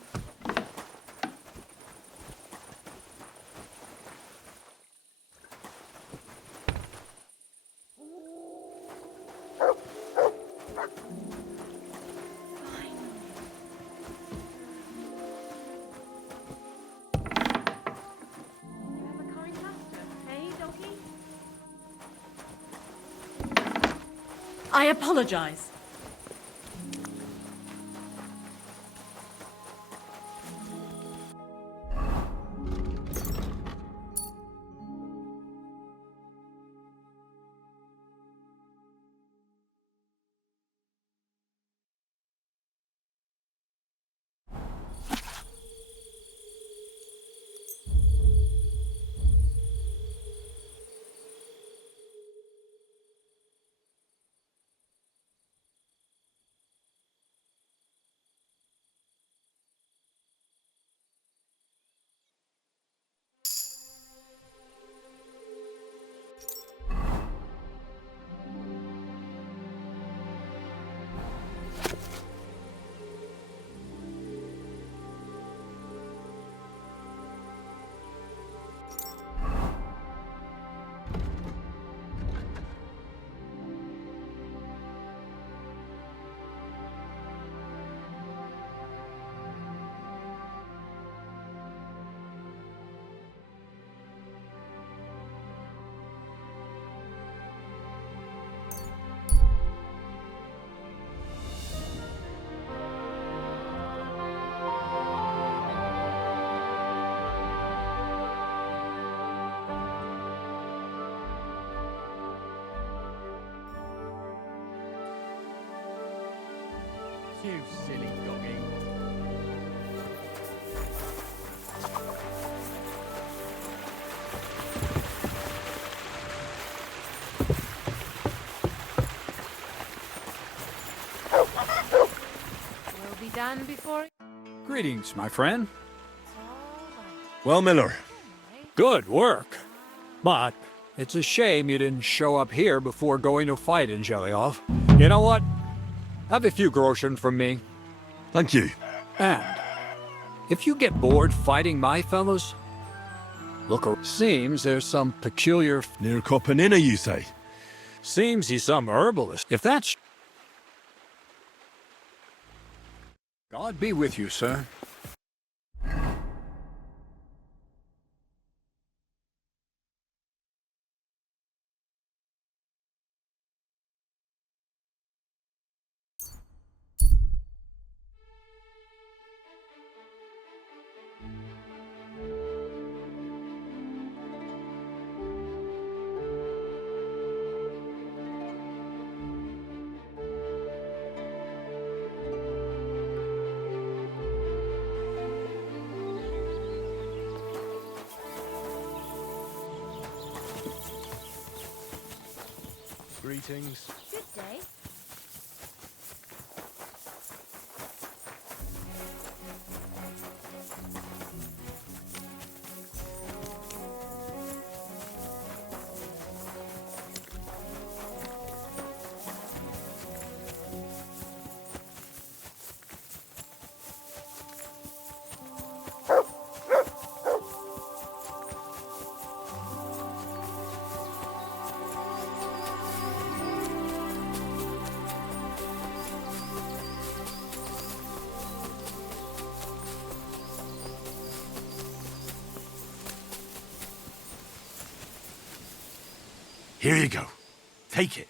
I apologize. You silly doggy. We'll be done before... Greetings, my friend. Well, Miller. Good work. But it's a shame you didn't show up here before going to fight in Jelioff. You know what? Have a few groschen from me. Thank you. And if you get bored fighting my fellows, seems there's some peculiar... Near Copenina, you say? Seems he's some herbalist. If that's... God be with you, sir. Greetings. Good day. Here you go. Take it.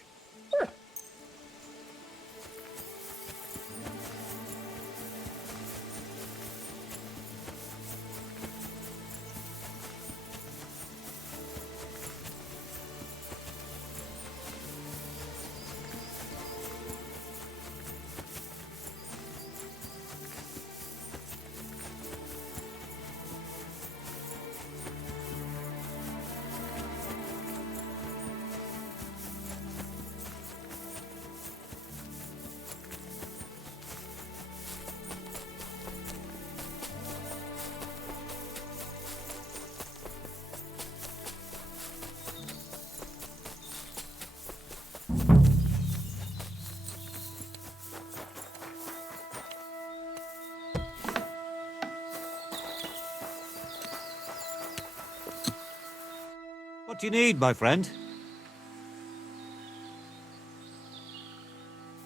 What do you need, my friend?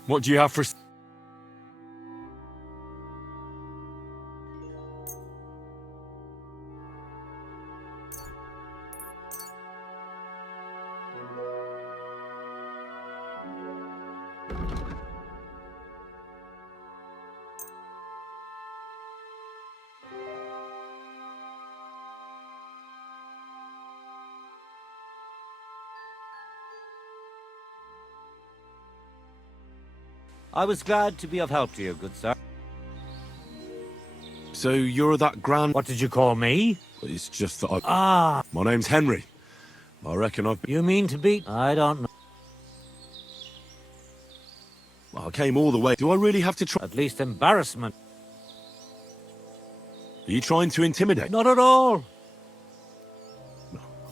What do you have for... I was glad to be of help to you, good sir. So you're that grand... What did you call me? It's just that I... Ah! My name's Henry. I reckon I've... You mean to be... I don't know. Well, I came all the way. Do I really have to try... At least embarrassment. Are you trying to intimidate? Not at all.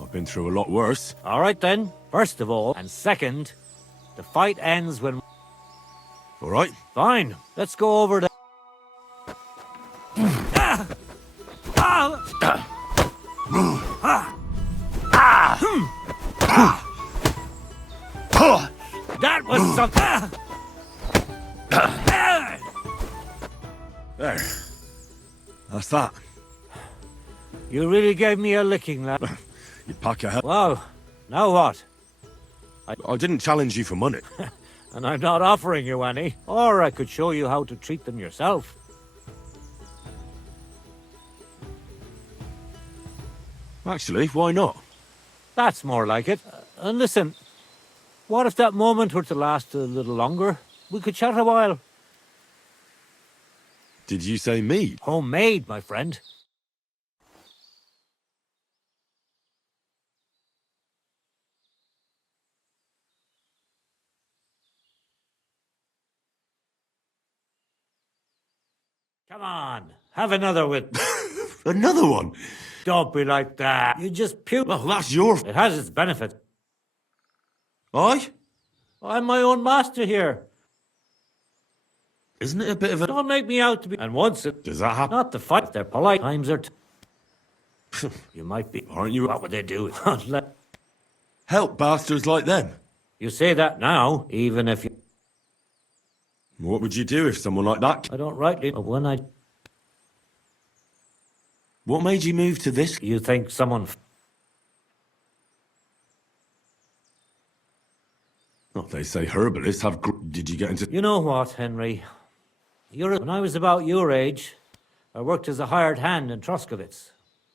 I've been through a lot worse. All right then. First of all, and second, the fight ends when... All right. Fine. Let's go over there. That was something. There. That's that. You really gave me a licking, lad. You pack a hell... Wow. Now what? I didn't challenge you for money. And I'm not offering you any. Or I could show you how to treat them yourself. Actually, why not? That's more like it. And listen, what if that moment were to last a little longer? We could chat a while. Did you say mead? Homemade, my friend. Come on, have another with... Another one? Don't be like that. You just puke. Well, that's your... It has its benefit. Aye? I'm my own master here. Isn't it a bit of a... Don't make me out to be... And once it... Does that happen? Not the fight. They're polite. Times are... You might be... Aren't you... What would they do? Help bastards like them. You say that now, even if you... What would you do if someone like that... I don't rightly... But when I... What made you move to this? You think someone... Oh, they say herbalists have... Did you get into... You know what, Henry? When I was about your age, I worked as a hired hand in Troskowitz,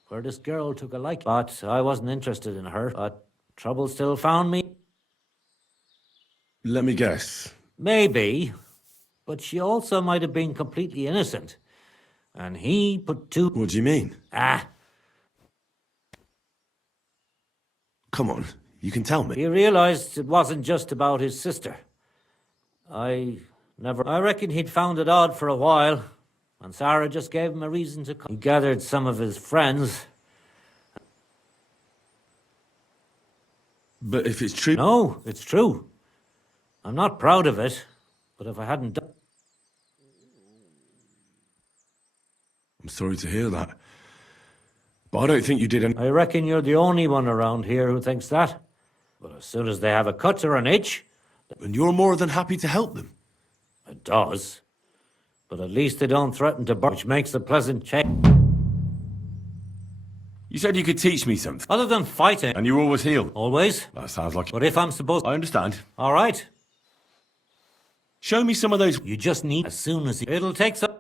where this girl took a liking. But I wasn't interested in her. But trouble still found me. Let me guess. Maybe. But she also might have been completely innocent. And he put two... What do you mean? Ah. Come on. You can tell me. He realized it wasn't just about his sister. I reckon he'd found it odd for a while, and Sarah just gave him a reason to come. He gathered some of his friends. But if it's true... No, it's true. I'm not proud of it, but if I hadn't done... I'm sorry to hear that. But I don't think you did any... I reckon you're the only one around here who thinks that. But as soon as they have a cut or an itch... And you're more than happy to help them? It does. But at least they don't threaten to burn, which makes a pleasant change. You said you could teach me something. Other than fighting. And you always heal? Always. That sounds like... But if I'm supposed... I understand. All right. Show me some of those... You just need... As soon as... It'll take some...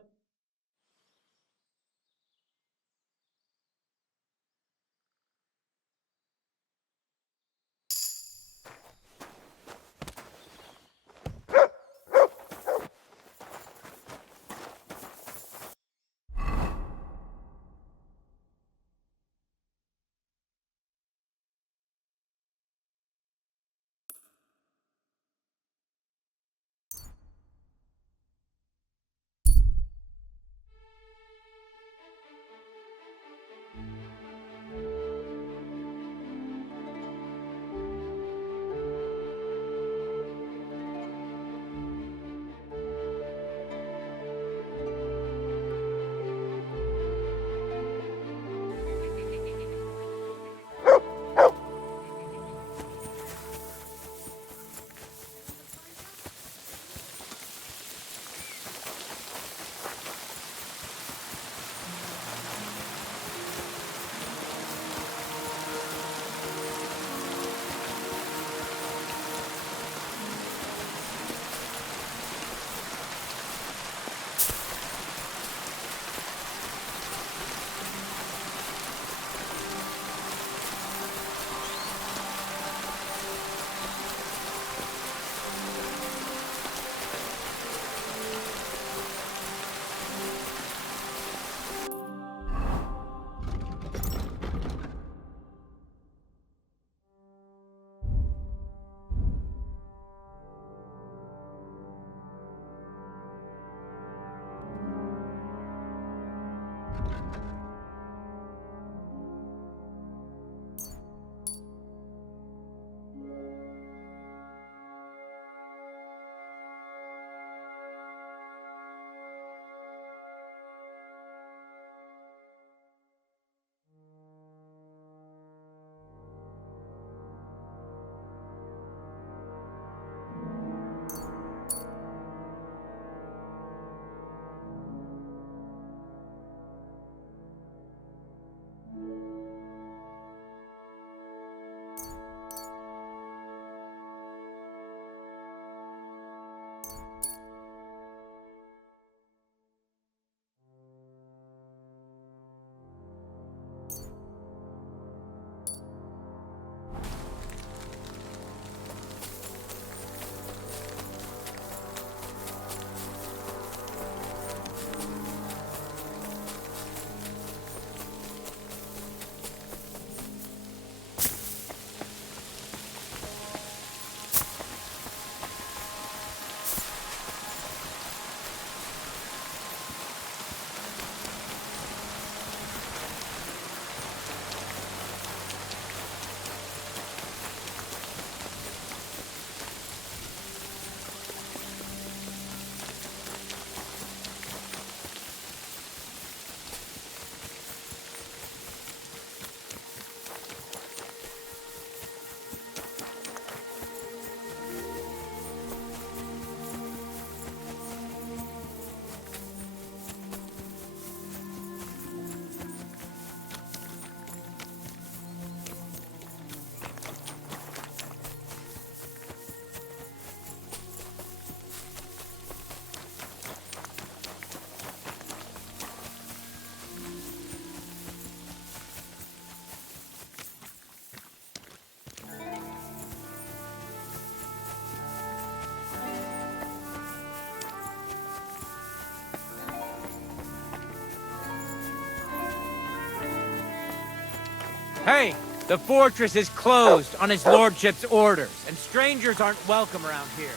Hey, The fortress is closed on his lordship's orders, and strangers aren't welcome around here.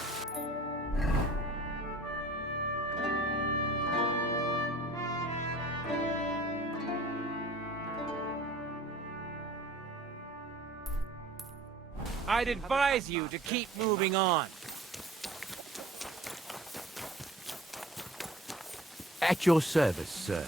I'd advise you to keep moving on. At your service, sir.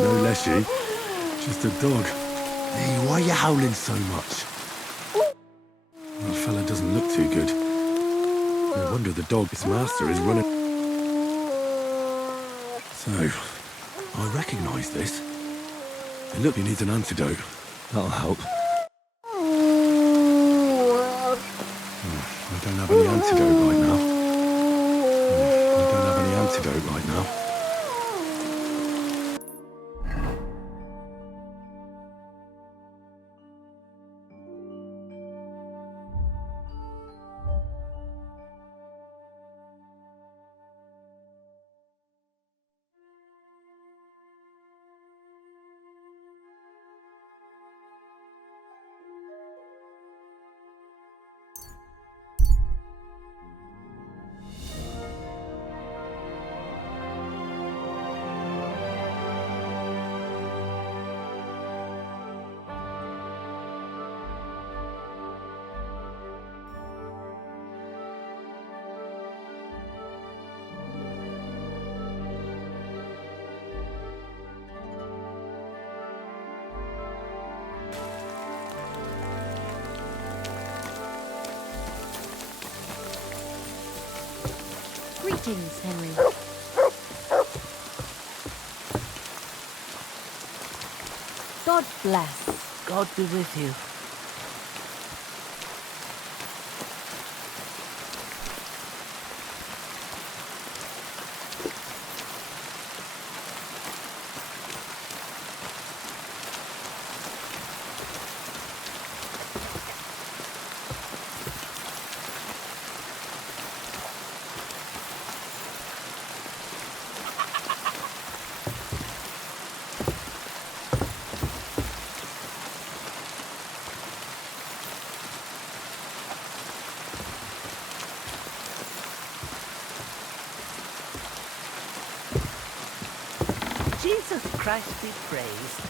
No, Leshy. Just a dog. Hey, why are you howling so much? That fella doesn't look too good. No wonder the dog, its master, is running. So, I recognise this. Hey, look, he needs an antidote. That'll help. I don't have any antidote right now. I don't have any antidote right now. Greetings, Henry. God bless. God be with you. Jesus Christ be praised.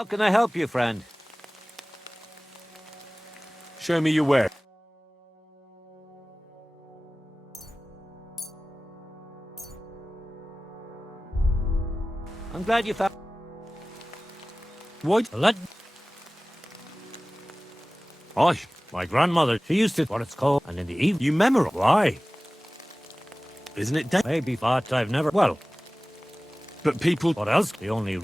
How can I help you, friend? Show me your ware. I'm glad you found... What? Let... Oh, my grandmother, she used to... What it's called, and in the evening... You memorize? Why? Isn't it dead? Maybe, but I've never... Well... But people... What else? The only...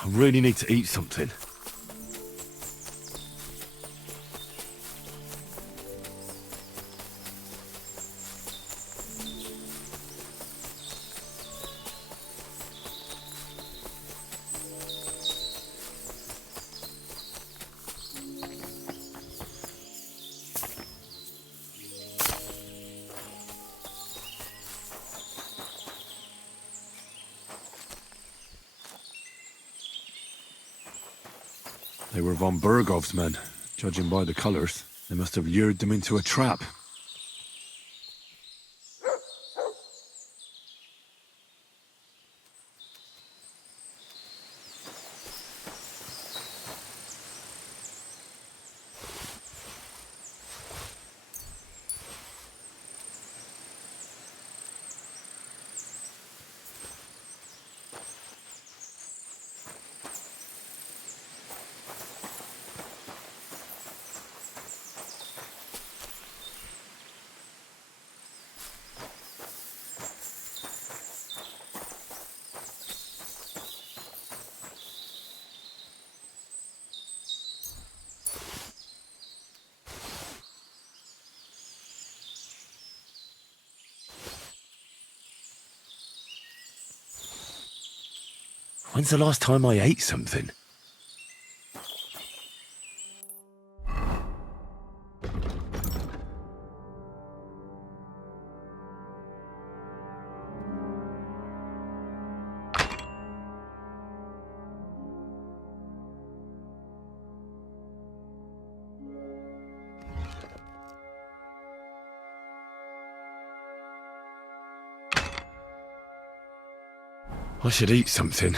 I really need to eat something. They were von Bergov's men. Judging by the colours, they must have lured them into a trap. When's the last time I ate something? I should eat something.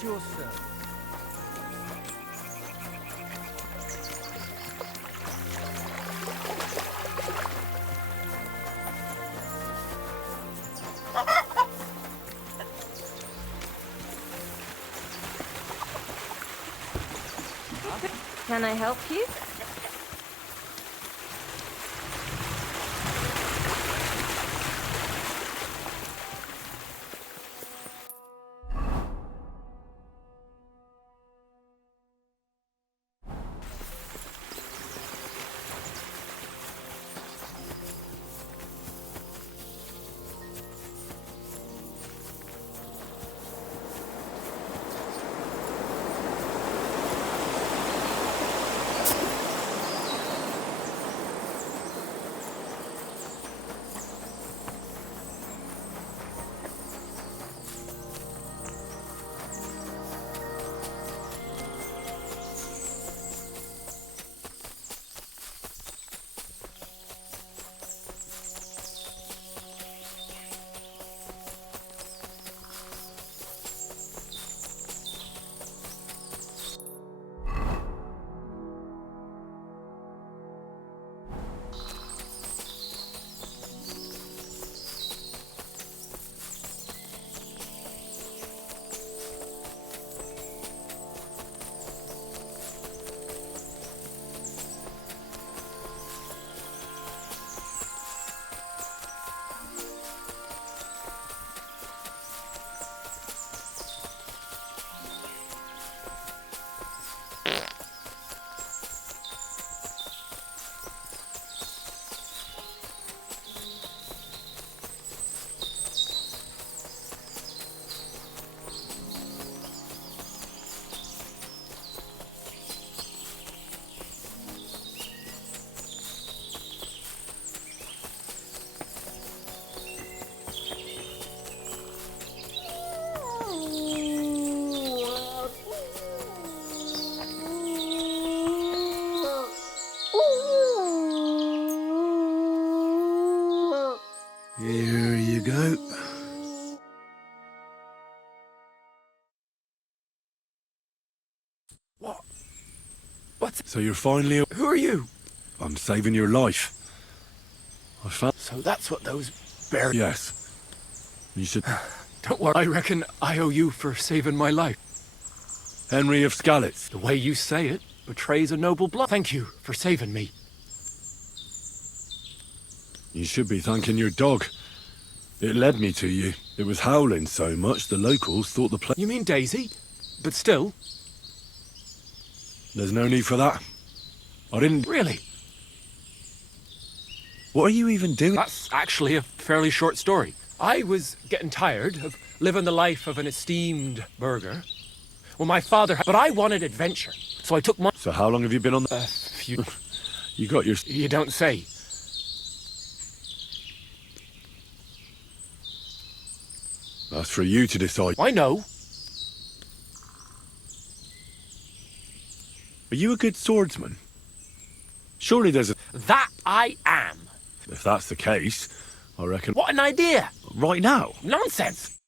sure, sir. Can I help you? Here you go. What? So you're finally... Who are you? I'm saving your life. I found... So that's what those bears... Yes. You should... Don't worry, I reckon I owe you for saving my life. Henry of Skalitz. The way you say it betrays a noble blood. Thank you for saving me. You should be thanking your dog. It led me to you. It was howling so much the locals thought the place... You mean Daisy? But still... There's no need for that. I didn't... Really? What are you even doing? That's actually a fairly short story. I was getting tired of living the life of an esteemed burgher. Well, my father... But I wanted adventure, so I took my... So how long have you been on the... A few... You got your... You don't say. That's for you to decide. I know. Are you a good swordsman? Surely there's a... That I am. If that's the case, I reckon... What an idea! Right now? Nonsense!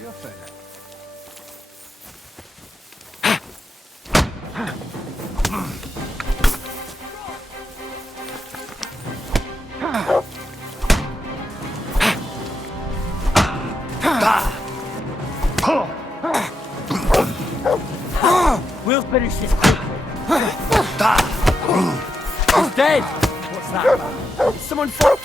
You're fair. We'll finish this quickly. He's dead! What's that about? Someone fought.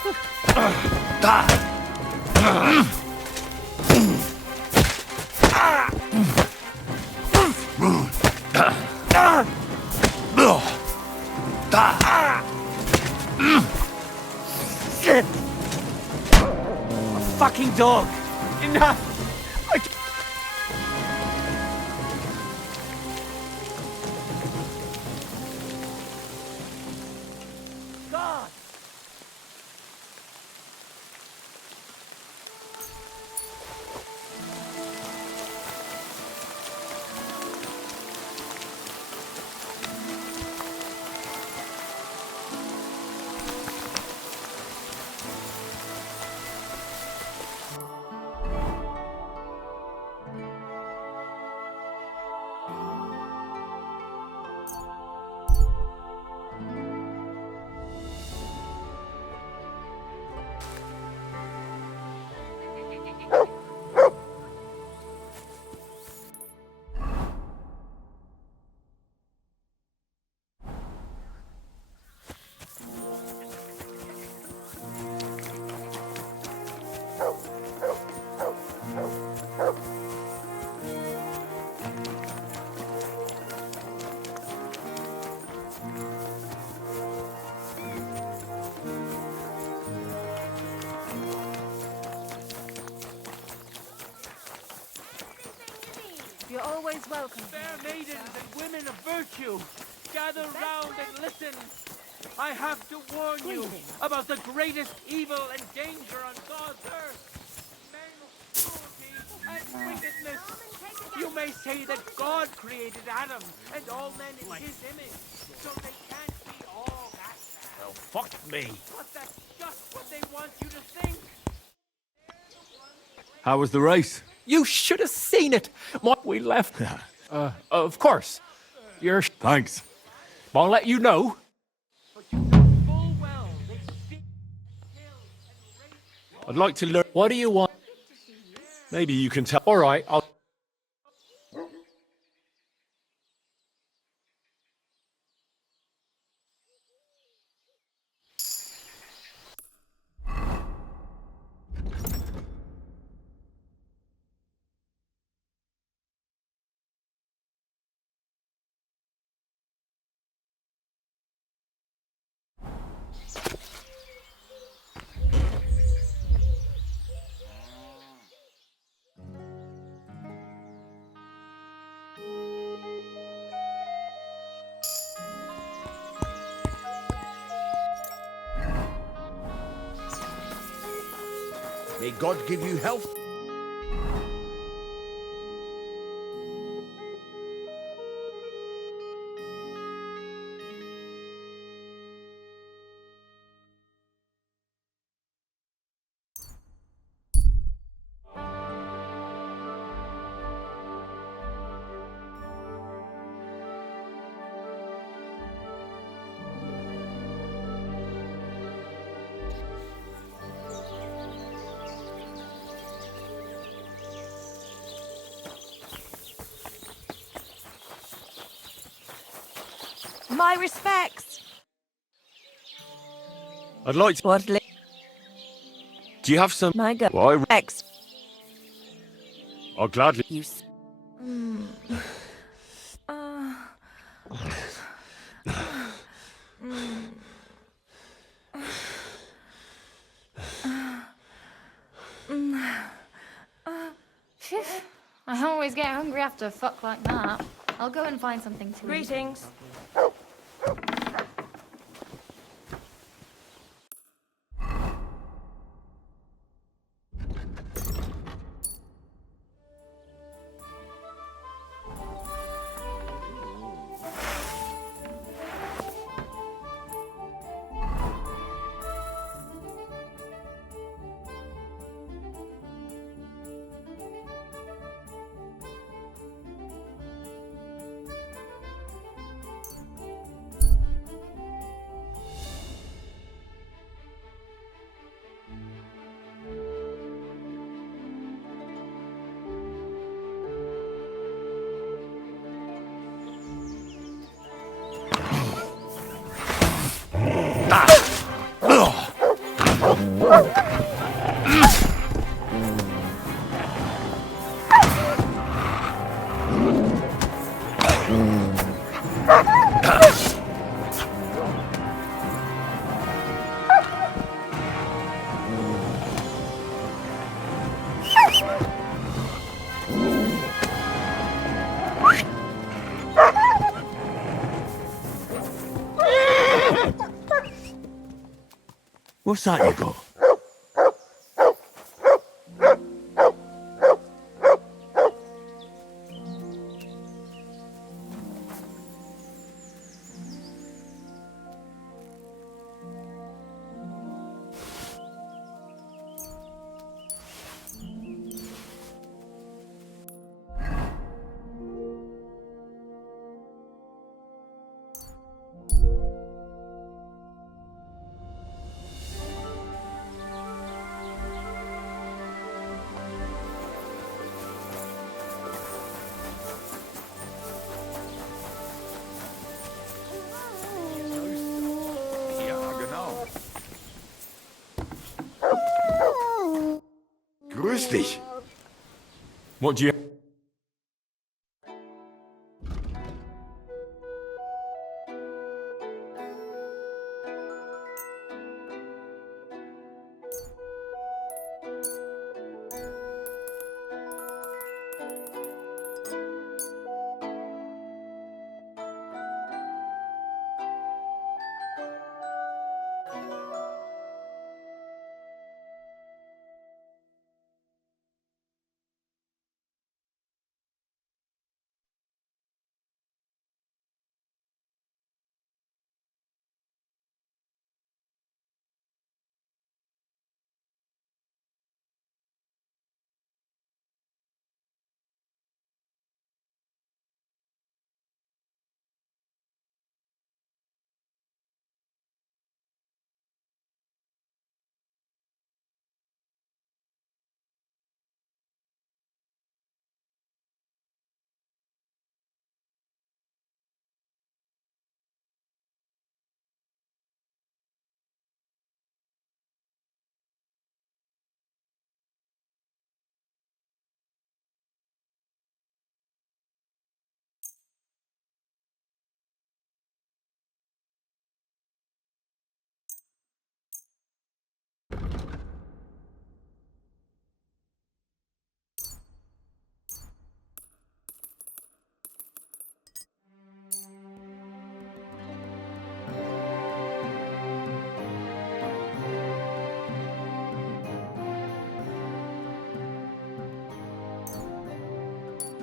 Shit! A fucking dog! Enough! God! You're always welcome. Fair maidens and women of virtue, gather round and listen. I have to warn you about the greatest evil and danger on God's earth. Men, cruelty, and wickedness. You may say that God created Adam and all men in his image, so they can't be all that bad. Well, fuck me. But that's just what they want you to think. How was the race? You should have seen it. What we left. Of course. You're. Thanks. I'll let you know. I'd like to learn. What do you want? Maybe you can tell. All right, I'll. May God give you health. My respects. I'd like to. What? Do you have some? My God. Well, Ex. I'll gladly. You. Phew. I always get hungry after a fuck like that. I'll go and find something to eat. Greetings. What's that you got? Grüß dich. What do you?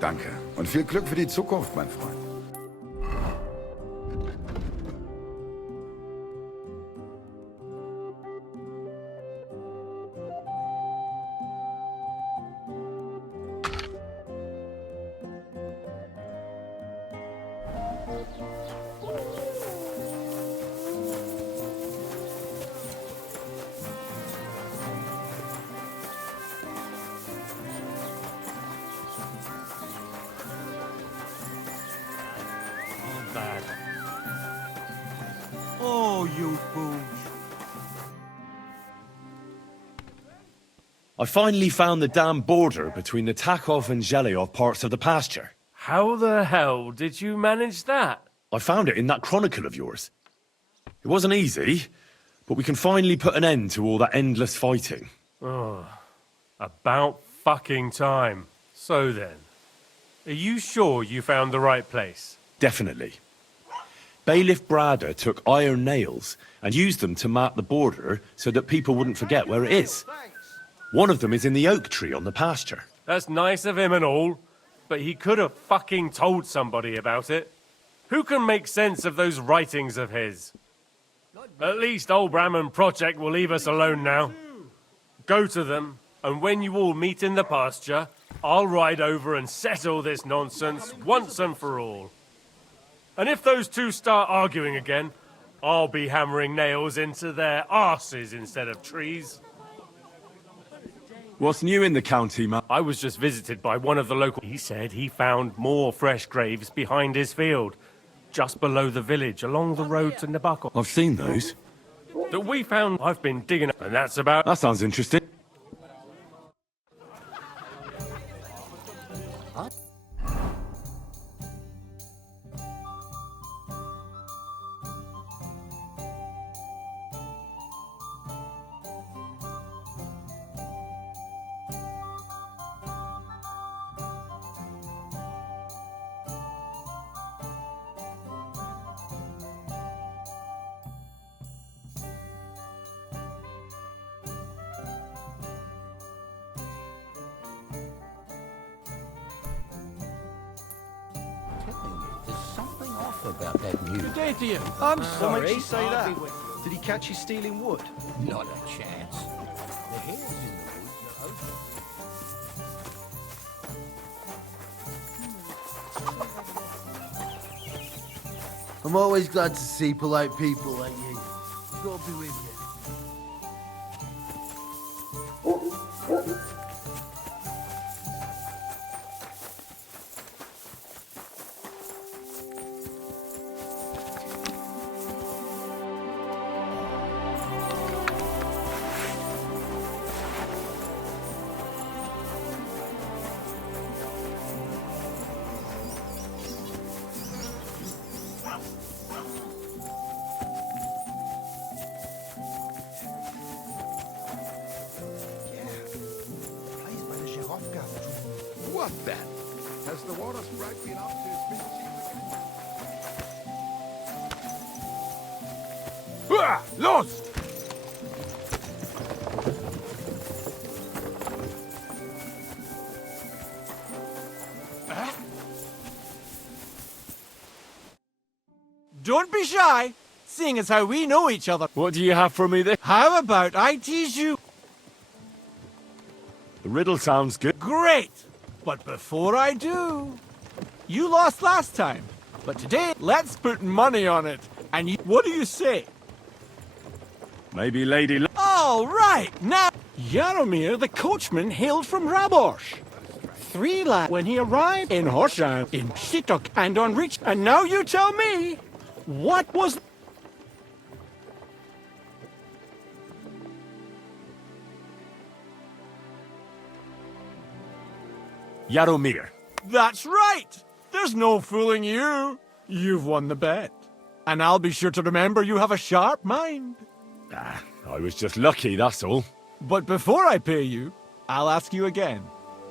Danke. Und viel Glück für die Zukunft, mein Freund. Bad. Oh, you fool. I finally found the damn border between the Takov and Zhelyov parts of the pasture. How the hell did you manage that? I found it in that chronicle of yours. It wasn't easy, but we can finally put an end to all that endless fighting. Oh, about fucking time. So then, are you sure you found the right place? Definitely. Bailiff Brada took iron nails and used them to mark the border so that people wouldn't forget where it is. One of them is in the oak tree on the pasture. That's nice of him and all, but he could have fucking told somebody about it. Who can make sense of those writings of his? At least old Brahman Project will leave us alone now. Go to them, and when you all meet in the pasture, I'll ride over and settle this nonsense once and for all. And if those two start arguing again, I'll be hammering nails into their arses instead of trees. What's new in the county, man? I was just visited by one of the local... He said he found more fresh graves behind his field, just below the village, along the road to Nabokov. I've seen those. That we found... I've been digging up, and that's about... That sounds interesting. There's something off about that news. Good day to you. I'm sorry. What makes you say that? Did he catch you stealing wood? Not a chance. The hares in the woods are open. I'm always glad to see polite people like you. God be with you. What then? Has the water sprite been up to its finishing again? Lost! Don't be shy, seeing as how we know each other. What do you have for me then? How about I tease you? The riddle sounds good. Great! But before I do, you lost last time. But today, let's put money on it. And what do you say? Maybe Lady... All right, now, Jaromir the coachman hailed from Rabosh. 3 lads when he arrived in Horshan, in Shitok, and on reach. And now you tell me, what was... Jaromir. That's right! There's no fooling you. You've won the bet. And I'll be sure to remember you have a sharp mind. I was just lucky, that's all. But before I pay you, I'll ask you again.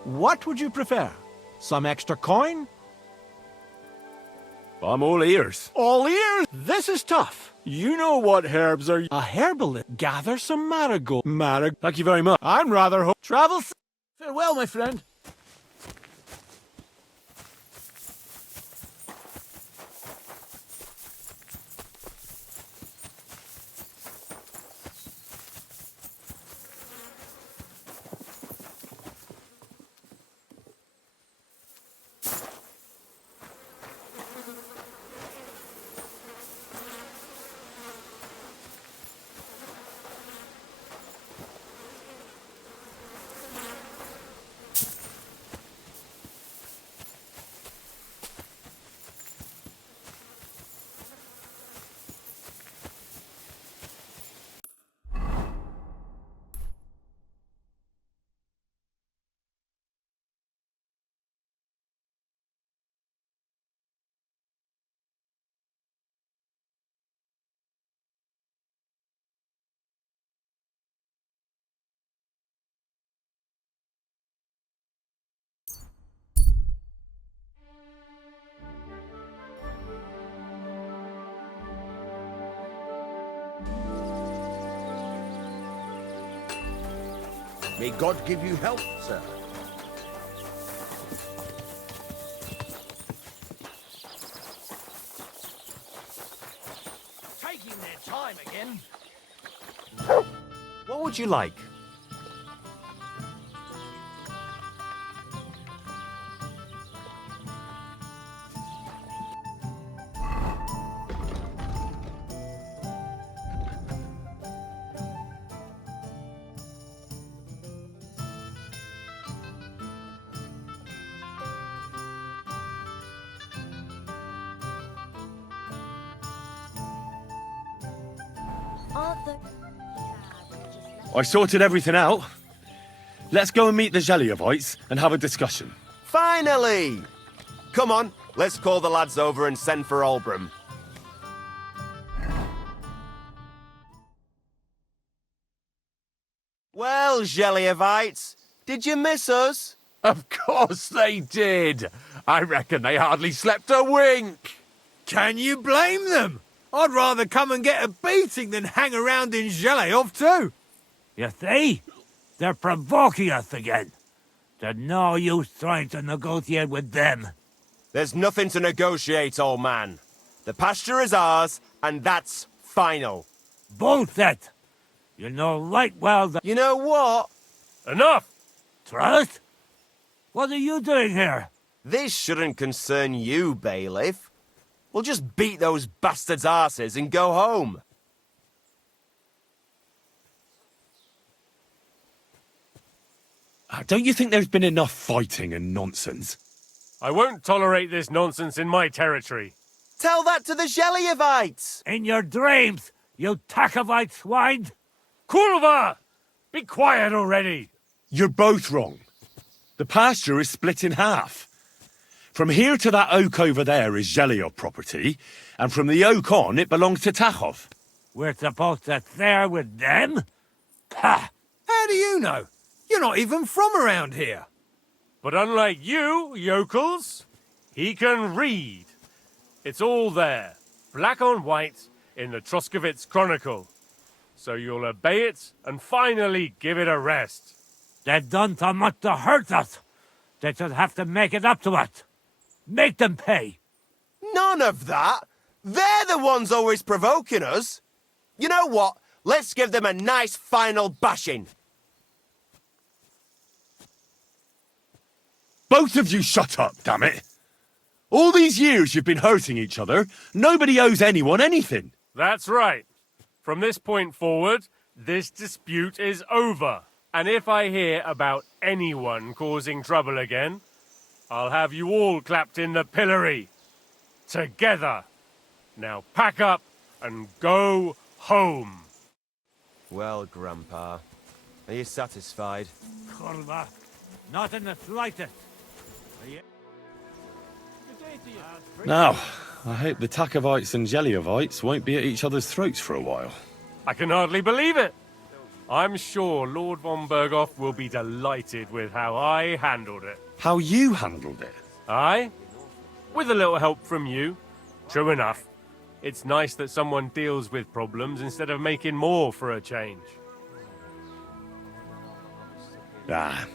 What would you prefer? Some extra coin? I'm all ears. All ears? This is tough. You know what herbs are... A herbalist. Gather some marigold. Thank you very much. I'm rather... Travel... Farewell, my friend. May God give you health, sir. Taking their time again. What would you like? I sorted everything out. Let's go and meet the Zheliovites and have a discussion. Finally! Come on, let's call the lads over and send for Olbram. Well, Zheliovites, did you miss us? Of course they did. I reckon they hardly slept a wink. Can you blame them? I'd rather come and get a beating than hang around in Zheleov too. You see? They're provoking us again. There's no use trying to negotiate with them. There's nothing to negotiate, old man. The pasture is ours, and that's final. Bullshit! You know right well that... You know what? Enough! Trust? What are you doing here? This shouldn't concern you, bailiff. We'll just beat those bastards' arses and go home. Don't you think there's been enough fighting and nonsense? I won't tolerate this nonsense in my territory. Tell that to the Zheliovites! In your dreams, you Takovite swine! Kulva! Be quiet already! You're both wrong. The pasture is split in half. From here to that oak over there is Zheliov property, and from the oak on it belongs to Tachov. We're supposed to share with them? Pah! How do you know? You're not even from around here. But unlike you, yokels, he can read. It's all there, black on white, in the Troskovitz Chronicle. So you'll obey it and finally give it a rest. They've done so much to hurt us. They should have to make it up to us. Make them pay. None of that. They're the ones always provoking us. You know what? Let's give them a nice final bashing. Both of you shut up, damn it! All these years you've been hurting each other, nobody owes anyone anything. That's right. From this point forward, this dispute is over. And if I hear about anyone causing trouble again, I'll have you all clapped in the pillory. Together. Now pack up and go home. Well, Grandpa, are you satisfied? Kurva, not in the slightest. Now, I hope the Takovites and Zheliovites won't be at each other's throats for a while. I can hardly believe it. I'm sure Lord von Berghoff will be delighted with how I handled it. How you handled it? Aye? With a little help from you. True enough. It's nice that someone deals with problems instead of making more for a change. Ah,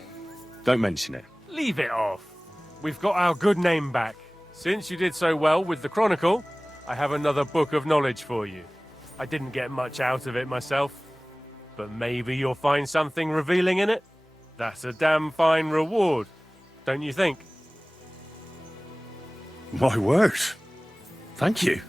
don't mention it. Leave it off. We've got our good name back. Since you did so well with the Chronicle, I have another book of knowledge for you. I didn't get much out of it myself, but maybe you'll find something revealing in it. That's a damn fine reward, don't you think? My word. Thank you.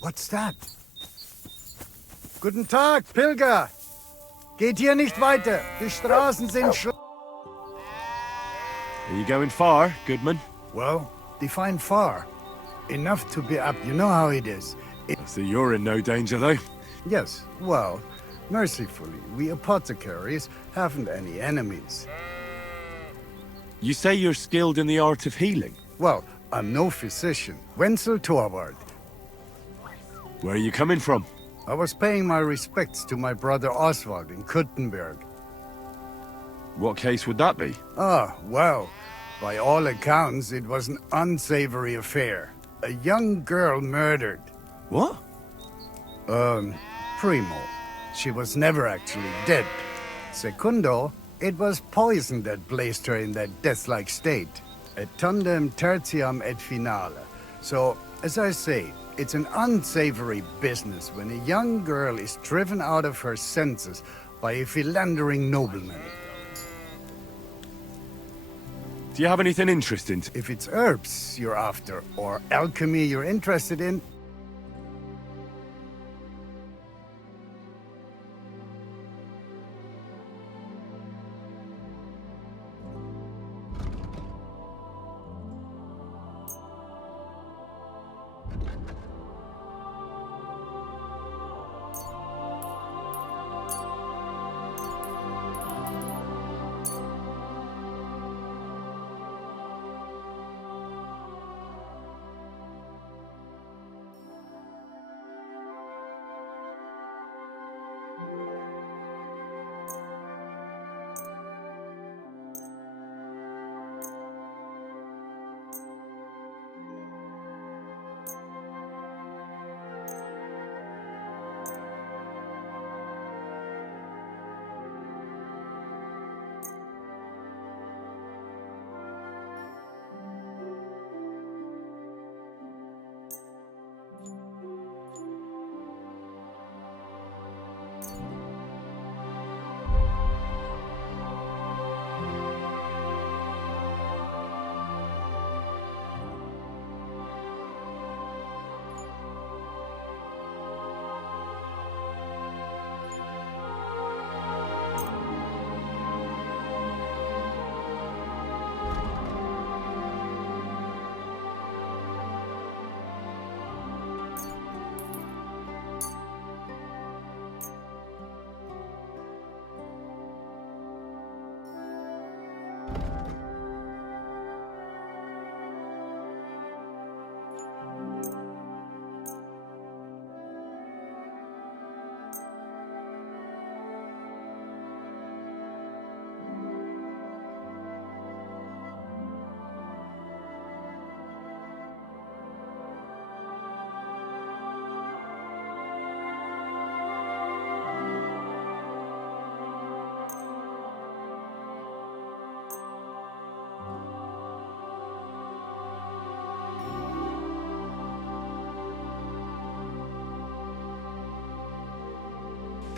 What's that? Guten Tag, Pilger. Geht hier nicht weiter. Die Straßen sind Are you going far, Goodman? Well, define far. Enough to be up. You know how it is. So you're in no danger, though? Yes, well, mercifully, we apothecaries haven't any enemies. You say you're skilled in the art of healing? Well, I'm no physician. Wenzel Torwart. Where are you coming from? I was paying my respects to my brother Oswald in Kuttenberg. What case would that be? Ah, well, by all accounts, it was an unsavory affair. A young girl murdered. What? Primo. She was never actually dead. Secundo, it was poison that placed her in that death-like state. Et tandem tertiam et finale. So, as I say, it's an unsavory business when a young girl is driven out of her senses by a philandering nobleman. Do you have anything interesting? If it's herbs you're after, or alchemy you're interested in,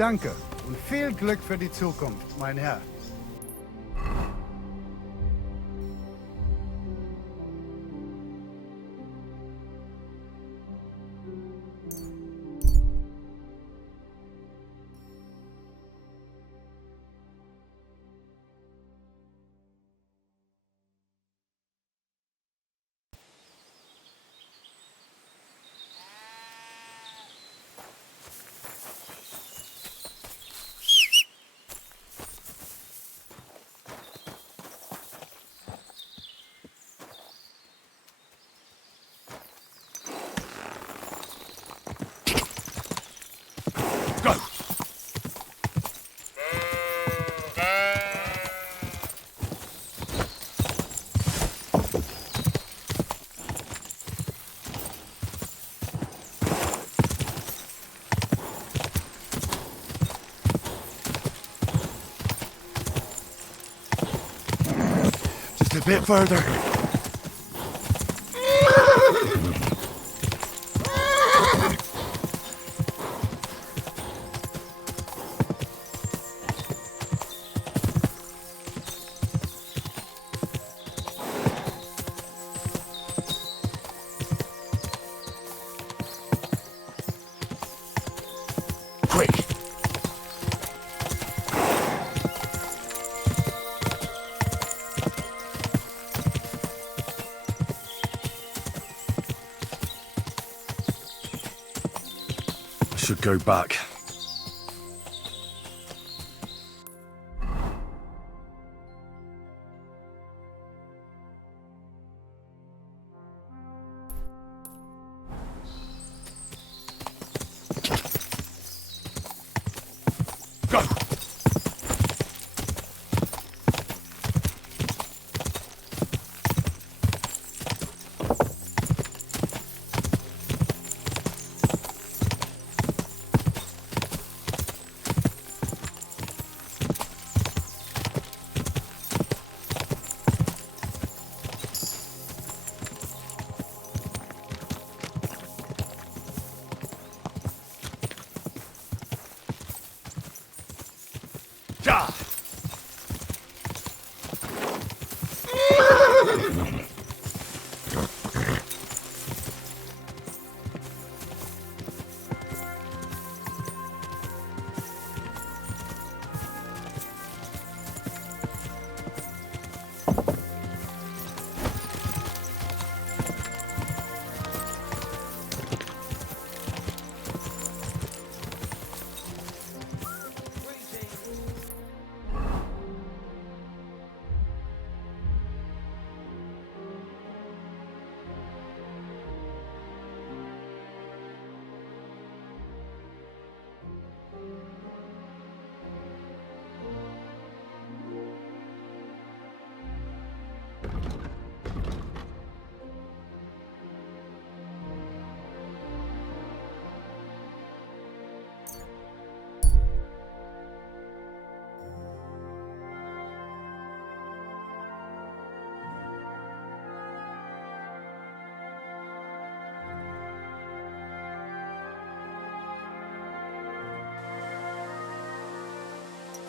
danke und viel Glück für die Zukunft, mein Herr. A bit further. should go back. Go! Ja!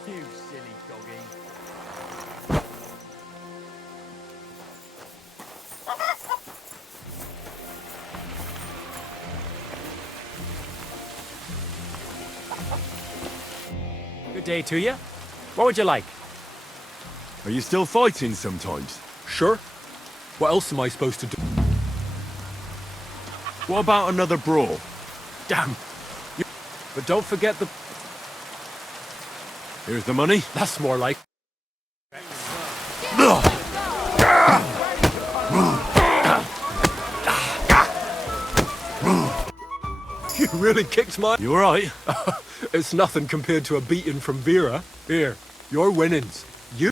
You silly doggy. Good day to you. What would you like? Are you still fighting sometimes? Sure. What else am I supposed to do? What about another brawl? Damn. But don't forget the... Here's the money. That's more like... You really kicked my... You alright? It's nothing compared to a beating from Vera. Here, your winnings. You...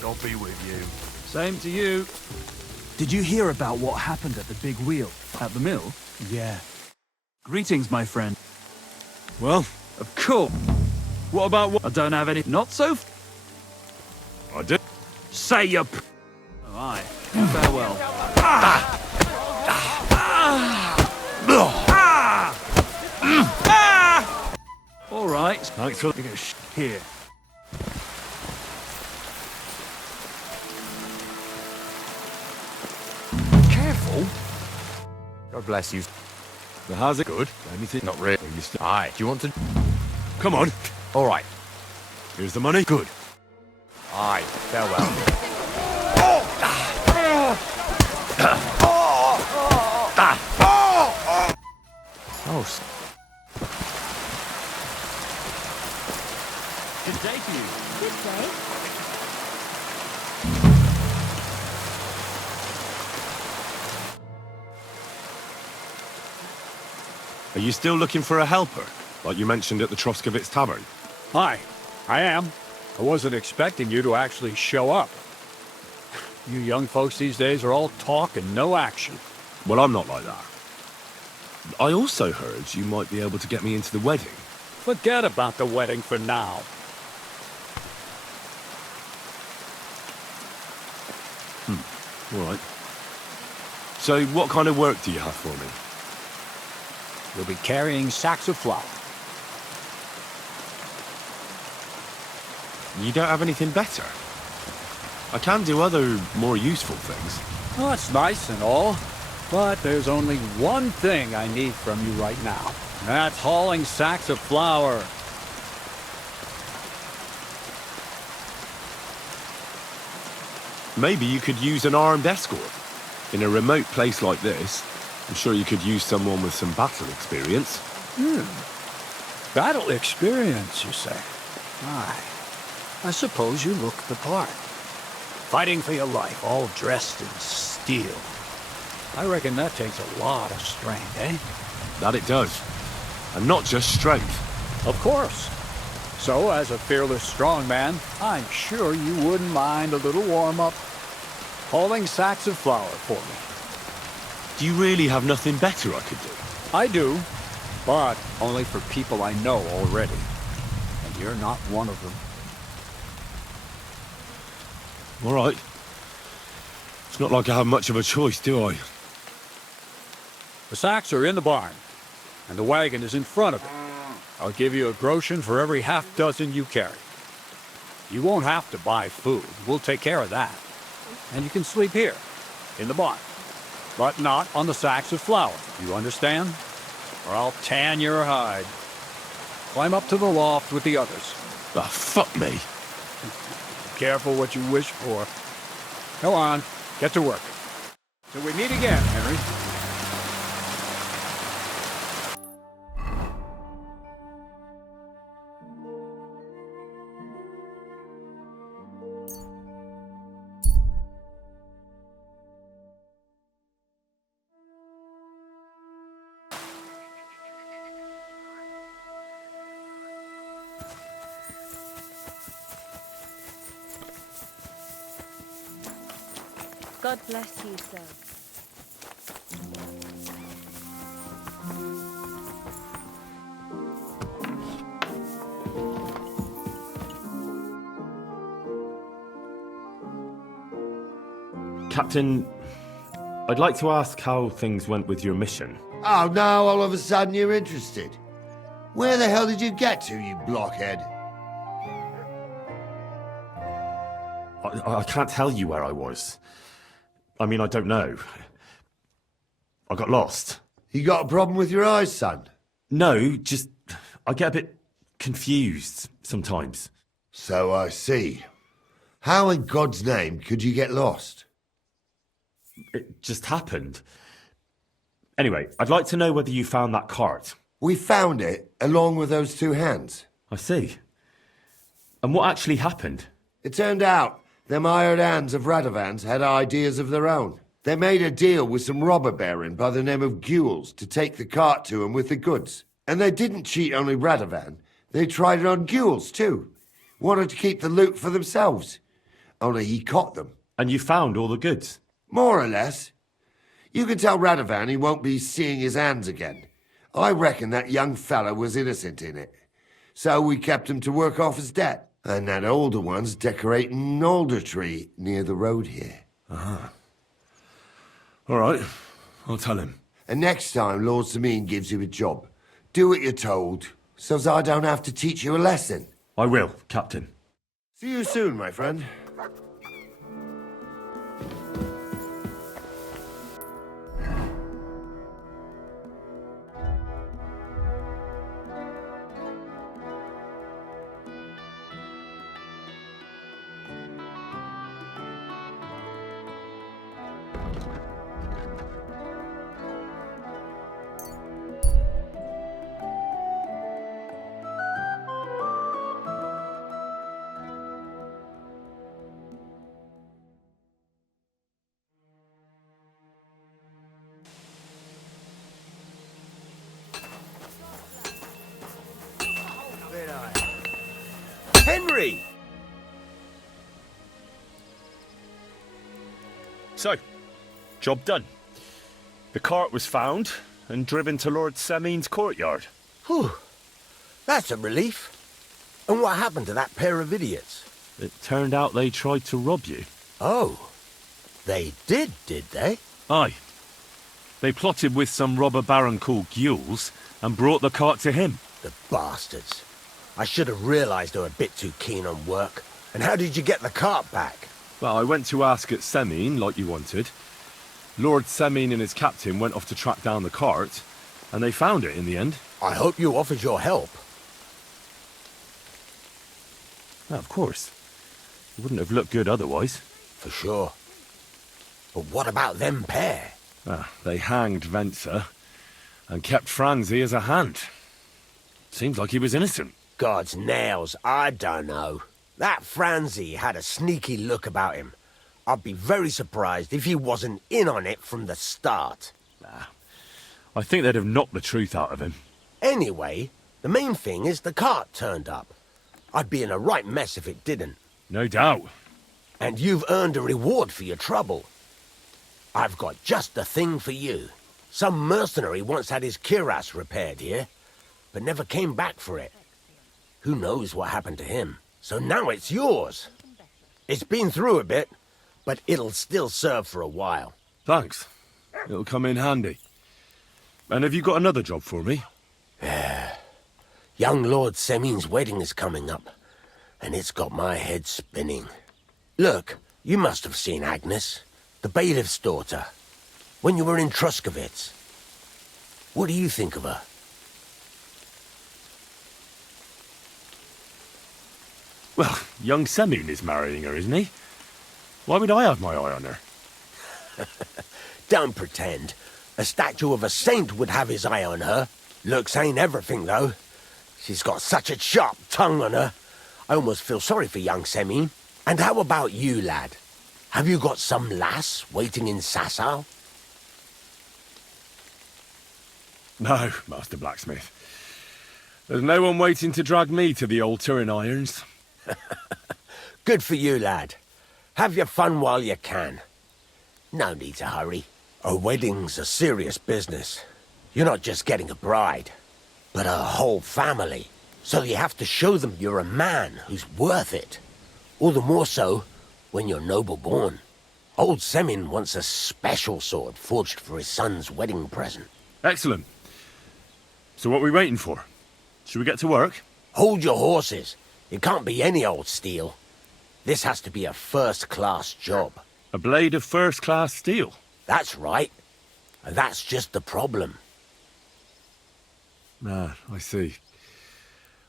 God be with you. Same to you. Did you hear about what happened at the big wheel at the mill? Yeah. Greetings, my friend. Well, Of course. what about what? I don't have any. Not so. I did. Say your. Oh, aye. Farewell. All right. Thanks for... Here. Careful. God bless you. So how's it good? Anything? Not really. Aye. Do you want to? Come on. All right. Here's the money. Good. Aye. Farewell. Oh. Good day to you. Good day. Are you still looking for a helper? Like you mentioned at the Troskovitz Tavern? Hi, I am. I wasn't expecting you to actually show up. You young folks these days are all talk and no action. Well, I'm not like that. I also heard you might be able to get me into the wedding. Forget about the wedding for now. All right. So what kind of work do you have for me? You'll be carrying sacks of flour. You don't have anything better? I can do other, more useful things. Oh, it's nice and all, but there's only one thing I need from you right now. That's hauling sacks of flour. Maybe you could use an armed escort. In a remote place like this, in a remote place like this, I'm sure you could use someone with some battle experience. Battle experience, you say? Aye. I suppose you look the part. Fighting for your life, all dressed in steel. I reckon that takes a lot of strength, eh? That it does. And not just strength. Of course. So, as a fearless strong man, I'm sure you wouldn't mind a little warm-up. Hauling sacks of flour for me. Do you really have nothing better I could do? I do, but only for people I know already. And you're not one of them. All right. It's not like I have much of a choice, do I? The sacks are in the barn, and the wagon is in front of it. I'll give you a groschen for every half dozen you carry. You won't have to buy food. We'll take care of that. And you can sleep here, in the barn. But not on the sacks of flour, you understand? Or I'll tan your hide. Climb up to the loft with the others. Ah, fuck me. Careful what you wish for. Go on, get to work. Till we meet again, Henry. God bless you, sir. Captain, I'd like to ask how things went with your mission. Oh, now all of a sudden you're interested. Where the hell did you get to, you blockhead? I can't tell you where I was. I mean, I don't know. I got lost. You got a problem with your eyes, son? No, just... I get a bit confused sometimes. So I see. How in God's name could you get lost? It just happened. Anyway, I'd like to know whether you found that cart. We found it, along with those two hands. I see. And what actually happened? It turned out them hired hands of Radovans had ideas of their own. They made a deal with some robber baron by the name of Gules to take the cart to him with the goods. And they didn't cheat only Radovan. They tried it on Gules too. Wanted to keep the loot for themselves. Only he caught them. And you found all the goods? More or less. You can tell Radovan he won't be seeing his hands again. I reckon that young fella was innocent in it. So we kept him to work off his debt. And that older one's decorating an alder tree near the road here. Ah. All right. I'll tell him. And next time Lord Sameen gives you a job, do what you're told, so as I don't have to teach you a lesson. I will, Captain. See you soon, my friend. Henry! So, job done. The cart was found and driven to Lord Sameen's courtyard. Whew. That's a relief. And what happened to that pair of idiots? It turned out they tried to rob you. Oh. They did they? Aye. They plotted with some robber baron called Gules and brought the cart to him. The bastards. I should have realised they were a bit too keen on work. And how did you get the cart back? Well, I went to ask at Sameen, like you wanted. Lord Sameen and his captain went off to track down the cart, and they found it in the end. I hope you offered your help. Well, of course. It wouldn't have looked good otherwise. for sure. But what about them pair? They hanged Venser and kept Franzi as a hand. Seems like he was innocent. God's nails, I don't know. That Franzi had a sneaky look about him. I'd be very surprised if he wasn't in on it from the start. I think they'd have knocked the truth out of him. Anyway, the main thing is the cart turned up. I'd be in a right mess if it didn't. No doubt. And you've earned a reward for your trouble. I've got just the thing for you. Some mercenary once had his cuirass repaired here, but never came back for it. Who knows what happened to him? So now it's yours. It's been through a bit, but it'll still serve for a while. Thanks. It'll come in handy. And have you got another job for me? Young Lord Semin's wedding is coming up, and it's got my head spinning. Look, you must have seen Agnes, the bailiff's daughter, when you were in Truskovitz. What do you think of her? Well, young Semin is marrying her, isn't he? Why would I have my eye on her? Don't pretend. A statue of a saint would have his eye on her. Looks ain't everything, though. She's got such a sharp tongue on her. I almost feel sorry for young Semin. And how about you, lad? Have you got some lass waiting in Sasau? No, Master Blacksmith. There's no one waiting to drag me to the altar in irons. Good for you, lad. Have your fun while you can. No need to hurry. A wedding's a serious business. You're not just getting a bride, but a whole family. So you have to show them you're a man who's worth it. All the more so when you're noble-born. Old Semin wants a special sword forged for his son's wedding present. Excellent. So what are we waiting for? Should we get to work? Hold your horses. It can't be any old steel. This has to be a first-class job. A blade of first-class steel? That's right. And that's just the problem. Ah, I see.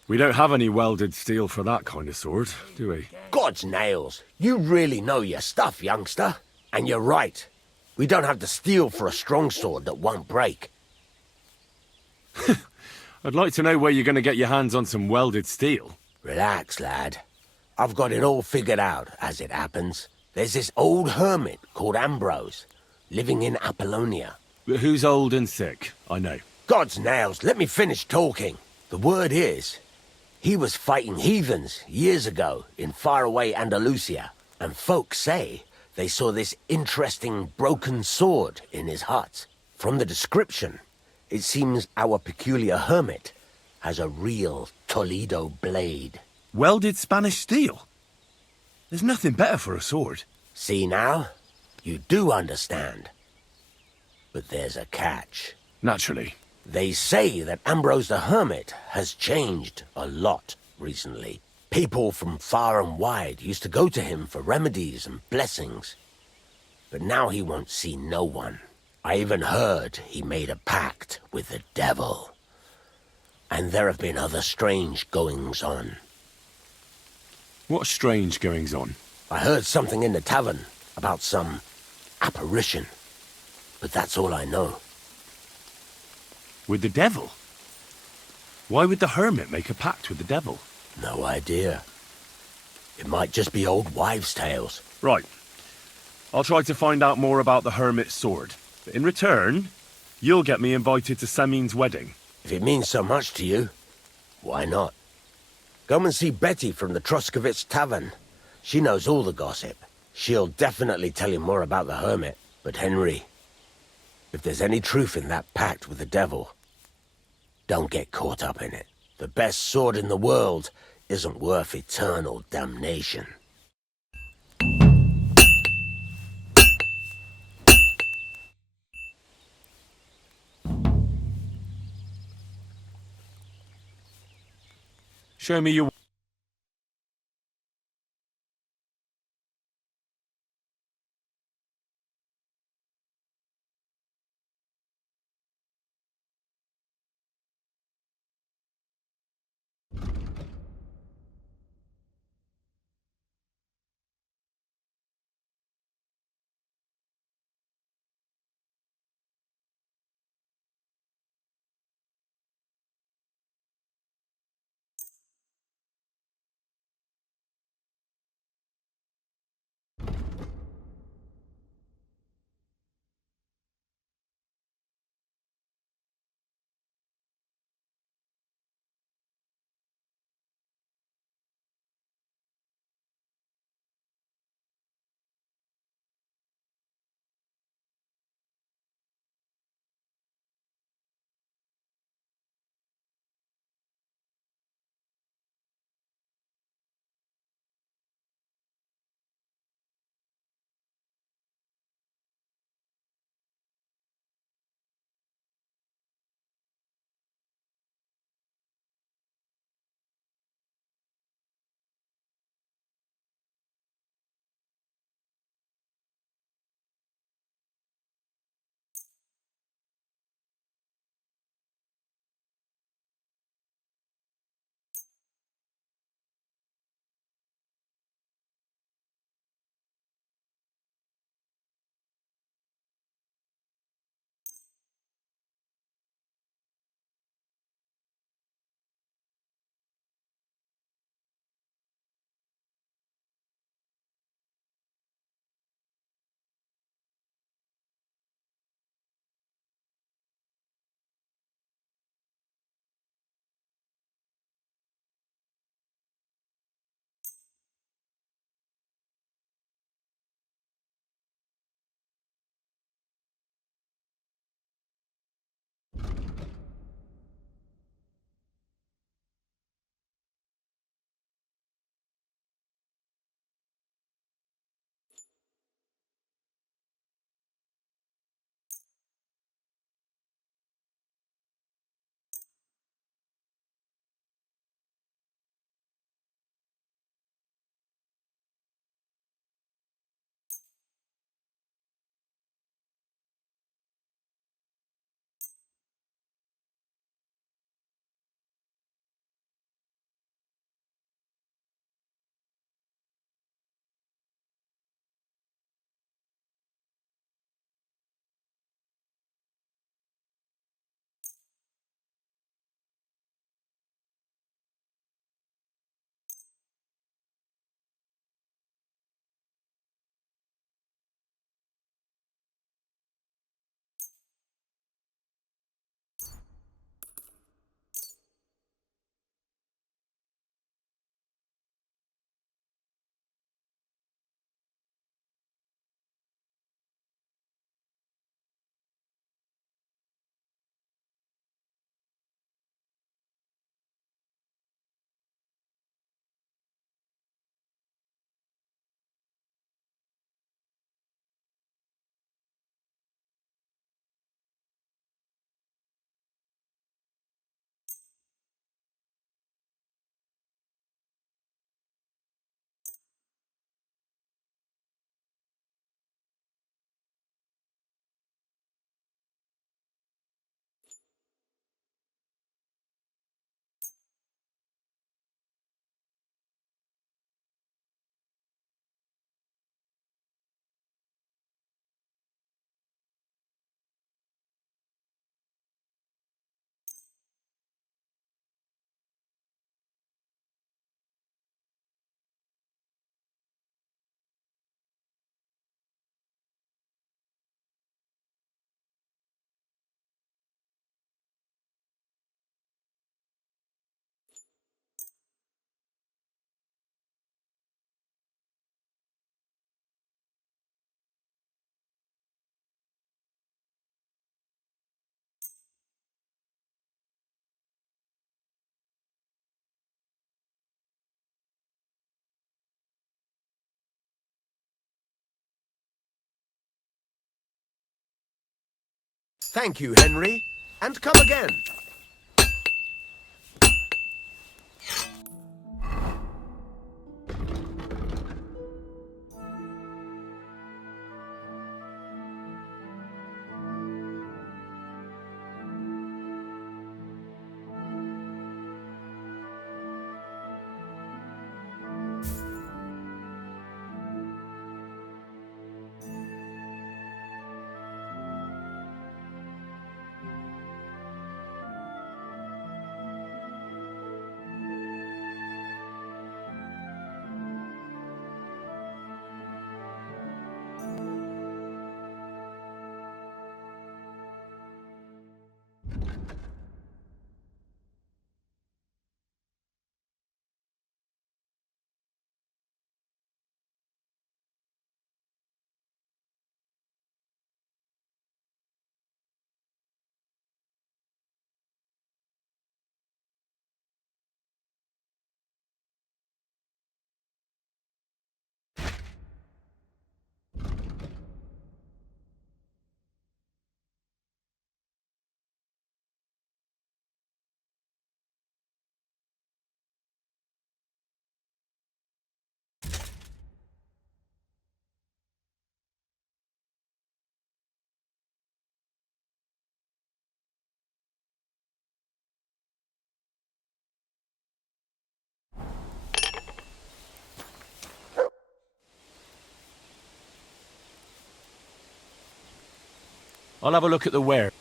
We don't have any welded steel for that kind of sword, do we? God's nails. You really know your stuff, youngster. And you're right. We don't have the steel for a strong sword that won't break. I'd like to know where you're going to get your hands on some welded steel. Relax, lad. I've got it all figured out, as it happens. There's this old hermit called Ambrose, living in Apollonia. But who's old and sick? I know. God's nails, let me finish talking. The word is, he was fighting heathens years ago in faraway Andalusia, and folks say they saw this interesting broken sword in his hut. From the description, it seems our peculiar hermit has a real Toledo blade. Welded Spanish steel? There's nothing better for a sword. See now? You do understand. But there's a catch. Naturally. They say that Ambrose the Hermit has changed a lot recently. People from far and wide used to go to him for remedies and blessings. But now he won't see no one. I even heard he made a pact with the devil. And there have been other strange goings-on. What strange goings-on? I heard something in the tavern about some apparition. But that's all I know. With the devil? Why would the hermit make a pact with the devil? No idea. It might just be old wives' tales. Right. I'll try to find out more about the hermit's sword. But in return, you'll get me invited to Semin's wedding. If it means so much to you, why not? Come and see Betty from the Truskovitz Tavern. She knows all the gossip. She'll definitely tell you more about the hermit. But Henry, if there's any truth in that pact with the devil, don't get caught up in it. The best sword in the world isn't worth eternal damnation. Show me your... Thank you, Henry. And come again. I'll have a look at the ware.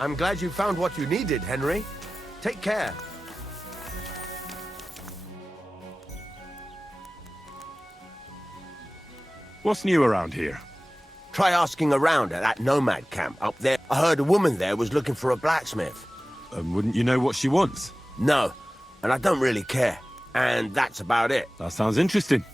I'm glad you found what you needed, Henry. Take care. What's new around here? Try asking around at that nomad camp up there. I heard a woman there was looking for a blacksmith. Wouldn't you know what she wants? No, and I don't really care. And that's about it. That sounds interesting.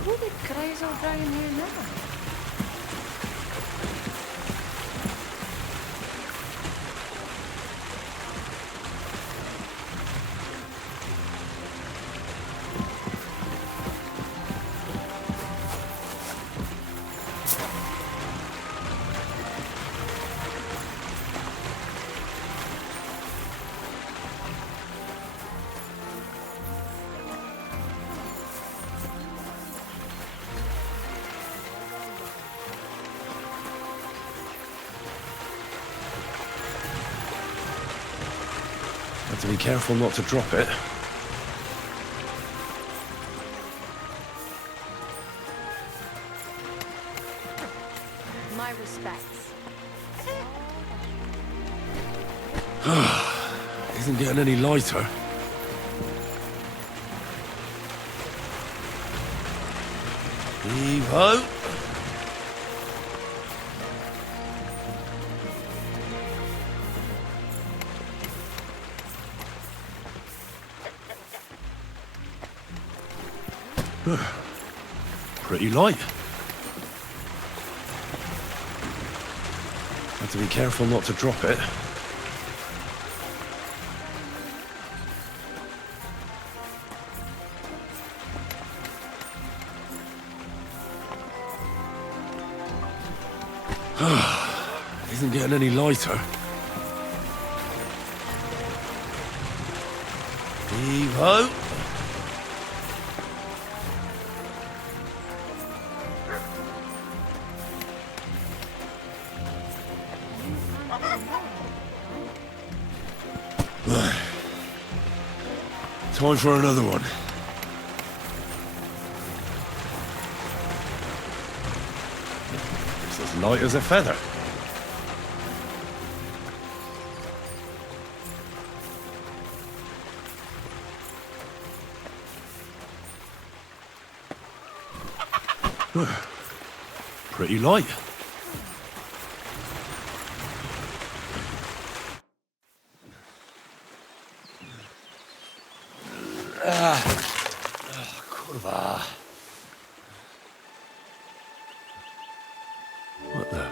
Who the crazy old dragon here now? Have to be careful not to drop it. respects. Isn't getting any lighter. Heave-ho! Pretty light. Have to be careful not to drop it. Isn't getting any lighter. Heave-ho! Time for another one. It's as light as a feather. Pretty light. Kurwa. What the?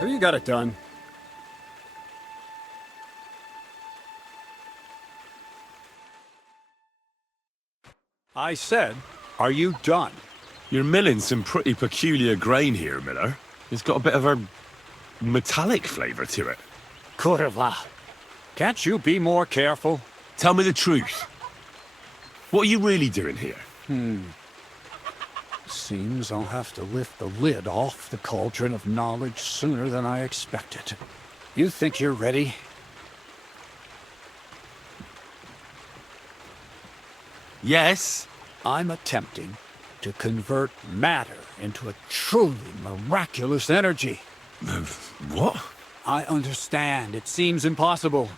Have you got it done? I said, are you done? You're milling some pretty peculiar grain here, Miller. It's got a bit of a metallic flavour to it. Kurwa. Can't you be more careful? Tell me the truth. What are you really doing here? Seems I'll have to lift the lid off the cauldron of knowledge sooner than I expected. You think you're ready? Yes. I'm attempting to convert matter into a truly miraculous energy. What? I understand. It seems impossible.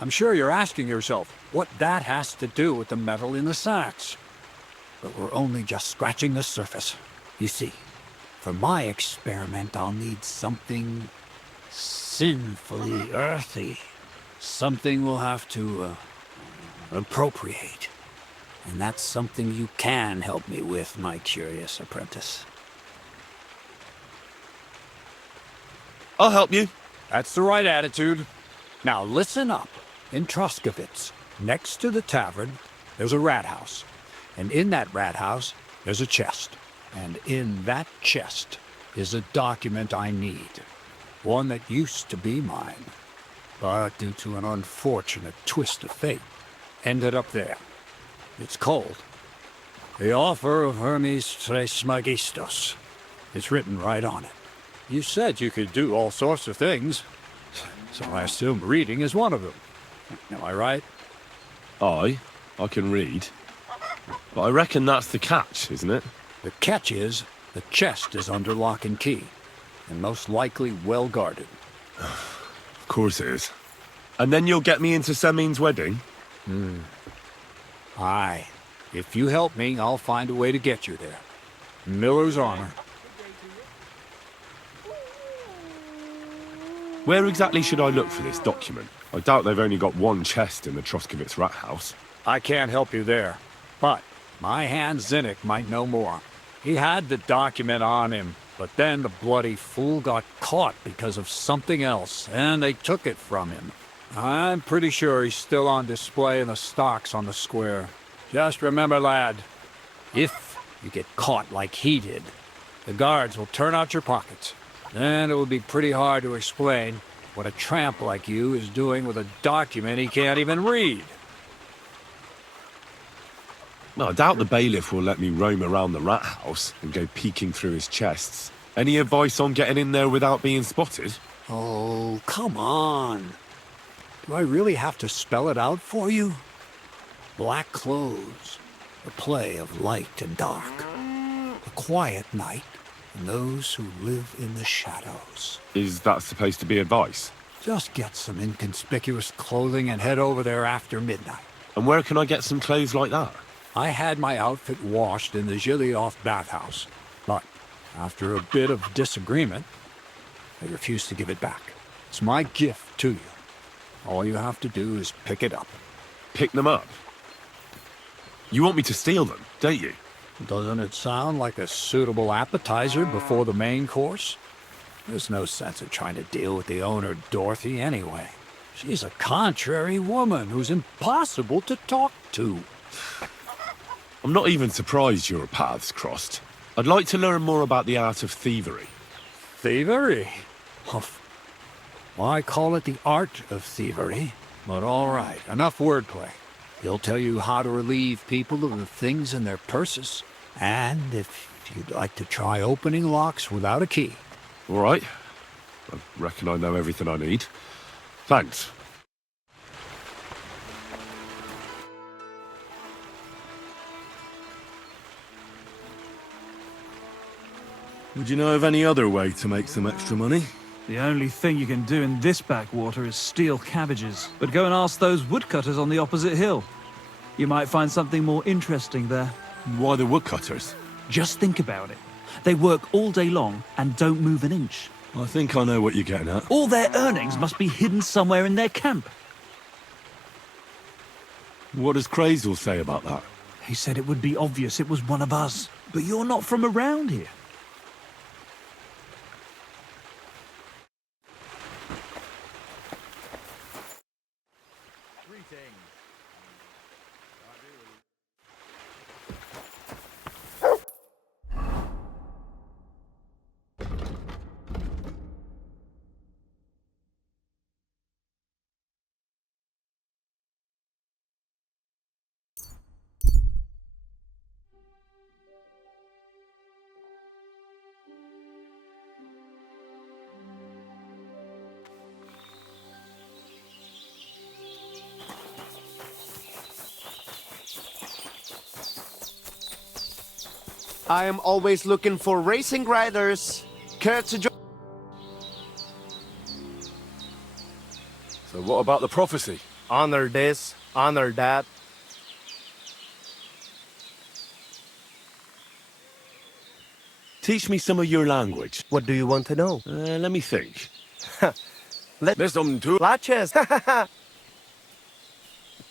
I'm sure you're asking yourself what that has to do with the metal in the sacks. But we're only just scratching the surface. You see, for my experiment, I'll need something sinfully earthy. Something we'll have to appropriate. And that's something you can help me with, my curious apprentice. I'll help you. That's the right attitude. Now listen up. In Troskovitz, next to the tavern, there's a rat house. And in that rat house, there's a chest. And in that chest is a document I need. One that used to be mine. But due to an unfortunate twist of fate, ended up there. It's called The Offer of Hermes Trismegistos. It's written right on it. You said you could do all sorts of things, so I assume reading is one of them. Am I right? I can read. But I reckon that's the catch, isn't it? The catch is the chest is under lock and key, and most likely well guarded. Of course it is. And then you'll get me into Semin's wedding? Aye. If you help me, I'll find a way to get you there. Miller's honor. Where exactly should I look for this document? I doubt they've only got one chest in the Troskovitz rat house. I can't help you there, but my hand Zinnik might know more. He had the document on him, but then the bloody fool got caught because of something else, and they took it from him. I'm pretty sure he's still on display in the stocks on the square. Just remember, lad, if you get caught like he did, the guards will turn out your pockets. Then it will be pretty hard to explain what a tramp like you is doing with a document he can't even read. Well, I doubt the bailiff will let me roam around the rat house and go peeking through his chests. Any advice on getting in there without being spotted? Oh, come on. Do I really have to spell it out for you? Black clothes, the play of light and dark. A quiet night, and those who live in the shadows. Is that supposed to be advice? Just get some inconspicuous clothing and head over there after midnight. And where can I get some clothes like that? I had my outfit washed in the Gilioff bathhouse, but after a bit of disagreement, they refused to give it back. It's my gift to you. All you have to do is pick it up. Pick them up? You want me to steal them, don't you? Doesn't it sound like a suitable appetizer before the main course? There's no sense in trying to deal with the owner, Dorothy, anyway. She's a contrary woman who's impossible to talk to. I'm not even surprised your paths crossed. I'd like to learn more about the art of thievery. Thievery? Why call it the art of thievery? But all right, enough wordplay. He'll tell you how to relieve people of the things in their purses. And if you'd like to try opening locks without a key. All right. I reckon I know everything I need. Thanks. Would you know of any other way to make some extra money? The only thing you can do in this backwater is steal cabbages. But go and ask those woodcutters on the opposite hill. You might find something more interesting there. Why the woodcutters? Just think about it. They work all day long and don't move an inch. I think I know what you're getting at. All their earnings must be hidden somewhere in their camp. What does Crazel say about that? He said it would be obvious it was one of us. But you're not from around here. I am always looking for racing riders. Care to join? So what about the prophecy? Honor this, honor that. Teach me some of your language. What do you want to know? Let me think. There's some two latches.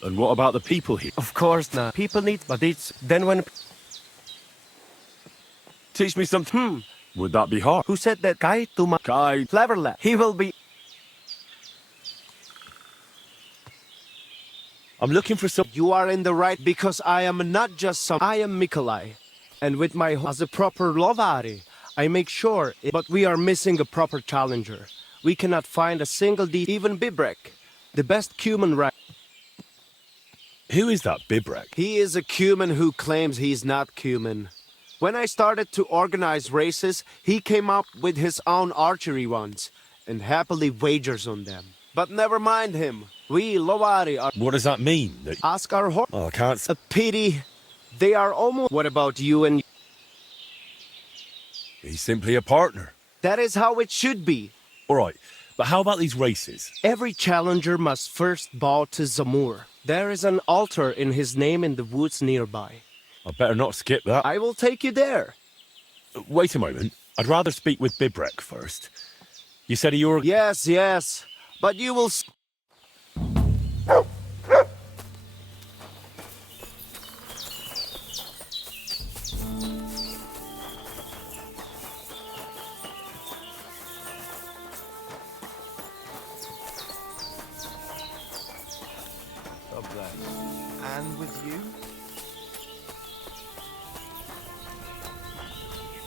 And what about the people here? Of course not. People need, but it's then when. Teach me something. Would that be hard? Who said that? Kai Tuma. Kai. Clever lad. He will be. I'm looking for some. You are in the right because I am not just some. I am Mikolai. And with my as a proper Lovari, I make sure. But we are missing a proper challenger. We cannot find a single even Bibrek, the best Cuman right. Who is that Bibrek? He is a Cuman who claims he's not Cuman. When I started to organize races, he came up with his own archery ones, and happily wagers on them. But never mind him. We Lovari are... What does that mean? Ask our horse. Oh, I can't... A pity. They are almost... What about you and... He's simply a partner. That is how it should be. All right, but how about these races? Every challenger must first bow to Zamur. There is an altar in his name in the woods nearby. I better not skip that. I will take you there. Wait a moment. I'd rather speak with Bibrek first. You said you're... Yes. But you will... God bless. And with you?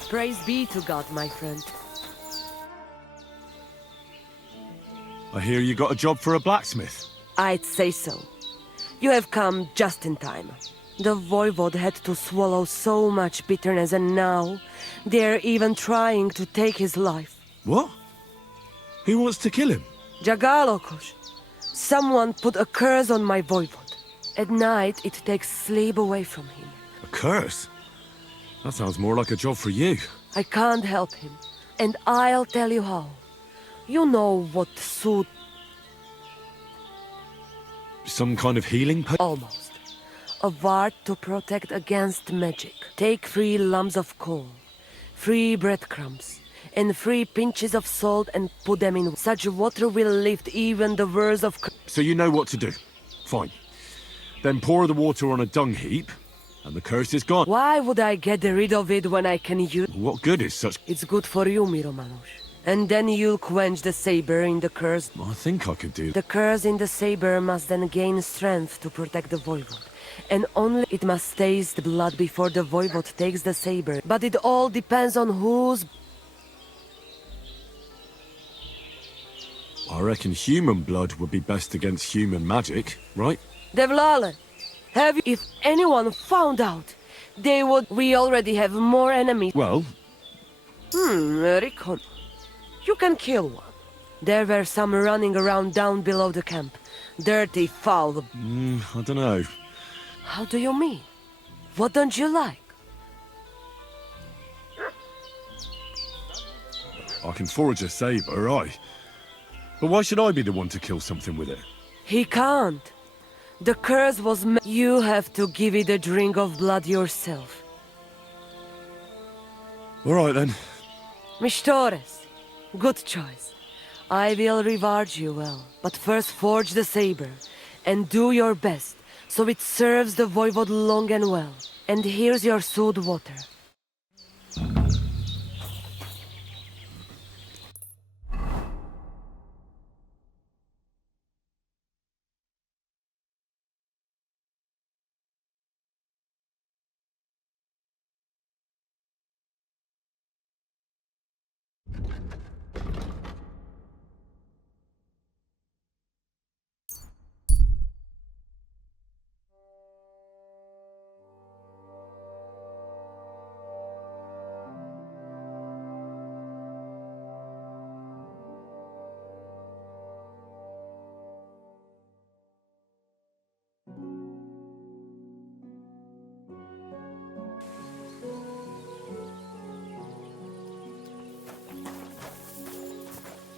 Praise be to God, my friend. I hear you got a job for a blacksmith. I'd say so. You have come just in time. The voivode had to swallow so much bitterness, and now they're even trying to take his life. What? Who wants to kill him? Jagalokosh. Someone put a curse on my voivode. At night, it takes sleep away from him. A curse? That sounds more like a job for you. I can't help him, and I'll tell you how. You know what suit... Some kind of healing Almost. A ward to protect against magic. Take 3 lumps of coal, 3 breadcrumbs, and 3 pinches of salt and put them in. Such water will lift even the worst of... So you know what to do. Fine. Then pour the water on a dung heap, and the curse is gone. Why would I get rid of it when I can use... What good is such... It's good for you, Miromanush. And then you'll quench the saber in the curse. I think I could do... The curse in the saber must then gain strength to protect the voivod. And only it must taste blood before the voivod takes the saber. But it all depends on whose... I reckon human blood would be best against human magic, right? Devlale, have you... If anyone found out, they would... We already have more enemies. Well... Recon. You can kill one. There were some running around down below the camp. Dirty, foul... I don't know. How do you mean? What don't you like? I can forge a saber, aye. But why should I be the one to kill something with it? He can't. The curse was You have to give it a drink of blood yourself. All right, then. Mistores. Good choice. I will reward you well. But first forge the saber. And do your best, so it serves the voivod long and well. And here's your sewed water.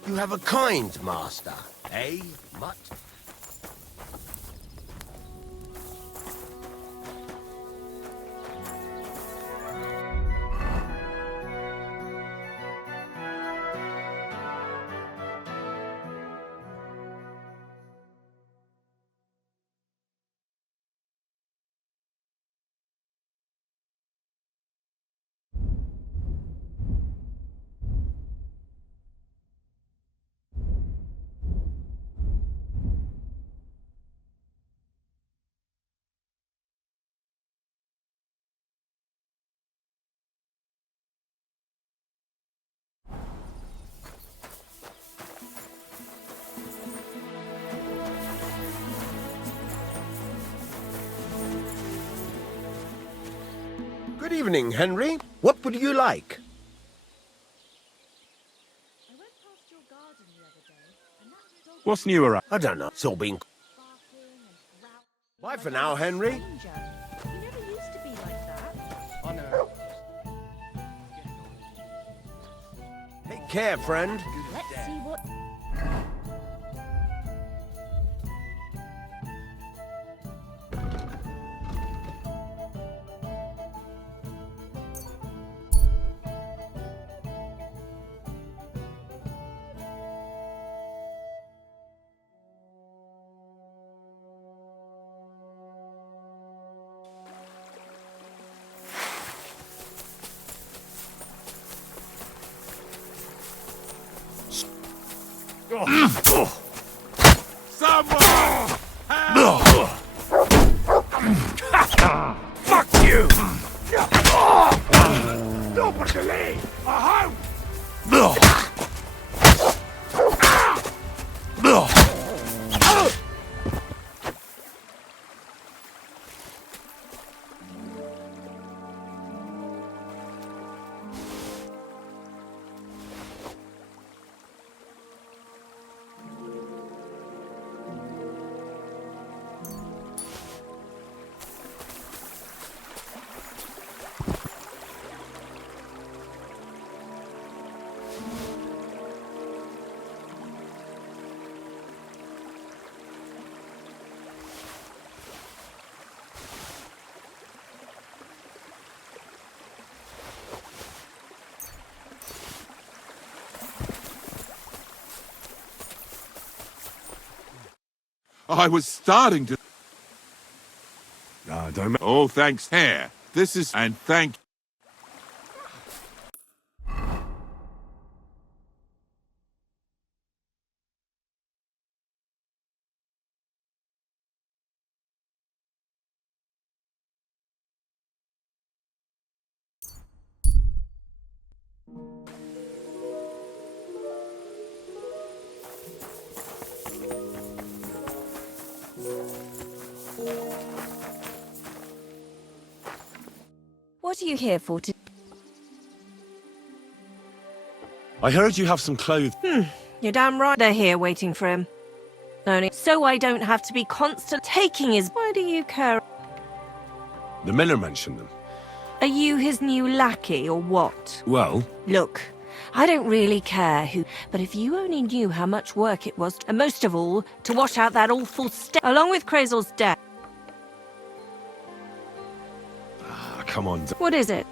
You have a kind master, eh, Mutt? Good evening, Henry. What would you like? What's new around? I don't know. It's all been... Bye for now, Henry. Take care, friend. Let's see what... Someone! Fuck you! Nobody leave! I was starting to... Don't... Oh, thanks, hair. This is... And thank... What are you here for today? I heard you have some clothes. You're damn right they're here waiting for him. Only so I don't have to be constant taking his... Why do you care? The miller mentioned them. Are you his new lackey or what? Well, Look, I don't really care who... But if you only knew how much work it was, and most of all, to wash out that awful along with Crazel's death. come on. What is it?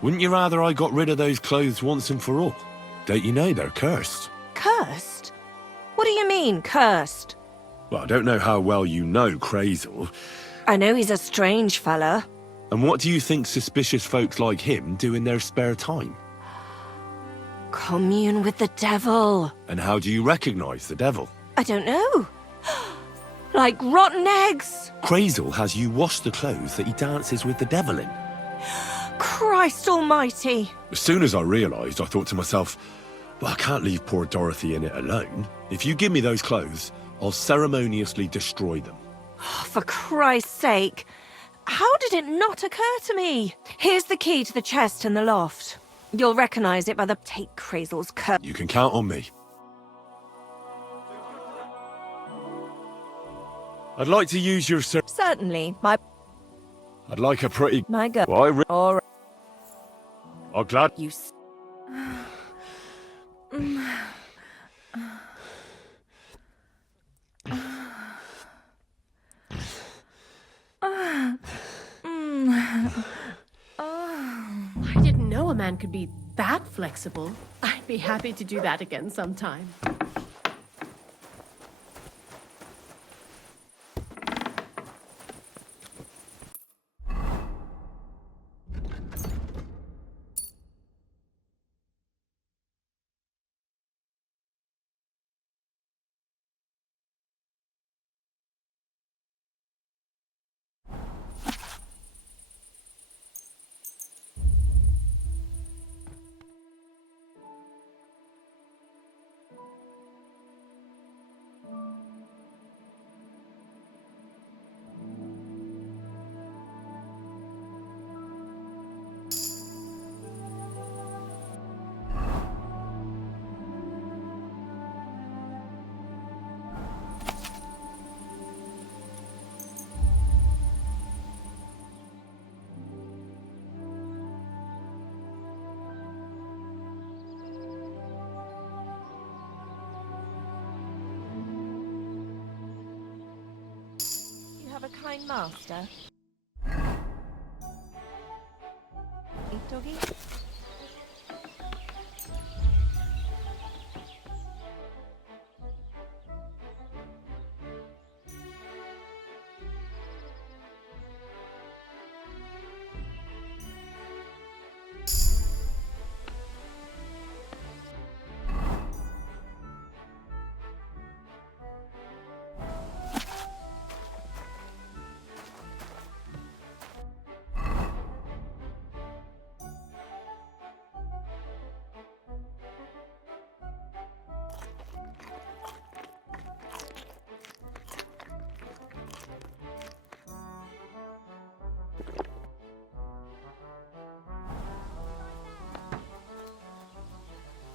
Wouldn't you rather I got rid of those clothes once and for all? Don't you know they're cursed? Cursed? What do you mean, cursed? Well, I don't know how well you know Crazel. I know he's a strange fella. And what do you think suspicious folks like him do in their spare time? Commune with the devil. And how do you recognize the devil? I don't know. Like rotten eggs. Crazel has you wash the clothes that he dances with the devil in. Christ almighty. As soon as I realized, I thought to myself, well, I can't leave poor Dorothy in it alone. If you give me those clothes, I'll ceremoniously destroy them. For Christ's sake. How did it not occur to me? Here's the key to the chest in the loft. You'll recognize it by the take Crazel's curse. You can count on me. I'd like to use your Certainly, I'd like a pretty... my girl. Well, All right. I'm glad... You... I didn't know a man could be that flexible. I'd be happy to do that again sometime. Have a kind master. Doggy?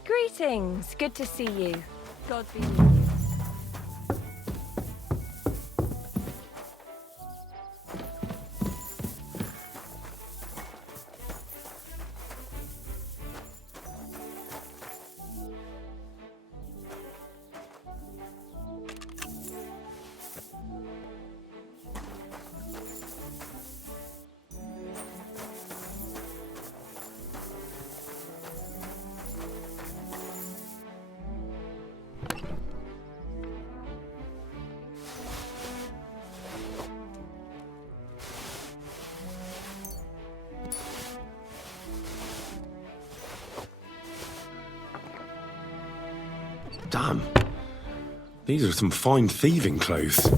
Greetings. Good to see you. God be with you. Damn. These are some fine thieving clothes.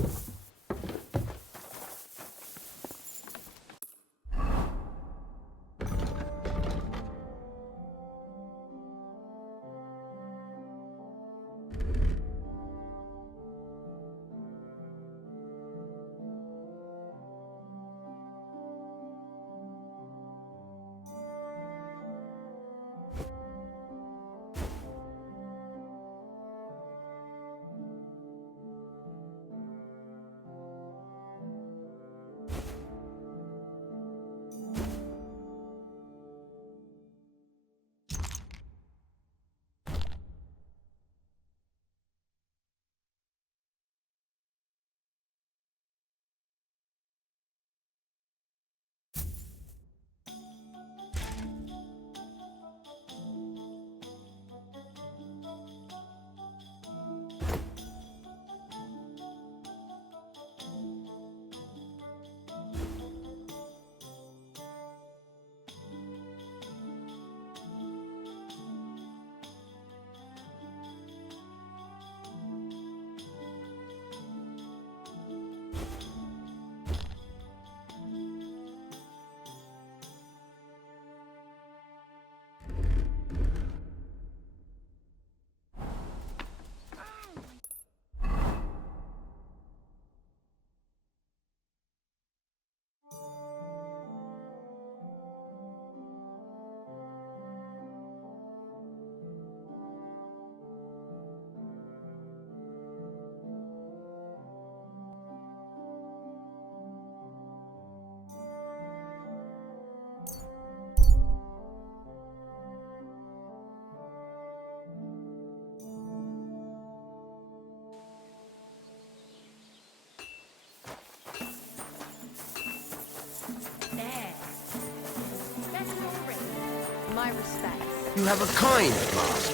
My respects. You have a kind mask.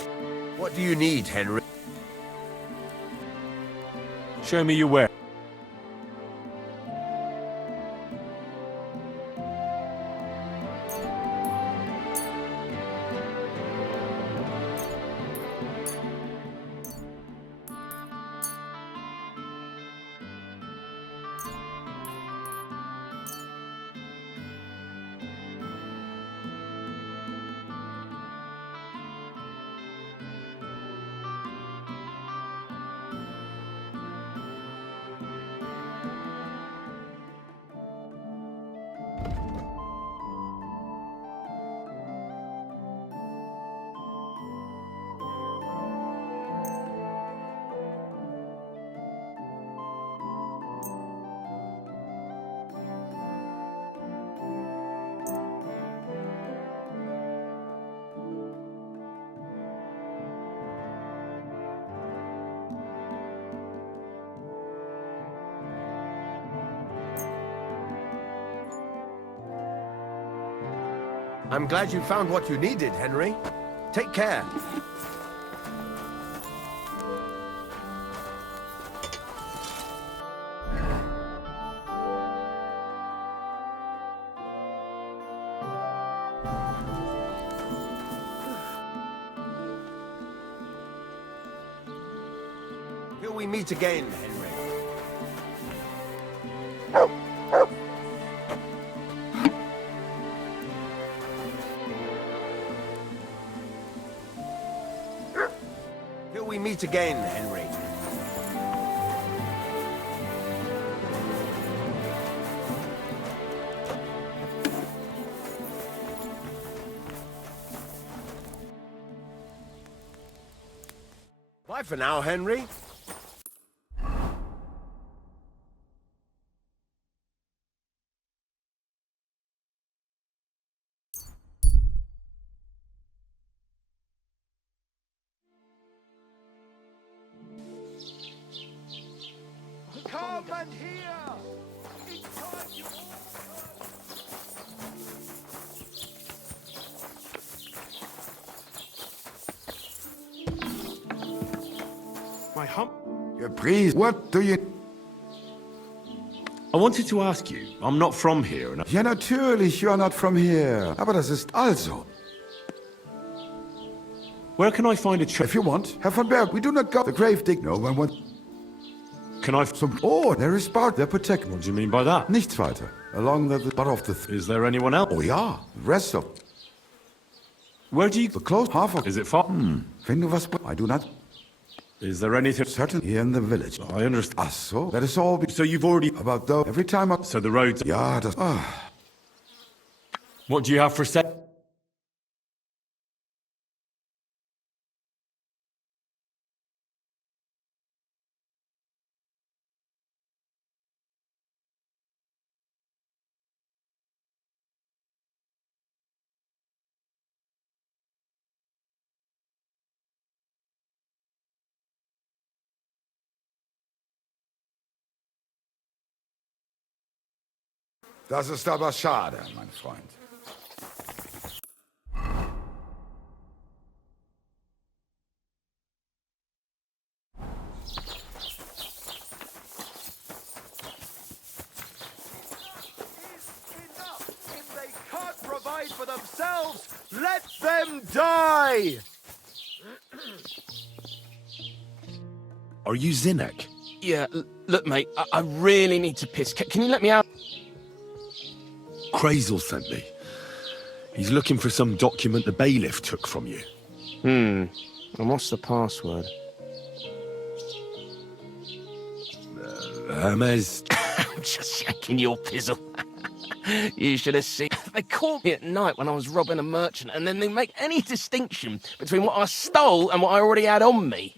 What do you need, Henry? Show me your way. I'm glad you found what you needed, Henry. Take care. Till we meet again, Henry. Till we meet again, Henry. Bye for now, Henry. Come and hear! It's time you My hump. Your priest, what do you... I wanted to ask you. I'm not from here, and Ja, natürlich, you are not from here. Aber das ist also. Where can I find a If you want, Herr von Berg, we do not go the grave dig. No one wants. Can I... Some... Oh, there is part. They're protected. What do you mean by that? Nichts weiter. Along the butt of the... Is there anyone else? Oh, yeah. The rest of... Where do you... The close half of... Is it far? Wenn du was... I do not... Is there anything... Certain here in the village. I understand. Ah, so? That is all... So you've already... About though... Every time I... So the roads... Yeah, das... What do you have for set? Das ist aber schade, mein Freund. If they can't provide for themselves, let them die! Are you Zinnek? Yeah, look, mate, I really need to piss. Can you let me out? Crazel sent me. He's looking for some document the bailiff took from you. And what's the password? Hermes. I'm just shaking your pizzle. You should have seen. They caught me at night when I was robbing a merchant, and then they make any distinction between what I stole and what I already had on me.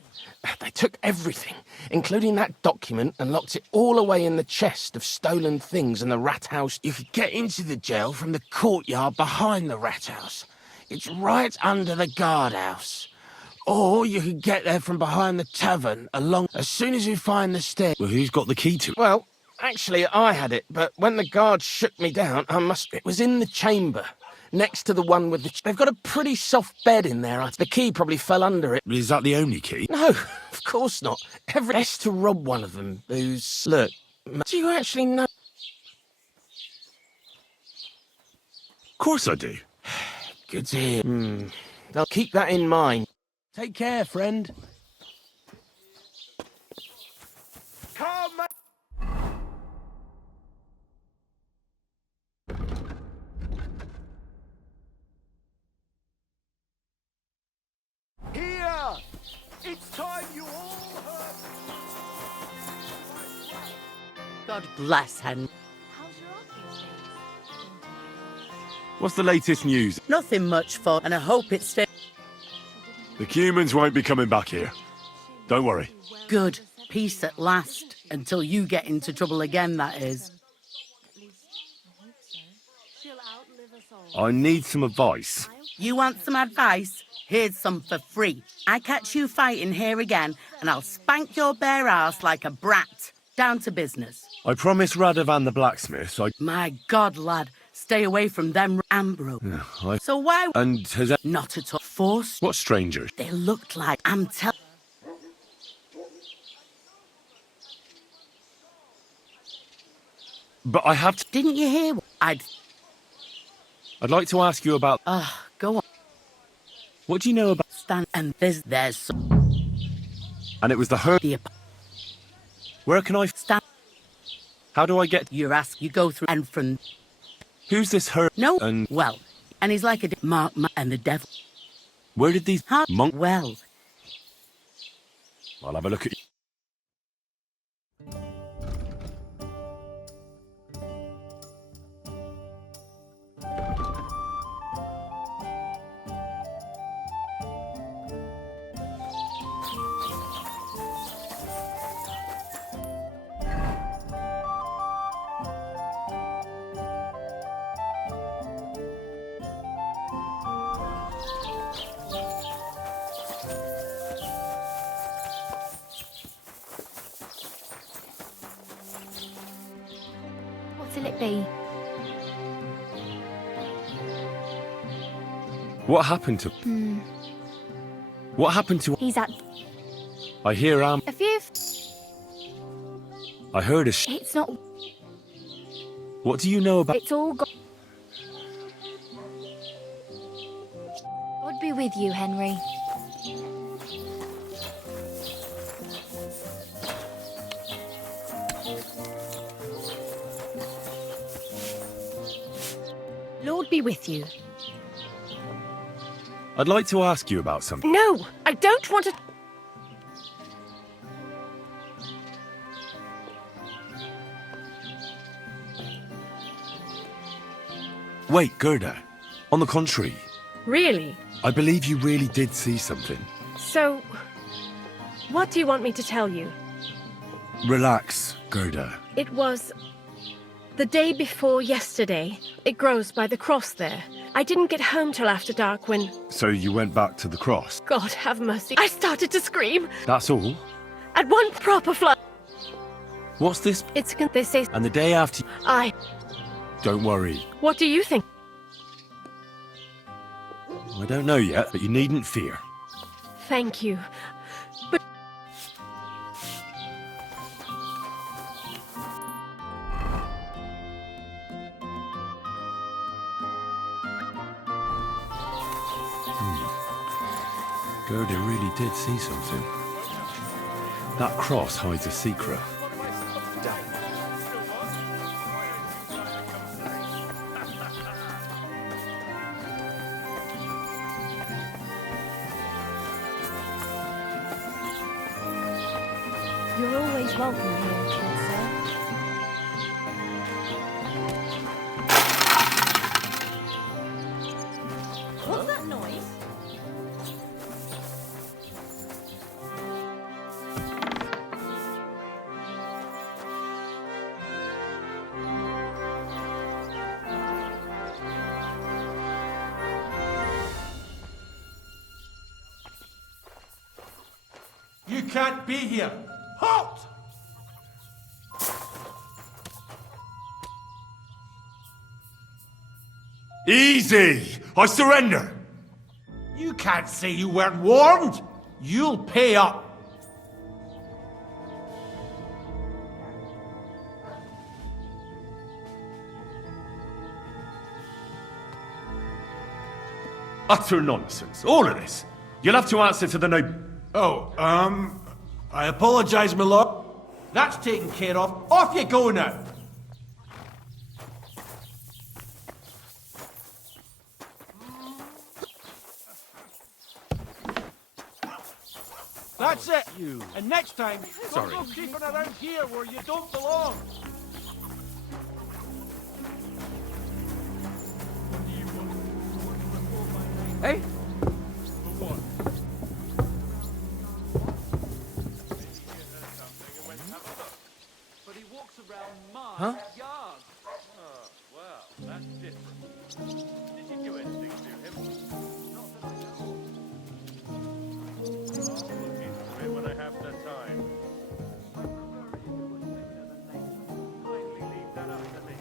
They took everything, including that document, and locked it all away in the chest of stolen things in the rat house. You could get into the jail from the courtyard behind the rat house. It's right under the guardhouse. Or you could get there from behind the tavern, along as soon as you find the stairs. Well, who's got the key to it? Well, actually, I had it, but when the guards shook me down, it was in the chamber. Next to the one with the... They've got a pretty soft bed in there. The key probably fell under it. Is that the only key? No, of course not. Best to rob one of them who's... Look, do you actually know... Of course I do. Good to hear. They'll keep that in mind. Take care, friend. Come! Here! It's time you all heard... God bless Henry. What's the latest news? Nothing much for, and I hope it stays. The humans won't be coming back here. Don't worry. Good. Peace at last. Until you get into trouble again, that is. I need some advice. You want some advice? Here's some for free. I catch you fighting here again, and I'll spank your bare ass like a brat. Down to business. I promised Radovan the blacksmith My God, lad. Stay away from them, Ambro. Yeah, So why... And has that... Not at all. Forced. What strangers? They looked like... I'm telling... But I have to... Didn't you hear? I'd like to ask you about... Go on. What do you know about... Stan and there's some... And it was the herb... Where can I... Stan... How do I get... You ask, you go through... And from... Who's this herb? No. And... Well, and he's like a... Mark and the devil. Where did these... Monk... Well... I'll have a look at you. What'll it be? What happened to... What happened to... He's at... I hear If you've... I heard a It's not... What do you know about... It's all God be with you, Henry. Lord be with you. I'd like to ask you about something. No, I don't want to... Wait, Gerda. On the contrary, Really? I believe you really did see something. So, what do you want me to tell you? Relax, Gerda. It was the day before yesterday. It grows by the cross there. I didn't get home till after dark when, So you went back to the cross? God have mercy, I started to scream. That's all? At one proper flood. What's this? It's they say. And the day after... Don't worry. What do you think? I don't know yet, but you needn't fear. Thank you. But Gerda really did see something. That cross hides a secret. You're always welcome here, good sir. What's that noise? You can't be here. Halt! Easy! I surrender! You can't say you weren't warned. You'll pay up. Utter nonsense. All of this. You'll have to answer to the no... I apologize, my lord. That's taken care of. Off you go now. That's it. And next time, don't go creeping around here where you don't belong. Hey? Huh? Oh, well, that's different. Did you do anything to him? Not that I know. I'll look into it when I have the time. I prefer if it was sooner than later. Kindly leave that up to me.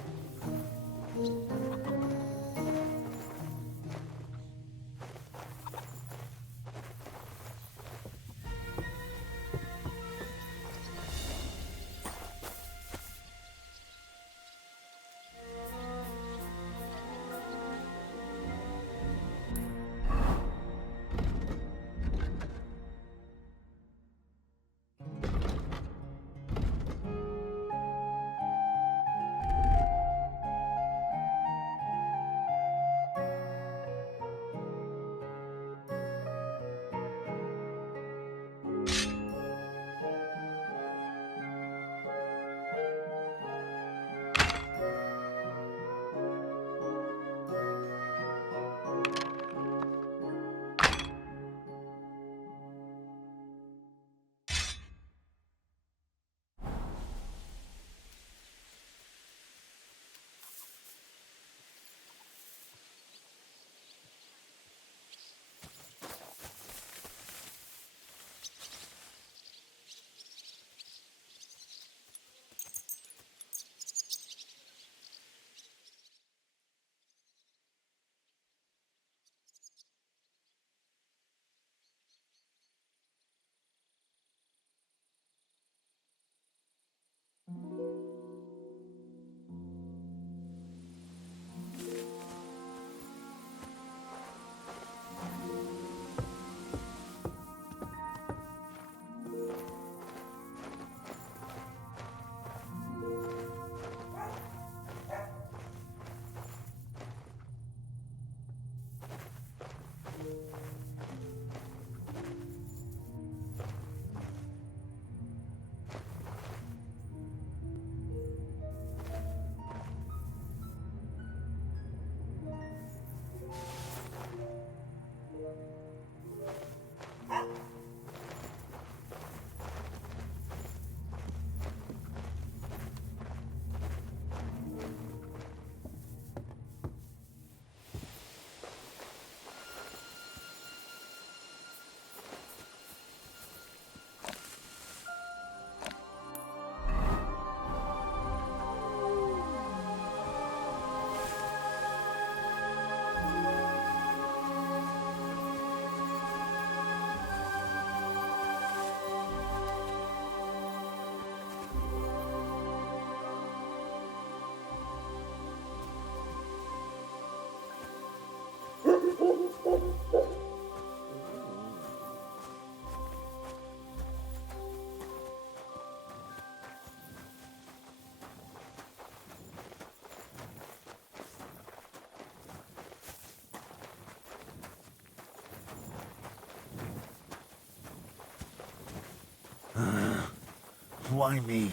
why me?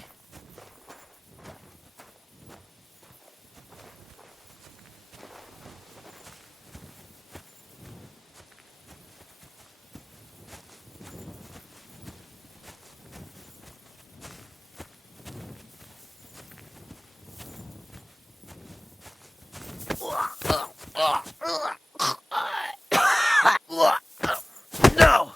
No!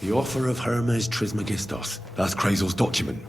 The offer of Hermes Trismegistos. That's Krazel's document.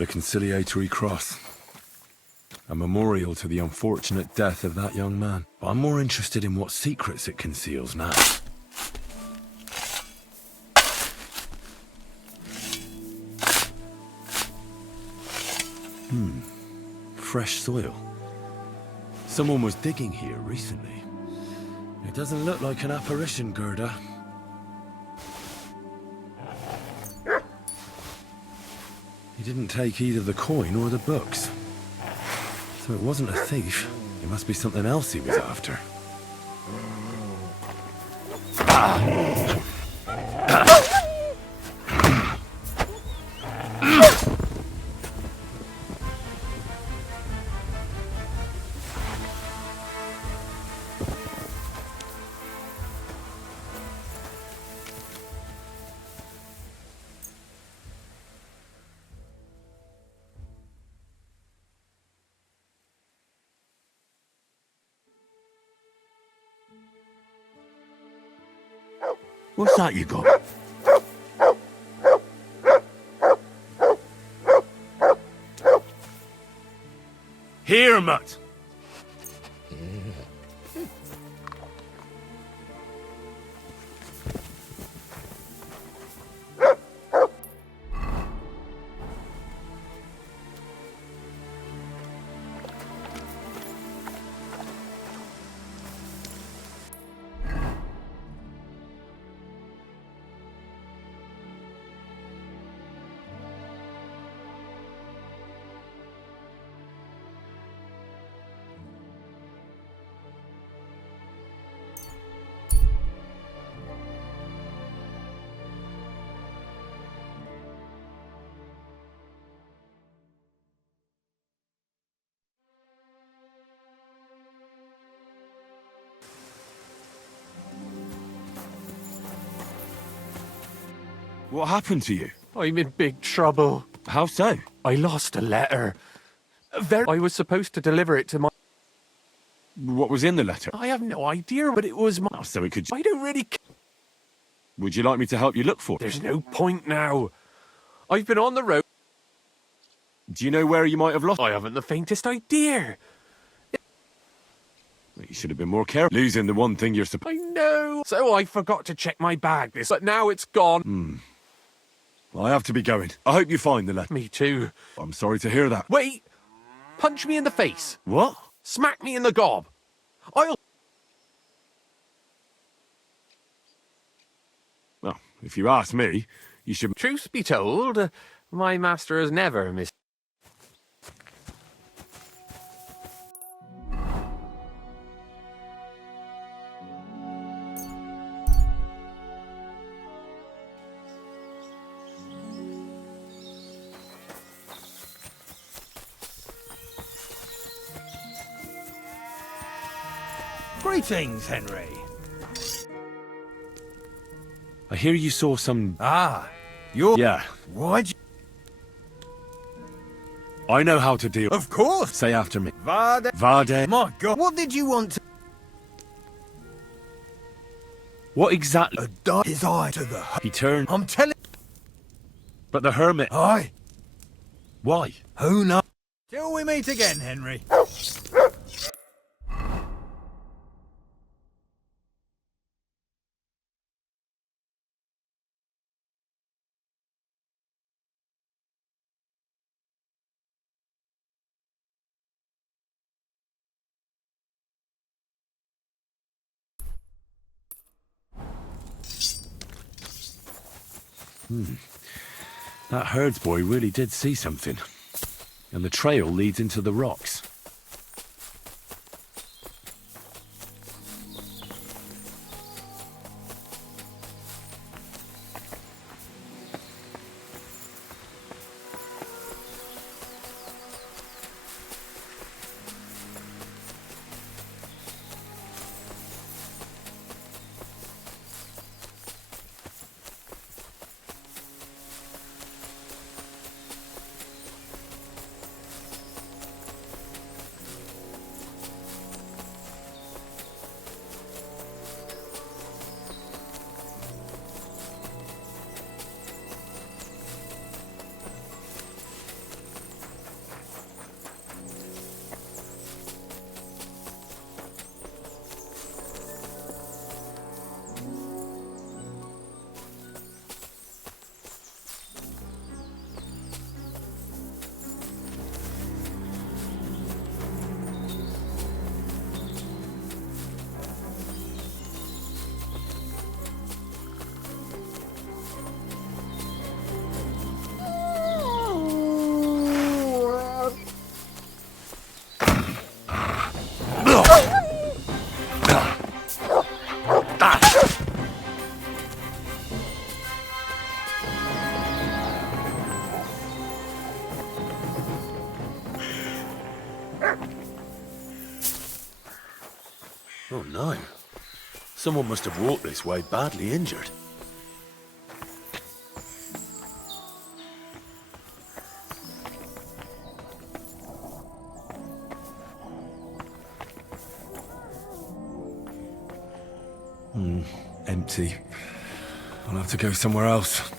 The conciliatory cross. A memorial to the unfortunate death of that young man. But I'm more interested in what secrets it conceals now. Fresh soil. Someone was digging here recently. It doesn't look like an apparition, Gerda. He didn't take either the coin or the books. So it wasn't a thief. It must be something else he was after. What's that you got? Here, mutt! What happened to you? I'm in big trouble. How so? I lost a letter. I was supposed to deliver it to my... What was in the letter? I have no idea, but it was my... Oh, so it could... I don't really... Would you like me to help you look for it? There's no point now. I've been on the road. Do you know where you might have lost? I haven't the faintest idea. You should have been more careful. Losing the one thing you're supposed... I know. So I forgot to check my bag but now it's gone. I have to be going. I hope you find the letter. Me too. I'm sorry to hear that. Wait! Punch me in the face. What? Smack me in the gob. I'll... Well, if you ask me, you should... Truth be told, my master has never missed... Greetings, Henry. I hear you saw some... You're... Yeah. Why'd you... I know how to deal... Of course! Say after me. Vade... Vade... My God, what did you want to... What exactly... His eye to the... He turned... I'm telling... But the hermit... Aye. Why? Who knows? Till we meet again, Henry. That herdsboy really did see something. And the trail leads into the rocks. Oh no. Someone must have walked this way badly injured. Empty. I'll have to go somewhere else.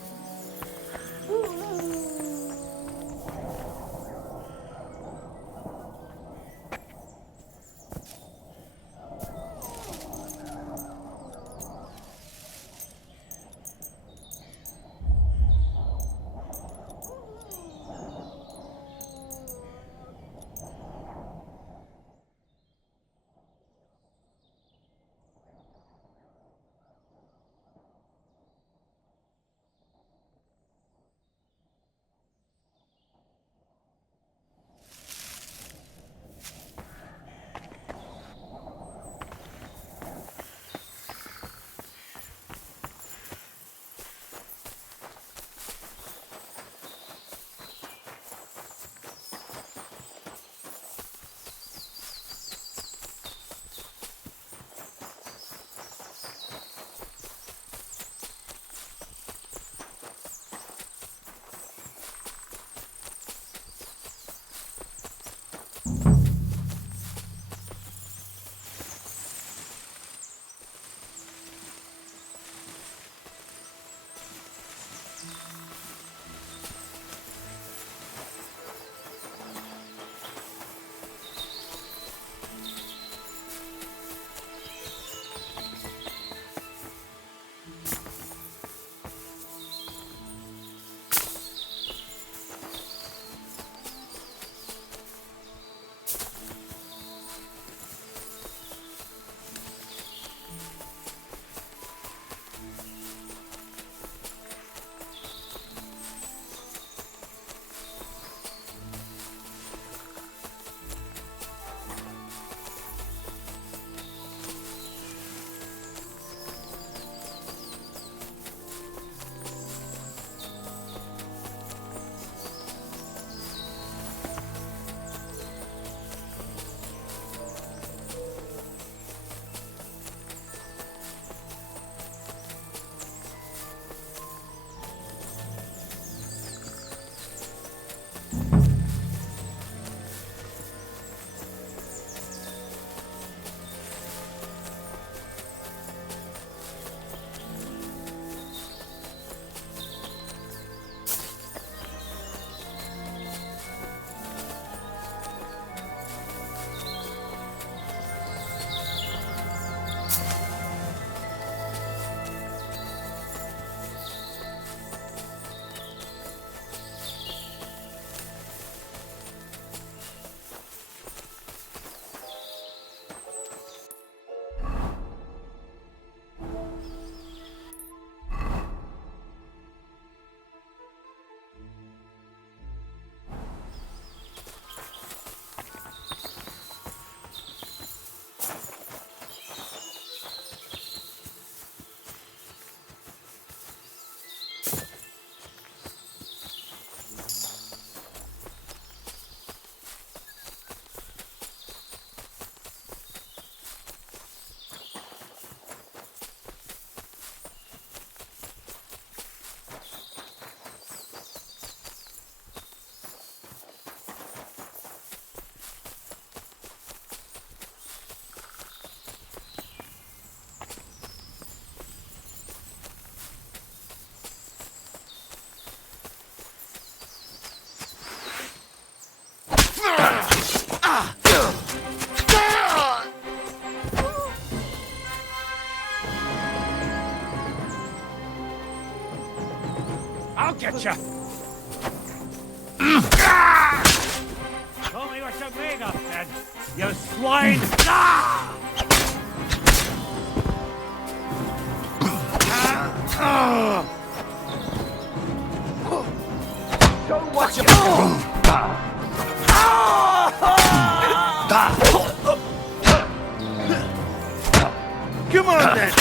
I'll get you! Show me what you're made of, then, you swine! Show what you're Come on, then!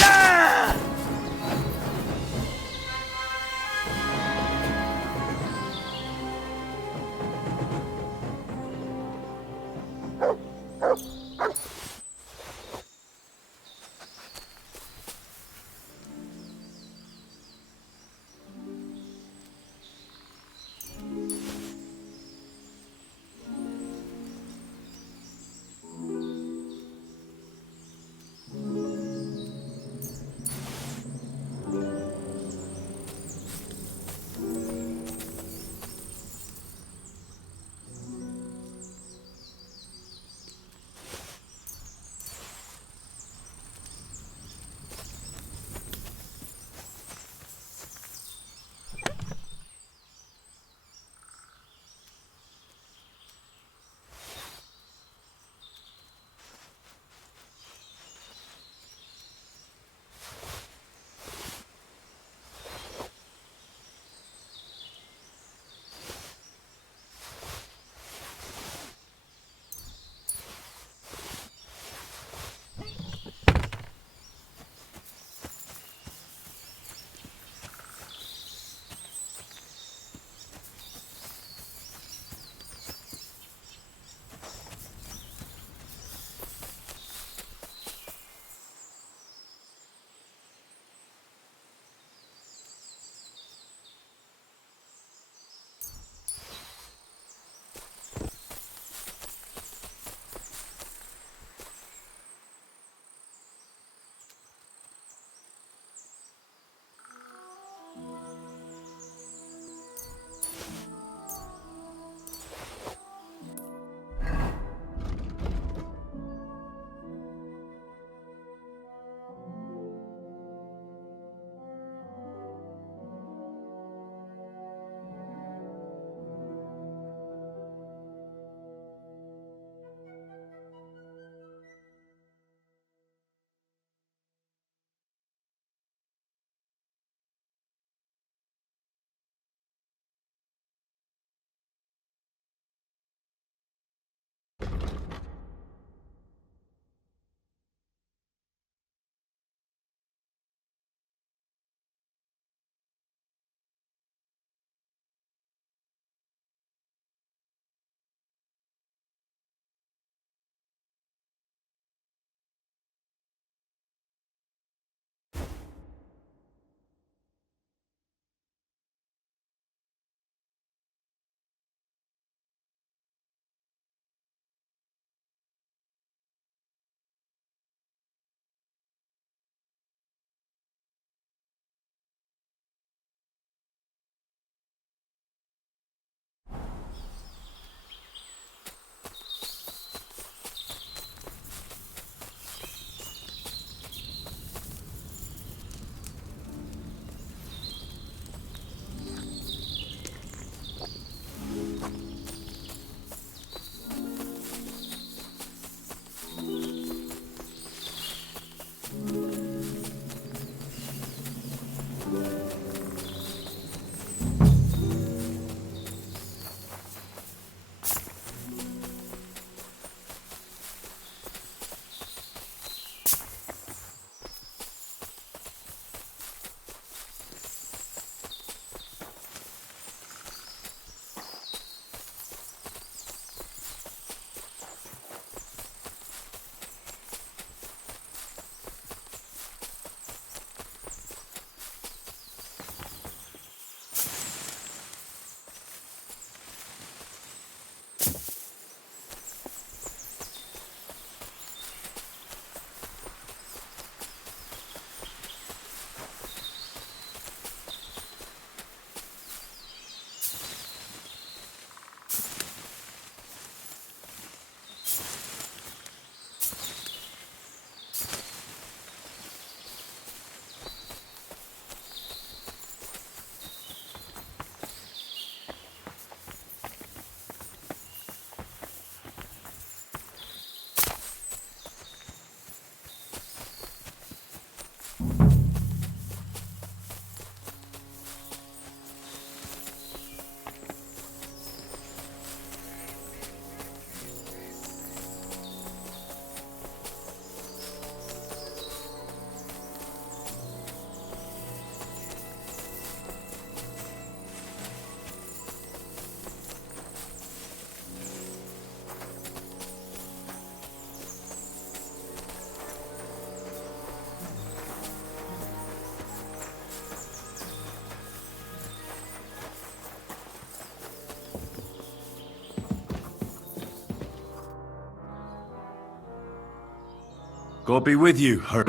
God be with you, Her.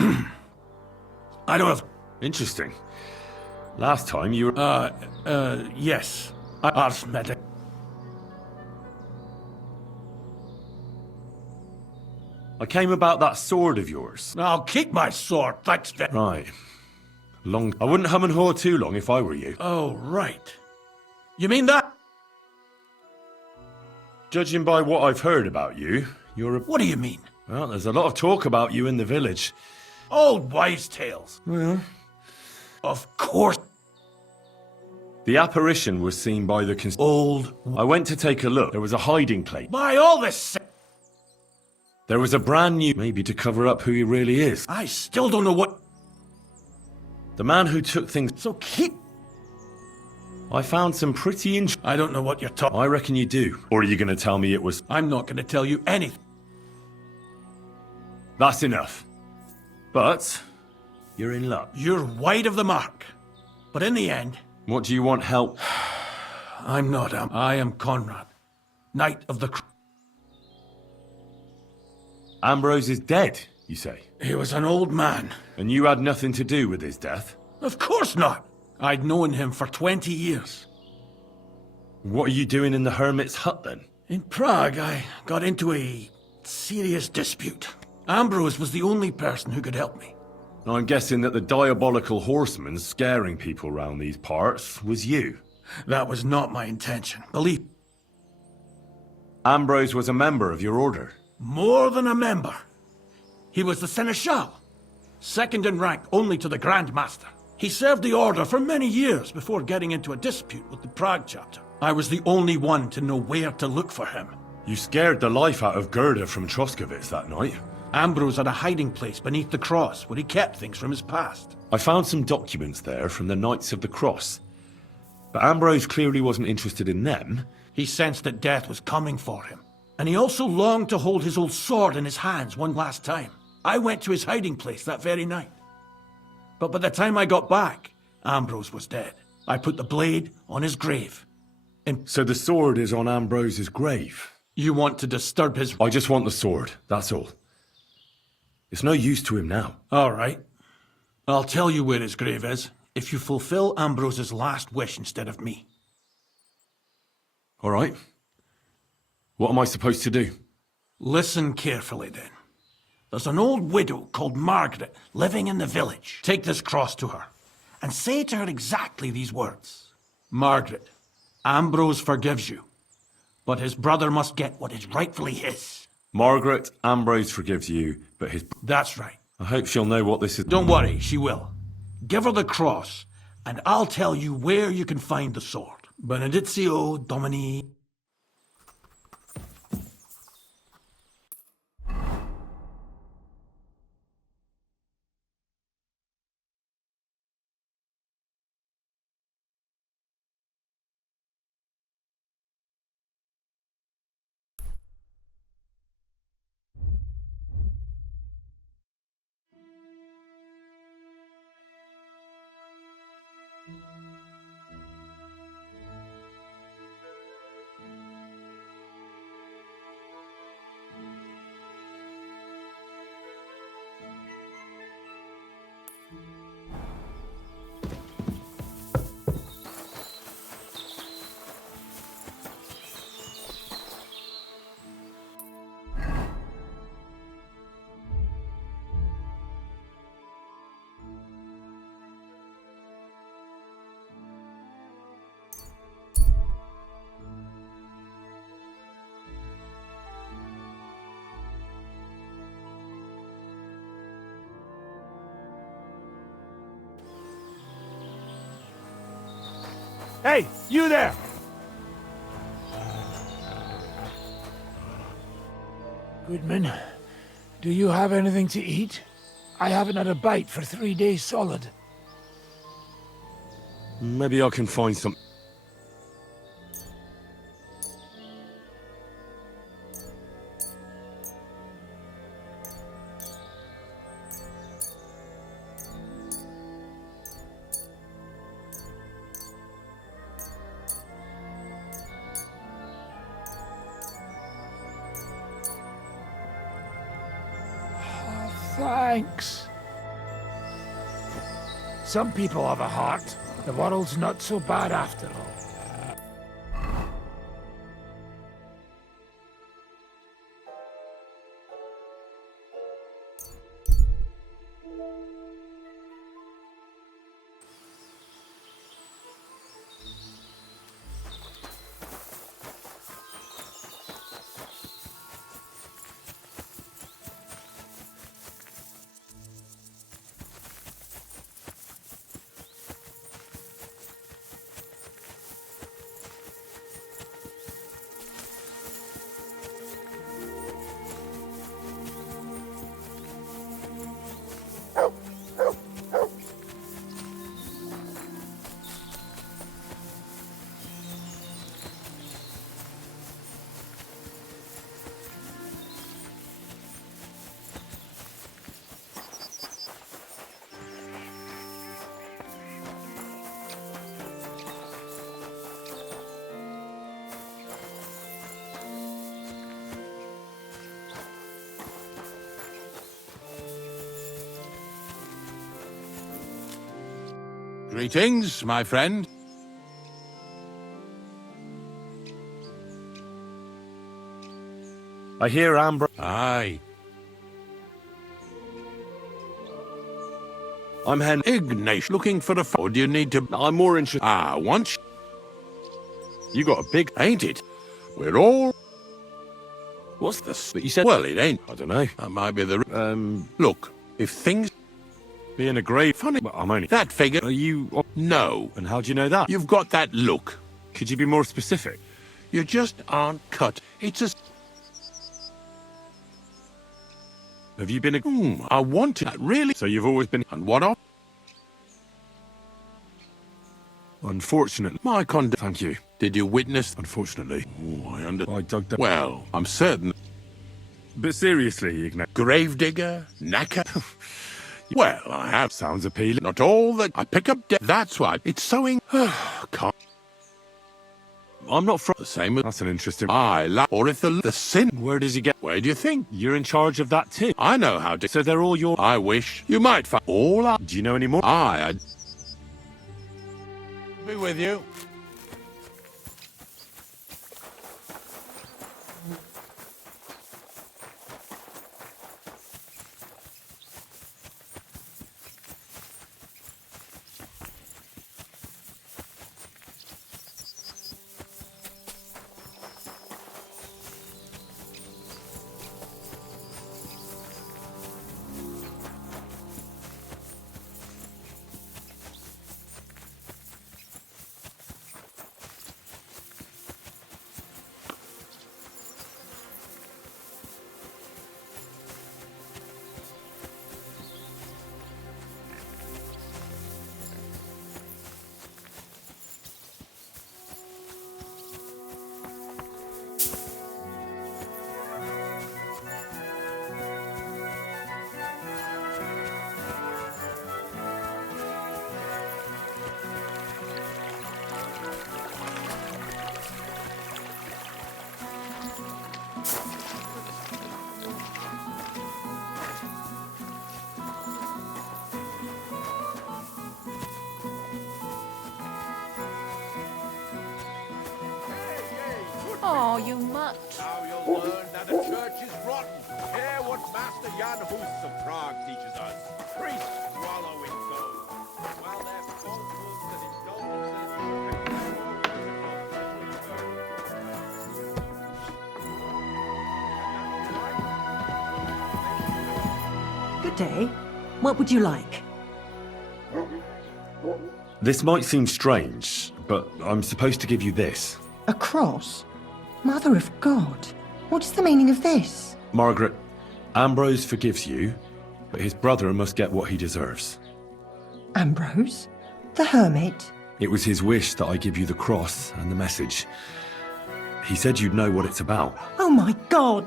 I don't have... Interesting. Last time you were... yes. I've met it. I came about that sword of yours. I'll keep my sword, thanks, Vic. Right. I wouldn't hum and haw too long if I were you. Oh, right. You mean that? Judging by what I've heard about you, you're a... What do you mean? Well, there's a lot of talk about you in the village. Old wives' tales. Well... Of course. The apparition was seen by the Old... I went to take a look. There was a hiding place. By all this... There was a brand new... Maybe to cover up who he really is. I still don't know what... The man who took things... So keep... I found some pretty I don't know what you're talking... I reckon you do. Or are you going to tell me it was... I'm not going to tell you anything. That's enough. But... You're in luck. You're wide of the mark. But in the end... What do you want help? I'm not... I am Conrad. Knight of the... Ambrose is dead, you say? He was an old man. And you had nothing to do with his death? Of course not. I'd known him for 20 years. What are you doing in the hermit's hut, then? In Prague, I got into a serious dispute. Ambrose was the only person who could help me. I'm guessing that the diabolical horseman scaring people round these parts was you. That was not my intention, believe. Ambrose was a member of your order. More than a member. He was the seneschal, second in rank only to the Grand Master. He served the order for many years before getting into a dispute with the Prague chapter. I was the only one to know where to look for him. You scared the life out of Gerda from Troskovitz that night. Ambrose had a hiding place beneath the cross where he kept things from his past. I found some documents there from the Knights of the Cross. But Ambrose clearly wasn't interested in them. He sensed that death was coming for him. And he also longed to hold his old sword in his hands one last time. I went to his hiding place that very night. But by the time I got back, Ambrose was dead. I put the blade on his grave. And so the sword is on Ambrose's grave? You want to disturb his... I just want the sword, that's all. It's no use to him now. All right. I'll tell you where his grave is, if you fulfill Ambrose's last wish instead of me. All right. What am I supposed to do? Listen carefully, then. There's an old widow called Margaret living in the village. Take this cross to her, and say to her exactly these words. Margaret, Ambrose forgives you, but his brother must get what is rightfully his. Margaret, Ambrose forgives you, but his... That's right. I hope she'll know what this is. Don't worry, she will. Give her the cross, and I'll tell you where you can find the sword. Benedictio Domini... Hey, you there! Goodman, do you have anything to eat? I haven't had a bite for 3 days solid. Maybe I can find some... Thanks. Some people have a heart. The world's not so bad after all. Greetings, my friend. I hear Amber. Aye. I'm Hen. Ignatius, looking for a or do you need to... I'm more interested. Once... You got a big... Ain't it? We're all... What's this? But you said... Well, it ain't. I don't know. That might be the... Look, if things... Being a grave... Funny. Well, I'm only... That figure... Are you... No. And how do you know that? You've got that look. Could you be more specific? You just aren't cut. It's a... Have you been a... I want to... Really? So you've always been... And what of? Unfortunately. My conduct... Thank you. Did you witness... Unfortunately. I I dug that... Well, I'm certain... But seriously, Ignatius... Gravedigger? Knacker? Well, I have. Sounds appealing. Not all that... I pick up... That's why. It's sewing... Can't... I'm not from... The same as... That's an interesting... Or if the sin... Where does he get... Where do you think? You're in charge of that too. I know how to... So they're all your... I wish. You might find... All up. Do you know any more? I'd... Be with you. Oh, you mutt. Now you'll learn that the church is rotten. Hear what Master Jan Hus of Prague teaches us. Priests swallow in gold, while their falsehoods and indulgences... Good day. What would you like? This might seem strange, but I'm supposed to give you this. A cross? Mother of God, what is the meaning of this? Margaret, Ambrose forgives you, but his brother must get what he deserves. Ambrose? The hermit? It was his wish that I give you the cross and the message. He said you'd know what it's about. Oh my God!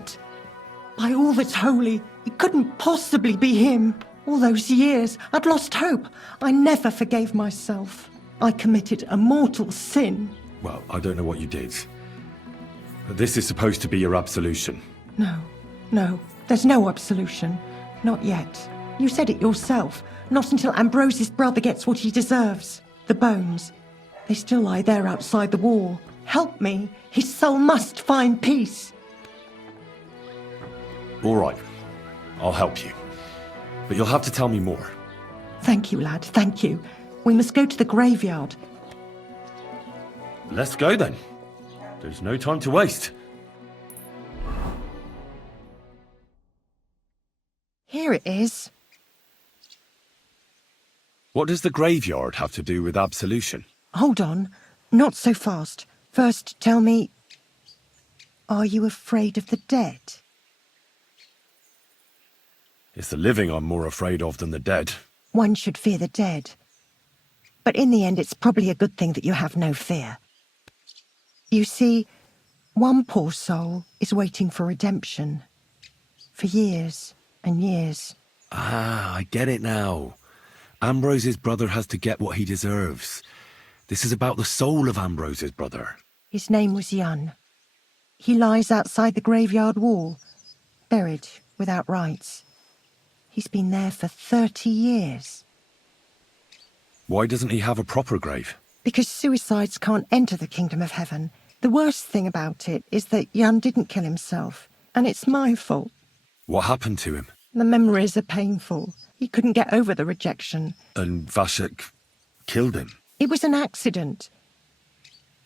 By all that's holy, it couldn't possibly be him. All those years, I'd lost hope. I never forgave myself. I committed a mortal sin. Well, I don't know what you did. But this is supposed to be your absolution. No, there's no absolution. Not yet. You said it yourself. Not until Ambrose's brother gets what he deserves. The bones. They still lie there outside the wall. Help me. His soul must find peace. All right. I'll help you. But you'll have to tell me more. Thank you, lad. Thank you. We must go to the graveyard. Let's go then. There's no time to waste. Here it is. What does the graveyard have to do with absolution? Hold on. Not so fast. First, tell me, are you afraid of the dead? It's the living I'm more afraid of than the dead. One should fear the dead. But in the end, it's probably a good thing that you have no fear. You see, one poor soul is waiting for redemption. For years and years. Ah, I get it now. Ambrose's brother has to get what he deserves. This is about the soul of Ambrose's brother. His name was Jan. He lies outside the graveyard wall, buried without rites. He's been there for 30 years. Why doesn't he have a proper grave? Because suicides can't enter the kingdom of heaven. The worst thing about it is that Jan didn't kill himself, and it's my fault. What happened to him? The memories are painful. He couldn't get over the rejection. And Vashek killed him? It was an accident.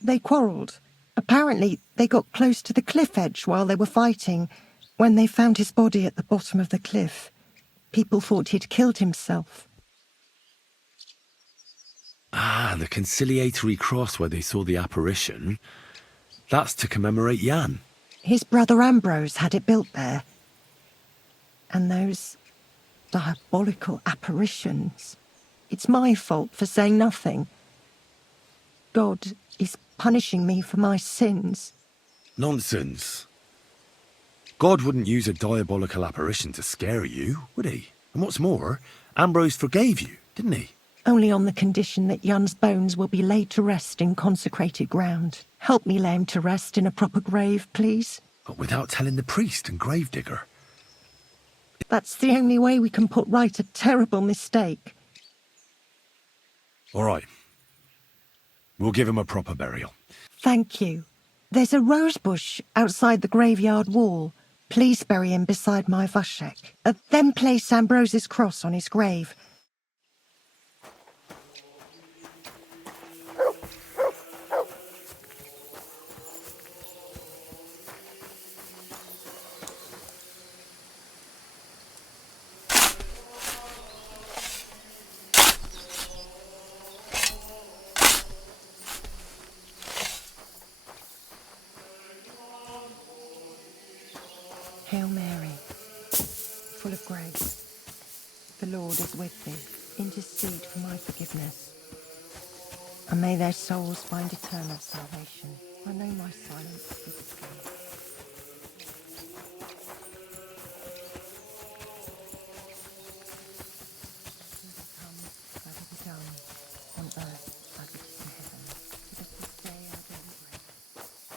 They quarrelled. Apparently, they got close to the cliff edge while they were fighting, when they found his body at the bottom of the cliff. People thought he'd killed himself. Ah, the conciliatory cross where they saw the apparition. That's to commemorate Jan. His brother Ambrose had it built there. And those diabolical apparitions. It's my fault for saying nothing. God is punishing me for my sins. Nonsense. God wouldn't use a diabolical apparition to scare you, would he? And what's more, Ambrose forgave you, didn't he? Only on the condition that Jan's bones will be laid to rest in consecrated ground. Help me lay him to rest in a proper grave, please. But without telling the priest and gravedigger. That's the only way we can put right a terrible mistake. All right. We'll give him a proper burial. Thank you. There's a rose bush outside the graveyard wall. Please bury him beside my Vashek. Then place Ambrose's cross on his grave. Hail Mary, full of grace, the Lord is with thee. Intercede for my forgiveness. And may their souls find eternal salvation. I know my silence is betrayed. Let it be done on earth as it is in heaven. Give us this day our daily bread,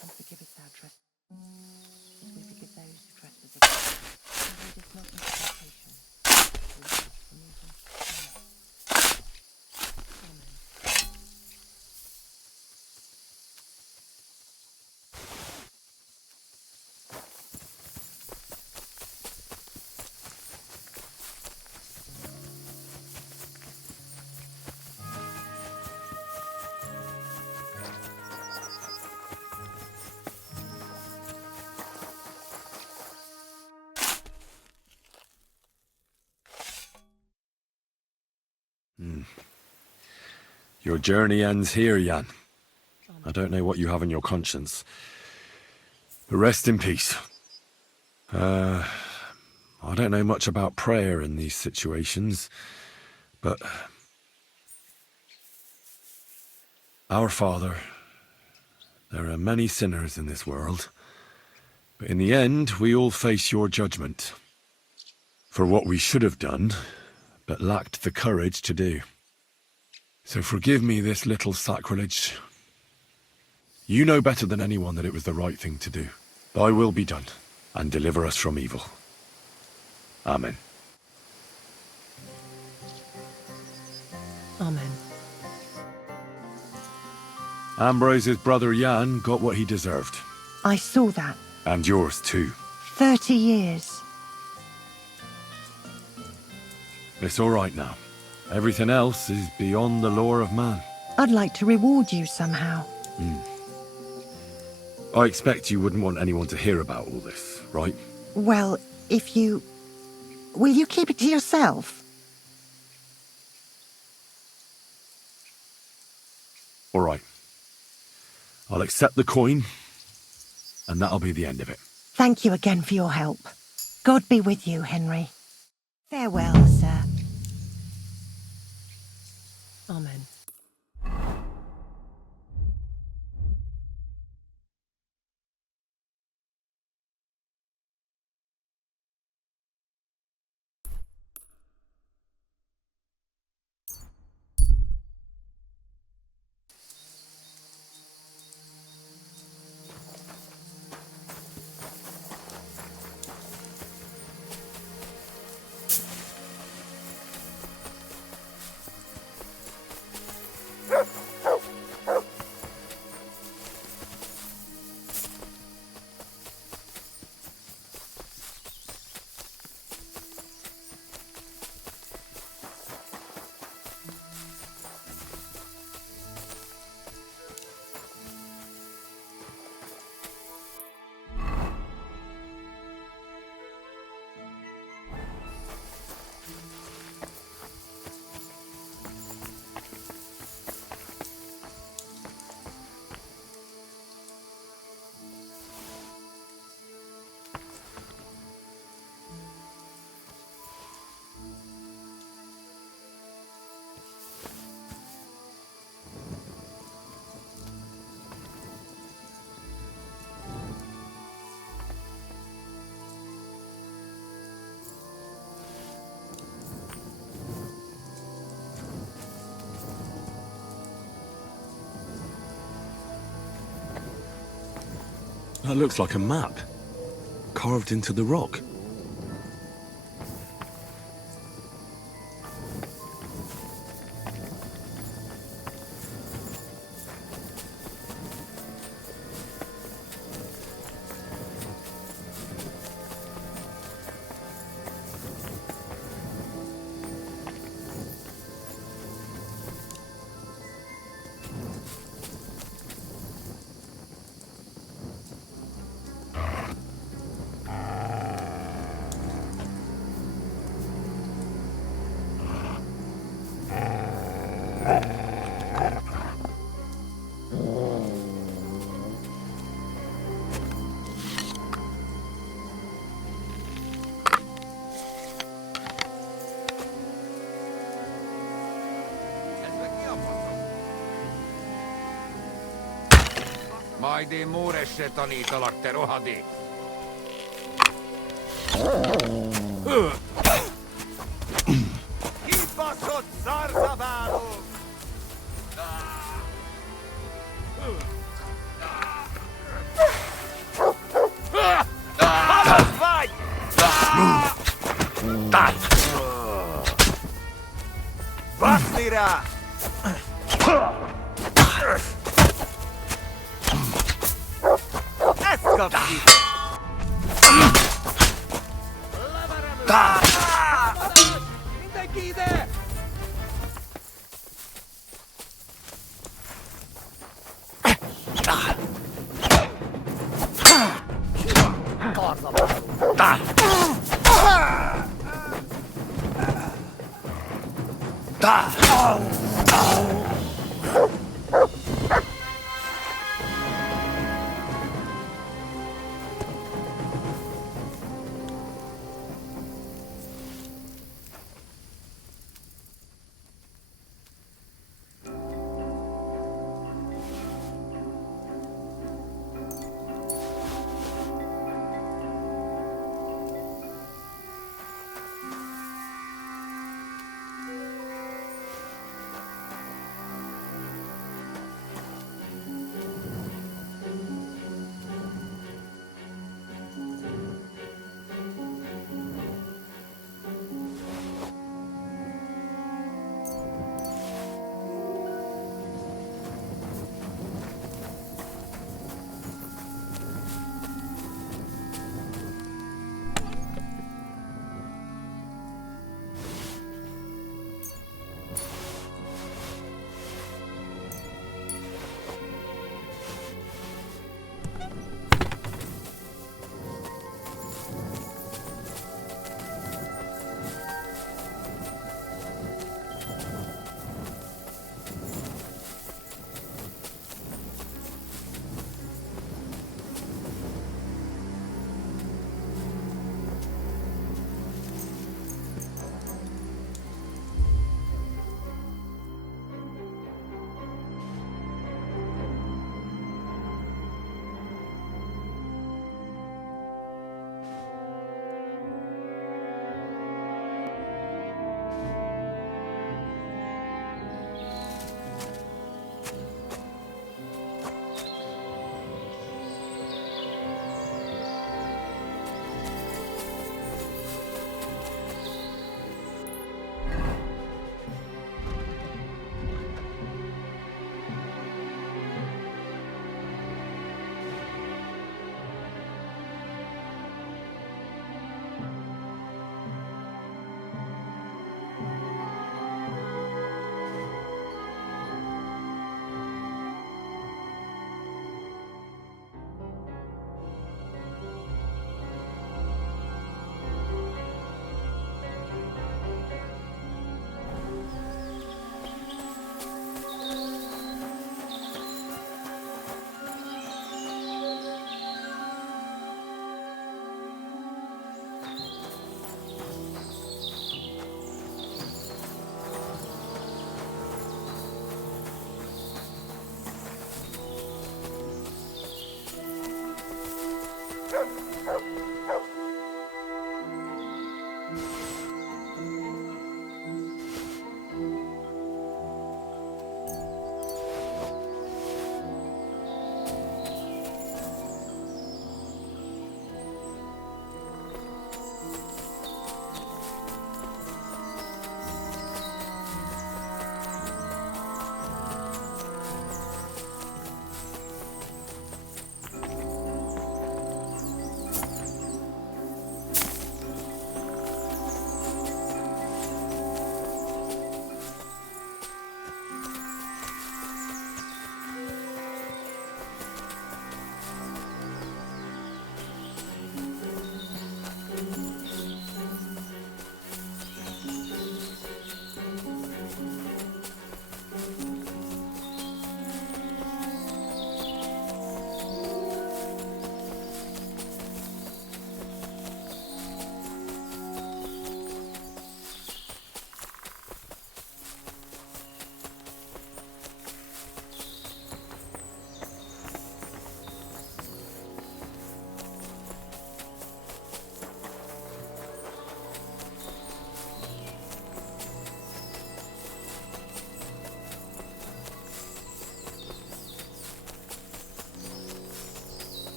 and forgive us our trespasses. As we forgive those who trespass against us. And lead us not into temptation, but deliver us from evil. Amen. Your journey ends here, Jan. I don't know what you have on your conscience. But rest in peace. I don't know much about prayer in these situations, but... Our Father, there are many sinners in this world, but in the end, we all face your judgment for what we should have done, but lacked the courage to do. So forgive me this little sacrilege. You know better than anyone that it was the right thing to do. Thy will be done, and deliver us from evil. Amen. Ambrose's brother Jan got what he deserved. I saw that. And yours too. 30 years. It's all right now. Everything else is beyond the law of man. I'd like to reward you somehow. I expect you wouldn't want anyone to hear about all this, right? Well, if you... Will you keep it to yourself? All right. I'll accept the coin, and that'll be the end of it. Thank you again for your help. God be with you, Henry. Farewell, sir. Amen. That looks like a map, carved into the rock. Ma ei tee muuresse niitä olette rohadi. Kipasot sarsaväälu! Alas vai! Vastira! Eskapki! Mitä kiite?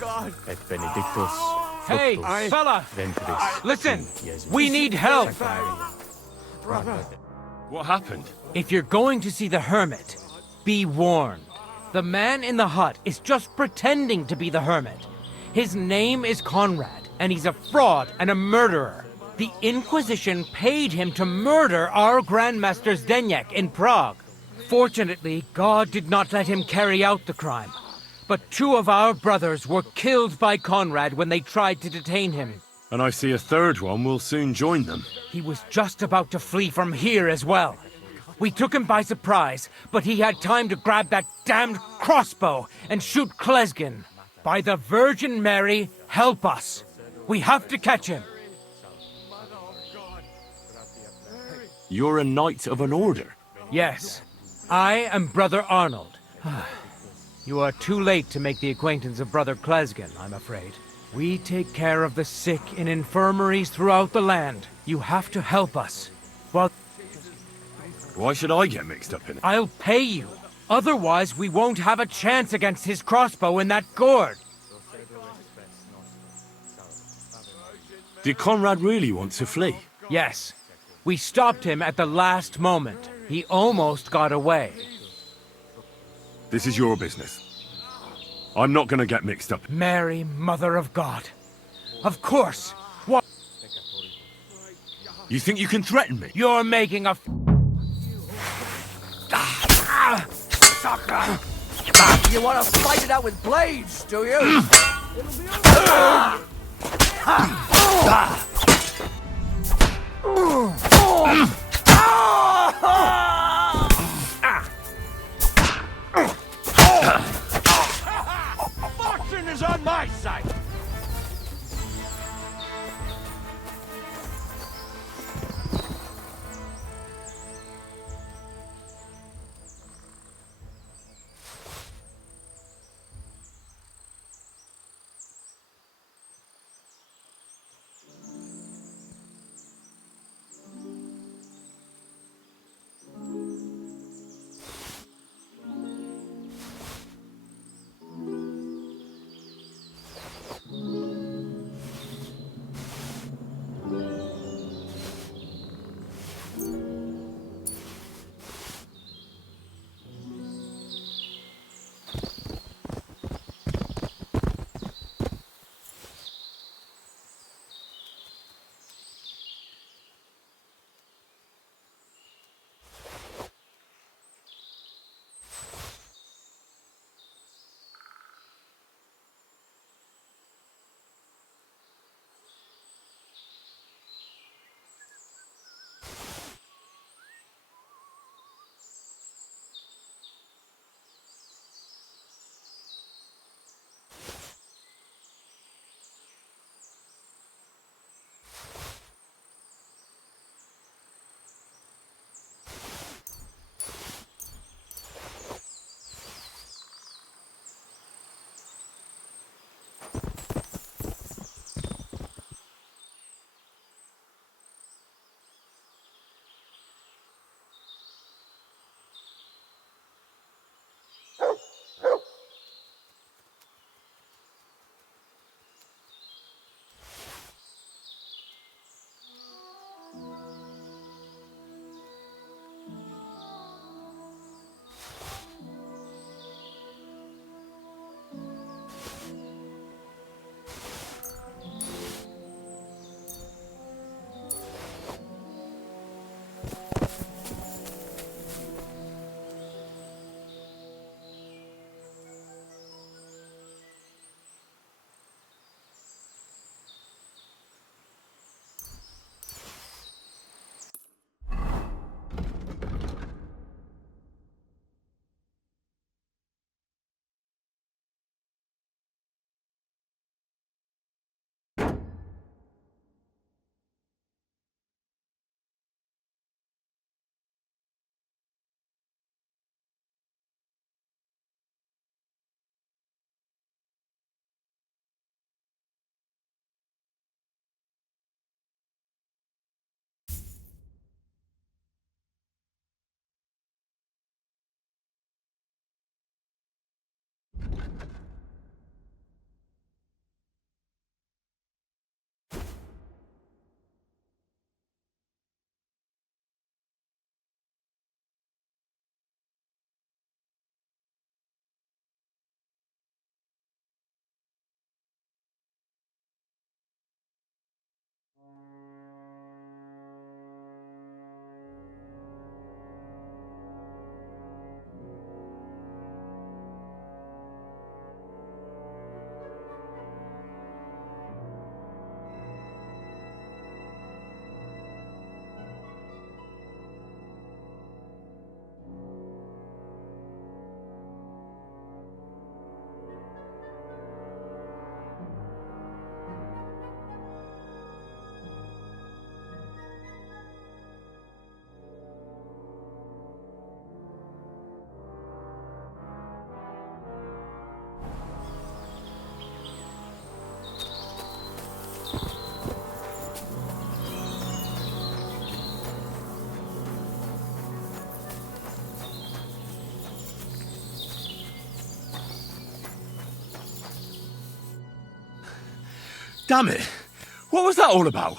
God. Et benedictus. Hey, fructus fella! ventris Listen, Jesus. we need help! What happened? If you're going to see the hermit, be warned. The man in the hut is just pretending to be the hermit. His name is Conrad, and he's a fraud and a murderer. The Inquisition paid him to murder our Grandmaster Zdeněk in Prague. Fortunately, God did not let him carry out the crime. But 2 of our brothers were killed by Conrad when they tried to detain him. And I see a third one will soon join them. He was just about to flee from here as well. We took him by surprise, but he had time to grab that damned crossbow and shoot Klesgin. By the Virgin Mary, help us. We have to catch him. You're a knight of an order? Yes, I am Brother Arnold. You are too late to make the acquaintance of Brother Klesgin, I'm afraid. We take care of the sick in infirmaries throughout the land. You have to help us. Well, why should I get mixed up in it? I'll pay you. Otherwise, we won't have a chance against his crossbow in that gourd. Did Conrad really want to flee? Yes. We stopped him at the last moment. He almost got away. This is your business. I'm not gonna get mixed up. Mary, Mother of God. Of course. What? You think you can threaten me? You're making a... You want to fight it out with blades, do you? Fortune is on my side. Damn it! What was that all about?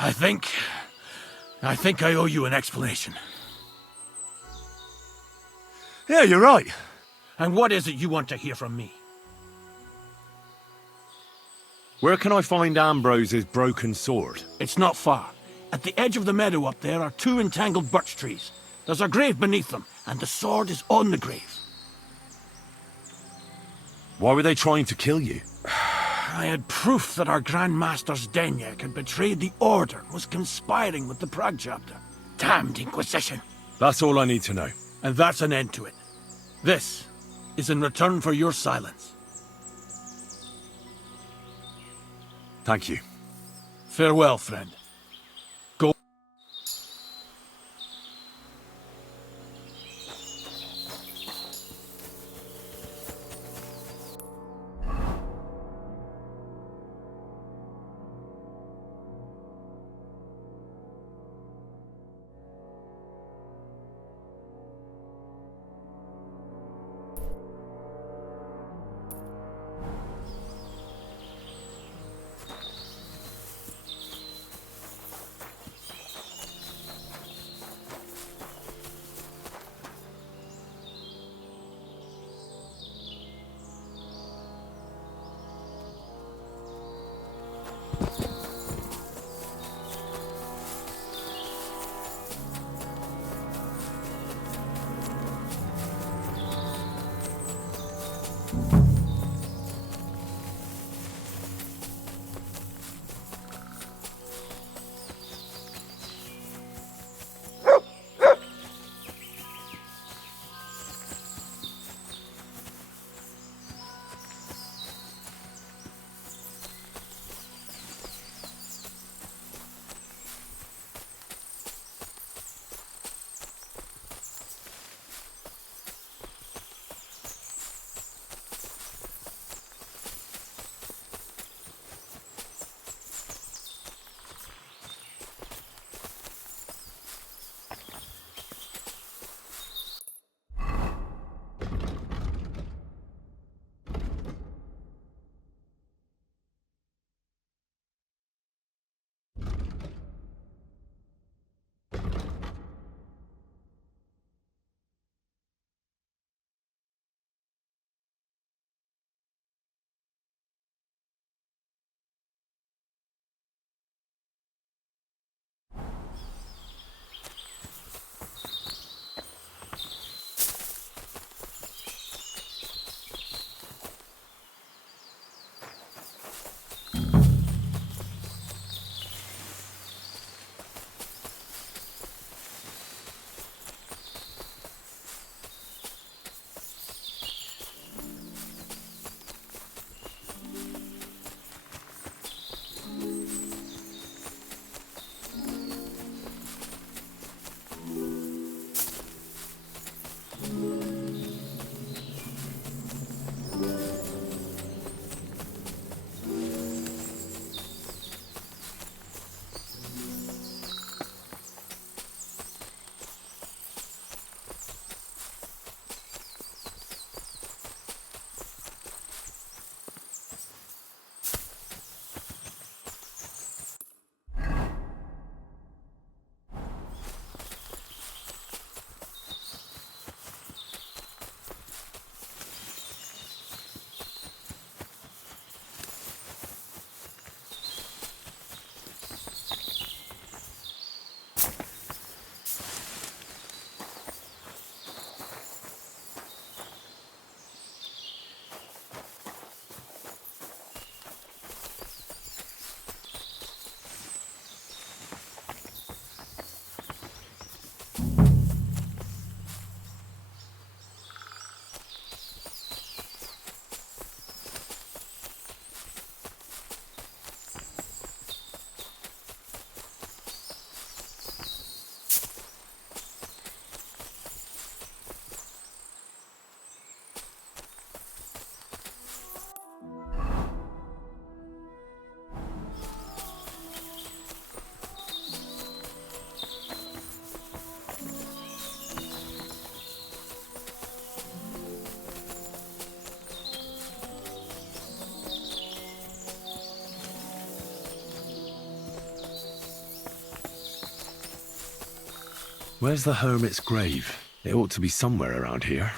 I think I owe you an explanation. Yeah, you're right. And what is it you want to hear from me? Where can I find Ambrose's broken sword? It's not far. At the edge of the meadow up there are 2 entangled birch trees. There's a grave beneath them, and the sword is on the grave. Why were they trying to kill you? I had proof that our Grand Master's Denyak had betrayed the Order and was conspiring with the Prague chapter. Damned Inquisition. That's all I need to know. And that's an end to it. This is in return for your silence. Thank you. Farewell, friend. Go. Where's the hermit's grave? It ought to be somewhere around here.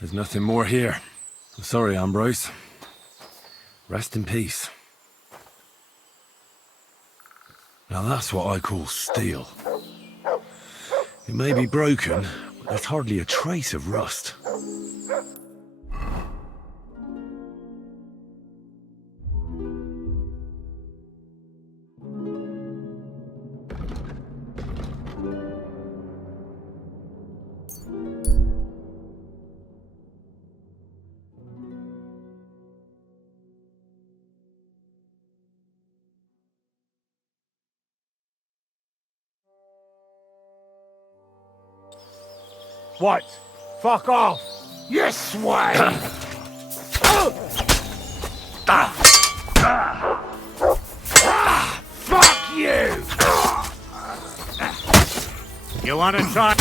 There's nothing more here. I'm sorry, Ambrose. Rest in peace. Now that's what I call steel. It may be broken, but there's hardly a trace of rust. What? Fuck off! You swine! Fuck you! You want to try?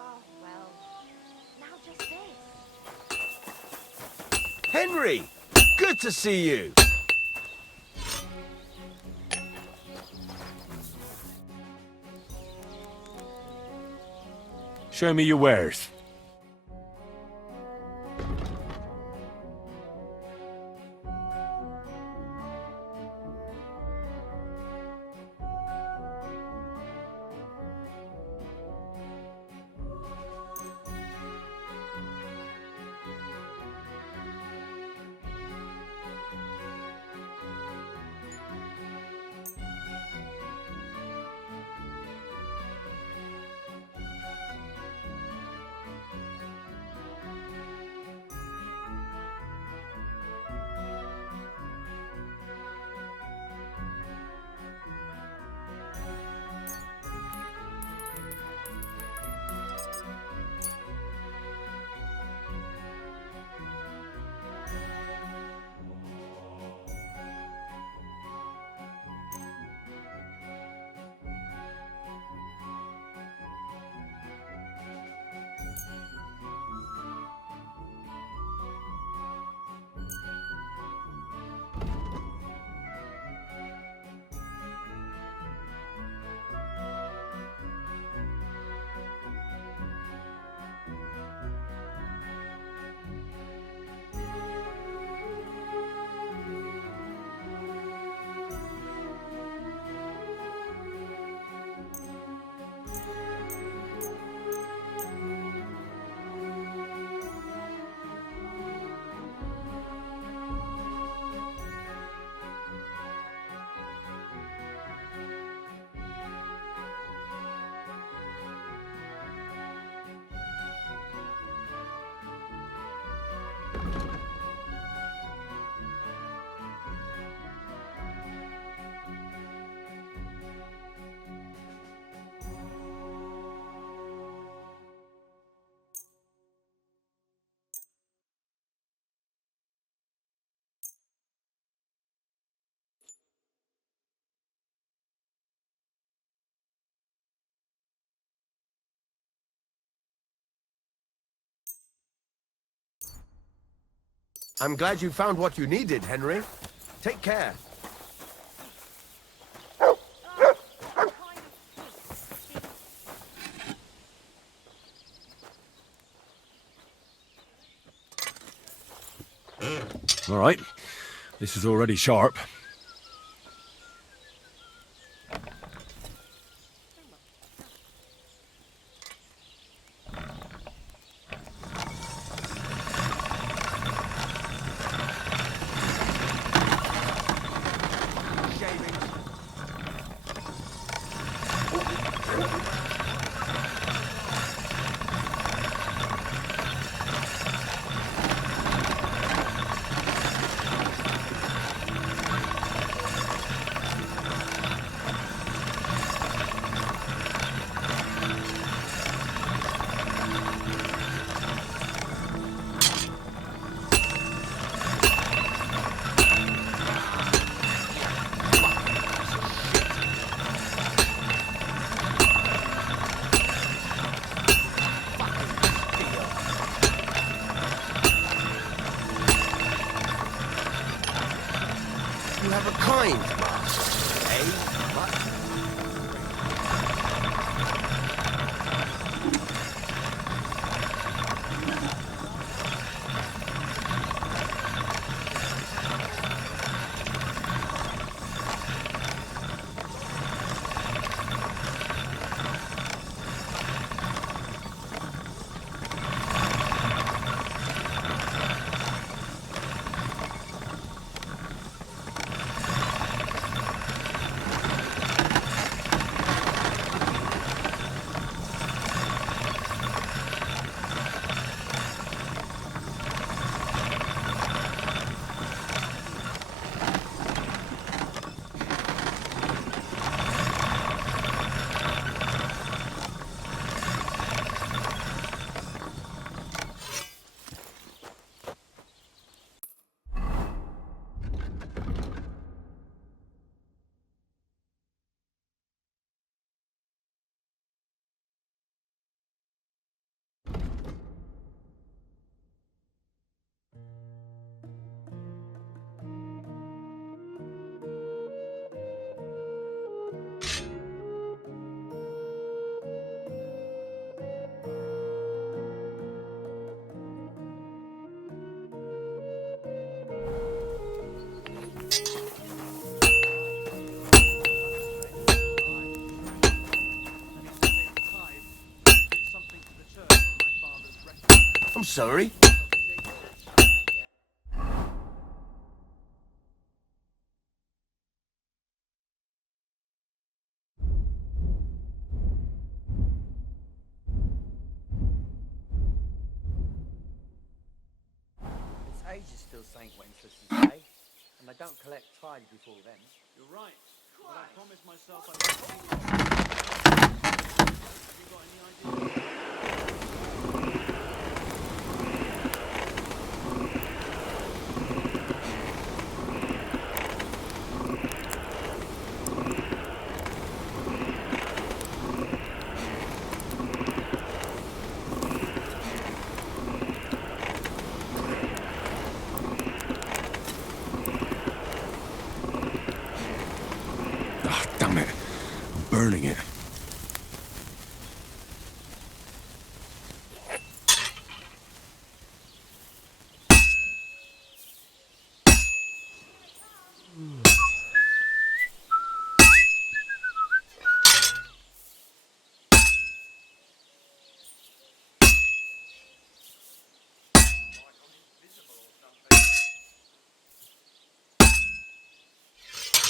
Oh, well. Now just this. Henry! Good to see you! Show me your wares. I'm glad you found what you needed, Henry. Take care. All right. This is already sharp. of a kind, master. Eh? What? I'm sorry. It's ages till St. Wenceslas Day, and they don't collect tidy before then. You're right, but I promised myself I'd Have you got any ideas? Ah, damn it. I'm burning it.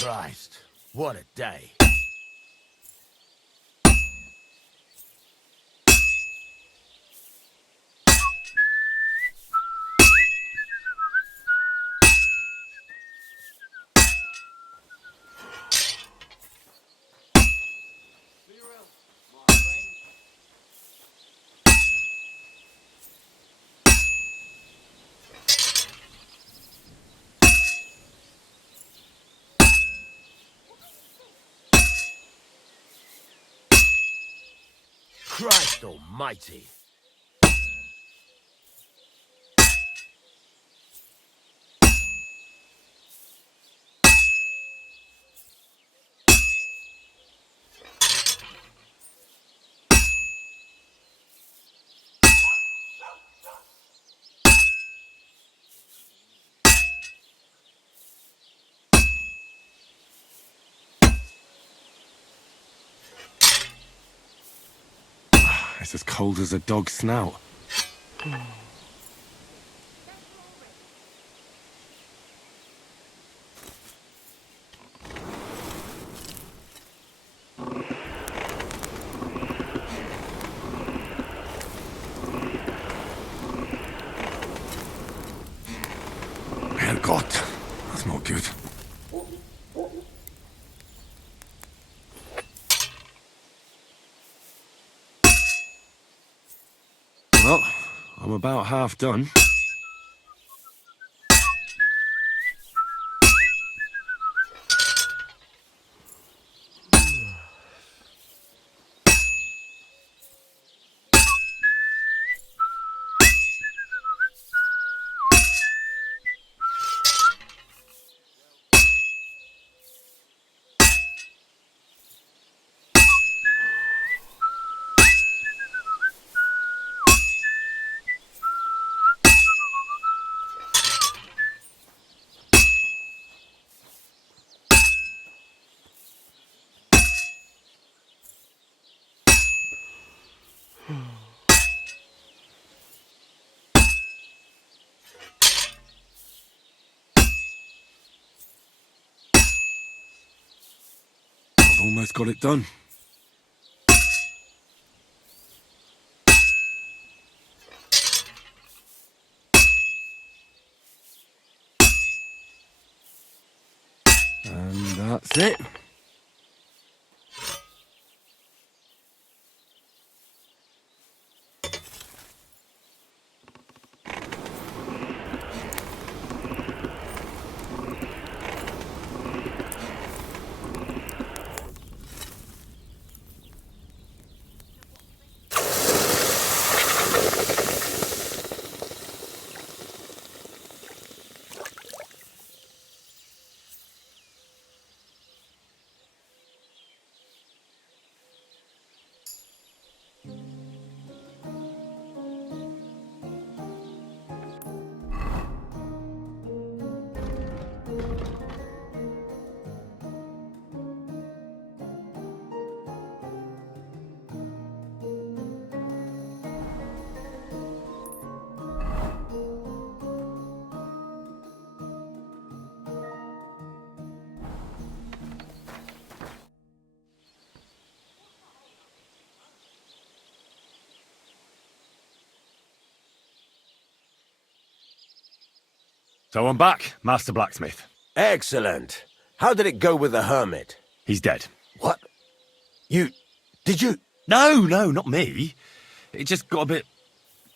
Christ, what a day. Christ almighty. It's as cold as a dog's snout. Herrgott, that's not good. Well, I'm about half done. I've almost got it done. And that's it. So I'm back, Master Blacksmith. Excellent. How did it go with the hermit? He's dead. What? Did you? No, not me. It just got a bit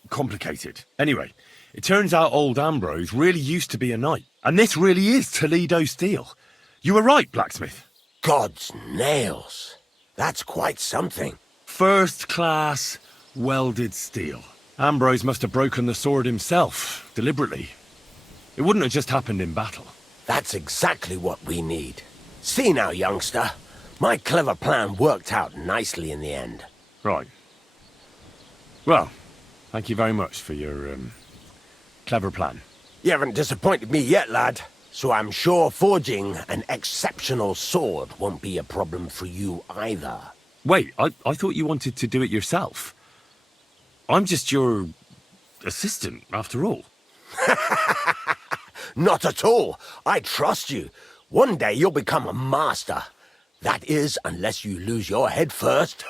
complicated. Anyway, it turns out old Ambrose really used to be a knight. And this really is Toledo steel. You were right, Blacksmith. God's nails. That's quite something. First class welded steel. Ambrose must have broken the sword himself, deliberately. It wouldn't have just happened in battle. That's exactly what we need. See now, youngster. My clever plan worked out nicely in the end. Right. Well, thank you very much for your, clever plan. You haven't disappointed me yet, lad. So I'm sure forging an exceptional sword won't be a problem for you either. Wait, I thought you wanted to do it yourself. I'm just your assistant, after all. Not at all. I trust you. One day you'll become a master. That is, unless you lose your head first.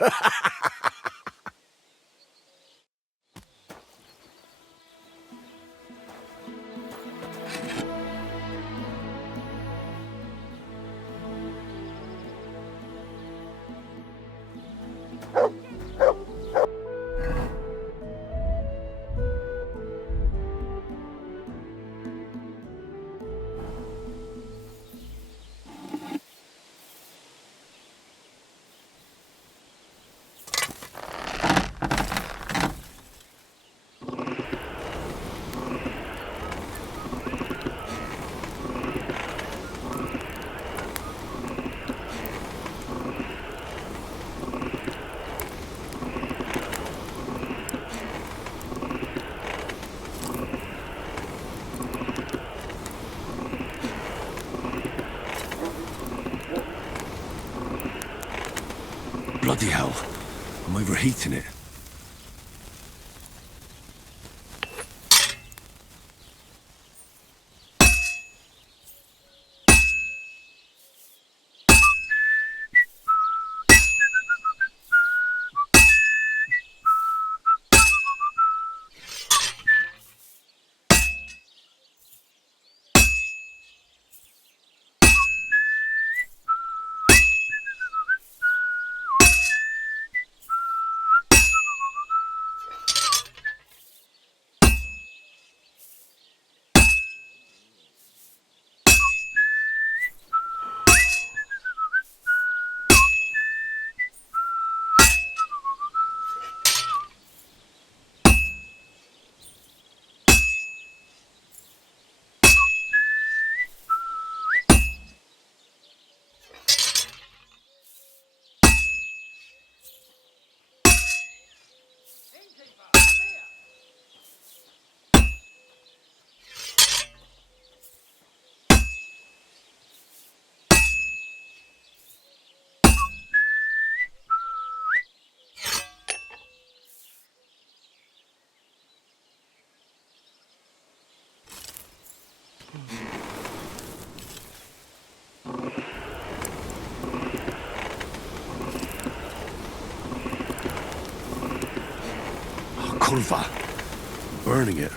Bloody hell. I'm overheating it. Kurva. Burning it.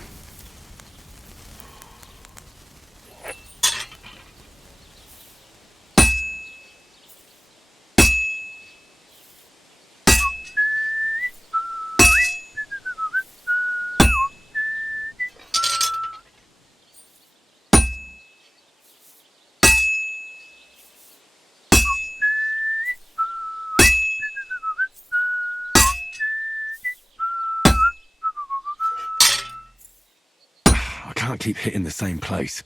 I can't keep hitting the same place.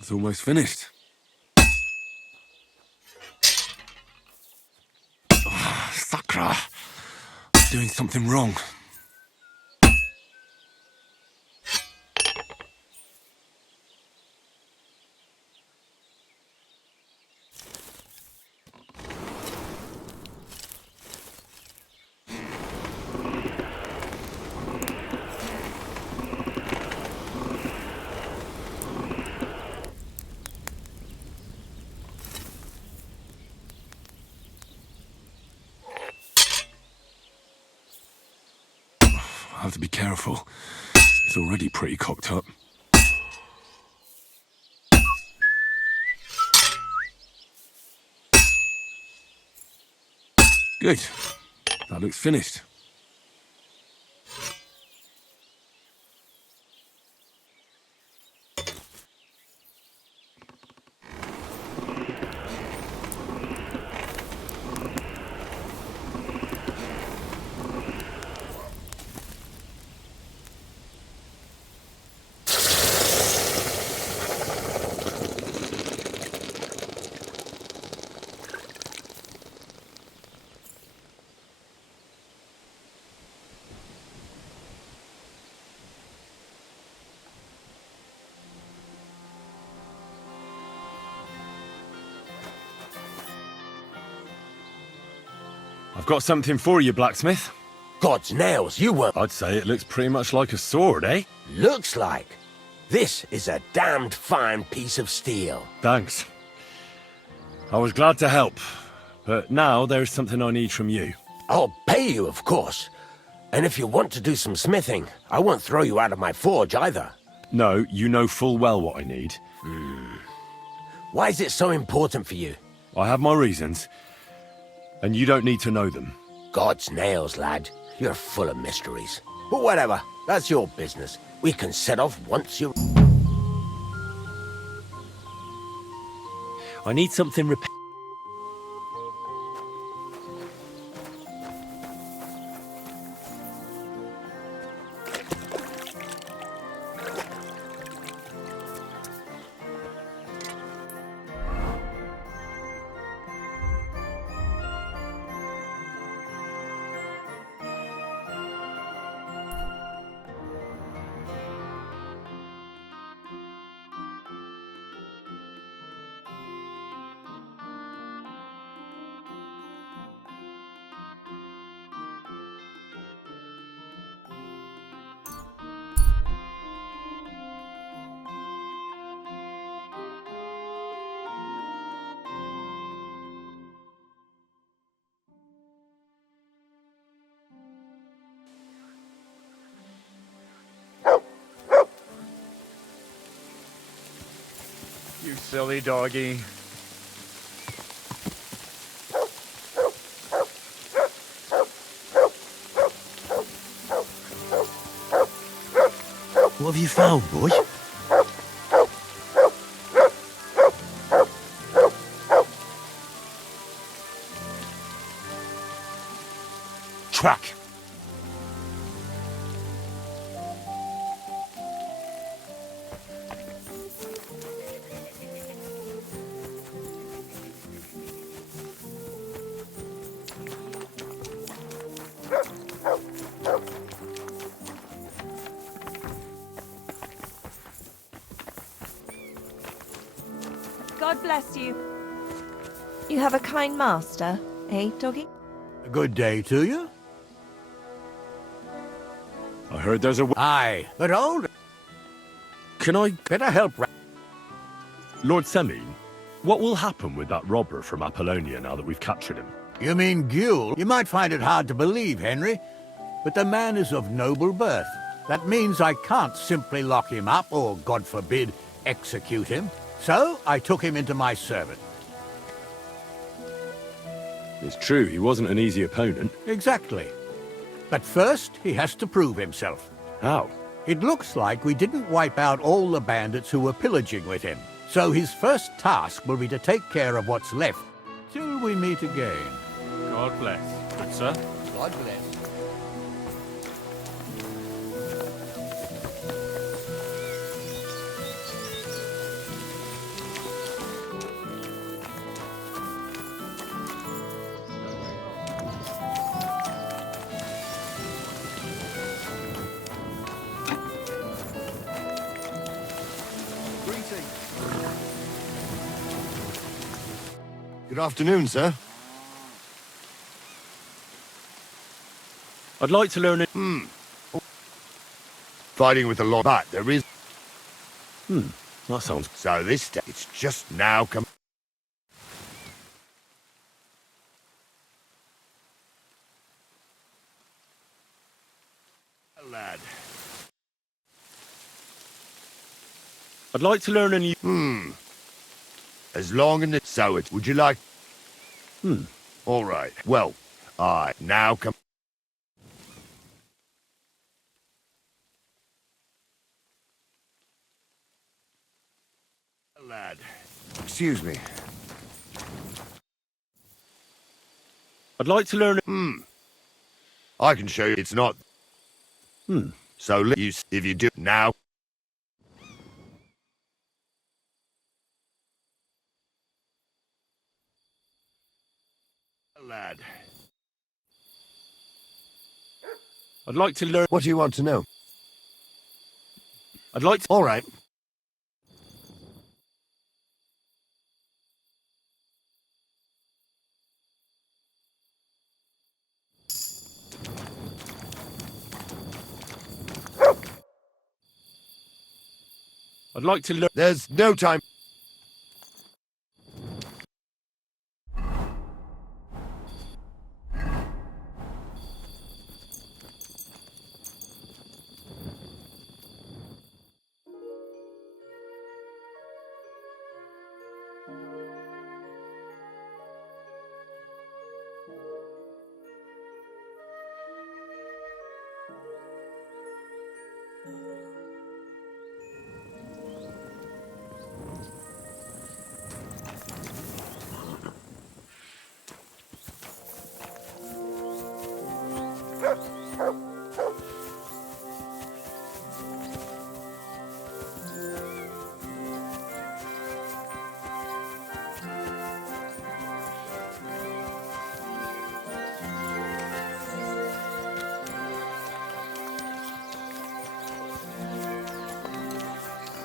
It's almost finished. Sakra. Doing something wrong. I have to be careful. It's already pretty cocked up. Good. That looks finished. I've got something for you, blacksmith. God's nails, you weren't... I'd say it looks pretty much like a sword, eh? Looks like. This is a damned fine piece of steel. Thanks. I was glad to help, but now there's something I need from you. I'll pay you, of course. And if you want to do some smithing, I won't throw you out of my forge either. No, you know full well what I need. Why is it so important for you? I have my reasons, and you don't need to know them. God's nails, lad. You're full of mysteries. But whatever, that's your business. We can set off once you... I need something repaired. You silly doggy. What have you found, boy? Track. God bless you. You have a kind master, eh, doggy? A good day to you. I heard there's a... Aye, but hold. Can I... Better help. Lord Semine, what will happen with that robber from Apollonia now that we've captured him? You mean Gule? You might find it hard to believe, Henry, but the man is of noble birth. That means I can't simply lock him up or, God forbid, execute him. So I took him into my service. It's true, he wasn't an easy opponent. Exactly. But first, he has to prove himself. How? It looks like we didn't wipe out all the bandits who were pillaging with him. So his first task will be to take care of what's left till we meet again. God bless. Good sir. God bless. Good afternoon, sir. I'd like to learn it. Fighting with a lot, but there is... That sounds... So this day, it's just now come... Lad. I'd like to learn a new... As long as it's so it... Would you like... All right. Well, I now come... Lad. Excuse me. I'd like to learn... I can show you it's not... So if you do now... Lad. I'd like to learn... What do you want to know? I'd like to... All right. I'd like to learn... There's no time.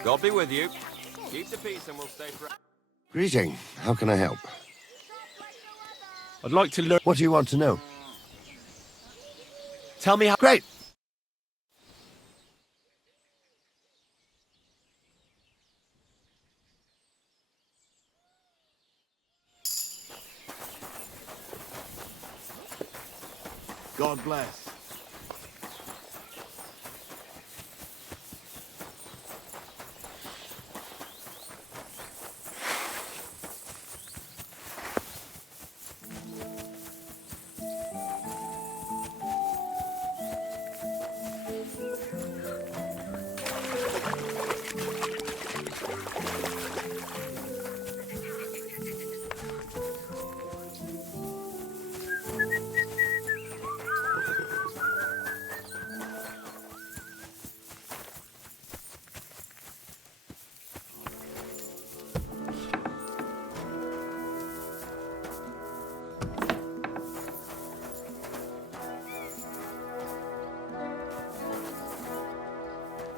God be with you. Keep the peace and we'll stay for... Greeting. How can I help? I'd like to learn... What do you want to know? Tell me how... Great. God bless.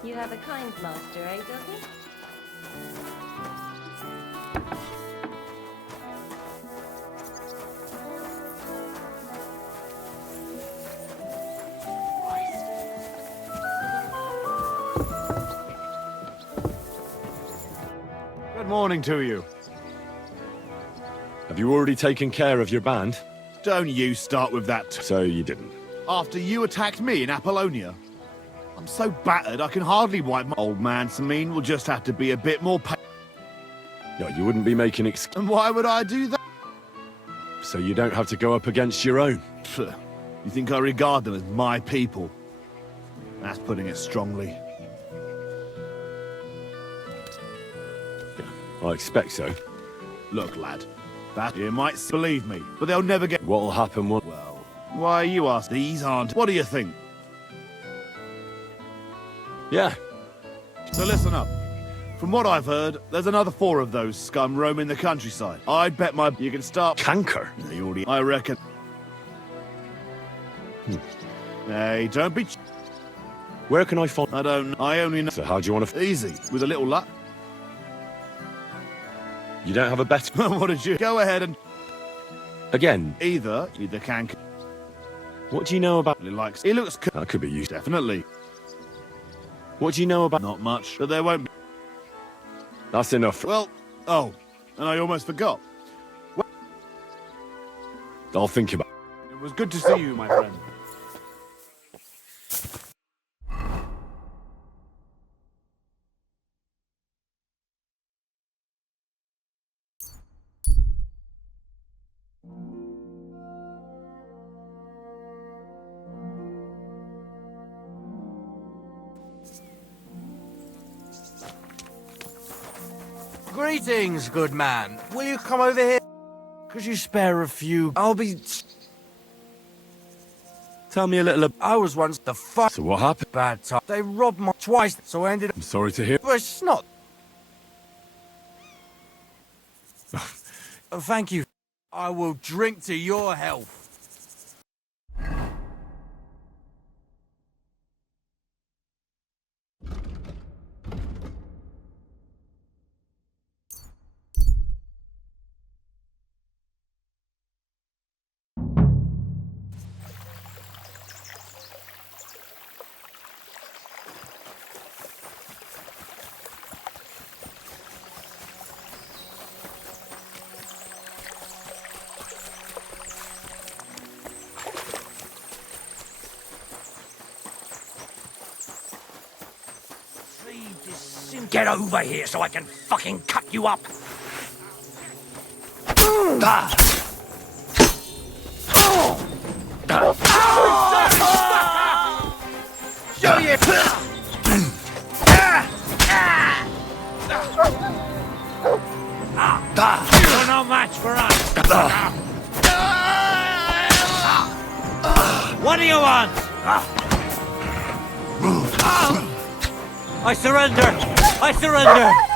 You have a kind master, eh, Doggy? Good morning to you. Have you already taken care of your band? Don't you start with that. So you didn't. After you attacked me in Apollonia? I'm so battered I can hardly wipe my old man Samine will just have to be a bit more No, you wouldn't be making And why would I do that? so you don't have to go up against your own. Pfft. You think I regard them as my people? That's putting it strongly. I expect so. Look, lad, that you might believe me, but they'll never get... What'll happen when... Well, why you ask? These aren't... What do you think? Yeah. So listen up. From what I've heard, there's another 4 of those scum roaming the countryside. I'd bet my... You can start... Canker? You already... I reckon... Hey, don't be... Where can I find... I don't... I only know... So how do you want to... Easy. With a little luck. You don't have a bet? What did you... Go ahead and... Again? Either can... What do you know about... He likes... He looks... That could be used. Definitely. What do you know about... Not much, but there won't be... That's enough. Well... Oh, and I almost forgot. Well, I'll think about it. It was good to see you, my friend. Greetings, good man. Will you come over here? Could you spare a few? I'll be... Tell me a little... I was once the fuck... So what happened? Bad time. They robbed my... Twice, so I ended up... I'm sorry to hear... Well, it's not... Thank you. I will drink to your health. Get over here so I can fucking cut you up! Show you! You're no match for us! What do you want? I surrender! I surrender!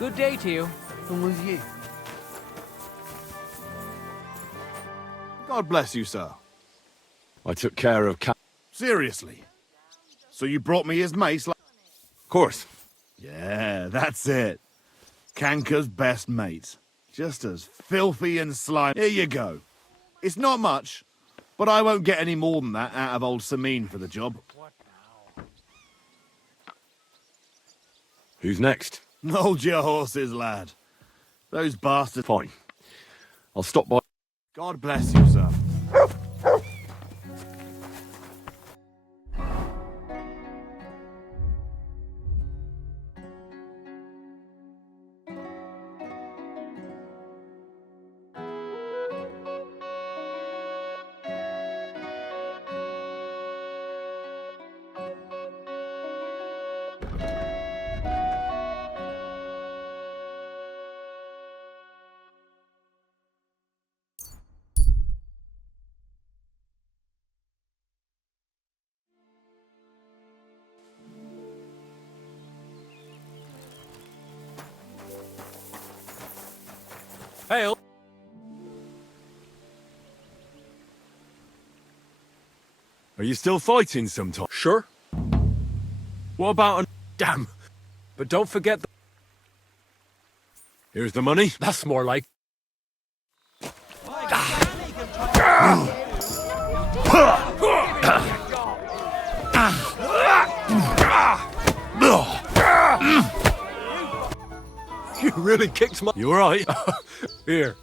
Good day to you. And with you. God bless you, sir. I took care of Seriously? So you brought me his mace like... Of course. Yeah, that's it. Kanka's best mate. Just as filthy and slimy. Here you go. It's not much, but I won't get any more than that out of old Samin for the job. Who's next? Hold your horses, lad. Those bastards... Fine. I'll stop by. God bless you, sir. Hail. Are you still fighting sometime? Sure. What about Damn. But don't forget the... Here's the money. That's more like... You really kicked my... You alright? Here.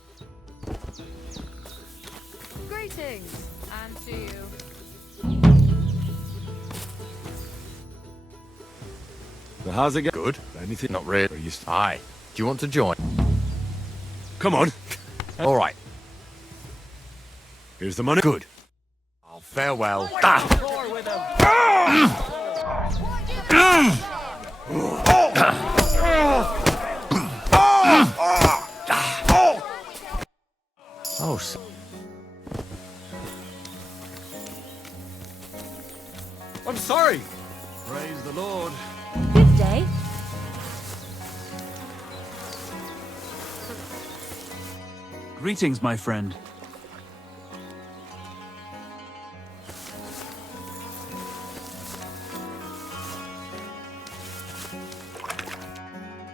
Greetings, and to you. So how's it going? Good. Anything? Not really. Aye. Do you want to join? Come on. All right. Here's the money. Good. Oh, farewell. Oh, I'm sorry. Praise the Lord. Good day. Greetings, my friend.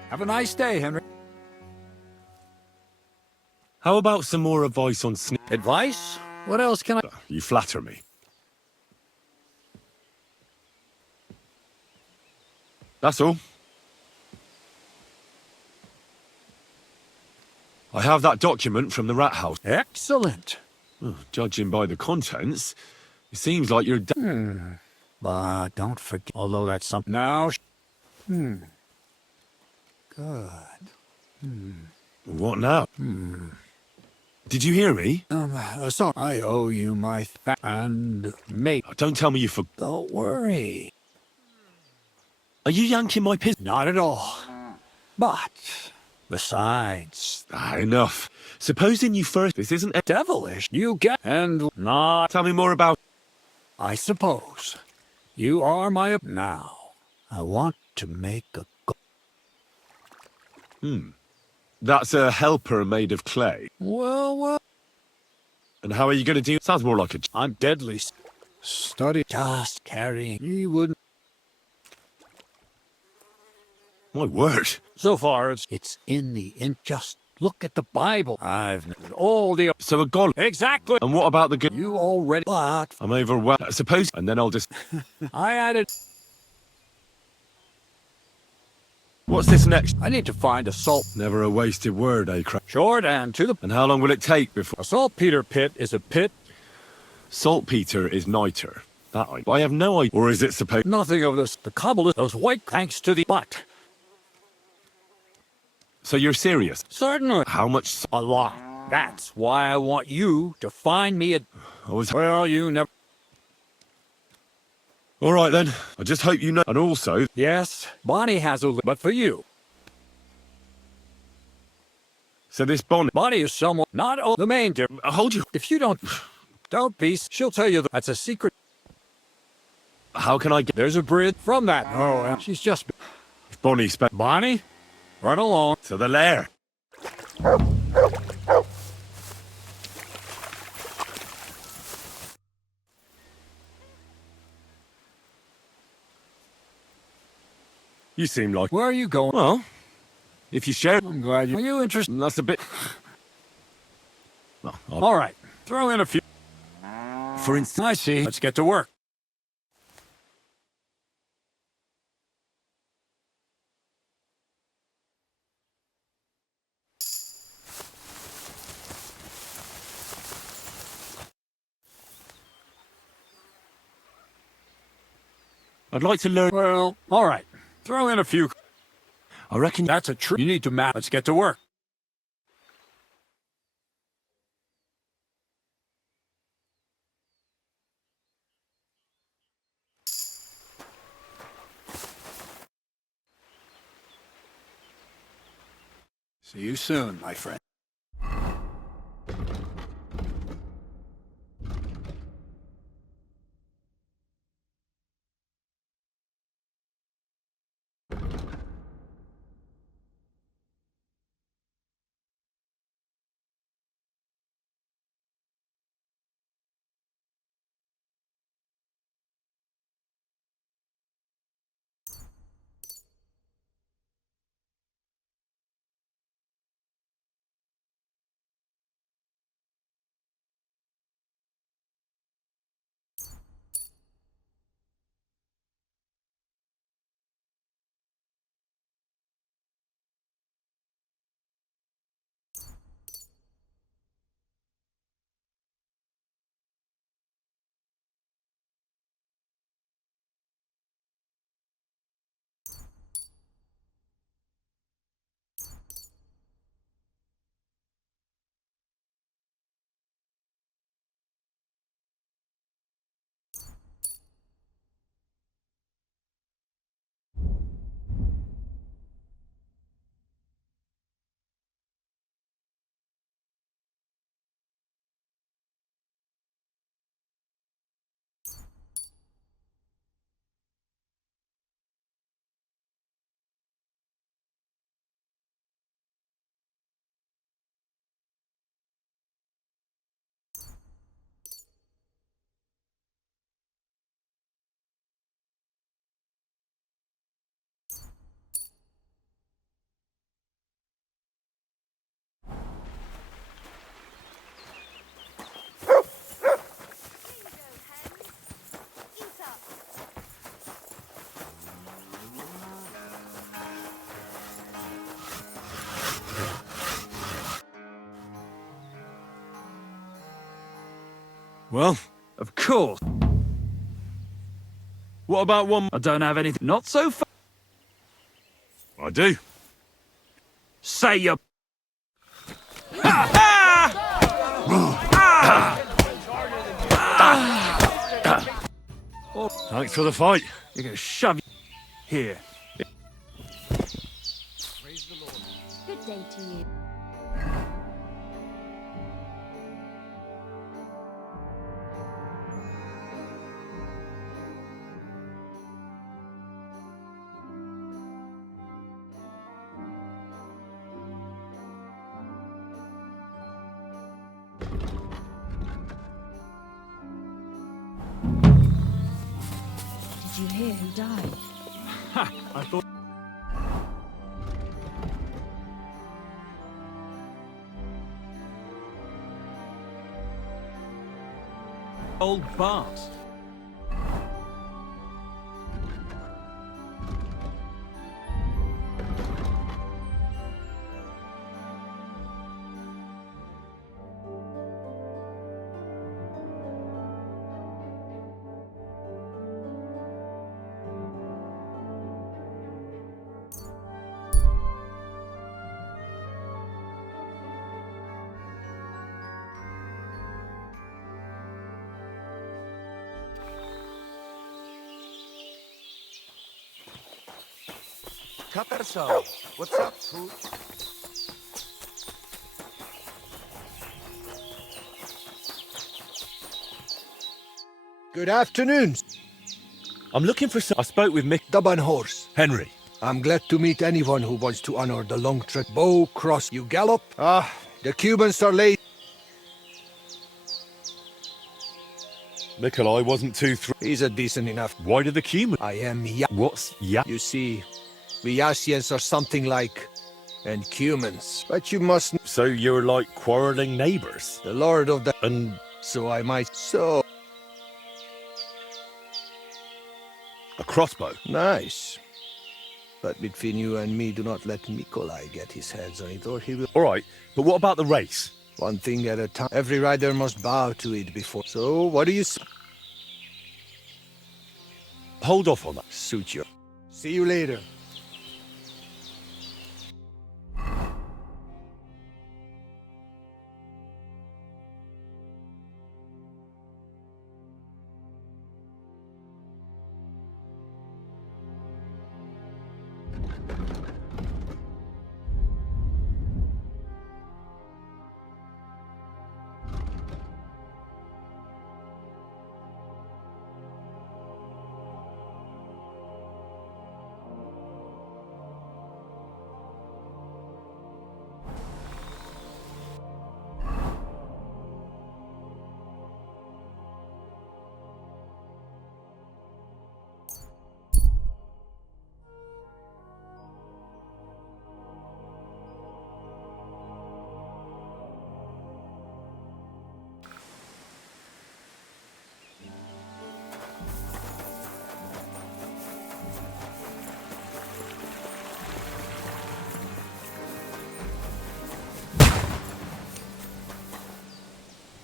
Have a nice day, Henry. How about some more advice on Advice? What else can I... You flatter me. That's all. I have that document from the rat house. Excellent. Well, judging by the contents, it seems like you're... But don't forget... Although that's something... Now... Good. What now? Did you hear me? So I owe you my and mate. Don't tell me you forgot. Don't worry. Are you yanking my piss? Not at all. But, besides... Enough. Supposing you first... This isn't... Devilish. You get... And not... Tell me more about... I suppose. You are my... Now, I want to make a... That's a helper made of clay. Well... And how are you going to do... Sounds more like a... I'm deadly... Study... Just carrying... He wouldn't... My word. So far, it's in the... Just look at the Bible. I've... All the... So a golem. Exactly. And what about the good... You already... But... I'm overwhelmed. I suppose... And then I'll just... I added... What's this next? I need to find a salt... Never a wasted word, eh, crap? Short and to the... And how long will it take before... A saltpeter pit is a pit... Saltpeter is niter. That I have no idea. Or is it supposed... Nothing of this. The cobble is... Those white... Thanks to the... But... So you're serious? Certainly. How much... A lot. That's why I want you to find me a... Well, you never... All right, then. I just hope you know... And also... Yes, Bonnie has a... But for you... So this Bonnie... Bonnie is someone... Not all... The main... Hold you... If you don't... Don't be... She'll tell you that's a secret... How can I get... There's a bridge from that... Oh, she's just... If Bonnie spent... Bonnie? Run along. To the lair. You seem like... Where are you going? Well, if you share... I'm glad you... Are you interested? That's a bit... Well, all right. Throw in a few... For instance... I see. Let's get to work. I'd like to learn... Well, all right. Throw in a few... I reckon... That's a tree. You need to map. Let's get to work. See you soon, my friend. Well, Of course. what about one... I don't have anything. Not so far. I do. Say your... Thanks for the fight. You're gonna shove here. Good day to you. Did you hear who died? I thought... Old Bart. Caperso, what's up, fool? Good afternoon. I'm looking for some... I spoke with Mick... Stubborn horse. Henry. I'm glad to meet anyone who wants to honor the long trek. Bow cross. You gallop? The Cubans are late. Nikolai wasn't too He's a decent enough. Why did the Cuban... I am What's... Yeah? You see, we Asians are something like... and Cumans. But you must... So you're like quarreling neighbours? The Lord of the... And... So I might... So... A crossbow? Nice. But between you and me, do not let Nikolai get his hands on it, or he will... All right, but what about the race? One thing at a time. Every rider must bow to it before. So, what do you say? hold off on that. Suit you. See you later.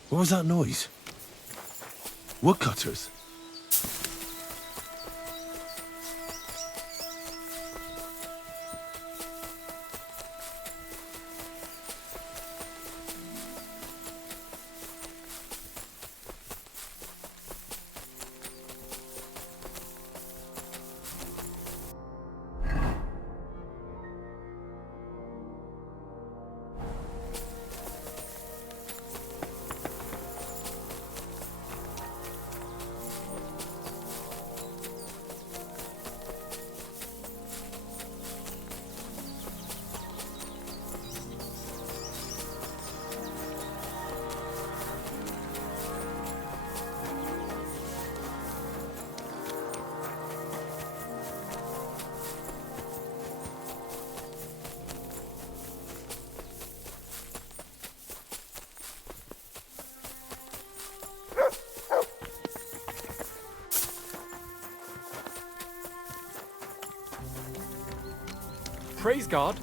What was that noise? Woodcutters? Praise God.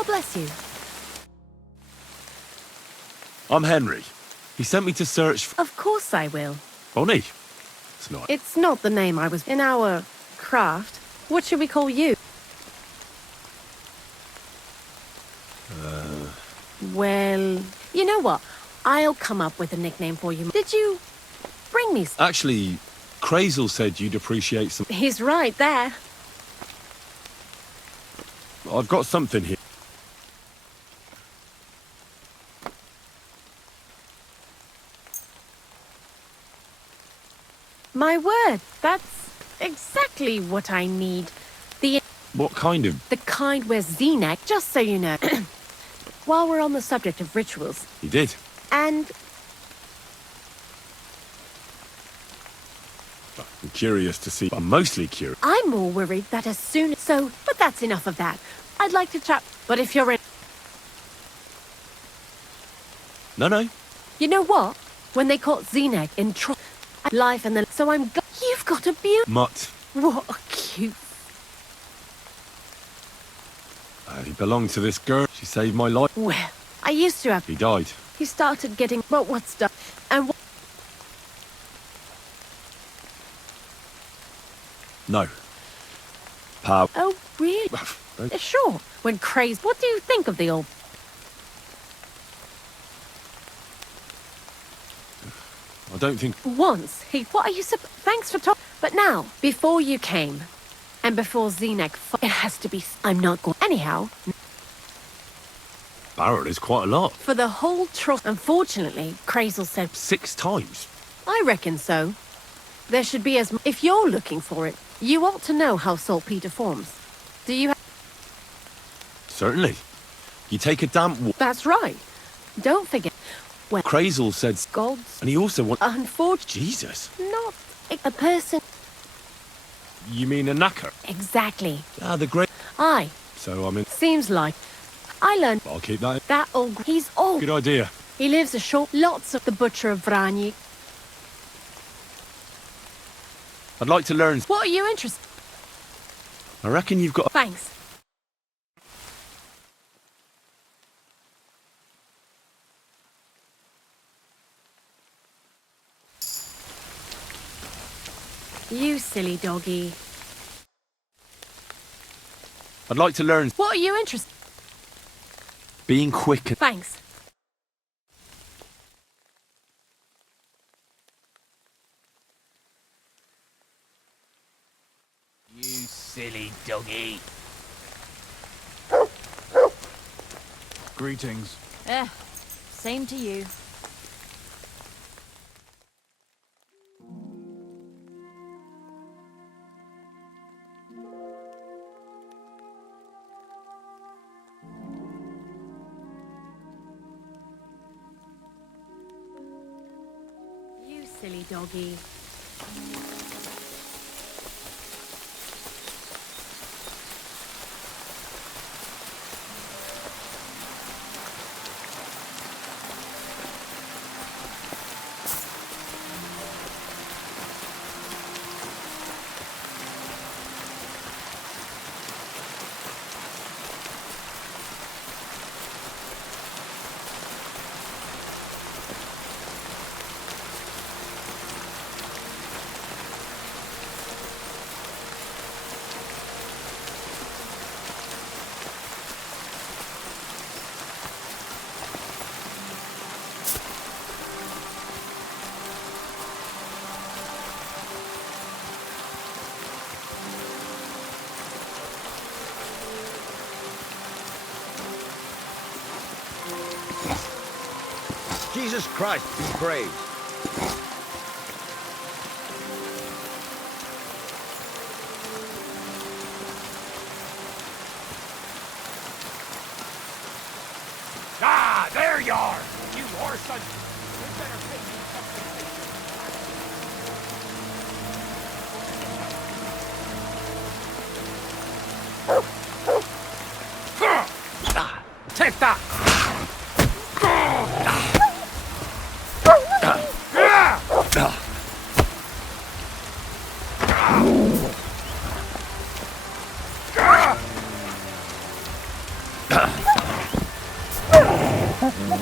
God bless you. I'm Henry. He sent me to search for... Of course I will. Bonnie, It's not. It's not the name I was in our craft. What should we call you? Well, you know what? I'll come up with a nickname for you. Did you bring me? Actually, Crazel said you'd appreciate some... He's right there. I've got something here. My word, that's exactly what I need. What kind of... The kind where Zenek, just so you know, while we're on the subject of rituals, He did. and I'm curious to see... I'm mostly curious. I'm more worried that as soon as... So, but that's enough of that. I'd like to chat, but if you're in... No. You know what? When they caught Zenek in life and then... So you've got a beauty... Mutt. What a cute... He belonged to this girl. She saved my life. Well, I used to have... He died. He started getting... But what's done? And No. Power. Oh, really? Sure. When crazed... What do you think of the old... I don't think... Once, what are you... Thanks for talking... But now, before you came, and before Zenek... It has to be... I'm not going... Anyhow... Barrel is quite a lot. For the whole trust... Unfortunately, Crazel said... 6 times. I reckon so. There should be as... If you're looking for it, you ought to know how saltpeter forms. Do you Certainly. You take a damp... That's right. Don't forget... Well... Crazel said... Gods... And he also want... Unfortunately... Jesus. Not... A person... You mean a knacker? Exactly. Ah, the great... Aye. So, I mean... Seems like... I learned... I'll keep that. That all... He's all... Good idea. He lives a short... Lots of the butcher of Vrani. I'd like to learn... What are you interested... I reckon you've got... Thanks. You silly doggy. I'd like to learn... What are you interested... Being quick and... Thanks. You silly doggy. Greetings. Same to you. You silly doggy. Jesus Christ be praised. Ah, there you are! You horse! You better pay me Take that!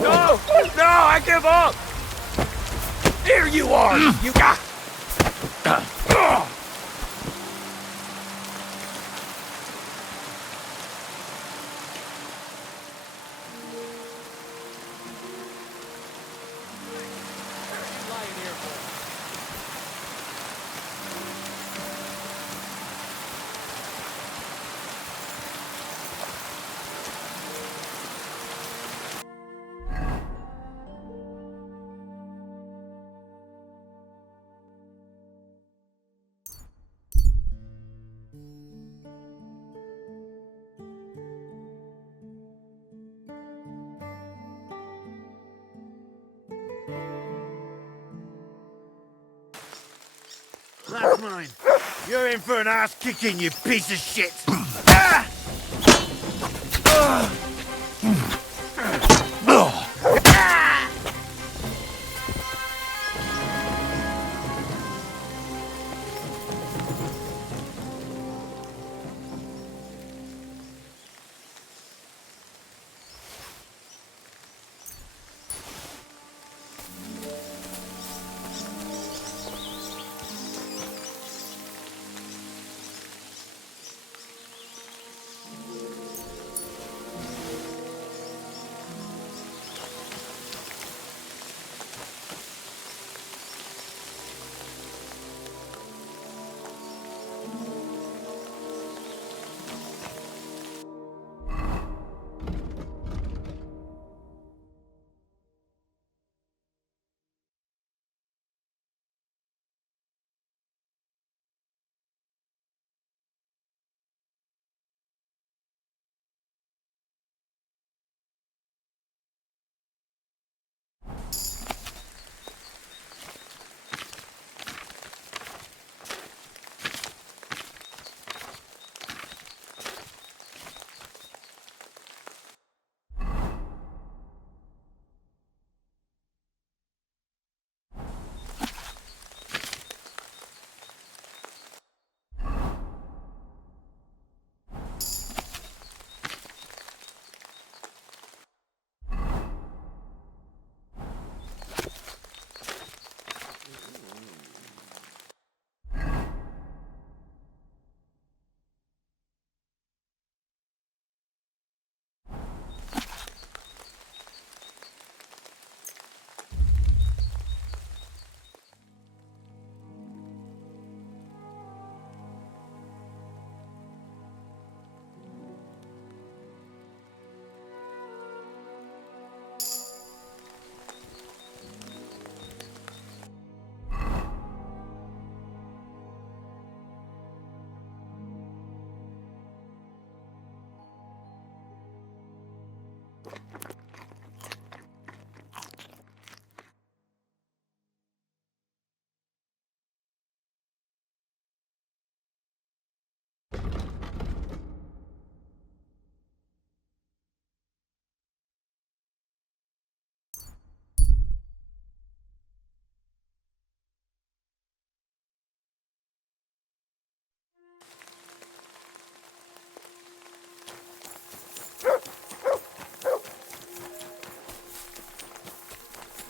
No! No, I give up! Here you are! You got... That's mine. You're in for an ass kicking, you piece of shit. Ah!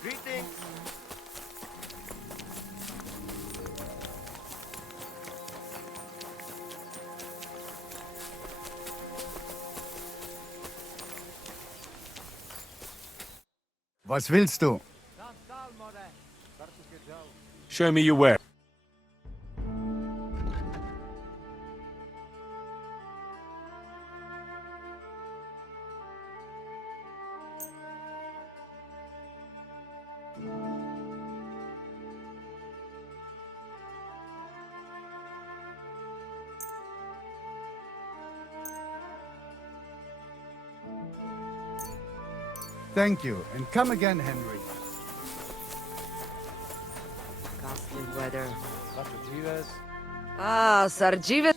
Greetings. Was willst du? Show me your where. Thank you, and come again, Henry. Ghastly weather. Sarjiva.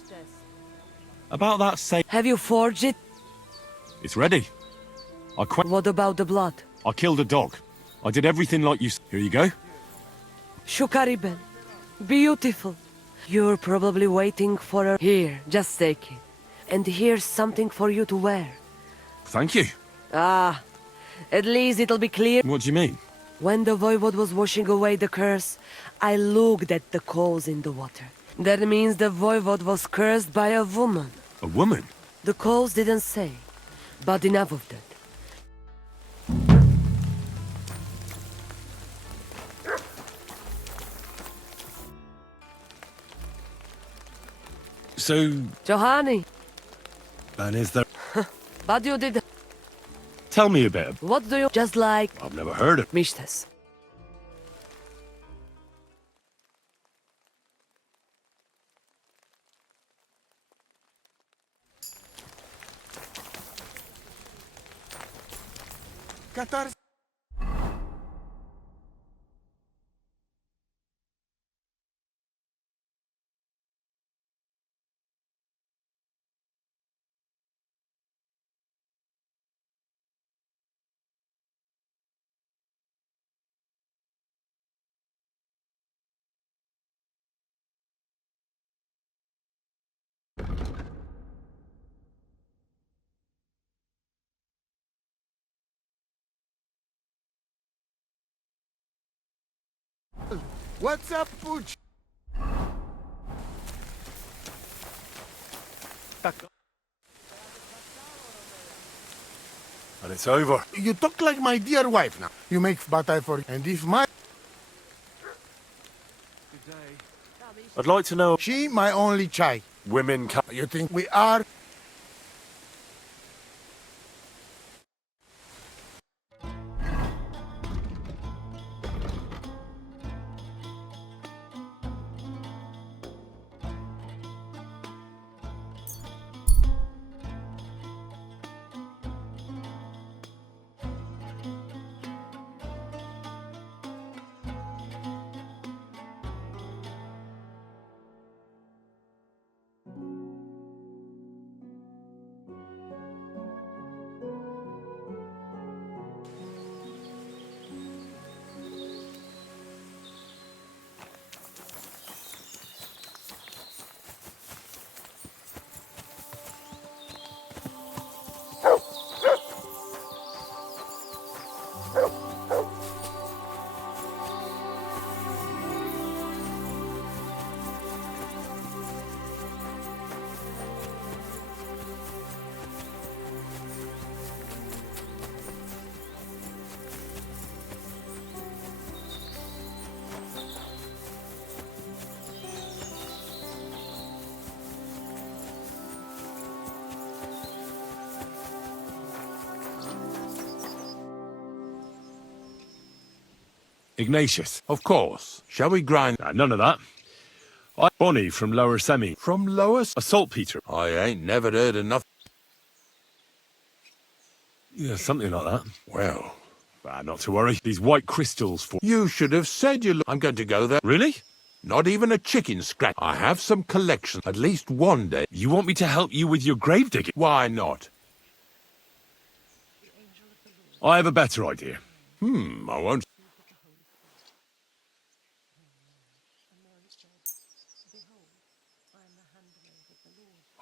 About that same. Have you forged it? It's ready. What about the blood? I killed a dog. I did everything like you. Here you go. Shukariben. Beautiful. You're probably waiting for her. Here, just take it. And here's something for you to wear. Thank you. Ah, at least it'll be clear. What do you mean? When the voivode was washing away the curse, I looked at the coals in the water. That means the voivode was cursed by a woman. A woman? The coals didn't say, but enough of that. So... Johanni, And is there... but you did... Tell me a bit. What do you... Just like... I've never heard of... Mishtes. Qatar. What's up, Pooch? And it's over. You talk like my dear wife now. You make batai for... And if my... I'd like to know... She my only chai. Women can... You think we are... Ignatius. Of course. Shall we grind? None of that. Bonnie from Lower Semi. From Lower... A saltpeter. I ain't never heard of nothing. Yeah, something like that. Well... Not to worry. These white crystals for... You should have said you... I'm going to go there. Really? Not even a chicken scratch. I have some collection. At least one day. You want me to help you with your grave digging? Why not? I have a better idea. I won't...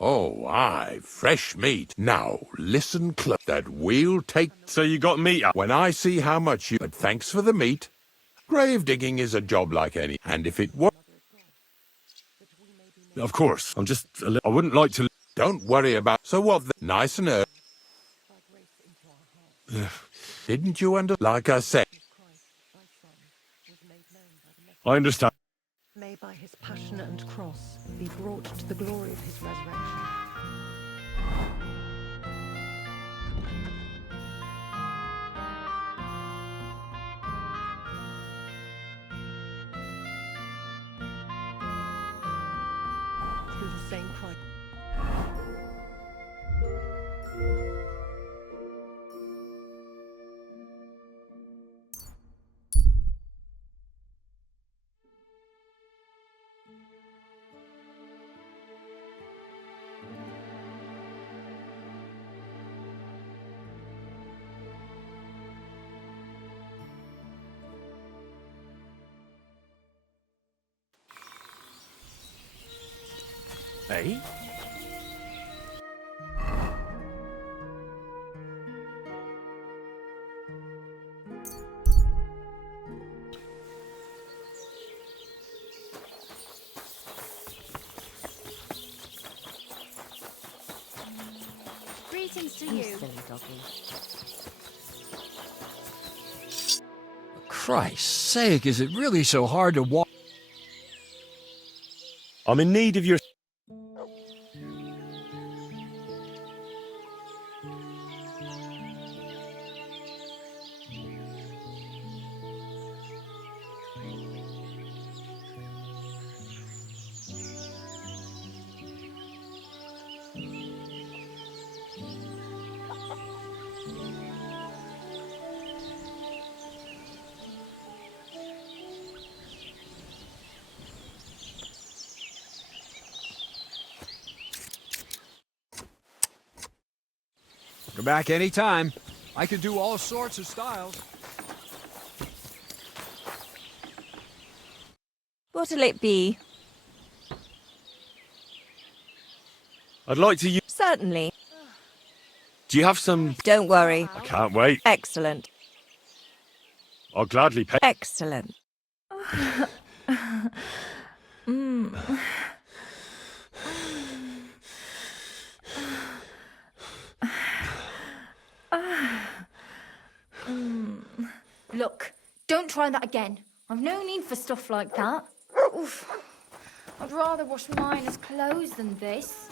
Oh, aye, fresh meat. Now, listen close. That we'll take... So you got meat up? When I see how much you... But thanks for the meat. Grave digging is a job like any. And if it was... Of course. I'm just... I wouldn't like to... Don't worry about... So what? Nice and early. Didn't you Like I said... I understand. May by his passion and cross be brought to the glory of his resurrection. Through the same Christ. Eh? Greetings to You you. silly doggy. Christ's sake, is it really so hard to walk? I'm in need of your... Come back any time. I could do all sorts of styles. What'll it be? I'd like to use... Certainly. Do you have some... Don't worry. I can't wait. Excellent. I'll gladly pay... Excellent. Mm. Look, don't try that again. I've no need for stuff like that. Oof. I'd rather wash mine as clothes than this.